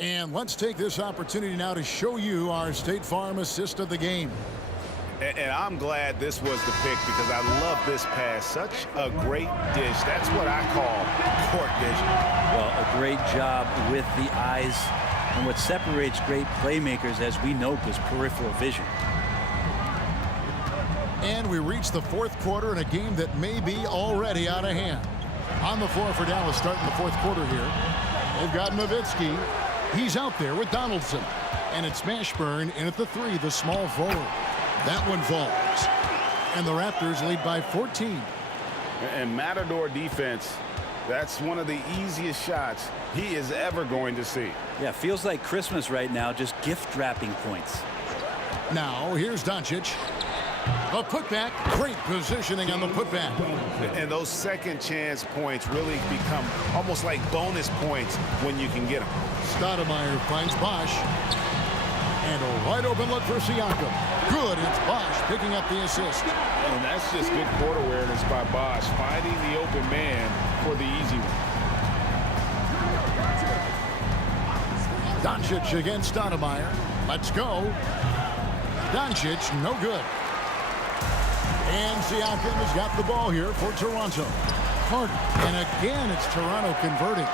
And let's take this opportunity now to show you our State Farm assist of the game. And I'm glad this was the pick because I love this pass. Such a great dish. That's what I call court vision. Well, a great job with the eyes. And what separates great playmakers, as we know, is peripheral vision. And we reach the fourth quarter in a game that may be already out of hand. On the floor for Dallas starting the fourth quarter here. They've got Nowitzki. He's out there with Donaldson. And it's Mashburn in at the 3, the small forward. That one falls. And the Raptors lead by 14. And Matador defense, that's one of the easiest shots he is ever going to see. Yeah, feels like Christmas right now, just gift wrapping points. Now, here's Doncic. A putback. Great positioning on the putback. And those second chance points really become almost like bonus points when you can get them. Stoudemire finds Bosch. And a wide open look for Siakam. Good. It's Bosch picking up the assist. And that's just good court awareness by Bosch, finding the open man for the easy one. Doncic against Stoudemire. Let's go. Doncic, no good. And Siakam has got the ball here for Toronto. Carter. And again, it's Toronto converting.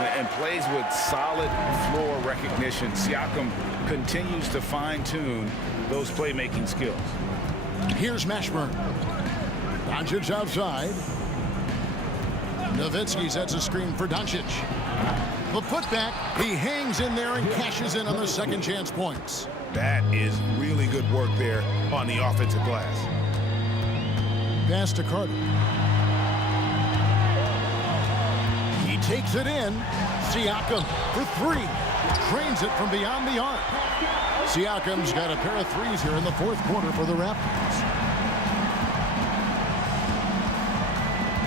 And plays with solid floor recognition. Siakam continues to fine-tune those playmaking skills. Here's Mashburn. Doncic outside. Nowitzki sets a screen for Doncic. The putback. He hangs in there and cashes in on the second chance points. That is really good work there on the offensive glass. Pass to Carter. He takes it in. Siakam for 3. Drains it from beyond the arc. Siakam's got a pair of threes here in the fourth quarter for the Raptors.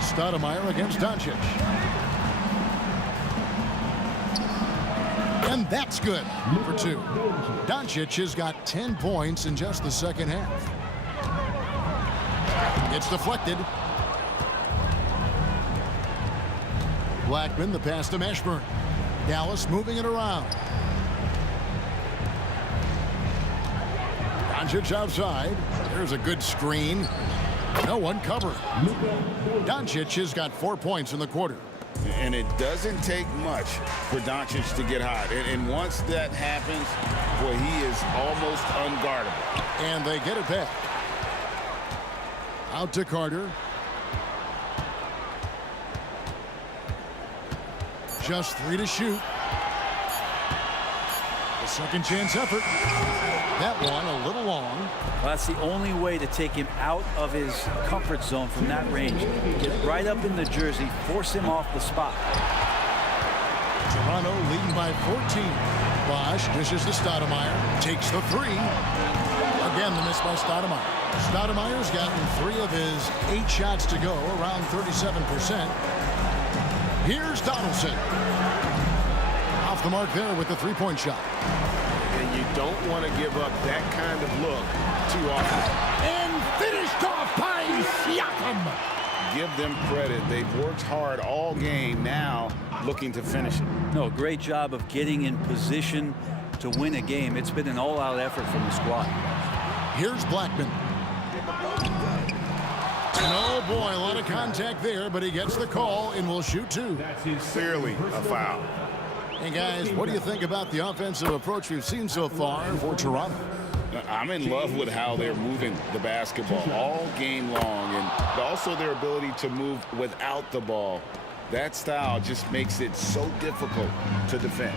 Stoudemire against Doncic. And that's good for 2. Doncic has got 10 points in just the second half. It's deflected. Blackman, the pass to Mashburn. Dallas moving it around. Doncic outside. There's a good screen. No one covered. Doncic has got 4 points in the quarter. And it doesn't take much for Doncic to get hot. And once that happens, boy, he is almost unguardable. And they get it back. Out to Carter. Just 3 to shoot. The second chance effort. That one a little long. Well, that's the only way to take him out of his comfort zone from that range. Get right up in the jersey, force him off the spot. Toronto leading by 14. Bosch dishes to Stoudemire. Takes the 3. Again, the miss by Stoudemire. Stoudemire's gotten 3 of his 8 shots to go, around 37%. Here's Donaldson. Off the mark there with the 3-point shot. And you don't want to give up that kind of look too often. And finished off by Siakam. Give them credit. They've worked hard all game, now looking to finish it. No, great job of getting in position to win a game. It's been an all-out effort from the squad. Here's Blackman. And oh boy, a lot of contact there, but he gets the call and will shoot 2. Clearly a foul. Hey guys, what do you think about the offensive approach we've seen so far for Toronto? I'm in love with how they're moving the basketball all game long, and also their ability to move without the ball. That style just makes it so difficult to defend.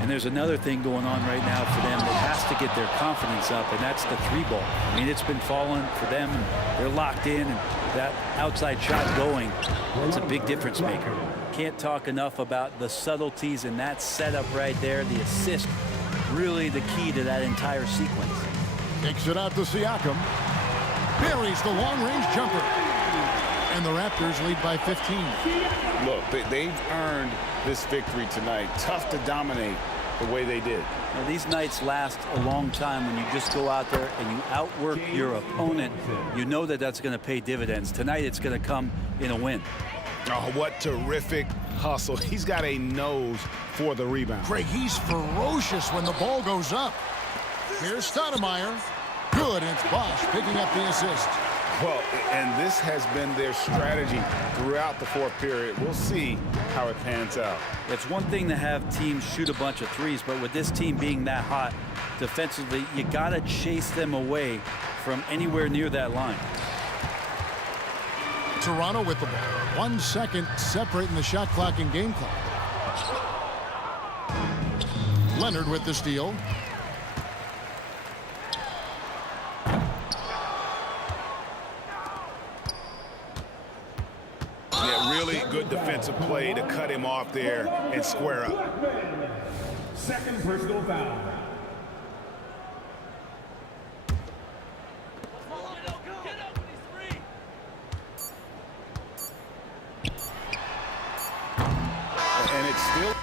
And there's another thing going on right now for them that has to get their confidence up, and that's the 3-ball. I mean, it's been falling for them, and they're locked in, and that outside shot going, it's a big difference maker. Can't talk enough about the subtleties in that setup right there. The assist, really the key to that entire sequence. Takes it out to Siakam. Buries the long-range jumper. And the Raptors lead by 15. Look, they've earned this victory tonight. Tough to dominate the way they did. Now, these nights last a long time when you just go out there and you outwork your opponent. You know that that's going to pay dividends. Tonight it's going to come in a win. Oh, what terrific hustle. He's got a nose for the rebound. Craig, he's ferocious when the ball goes up. Here's Stoudemire. Good. good, and it's Bosch picking up the assist. Well, and this has been their strategy throughout the fourth period. We'll see how it pans out. It's one thing to have teams shoot a bunch of threes, but with this team being that hot defensively, you got to chase them away from anywhere near that line. Toronto with the ball. 1 second separating the shot clock and game clock. Leonard with the steal. Yeah, really good defensive play to cut him off there and square up. Second personal foul. And it's still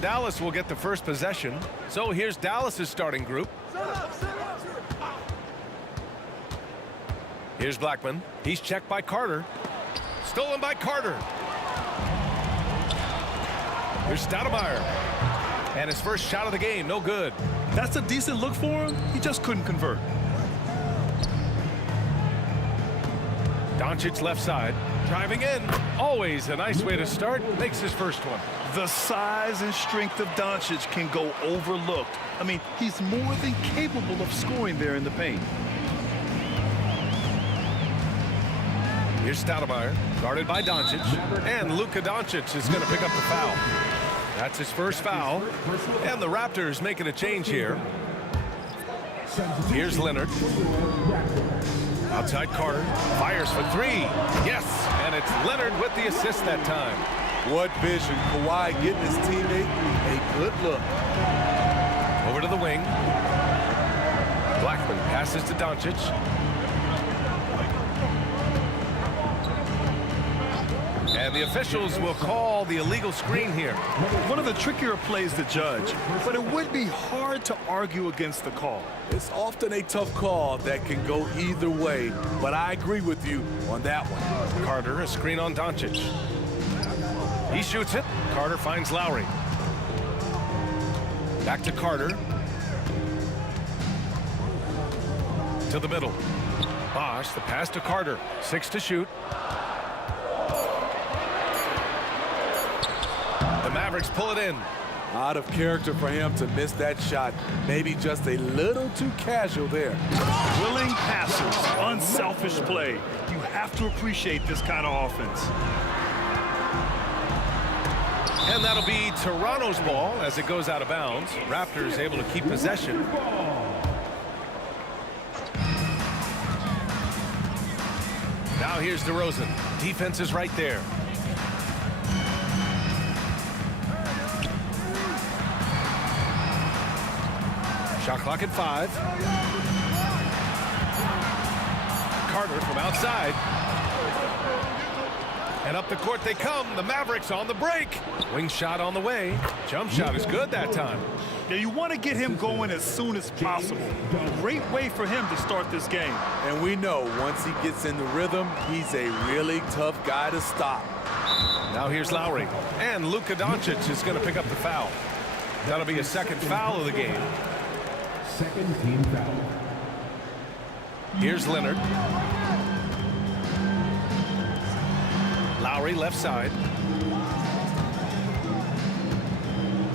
Dallas will get the first possession. So here's Dallas's starting group. Here's Blackman. He's checked by Carter. Stolen by Carter. Here's Stoudemire. And his first shot of the game, no good. That's a decent look for him. He just couldn't convert. Doncic left side, driving in. Always a nice way to start. Makes his first one. The size and strength of Doncic can go overlooked. I mean, he's more than capable of scoring there in the paint. Here's Stoudemire, guarded by Doncic. And Luka Doncic is going to pick up the foul. That's his first foul. And the Raptors making a change here. Here's Leonard. Outside Carter, fires for three. Yes, and it's Leonard with the assist that time. What vision. Kawhi getting his teammate a good look. Over to the wing. Blackman passes to Doncic. And the officials will call the illegal screen here. One of the trickier plays to judge, but it would be hard to argue against the call. It's often a tough call that can go either way, but I agree with you on that one. Carter, a screen on Doncic. He shoots it. Carter finds Lowry. Back to Carter. To the middle. Bosh, the pass to Carter. 6 to shoot. The Mavericks pull it in. Out of character for him to miss that shot. Maybe just a little too casual there. Willing passes, unselfish play. You have to appreciate this kind of offense. And that'll be Toronto's ball as it goes out of bounds. Raptors able to keep possession. Now here's DeRozan. Defense is right there. Shot clock at 5. Carter from outside. And up the court they come. The Mavericks on the break. Wing shot on the way. Jump shot is good that time. Yeah, you want to get him going as soon as possible. Great way for him to start this game. And we know once he gets in the rhythm, he's a really tough guy to stop. Now here's Lowry. And Luka Doncic is going to pick up the foul. That'll be a second foul of the game. Second team foul. Here's Leonard. Lowry left side.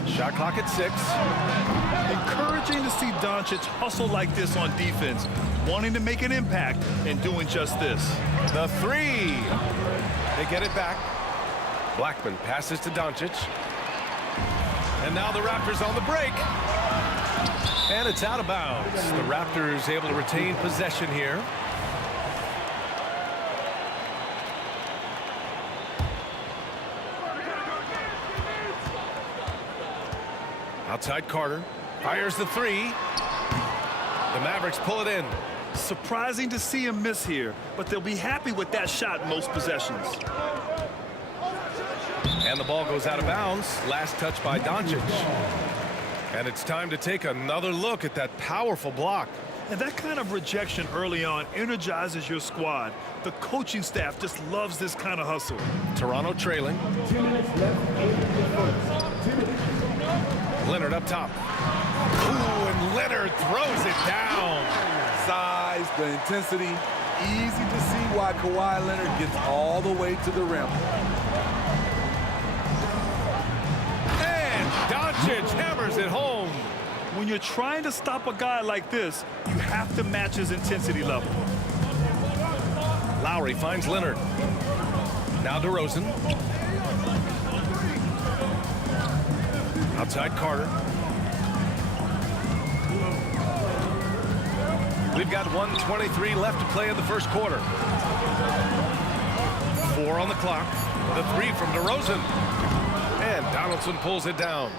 Shot clock at 6. Encouraging to see Doncic hustle like this on defense, wanting to make an impact and doing just this. The 3. They get it back. Blackman passes to Doncic. And now the Raptors on the break. And it's out of bounds. The Raptors able to retain possession here. Outside Carter. Fires the 3. The Mavericks pull it in. Surprising to see him miss here, but they'll be happy with that shot most possessions. And the ball goes out of bounds. Last touch by Doncic. And it's time to take another look at that powerful block. And that kind of rejection early on energizes your squad. The coaching staff just loves this kind of hustle. Toronto trailing. 2 minutes left. Leonard up top. Ooh, and Leonard throws it down. Size, the intensity. Easy to see why Kawhi Leonard gets all the way to the rim. And Doncic hammers it home. When you're trying to stop a guy like this, you have to match his intensity level. Lowry finds Leonard. Now DeRozan. Outside Carter. We've got 1:23 left to play in the first quarter. 4 on the clock. The 3 from DeRozan. And Donaldson pulls it down.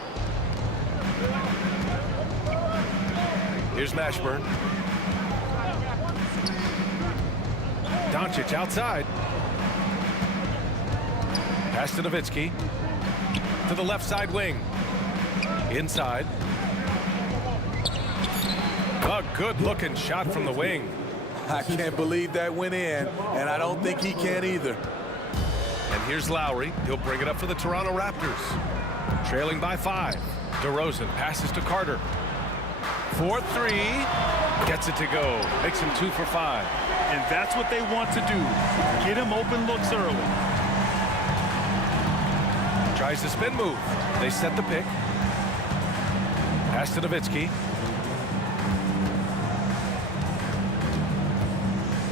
Here's Mashburn. Doncic outside. Pass to Nowitzki. To the left side wing. Inside. A good-looking shot from the wing. I can't believe that went in, and I don't think he can either. And here's Lowry. He'll bring it up for the Toronto Raptors. Trailing by 5. DeRozan passes to Carter. 4-3. Gets it to go. Makes him 2 for 5. And that's what they want to do. Get him open looks early. Tries the spin move. They set the pick. Pass to Nowitzki.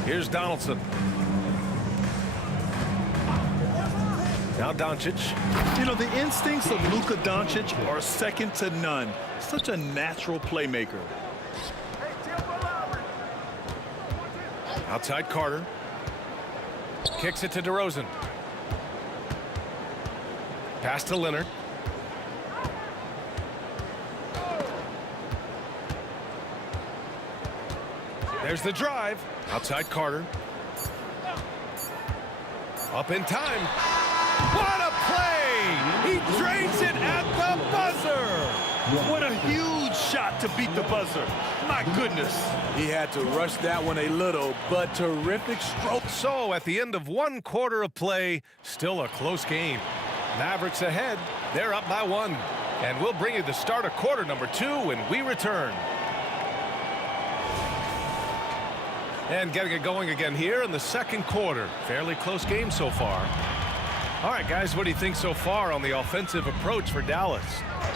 Here's Donaldson. Now Doncic. You know, the instincts of Luka Doncic are second to none. Such a natural playmaker. Outside Carter. Kicks it to DeRozan. Pass to Leonard. There's the drive. Outside Carter. Up in time. What a play! He drains it at the buzzer. What a huge shot to beat the buzzer. My goodness. He had to rush that one a little, but terrific stroke. So at the end of 1 quarter of play, still a close game. Mavericks ahead. They're up by 1. And we'll bring you the start of quarter number 2 when we return. And getting it going again here in the second quarter. Fairly close game so far. All right, guys, what do you think so far on the offensive approach for Dallas?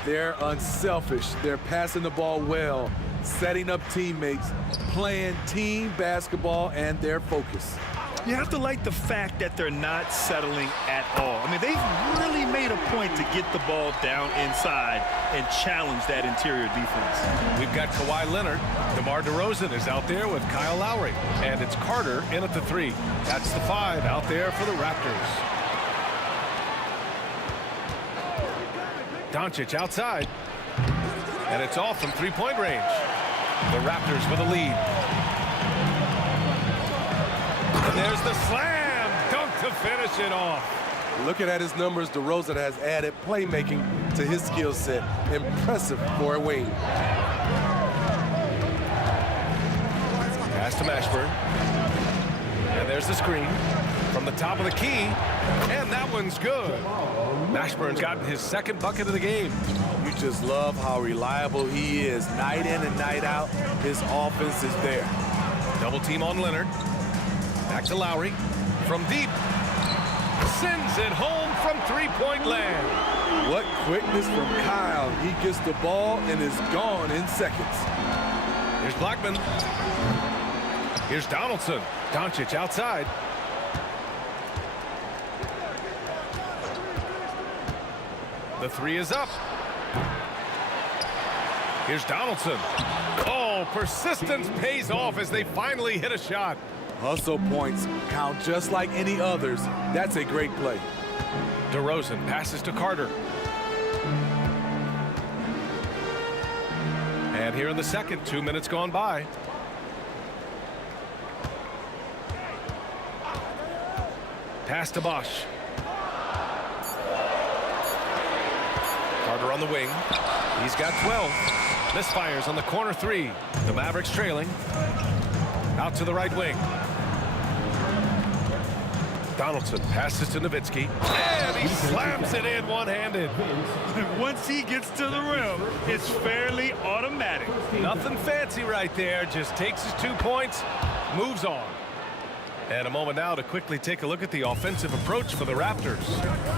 They're unselfish. They're passing the ball well, setting up teammates, playing team basketball, and their focus. You have to like the fact that they're not settling at all. I mean, they've really made a point to get the ball down inside and challenge that interior defense. We've got Kawhi Leonard. DeMar DeRozan is out there with Kyle Lowry. And it's Carter in at the 3. That's the 5 out there for the Raptors. Doncic outside. And it's off from 3-point range. The Raptors with a lead. And there's the slam dunk to finish it off. Looking at his numbers, DeRozan has added playmaking to his skill set. Impressive for a wing. Pass to Mashburn. And there's the screen from the top of the key. And that one's good. Mashburn's gotten his 2nd bucket of the game. You just love how reliable he is. Night in and night out, his offense is there. Double team on Leonard. Back to Lowry. From deep. Sends it home from 3-point land. What quickness from Kyle. He gets the ball and is gone in seconds. Here's Blackman. Here's Donaldson. Doncic outside. The 3 is up. Here's Donaldson. Oh, persistence pays off as they finally hit a shot. Hustle points count just like any others. That's a great play. DeRozan passes to Carter. And here in the second, 2 minutes gone by. Pass to Bosch. Carter on the wing. He's got 12. Misfires on the corner 3. The Mavericks trailing. Out to the right wing. Donaldson passes to Nowitzki. And he slams it in one-handed. Once he gets to the rim, it's fairly automatic. Nothing fancy right there. Just takes his 2 points, moves on. And a moment now to quickly take a look at the offensive approach for the Raptors.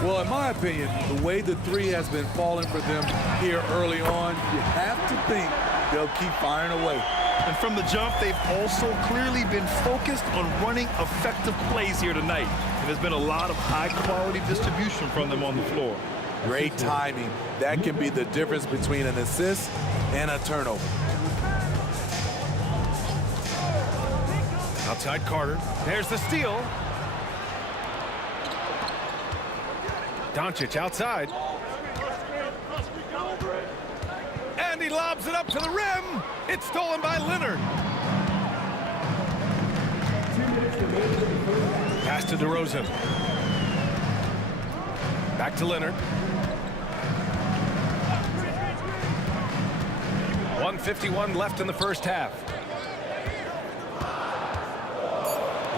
Well, in my opinion, the way the 3 has been falling for them here early on, you have to think they'll keep firing away. And from the jump, they've also clearly been focused on running effective plays here tonight. And there's been a lot of high-quality distribution from them on the floor. Great timing. That can be the difference between an assist and a turnover. Outside Carter. There's the steal. Doncic outside. And he lobs it up to the rim. It's stolen by Leonard. Pass to DeRozan. Back to Leonard. 1:51 left in the first half.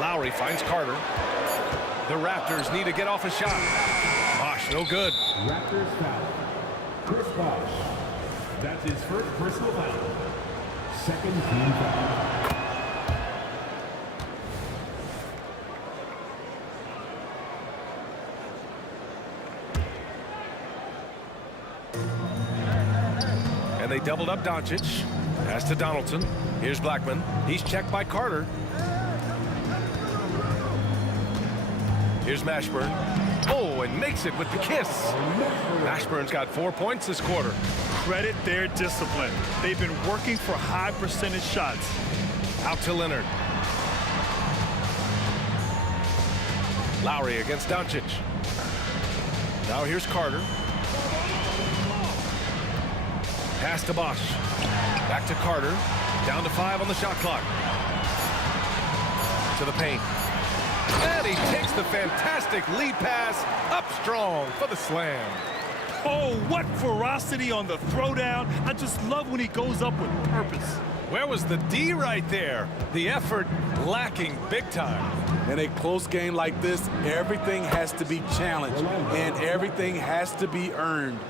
Lowry finds Carter. The Raptors need to get off a shot. Bosh, no good. Raptors foul. Chris Bosh. That's his first personal foul. Second team foul. And they doubled up Doncic. Pass to Donaldson. Here's Blackman. He's checked by Carter. Here's Mashburn. Oh, and makes it with the kiss. Mashburn's got 4 points this quarter. Credit their discipline. They've been working for high percentage shots. Out to Leonard. Lowry against Doncic. Now here's Carter. Pass to Bosh. Back to Carter. Down to 5 on the shot clock. To the paint. And he takes the fantastic lead pass up strong for the slam. Oh, what ferocity on the throwdown. I just love when he goes up with purpose. Where was the D right there? The effort lacking big time. In a close game like this, everything has to be challenged and everything has to be earned.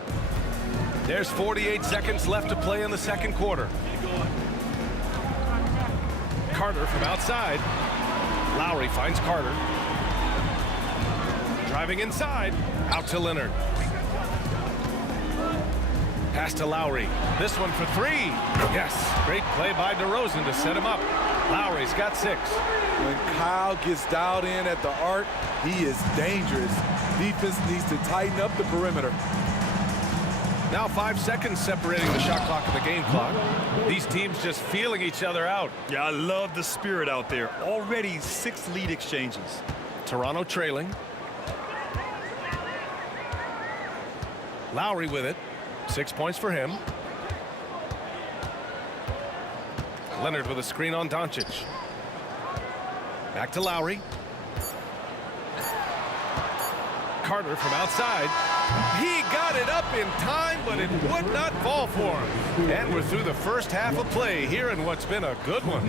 There's 48 seconds left to play in the second quarter. Carter from outside. Lowry finds Carter. Driving inside. Out to Leonard. Pass to Lowry. This one for 3. Yes. Great play by DeRozan to set him up. Lowry's got 6. When Kyle gets dialed in at the arc, he is dangerous. Defense needs to tighten up the perimeter. Now 5 seconds separating the shot clock and the game clock. These teams just feeling each other out. Yeah, I love the spirit out there. Already 6 lead exchanges. Toronto trailing. Lowry with it. 6 points for him. Leonard with a screen on Doncic. Back to Lowry. Carter from outside. He got it up in time, but it would not fall for him. And we're through the first half of play here in what's been a good one.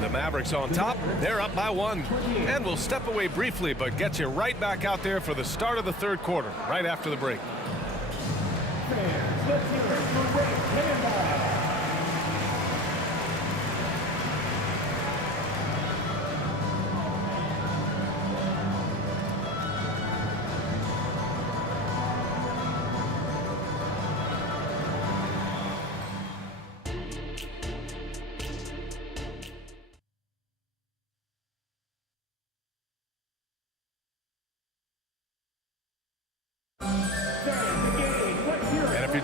The Mavericks on top. They're up by 1. And we'll step away briefly, but get you right back out there for the start of the third quarter, right after the break. Let's hear it for Rick Campbell.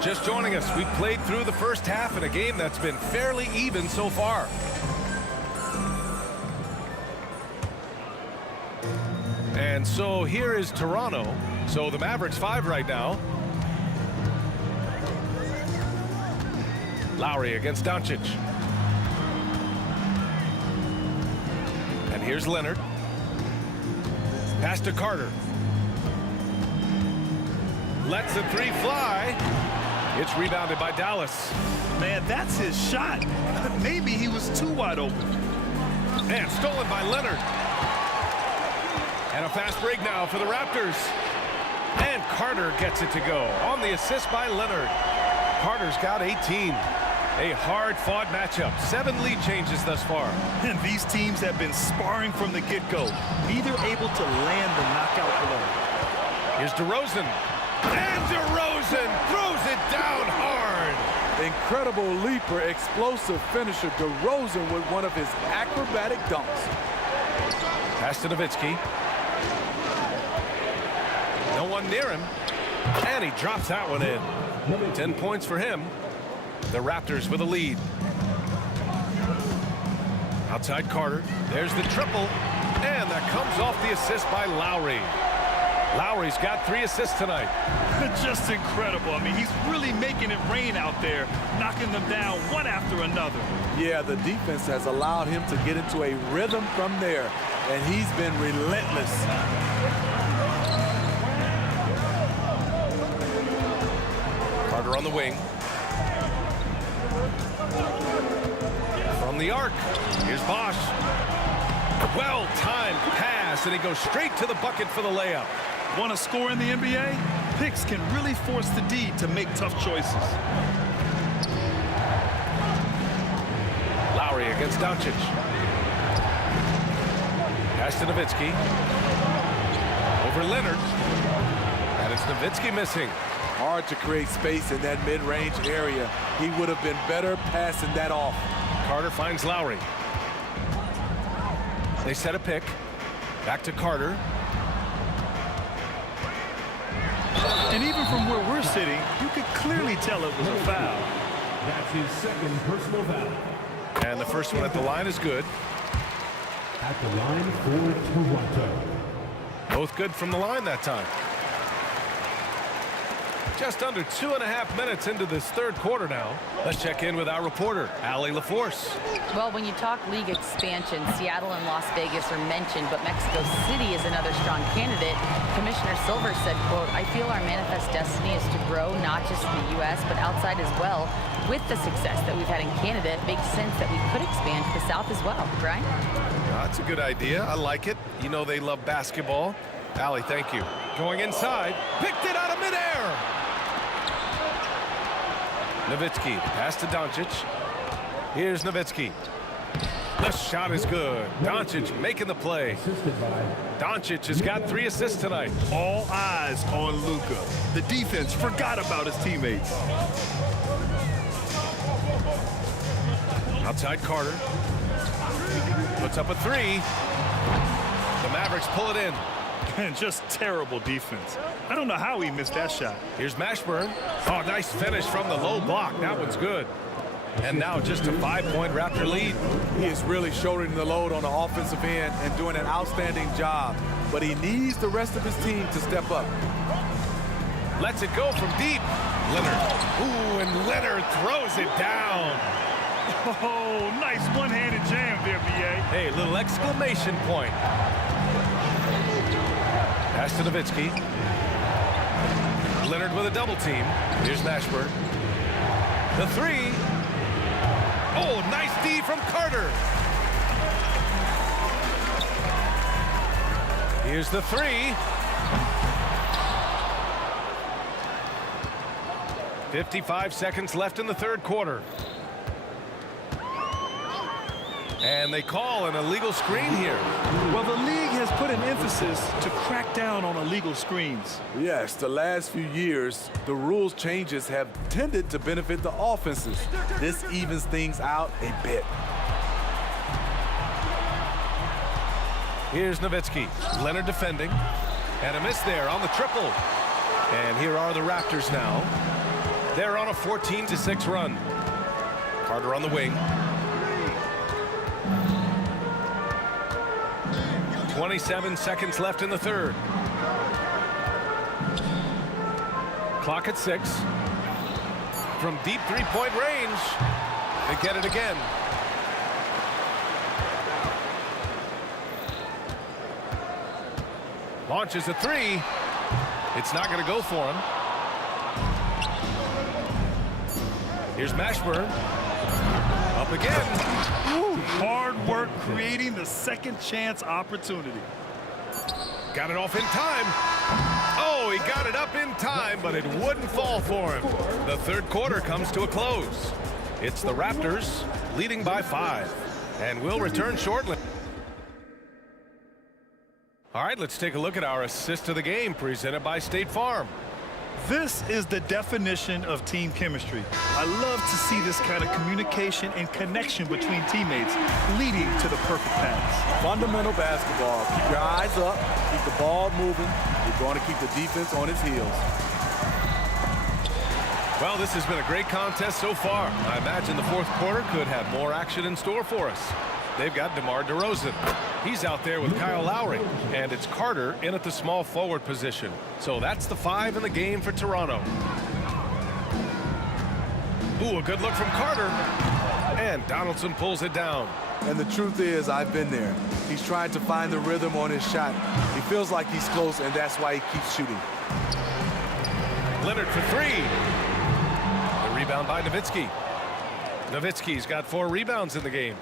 Just joining us, we played through the first half in a game that's been fairly even so far. And so here is Toronto. So the Mavericks 5 right now. Lowry against Doncic. And here's Leonard. Pass to Carter. Lets the 3 fly. It's rebounded by Dallas. Man, that's his shot. Maybe he was too wide open. And stolen by Leonard. And a fast break now for the Raptors. And Carter gets it to go on the assist by Leonard. Carter's got 18. A hard-fought matchup. 7 lead changes thus far. And these teams have been sparring from the get-go. Neither able to land the knockout blow. Here's DeRozan. And DeRozan throws it down hard. Incredible leaper, explosive finisher. DeRozan with one of his acrobatic dunks. Pass to Nowitzki. No one near him. And he drops that one in. 10 points for him. The Raptors with a lead. Outside Carter. There's the triple. And that comes off the assist by Lowry. Lowry's got 3 assists tonight. Just incredible. I mean, he's really making it rain out there, knocking them down one after another. Yeah, the defense has allowed him to get into a rhythm from there, and he's been relentless. Carter on the wing. the arc. Here's Bosch. Well-timed pass, and he goes straight to the bucket for the layup. Want to score in the NBA? Picks can really force the D to make tough choices. Lowry against Doncic. Pass to Nowitzki. Over Leonard. And it's Nowitzki missing. Hard to create space in that mid-range area. He would have been better passing that off. Carter finds Lowry. They set a pick. Back to Carter. And even from where we're sitting, you could clearly tell it was a foul. That's his second personal foul. And the first one at the line is good. At the line for Toronto. Both good from the line that time. Just under 2.5 minutes into this third quarter now. Let's check in with our reporter, Allie LaForce. Well, when you talk league expansion, Seattle and Las Vegas are mentioned, but Mexico City is another strong candidate. Commissioner Silver said, quote, "I feel our manifest destiny is to grow not just in the U.S., but outside as well. With the success that we've had in Canada, it makes sense that we could expand to the South as well." Brian? That's a good idea. I like it. You know they love basketball. Allie, thank you. Going inside, picked it out of midair. Nowitzki, pass to Doncic. Here's Nowitzki. The shot is good. Doncic making the play. Doncic has got 3 assists tonight. All eyes on Luka. The defense forgot about his teammates. Outside Carter. Puts up a 3. The Mavericks pull it in. And just terrible defense. I don't know how he missed that shot. Here's Mashburn. Oh, nice finish from the low block. That one's good. And now just a 5-point Raptor lead. He is really shouldering the load on the offensive end and doing an outstanding job. But he needs the rest of his team to step up. Lets it go from deep. Leonard. Ooh, and Leonard throws it down. Oh, nice one-handed jam there, B.A. Hey, little exclamation point. Pass to Nowitzki. Leonard with a double team. Here's Mashburn. The 3. Oh, nice D from Carter. Here's the 3. 55 seconds left in the third quarter. And they call an illegal screen here. Well, the league has put an emphasis to crack down on illegal screens. Yes, the last few years, the rules changes have tended to benefit the offenses. This evens things out a bit. Here's Nowitzki. Leonard defending. And a miss there on the triple. And here are the Raptors now. They're on a 14-6 run. Carter on the wing. 27 seconds left in the third. Clock at 6. From deep three-point range, they get it again. Launches a 3. It's not going to go for him. Here's Mashburn. Up again. Ooh, hard work creating the second chance opportunity. Got it off in time. Oh, he got it up in time, but it wouldn't fall for him. The third quarter comes to a close. It's the Raptors leading by 5. And we'll return shortly. All right, let's take a look at our assist of the game presented by State Farm. This is the definition of team chemistry. I love to see this kind of communication and connection between teammates leading to the perfect pass. Fundamental basketball. Keep your eyes up, keep the ball moving. You're going to keep the defense on its heels. Well, this has been a great contest so far. I imagine the fourth quarter could have more action in store for us. They've got DeMar DeRozan. He's out there with Kyle Lowry. And it's Carter in at the small forward position. So that's the 5 in the game for Toronto. Ooh, a good look from Carter. And Donaldson pulls it down. And the truth is, I've been there. He's trying to find the rhythm on his shot. He feels like he's close, and that's why he keeps shooting. Leonard for 3. The rebound by Nowitzki. Nowitzki's got 4 rebounds in the game.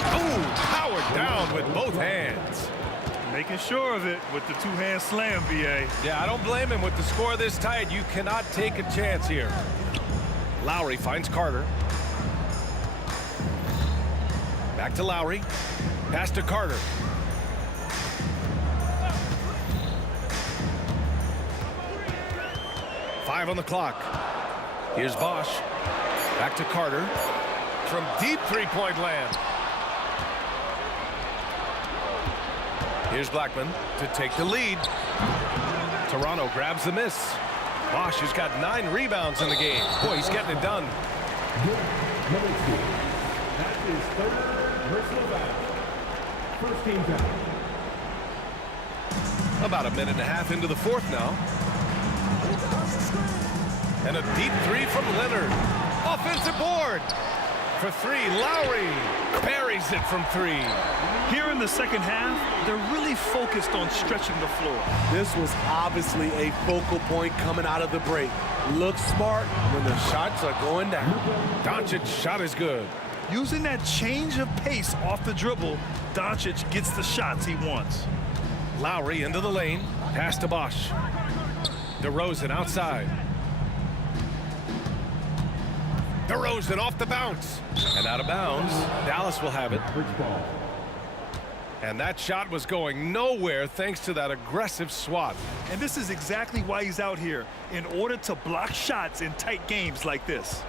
Oh, powered down with both hands. Making sure of it with the two-hand slam, B.A. Yeah, I don't blame him. With the score this tight, you cannot take a chance here. Lowry finds Carter. Back to Lowry. Pass to Carter. Five on the clock. Here's Bosch. Back to Carter. From deep three-point land. Here's Blackman to take the lead. Toronto grabs the miss. Bosch has got 9 rebounds in the game. Boy, he's getting it done. That is third personal foul. First team foul. About a minute and a half into the fourth now. And a deep 3 from Leonard. Offensive board. For 3, Lowry buries it from 3. Here in the second half, they're really focused on stretching the floor. This was obviously a focal point coming out of the break. Look smart when the shots are going down. Doncic's shot is good. Using that change of pace off the dribble, Doncic gets the shots he wants. Lowry into the lane. Pass to Bosch. DeRozan outside. DeRozan off the bounce. And out of bounds. Dallas will have it. And that shot was going nowhere thanks to that aggressive swat. And this is exactly why he's out here, in order to block shots in tight games like this.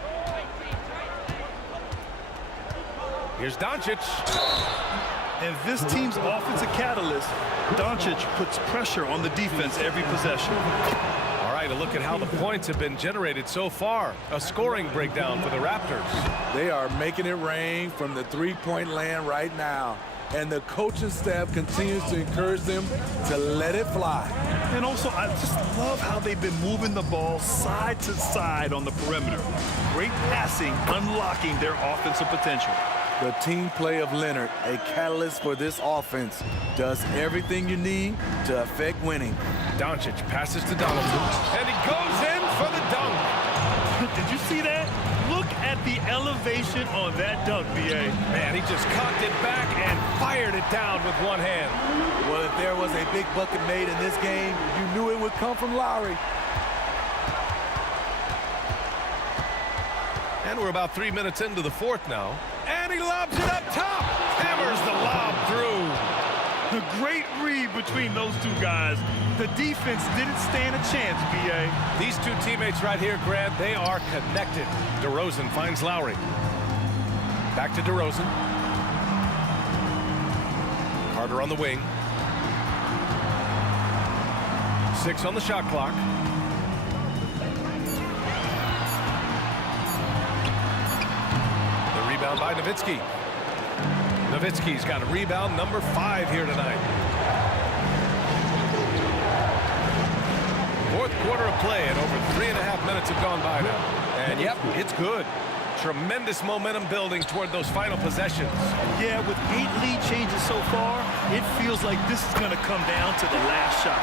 Here's Doncic. And this team's offensive catalyst, Doncic puts pressure on the defense every possession. All right, a look at how the points have been generated so far. A scoring breakdown for the Raptors. They are making it rain from the three-point land right now. And the coaching staff continues to encourage them to let it fly. And also, I just love how they've been moving the ball side to side on the perimeter. Great passing, unlocking their offensive potential. The team play of Leonard, a catalyst for this offense, does everything you need to affect winning. Doncic passes to Donaldson, and he goes in for the dunk. Did you see that? Look at the elevation on that dunk, B.A. Man, he just cocked it back and fired it down with one hand. Well, if there was a big bucket made in this game, you knew it would come from Lowry. And we're about 3 minutes into the fourth now. And he lobs it up top. Hammers the lob through. A great read between those two guys. The defense didn't stand a chance, B.A. These two teammates right here, Grant, they are connected. DeRozan finds Lowry. Back to DeRozan. Carter on the wing. 6 on the shot clock. The rebound by Nowitzki. Nowitzki's got a rebound number 5 here tonight. Fourth quarter of play, and over 3.5 minutes have gone by now. And yep, it's good. Tremendous momentum building toward those final possessions. Yeah, with 8 lead changes so far, it feels like this is going to come down to the last shot.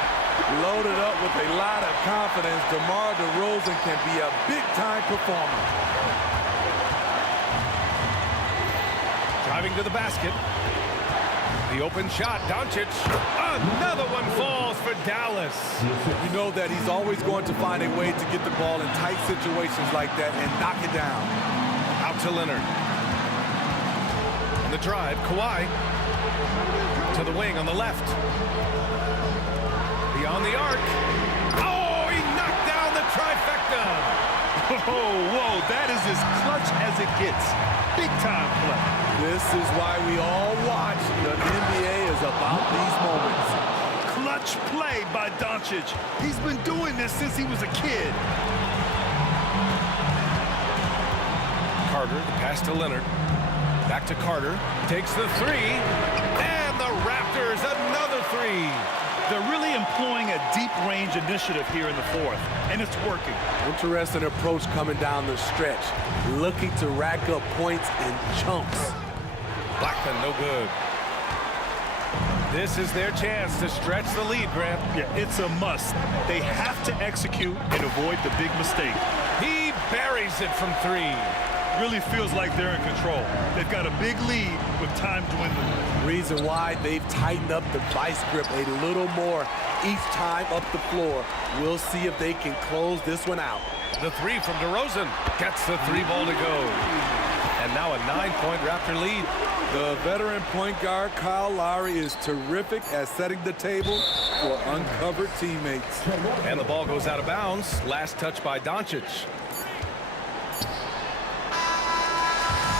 Loaded up with a lot of confidence, DeMar DeRozan can be a big-time performer. Driving to the basket. The open shot, Doncic. Another one falls for Dallas. You know that he's always going to find a way to get the ball in tight situations like that and knock it down. Out to Leonard. On the drive, Kawhi. To the wing on the left. Beyond the arc. Oh, he knocked down the trifecta. Whoa, that is as clutch as it gets. Big time play. This is why we all watch. The NBA is about these moments. Clutch play by Doncic. He's been doing this since he was a kid. Carter, the pass to Leonard. Back to Carter. Takes the 3. And the Raptors, another 3. They're really employing a deep range initiative here in the fourth, and it's working. Interesting approach coming down the stretch. Looking to rack up points in chunks. Blackman, no good. This is their chance to stretch the lead, Grant. Yeah, it's a must. They have to execute and avoid the big mistake. He buries it from three. Really feels like they're in control. They've got a big lead with time dwindling. Reason why they've tightened up the vice grip a little more each time up the floor. We'll see if they can close this one out. The three from DeRozan gets the three ball to go. And now a 9-point Raptor lead. The veteran point guard, Kyle Lowry, is terrific at setting the table for uncovered teammates. And the ball goes out of bounds. Last touch by Doncic.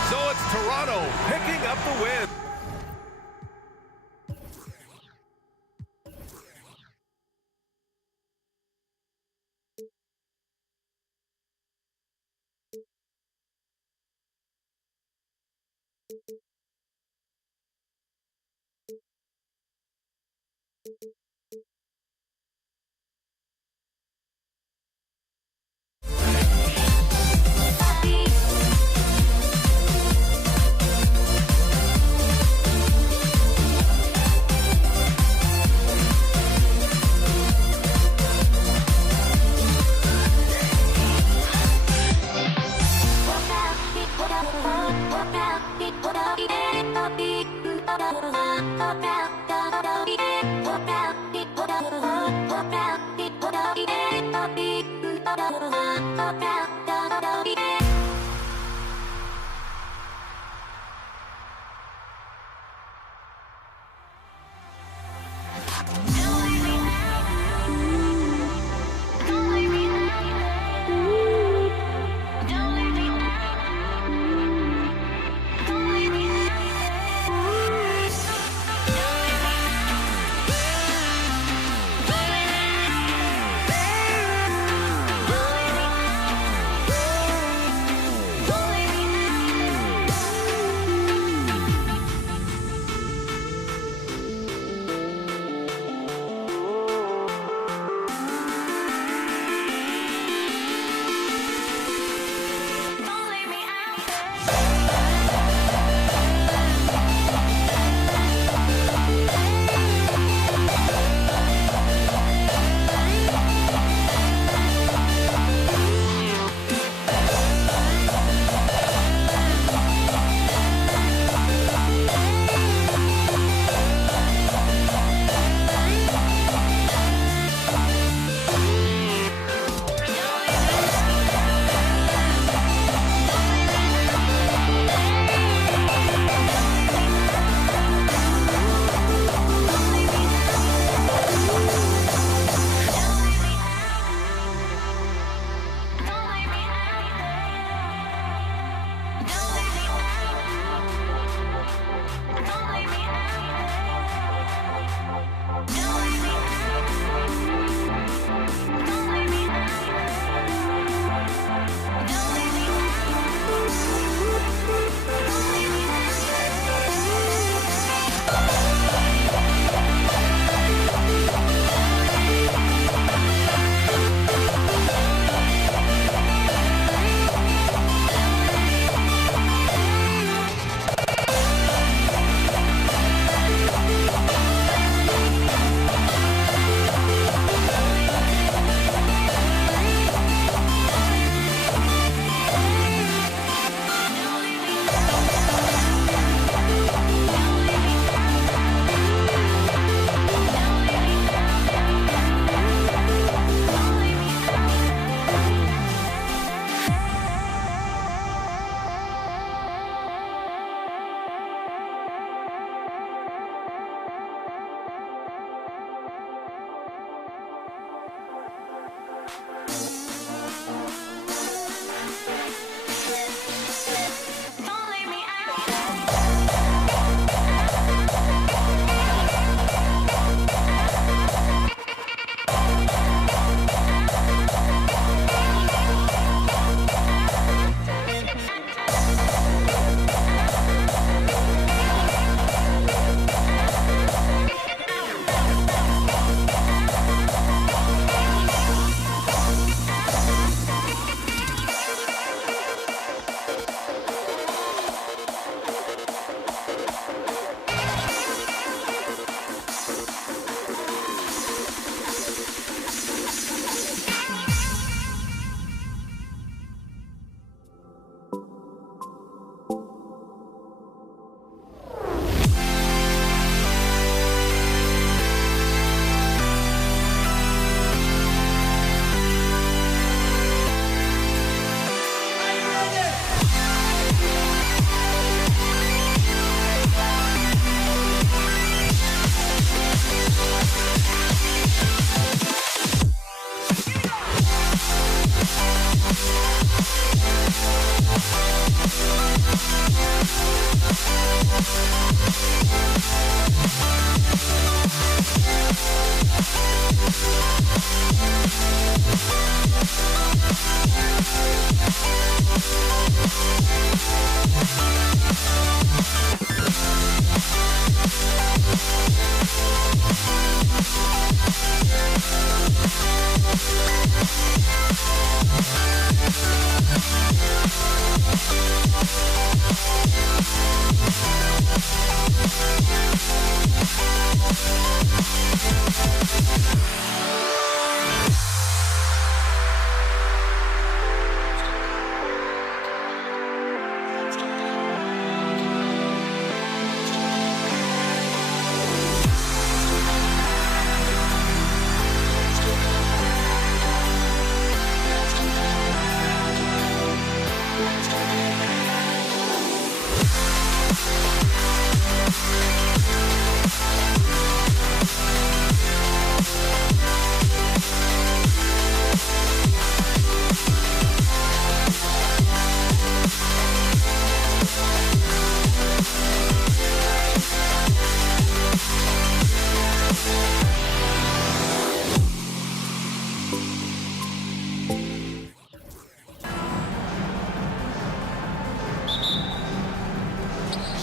So it's Toronto picking up the win.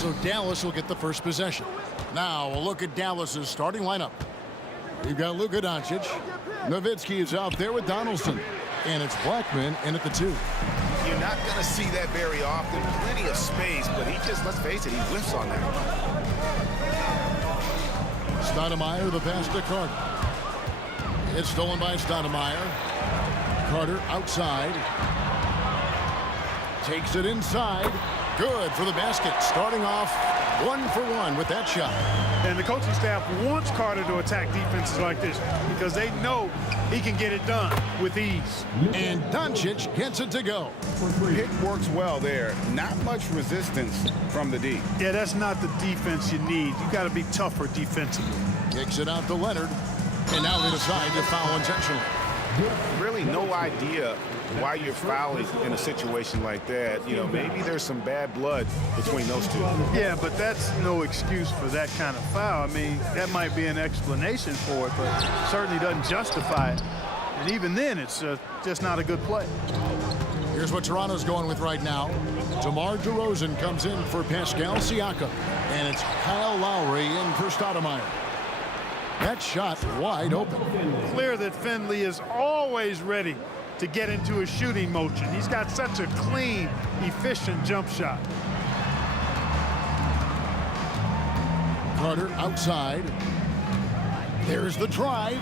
So Dallas will get the first possession. Now a look at Dallas's starting lineup. We've got Luka Doncic. Nowitzki is out there with Donaldson. And it's Blackman in at the 2. You're not going to see that very often. Plenty of space, but he just, let's face it, he whiffs on that. Stoudemire, the pass to Carter. It's stolen by Stoudemire. Carter outside. Takes it inside. Good for the basket. Starting off 1 for 1 with that shot. And the coaching staff wants Carter to attack defenses like this because they know he can get it done with ease. And Doncic gets it to go. Pick works well there. Not much resistance from the D. Yeah, that's not the defense you need. You got to be tougher defensively. Kicks it out to Leonard. And now they decide to foul intentionally. Really no idea why you're fouling in a situation like that. You know, maybe there's some bad blood between those two. Yeah, but that's no excuse for that kind of foul. I mean, that might be an explanation for it, but certainly doesn't justify it. And even then, it's just not a good play. Here's what Toronto's going with right now. DeMar DeRozan comes in for Pascal Siakam. And it's Kyle Lowry in for Stoudemire. That shot wide open. Clear that Finley is always ready to get into a shooting motion. He's got such a clean, efficient jump shot. Carter outside. There's the drive.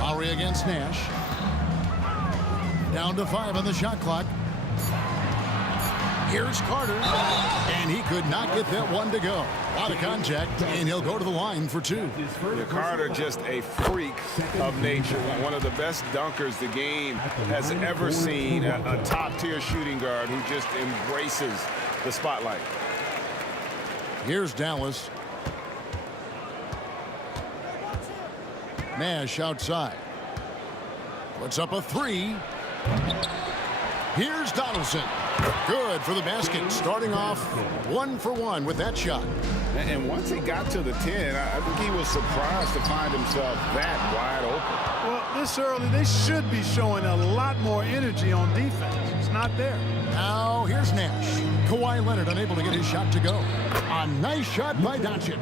Lowry against Nash. Down to 5 on the shot clock. Here's Carter, and he could not get that one to go. Out of contact, and he'll go to the line for 2. Yeah, Carter just a freak of nature. One of the best dunkers the game has ever seen. A top-tier shooting guard who just embraces the spotlight. Here's Dallas. Nash outside. Puts up a 3. Here's Donaldson. Good for the basket. Starting off 1 for 1 with that shot. And once he got to the 10, I think he was surprised to find himself that wide open. Well, this early, they should be showing a lot more energy on defense. It's not there. Now, here's Nash. Kawhi Leonard unable to get his shot to go. A nice shot by Doncic.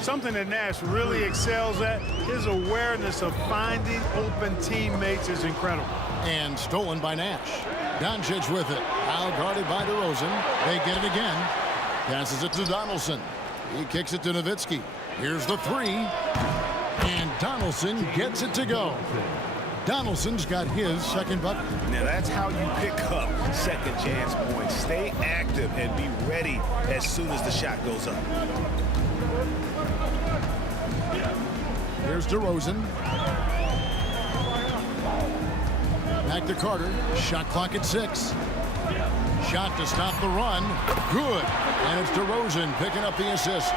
Something that Nash really excels at, his awareness of finding open teammates is incredible. And stolen by Nash. Doncic with it. Now guarded by DeRozan. They get it again. Passes it to Donaldson. He kicks it to Nowitzki. Here's the 3. And Donaldson gets it to go. Donaldson's got his second bucket. Now that's how you pick up second chance points. Stay active and be ready as soon as the shot goes up. Here's DeRozan. Back to Carter. Shot clock at 6. Shot to stop the run. Good. And it's DeRozan picking up the assists.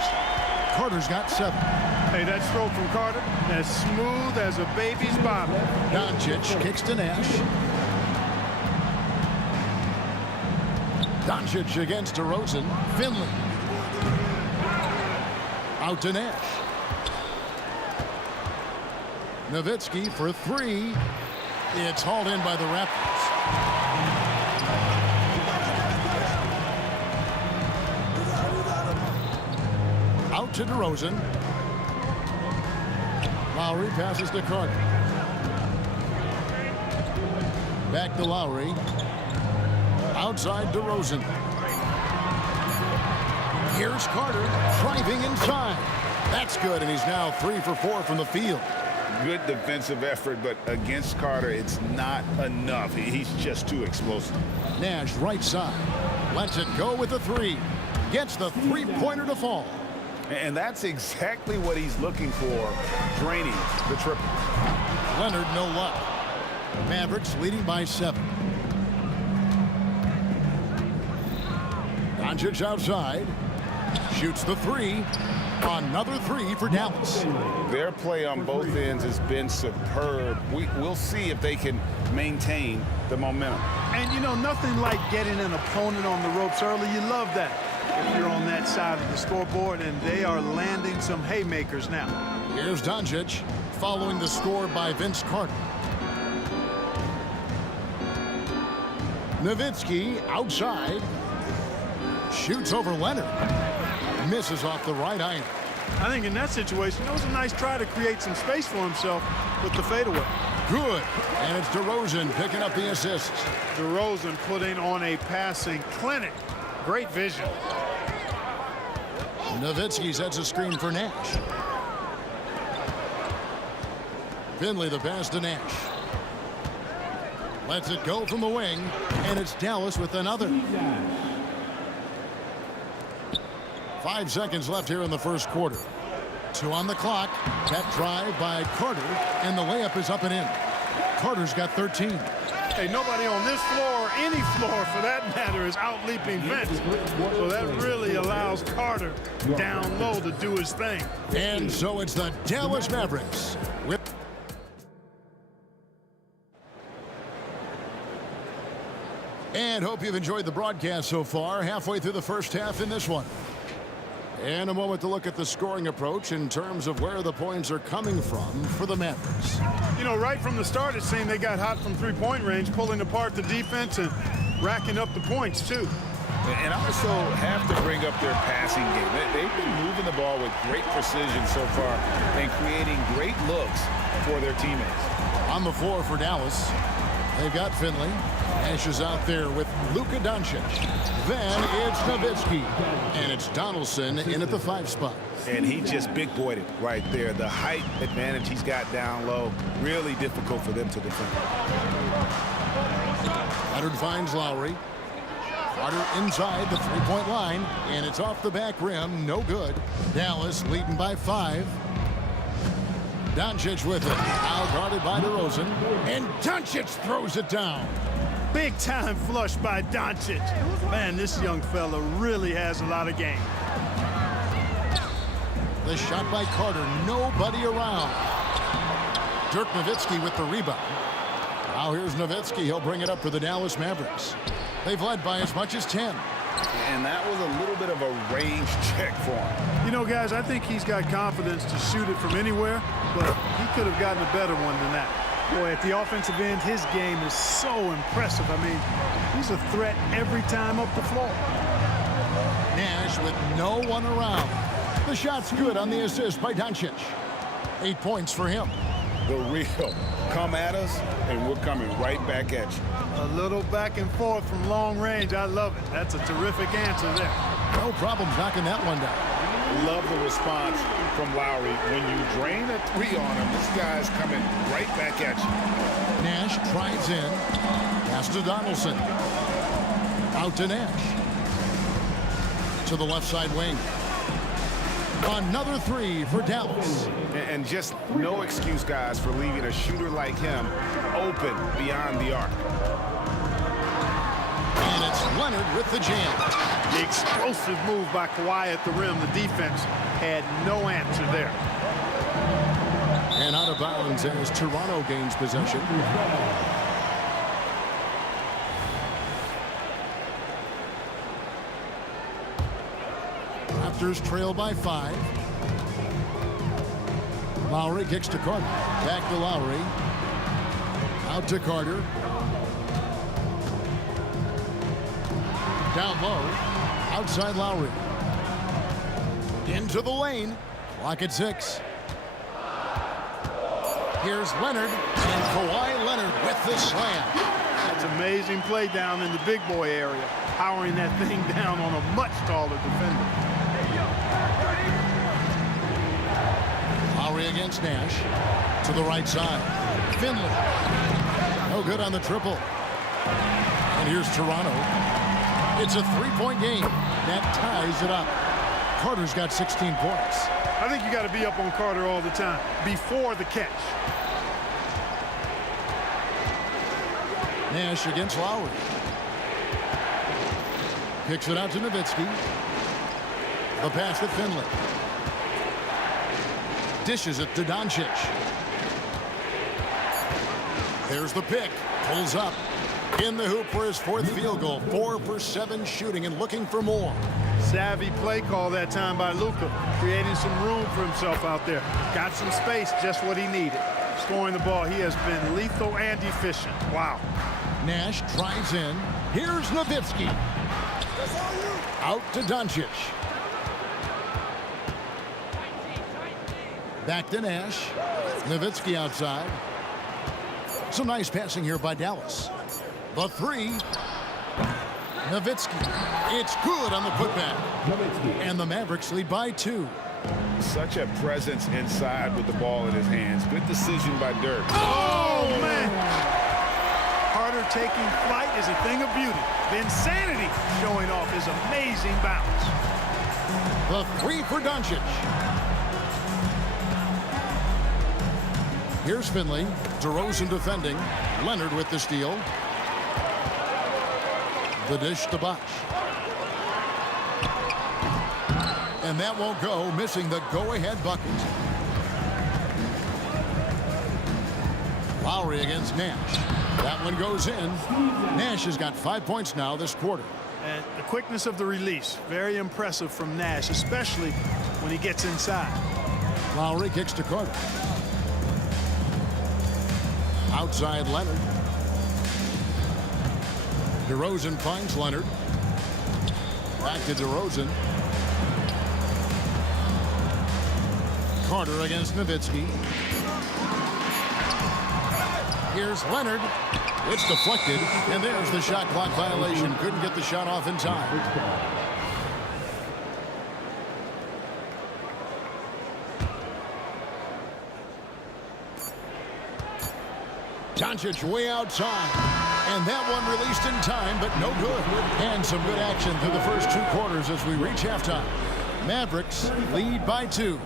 Carter's got 7. Hey, that stroke from Carter, as smooth as a baby's bottom. Doncic kicks to Nash. Doncic against DeRozan. Finley. Out to Nash. Nowitzki for 3. It's hauled in by the Raptors. Out to DeRozan. Lowry passes to Carter. Back to Lowry. Outside DeRozan. Here's Carter driving inside. That's good, and he's now 3 for 4 from the field. Good defensive effort, but against Carter, it's not enough. He's just too explosive. Nash right side. Lets it go with the 3. Gets the three-pointer to fall. And that's exactly what he's looking for, draining the triple. Leonard, no luck. Mavericks leading by 7. Doncic outside. Shoots the 3. Another 3 for Dallas. Their play on both ends has been superb. We'll see if they can maintain the momentum. And, you know, nothing like getting an opponent on the ropes early. You love that if you're on that side of the scoreboard, and they are landing some haymakers now. Here's Doncic following the score by Vince Carter. Nowitzki outside. Shoots over Leonard. Misses off the right iron. I think in that situation, it was a nice try to create some space for himself with the fadeaway. Good. And it's DeRozan picking up the assist. DeRozan putting on a passing clinic. Great vision. Nowitzki sets a screen for Nash. Finley the pass to Nash. Lets it go from the wing, and it's Dallas with another. 5 seconds left here in the first quarter. 2 on the clock. That drive by Carter, and the layup is up and in. Carter's got 13. Hey, nobody on this floor, or any floor for that matter, is out-leaping Vince. So that really allows Carter down low to do his thing. And so it's the Dallas Mavericks with and hope you've enjoyed the broadcast so far. Halfway through the first half in this one. And a moment to look at the scoring approach in terms of where the points are coming from for the Mavericks. You know, right from the start, it seemed they got hot from three-point range, pulling apart the defense and racking up the points, too. And also have to bring up their passing game. They've been moving the ball with great precision so far and creating great looks for their teammates. On the floor for Dallas, they've got Finley. Nash is out there with Luka Doncic. Then it's Nowitzki. And it's Donaldson in at the 5 spot. And he just big-boyed it right there. The height advantage he's got down low, really difficult for them to defend. Leonard finds Lowry. Carter inside the three-point line, and it's off the back rim. No good. Dallas leading by 5. Doncic with it. Now guarded by DeRozan. And Doncic throws it down. Big time flush by Doncic. Man, this young fella really has a lot of game. The shot by Carter. Nobody around. Dirk Nowitzki with the rebound. Now here's Nowitzki. He'll bring it up for the Dallas Mavericks. They've led by as much as 10. And that was a little bit of a range check for him. You know, guys, I think he's got confidence to shoot it from anywhere, but he could have gotten a better one than that. Boy, at the offensive end, his game is so impressive. I mean, he's a threat every time up the floor. Nash with no one around. The shot's good on the assist by Doncic. 8 points for him. The real come at us, and we're coming right back at you. A little back and forth from long range. I love it. That's a terrific answer there. No problem knocking that one down. Love the response from Lowry. When you drain a 3 on him, this guy's coming right back at you. Nash drives in. Pass to Donaldson. Out to Nash. To the left side wing. Another 3 for Dallas. And just no excuse, guys, for leaving a shooter like him open beyond the arc. And it's Leonard with the jam. The explosive move by Kawhi at the rim. The defense had no answer there. And out of bounds as Toronto gains possession. Raptors trail by 5. Lowry kicks to Carter. Back to Lowry. Out to Carter. Down low. Outside Lowry. Into the lane. Clock at 6. Here's Leonard. And Kawhi Leonard with the slam. That's amazing play down in the big boy area. Powering that thing down on a much taller defender. against Nash. To the right side. Finley. No good on the triple. And here's Toronto. It's a three-point game. That ties it up. Carter's got 16 points. I think you got to be up on Carter all the time before the catch. Nash against Lowry. Kicks it out to Nowitzki. The pass to Finley. Dishes it to Doncic. There's the pick. Pulls up. In the hoop for his fourth field goal. 4 for 7 shooting and looking for more. Savvy play call that time by Luka, creating some room for himself out there. Got some space, just what he needed. Scoring the ball, he has been lethal and efficient. Wow. Nash drives in. Here's Nowitzki. Out to Doncic. Back to Nash. Nowitzki outside. Some nice passing here by Dallas. The three. Nowitzki. It's good on the putback. And the Mavericks lead by 2. Such a presence inside with the ball in his hands. Good decision by Dirk. Oh, man. Carter taking flight is a thing of beauty. The insanity showing off his amazing bounce. The three for Doncic. Here's Finley. DeRozan defending. Leonard with the steal. The dish to Bosh. And that won't go, missing the go-ahead bucket. Lowry against Nash. That one goes in. Nash has got 5 points now this quarter. And the quickness of the release, very impressive from Nash, especially when he gets inside. Lowry kicks to Carter. Outside Leonard. DeRozan finds Leonard. Back to DeRozan. Carter against Nowitzki. Here's Leonard. It's deflected, and there's the shot clock violation. Couldn't get the shot off in time. Doncic way outside. And that one released in time, but no good. And some good action through the first 2 quarters as we reach halftime. Mavericks lead by 2.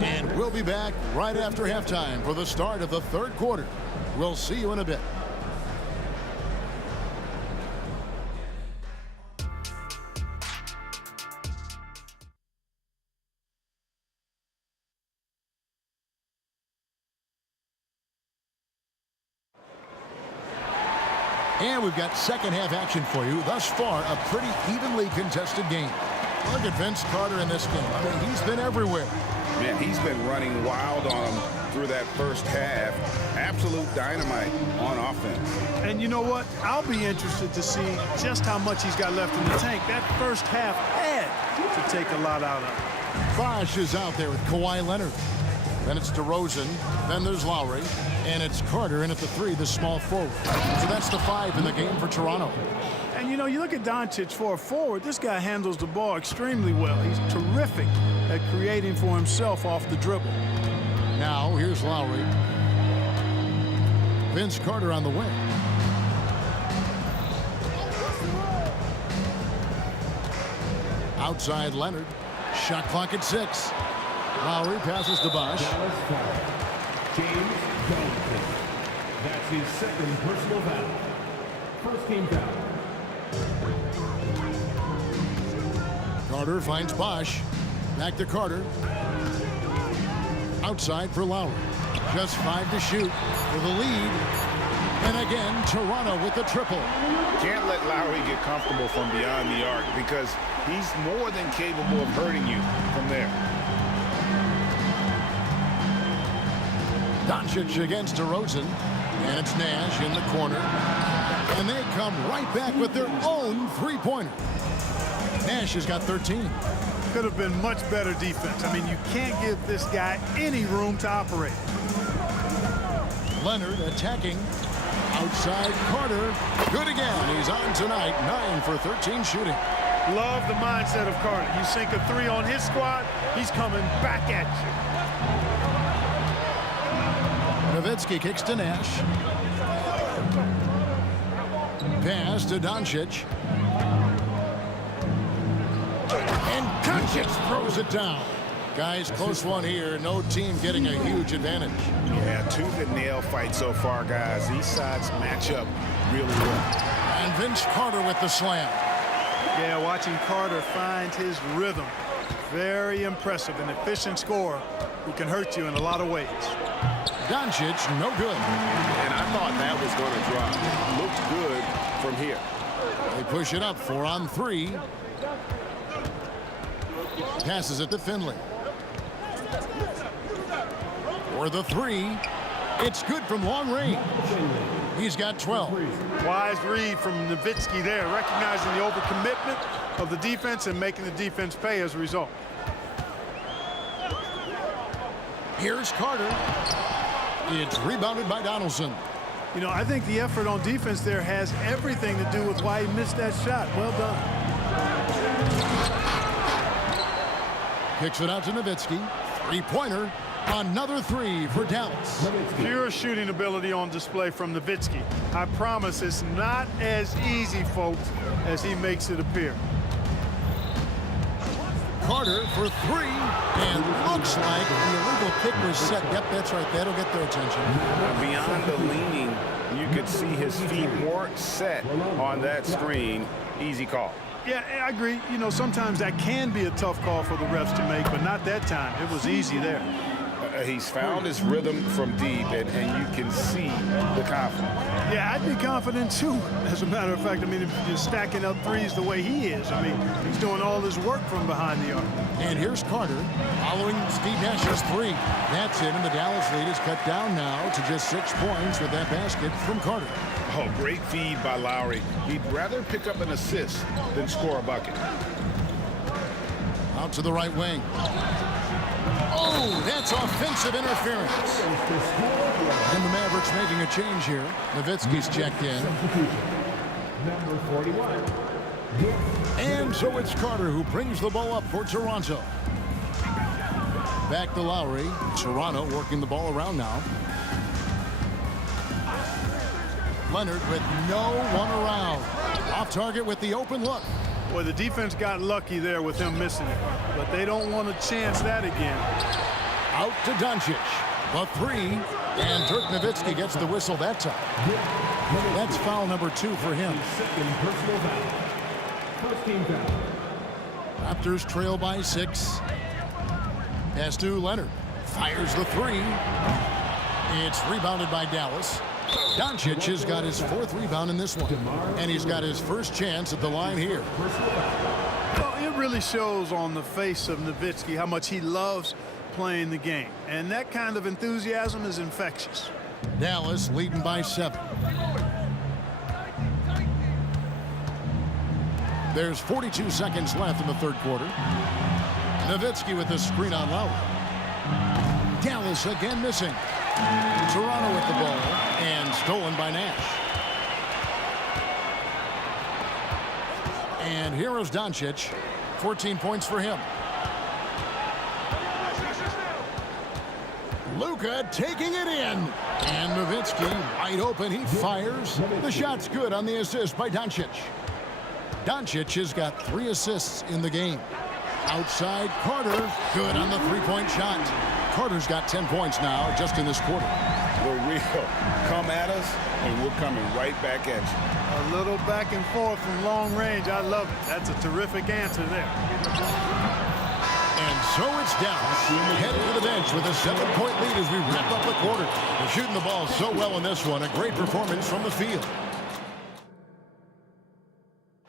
And we'll be back right after halftime for the start of the 3rd quarter. We'll see you in a bit. And we've got second half action for you. Thus far, a pretty evenly contested game. Look at Vince Carter in this game. I mean, he's been everywhere. Man, he's been running wild on him through that first half. Absolute dynamite on offense. And you know what? I'll be interested to see just how much he's got left in the tank. That first half had to take a lot out of him. Bosh is out there with Kawhi Leonard. Then it's DeRozan. Then there's Lowry. And it's Carter in at the 3, the small forward. So that's the 5 in the game for Toronto. And, you know, you look at Doncic for a forward, this guy handles the ball extremely well. He's terrific at creating for himself off the dribble. Now, here's Lowry. Vince Carter on the wing. Outside Leonard. Shot clock at 6. Lowry passes to Bosh. James Johnson. That's his second personal foul. First team foul. Carter finds Bosh. Back to Carter. Outside for Lowry. Just 5 to shoot for the lead. And again, Toronto with the triple. Can't let Lowry get comfortable from beyond the arc because he's more than capable of hurting you from there. Doncic against DeRozan. And it's Nash in the corner. And they come right back with their own three-pointer. Nash has got 13. Could have been much better defense. I mean, you can't give this guy any room to operate. Leonard attacking. Outside Carter. Good again. He's on tonight. 9 for 13 shooting. Love the mindset of Carter. You sink a 3 on his squad, he's coming back at you. Nowitzki kicks to Nash. Pass to Doncic. And Doncic throws it down. Guys, close one here. No team getting a huge advantage. Yeah, tooth and nail fight so far, guys. These sides match up really well. And Vince Carter with the slam. Yeah, watching Carter find his rhythm. Very impressive. An efficient scorer who can hurt you in a lot of ways. Doncic, no good. And I thought that was going to drop. It looked good from here. They push it up 4 on 3. Passes it to Finley. For the 3. It's good from long range. He's got 12. Wise read from Nowitzki there, recognizing the overcommitment of the defense and making the defense pay as a result. Here's Carter. It's rebounded by Donaldson. You know, I think the effort on defense there has everything to do with why he missed that shot. Well done. Kicks it out to Nowitzki. 3-pointer. Another 3 for Dallas. Pure shooting ability on display from Nowitzki. I promise it's not as easy, folks, as he makes it appear. Carter for 3, and looks like the illegal kick was set. Yep, that's right. That'll get their attention. Now, beyond the leaning, you could see his feet weren't set on that screen. Easy call. Yeah, I agree. You know, sometimes that can be a tough call for the refs to make, but not that time. It was easy there. He's found his rhythm from deep, and you can see the confidence. Yeah, I'd be confident too. As a matter of fact, I mean, if you're stacking up threes the way he is, I mean, he's doing all his work from behind the arc. And here's Carter following Steve Nash's 3. That's it, and the Dallas lead is cut down now to just 6 points with that basket from Carter. Oh, great feed by Lowry. He'd rather pick up an assist than score a bucket. Out to the right wing. Oh, that's offensive interference. And the Mavericks making a change here. Nowitzki's checked in. Number 41. And so it's Carter who brings the ball up for Toronto. Back to Lowry. Toronto working the ball around now. Leonard with no one around. Off target with the open look. Boy, the defense got lucky there with him missing it, but they don't want to chance that again. Out to Doncic. The 3, and Dirk Nowitzki gets the whistle that time. That's foul number 2 for him. Second personal foul. First team foul. Raptors trail by 6. Pass to Leonard. Fires the 3. It's rebounded by Dallas. Doncic has got his 4th rebound in this one, and he's got his first chance at the line here. Well, it really shows on the face of Nowitzki how much he loves playing the game, and that kind of enthusiasm is infectious. Dallas leading by 7. There's 42 seconds left in the 3rd quarter. Nowitzki with the screen on Lowry. Dallas again missing. Toronto with the ball, and stolen by Nash. And here is Doncic. 14 points for him. Luka taking it in. And Nowitzki wide open. He fires. The shot's good on the assist by Doncic. Doncic has got 3 assists in the game. Outside Carter. Good on the 3-point shot. Carter's got 10 points now just in this quarter. The real come at us, and we're coming right back at you. A little back and forth from long range. I love it. That's a terrific answer there. And so it's Dallas headed to the bench with a 7-point lead as we wrap up the quarter. They're shooting the ball so well in this one. A great performance from the field.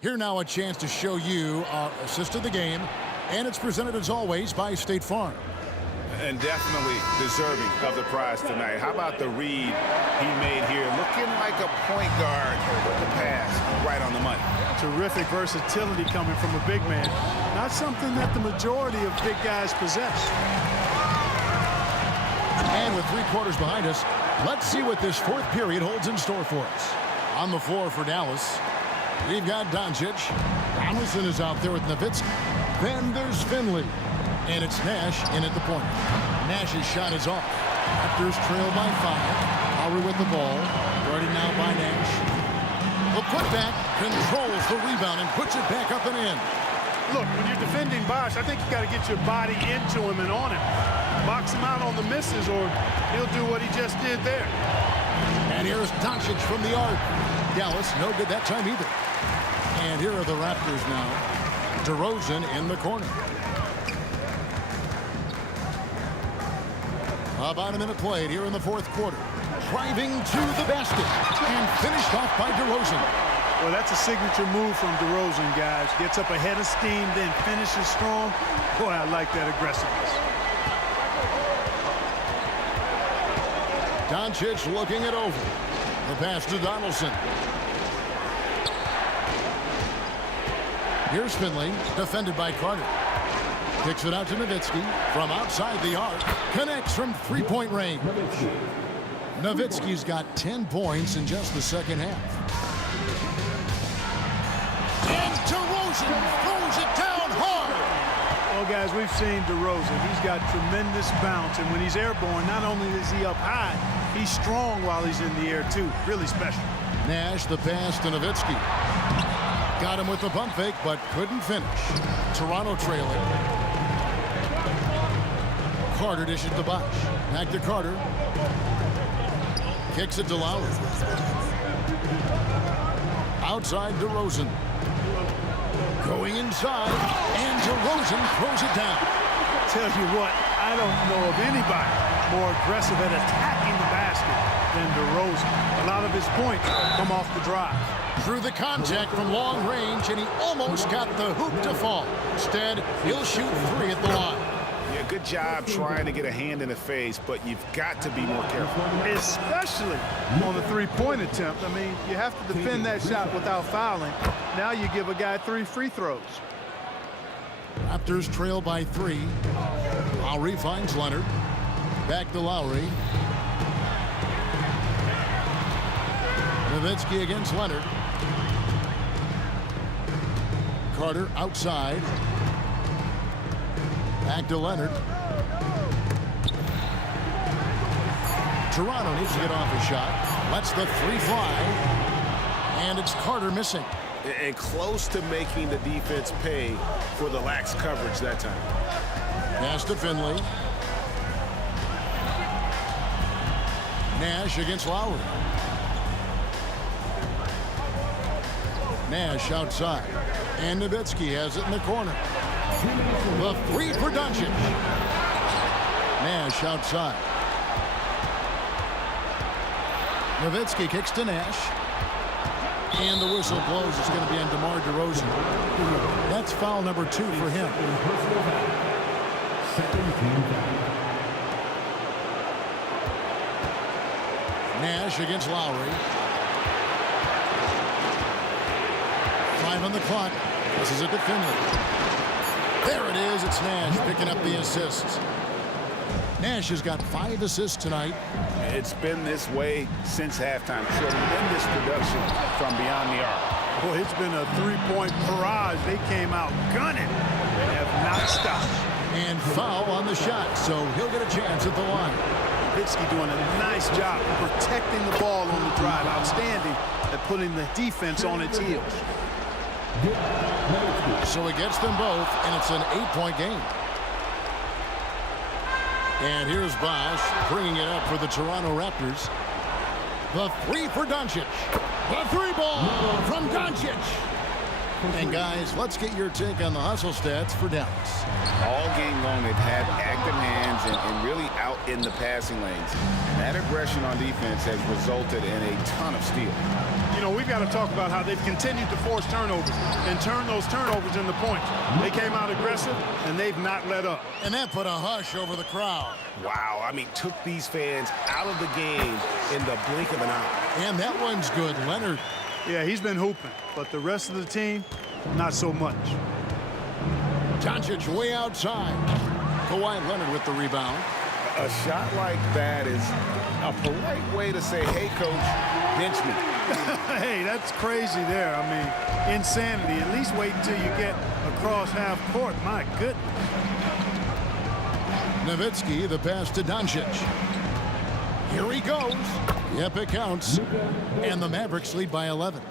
Here now a chance to show you our assist of the game. And it's presented as always by State Farm. And definitely deserving of the prize tonight. How about the read he made here? Looking like a point guard with the pass right on the money. Terrific versatility coming from a big man. Not something that the majority of big guys possess. And with 3 quarters behind us, let's see what this 4th period holds in store for us. On the floor for Dallas, we've got Doncic. Donaldson is out there with Nowitzki. Then there's Finley. And it's Nash in at the point. Nash's shot is off. Raptors trail by 5. Lowry with the ball. Guarded now by Nash. The putback controls the rebound and puts it back up and in. Look, when you're defending Bosh, I think you got to get your body into him and on him. Box him out on the misses, or he'll do what he just did there. And here's Doncic from the arc. Dallas, no good that time either. And here are the Raptors now. DeRozan in the corner. About a minute played here in the fourth quarter. Driving to the basket and finished off by DeRozan. Well, that's a signature move from DeRozan, guys. Gets up ahead of steam, then finishes strong. Boy, I like that aggressiveness. Doncic looking it over. The pass to Donaldson. Here's Finley, defended by Carter. Kicks it out to Nowitzki from outside the arc. Connects from three-point range. Nowitzki's got 10 points in just the second half. And DeRozan throws it down hard. Well, guys, we've seen DeRozan. He's got tremendous bounce, and when he's airborne, not only is he up high, he's strong while he's in the air, too. Really special. Nash, the pass to Nowitzki. Got him with the pump fake, but couldn't finish. Toronto trailing. Carter dishes to Bosh. Back to Carter. Kicks it to Lowry. Outside DeRozan. Going inside, and DeRozan throws it down. Tell you what, I don't know of anybody more aggressive at attacking the basket than DeRozan. A lot of his points come off the drive. Through the contact from long range, and he almost got the hoop to fall. Instead, he'll shoot 3 at the line. Yeah, good job trying to get a hand in the face, but you've got to be more careful. Especially on the three-point attempt. I mean, you have to defend that shot without fouling. Now you give a guy 3 free throws. Raptors trail by 3. Lowry finds Leonard. Back to Lowry. Nowitzki against Leonard. Carter outside. Back to Leonard. Toronto needs to get off a shot. Lets the 3 fly. And it's Carter missing. And close to making the defense pay for the lax coverage that time. Pass to Finley. Nash against Lowry. Nash outside. And Nowitzki has it in the corner. The 3 for Doncic. Nash outside. Nowitzki kicks to Nash. And the whistle blows. It's going to be on DeMar DeRozan. That's foul number 2 for him. Nash against Lowry. 5 on the clock. This is it to Finley. There it is. It's Nash picking up the assists. Nash has got 5 assists tonight. It's been this way since halftime. Tremendous production from beyond the arc. Boy, it's been a 3-point barrage. They came out gunning and have not stopped. And foul on the shot, so he'll get a chance at the line. Nowitzki doing a nice job protecting the ball on the drive. Outstanding at putting the defense on its heels. So he gets them both, and it's an 8-point game. And here's Bosh bringing it up for the Toronto Raptors. The 3 for Doncic. The 3 ball from Doncic. And guys, let's get your take on the hustle stats for Dallas. All game long, they've had active hands and really out in the passing lanes. That aggression on defense has resulted in a ton of steals. You know, we've got to talk about how they've continued to force turnovers and turn those turnovers into points. They came out aggressive, and they've not let up. And that put a hush over the crowd. Wow, I mean, took these fans out of the game in the blink of an eye. And that one's good, Leonard. Yeah, he's been hooping, but the rest of the team, not so much. Doncic way outside. Kawhi Leonard with the rebound. A shot like that is a polite way to say, hey, coach, bench me. Hey, that's crazy there. I mean, insanity. At least wait until you get across half court. My goodness. Nowitzki, the pass to Doncic. Here he goes. Yep, it counts. And the Mavericks lead by 11.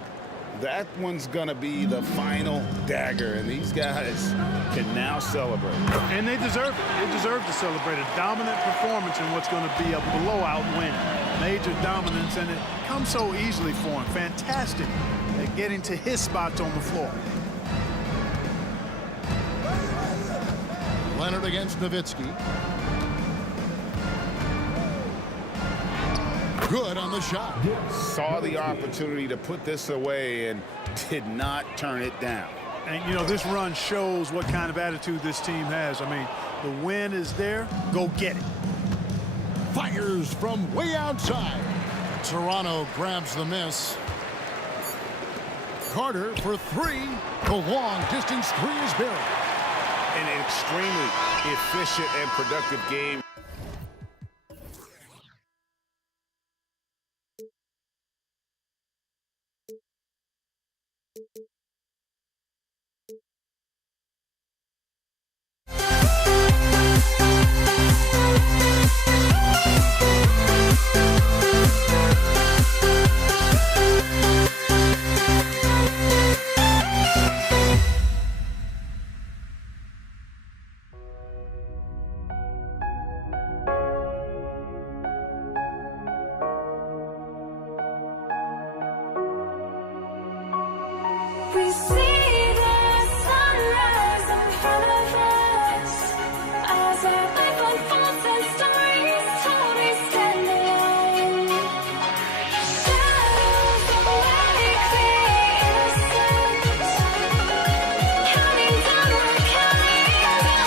That one's going to be the final dagger, and these guys can now celebrate. And they deserve it. They deserve to celebrate a dominant performance in what's going to be a blowout win. Major dominance, and it comes so easily for him. Fantastic at getting to his spots on the floor. Leonard against Nowitzki. Good on the shot. Saw the opportunity to put this away and did not turn it down. And, you know, this run shows what kind of attitude this team has. I mean, the win is there. Go get it. Fires from way outside. Toronto grabs the miss. Carter for three. The long distance three is buried. An extremely efficient and productive game. We see the sunrise in front of us as our life unfolds and stories told we stand alone. Shadows that make the innocent, counting down, we're counting down to the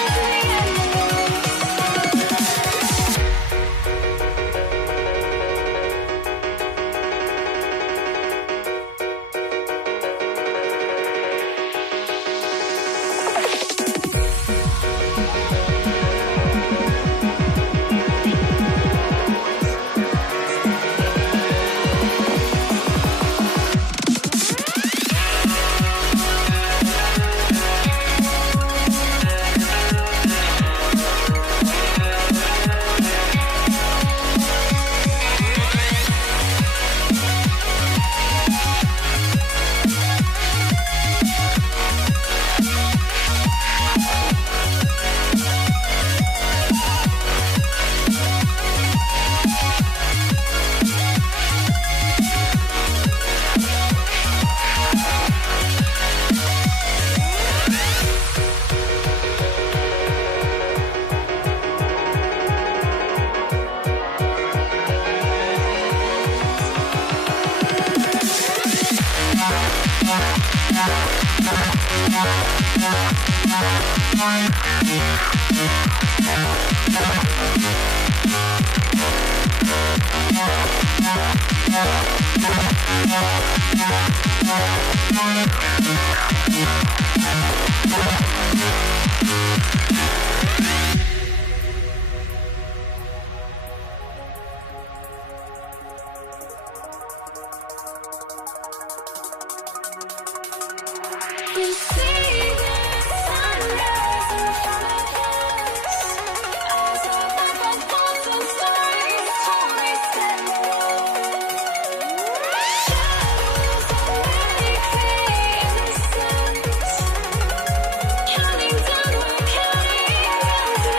We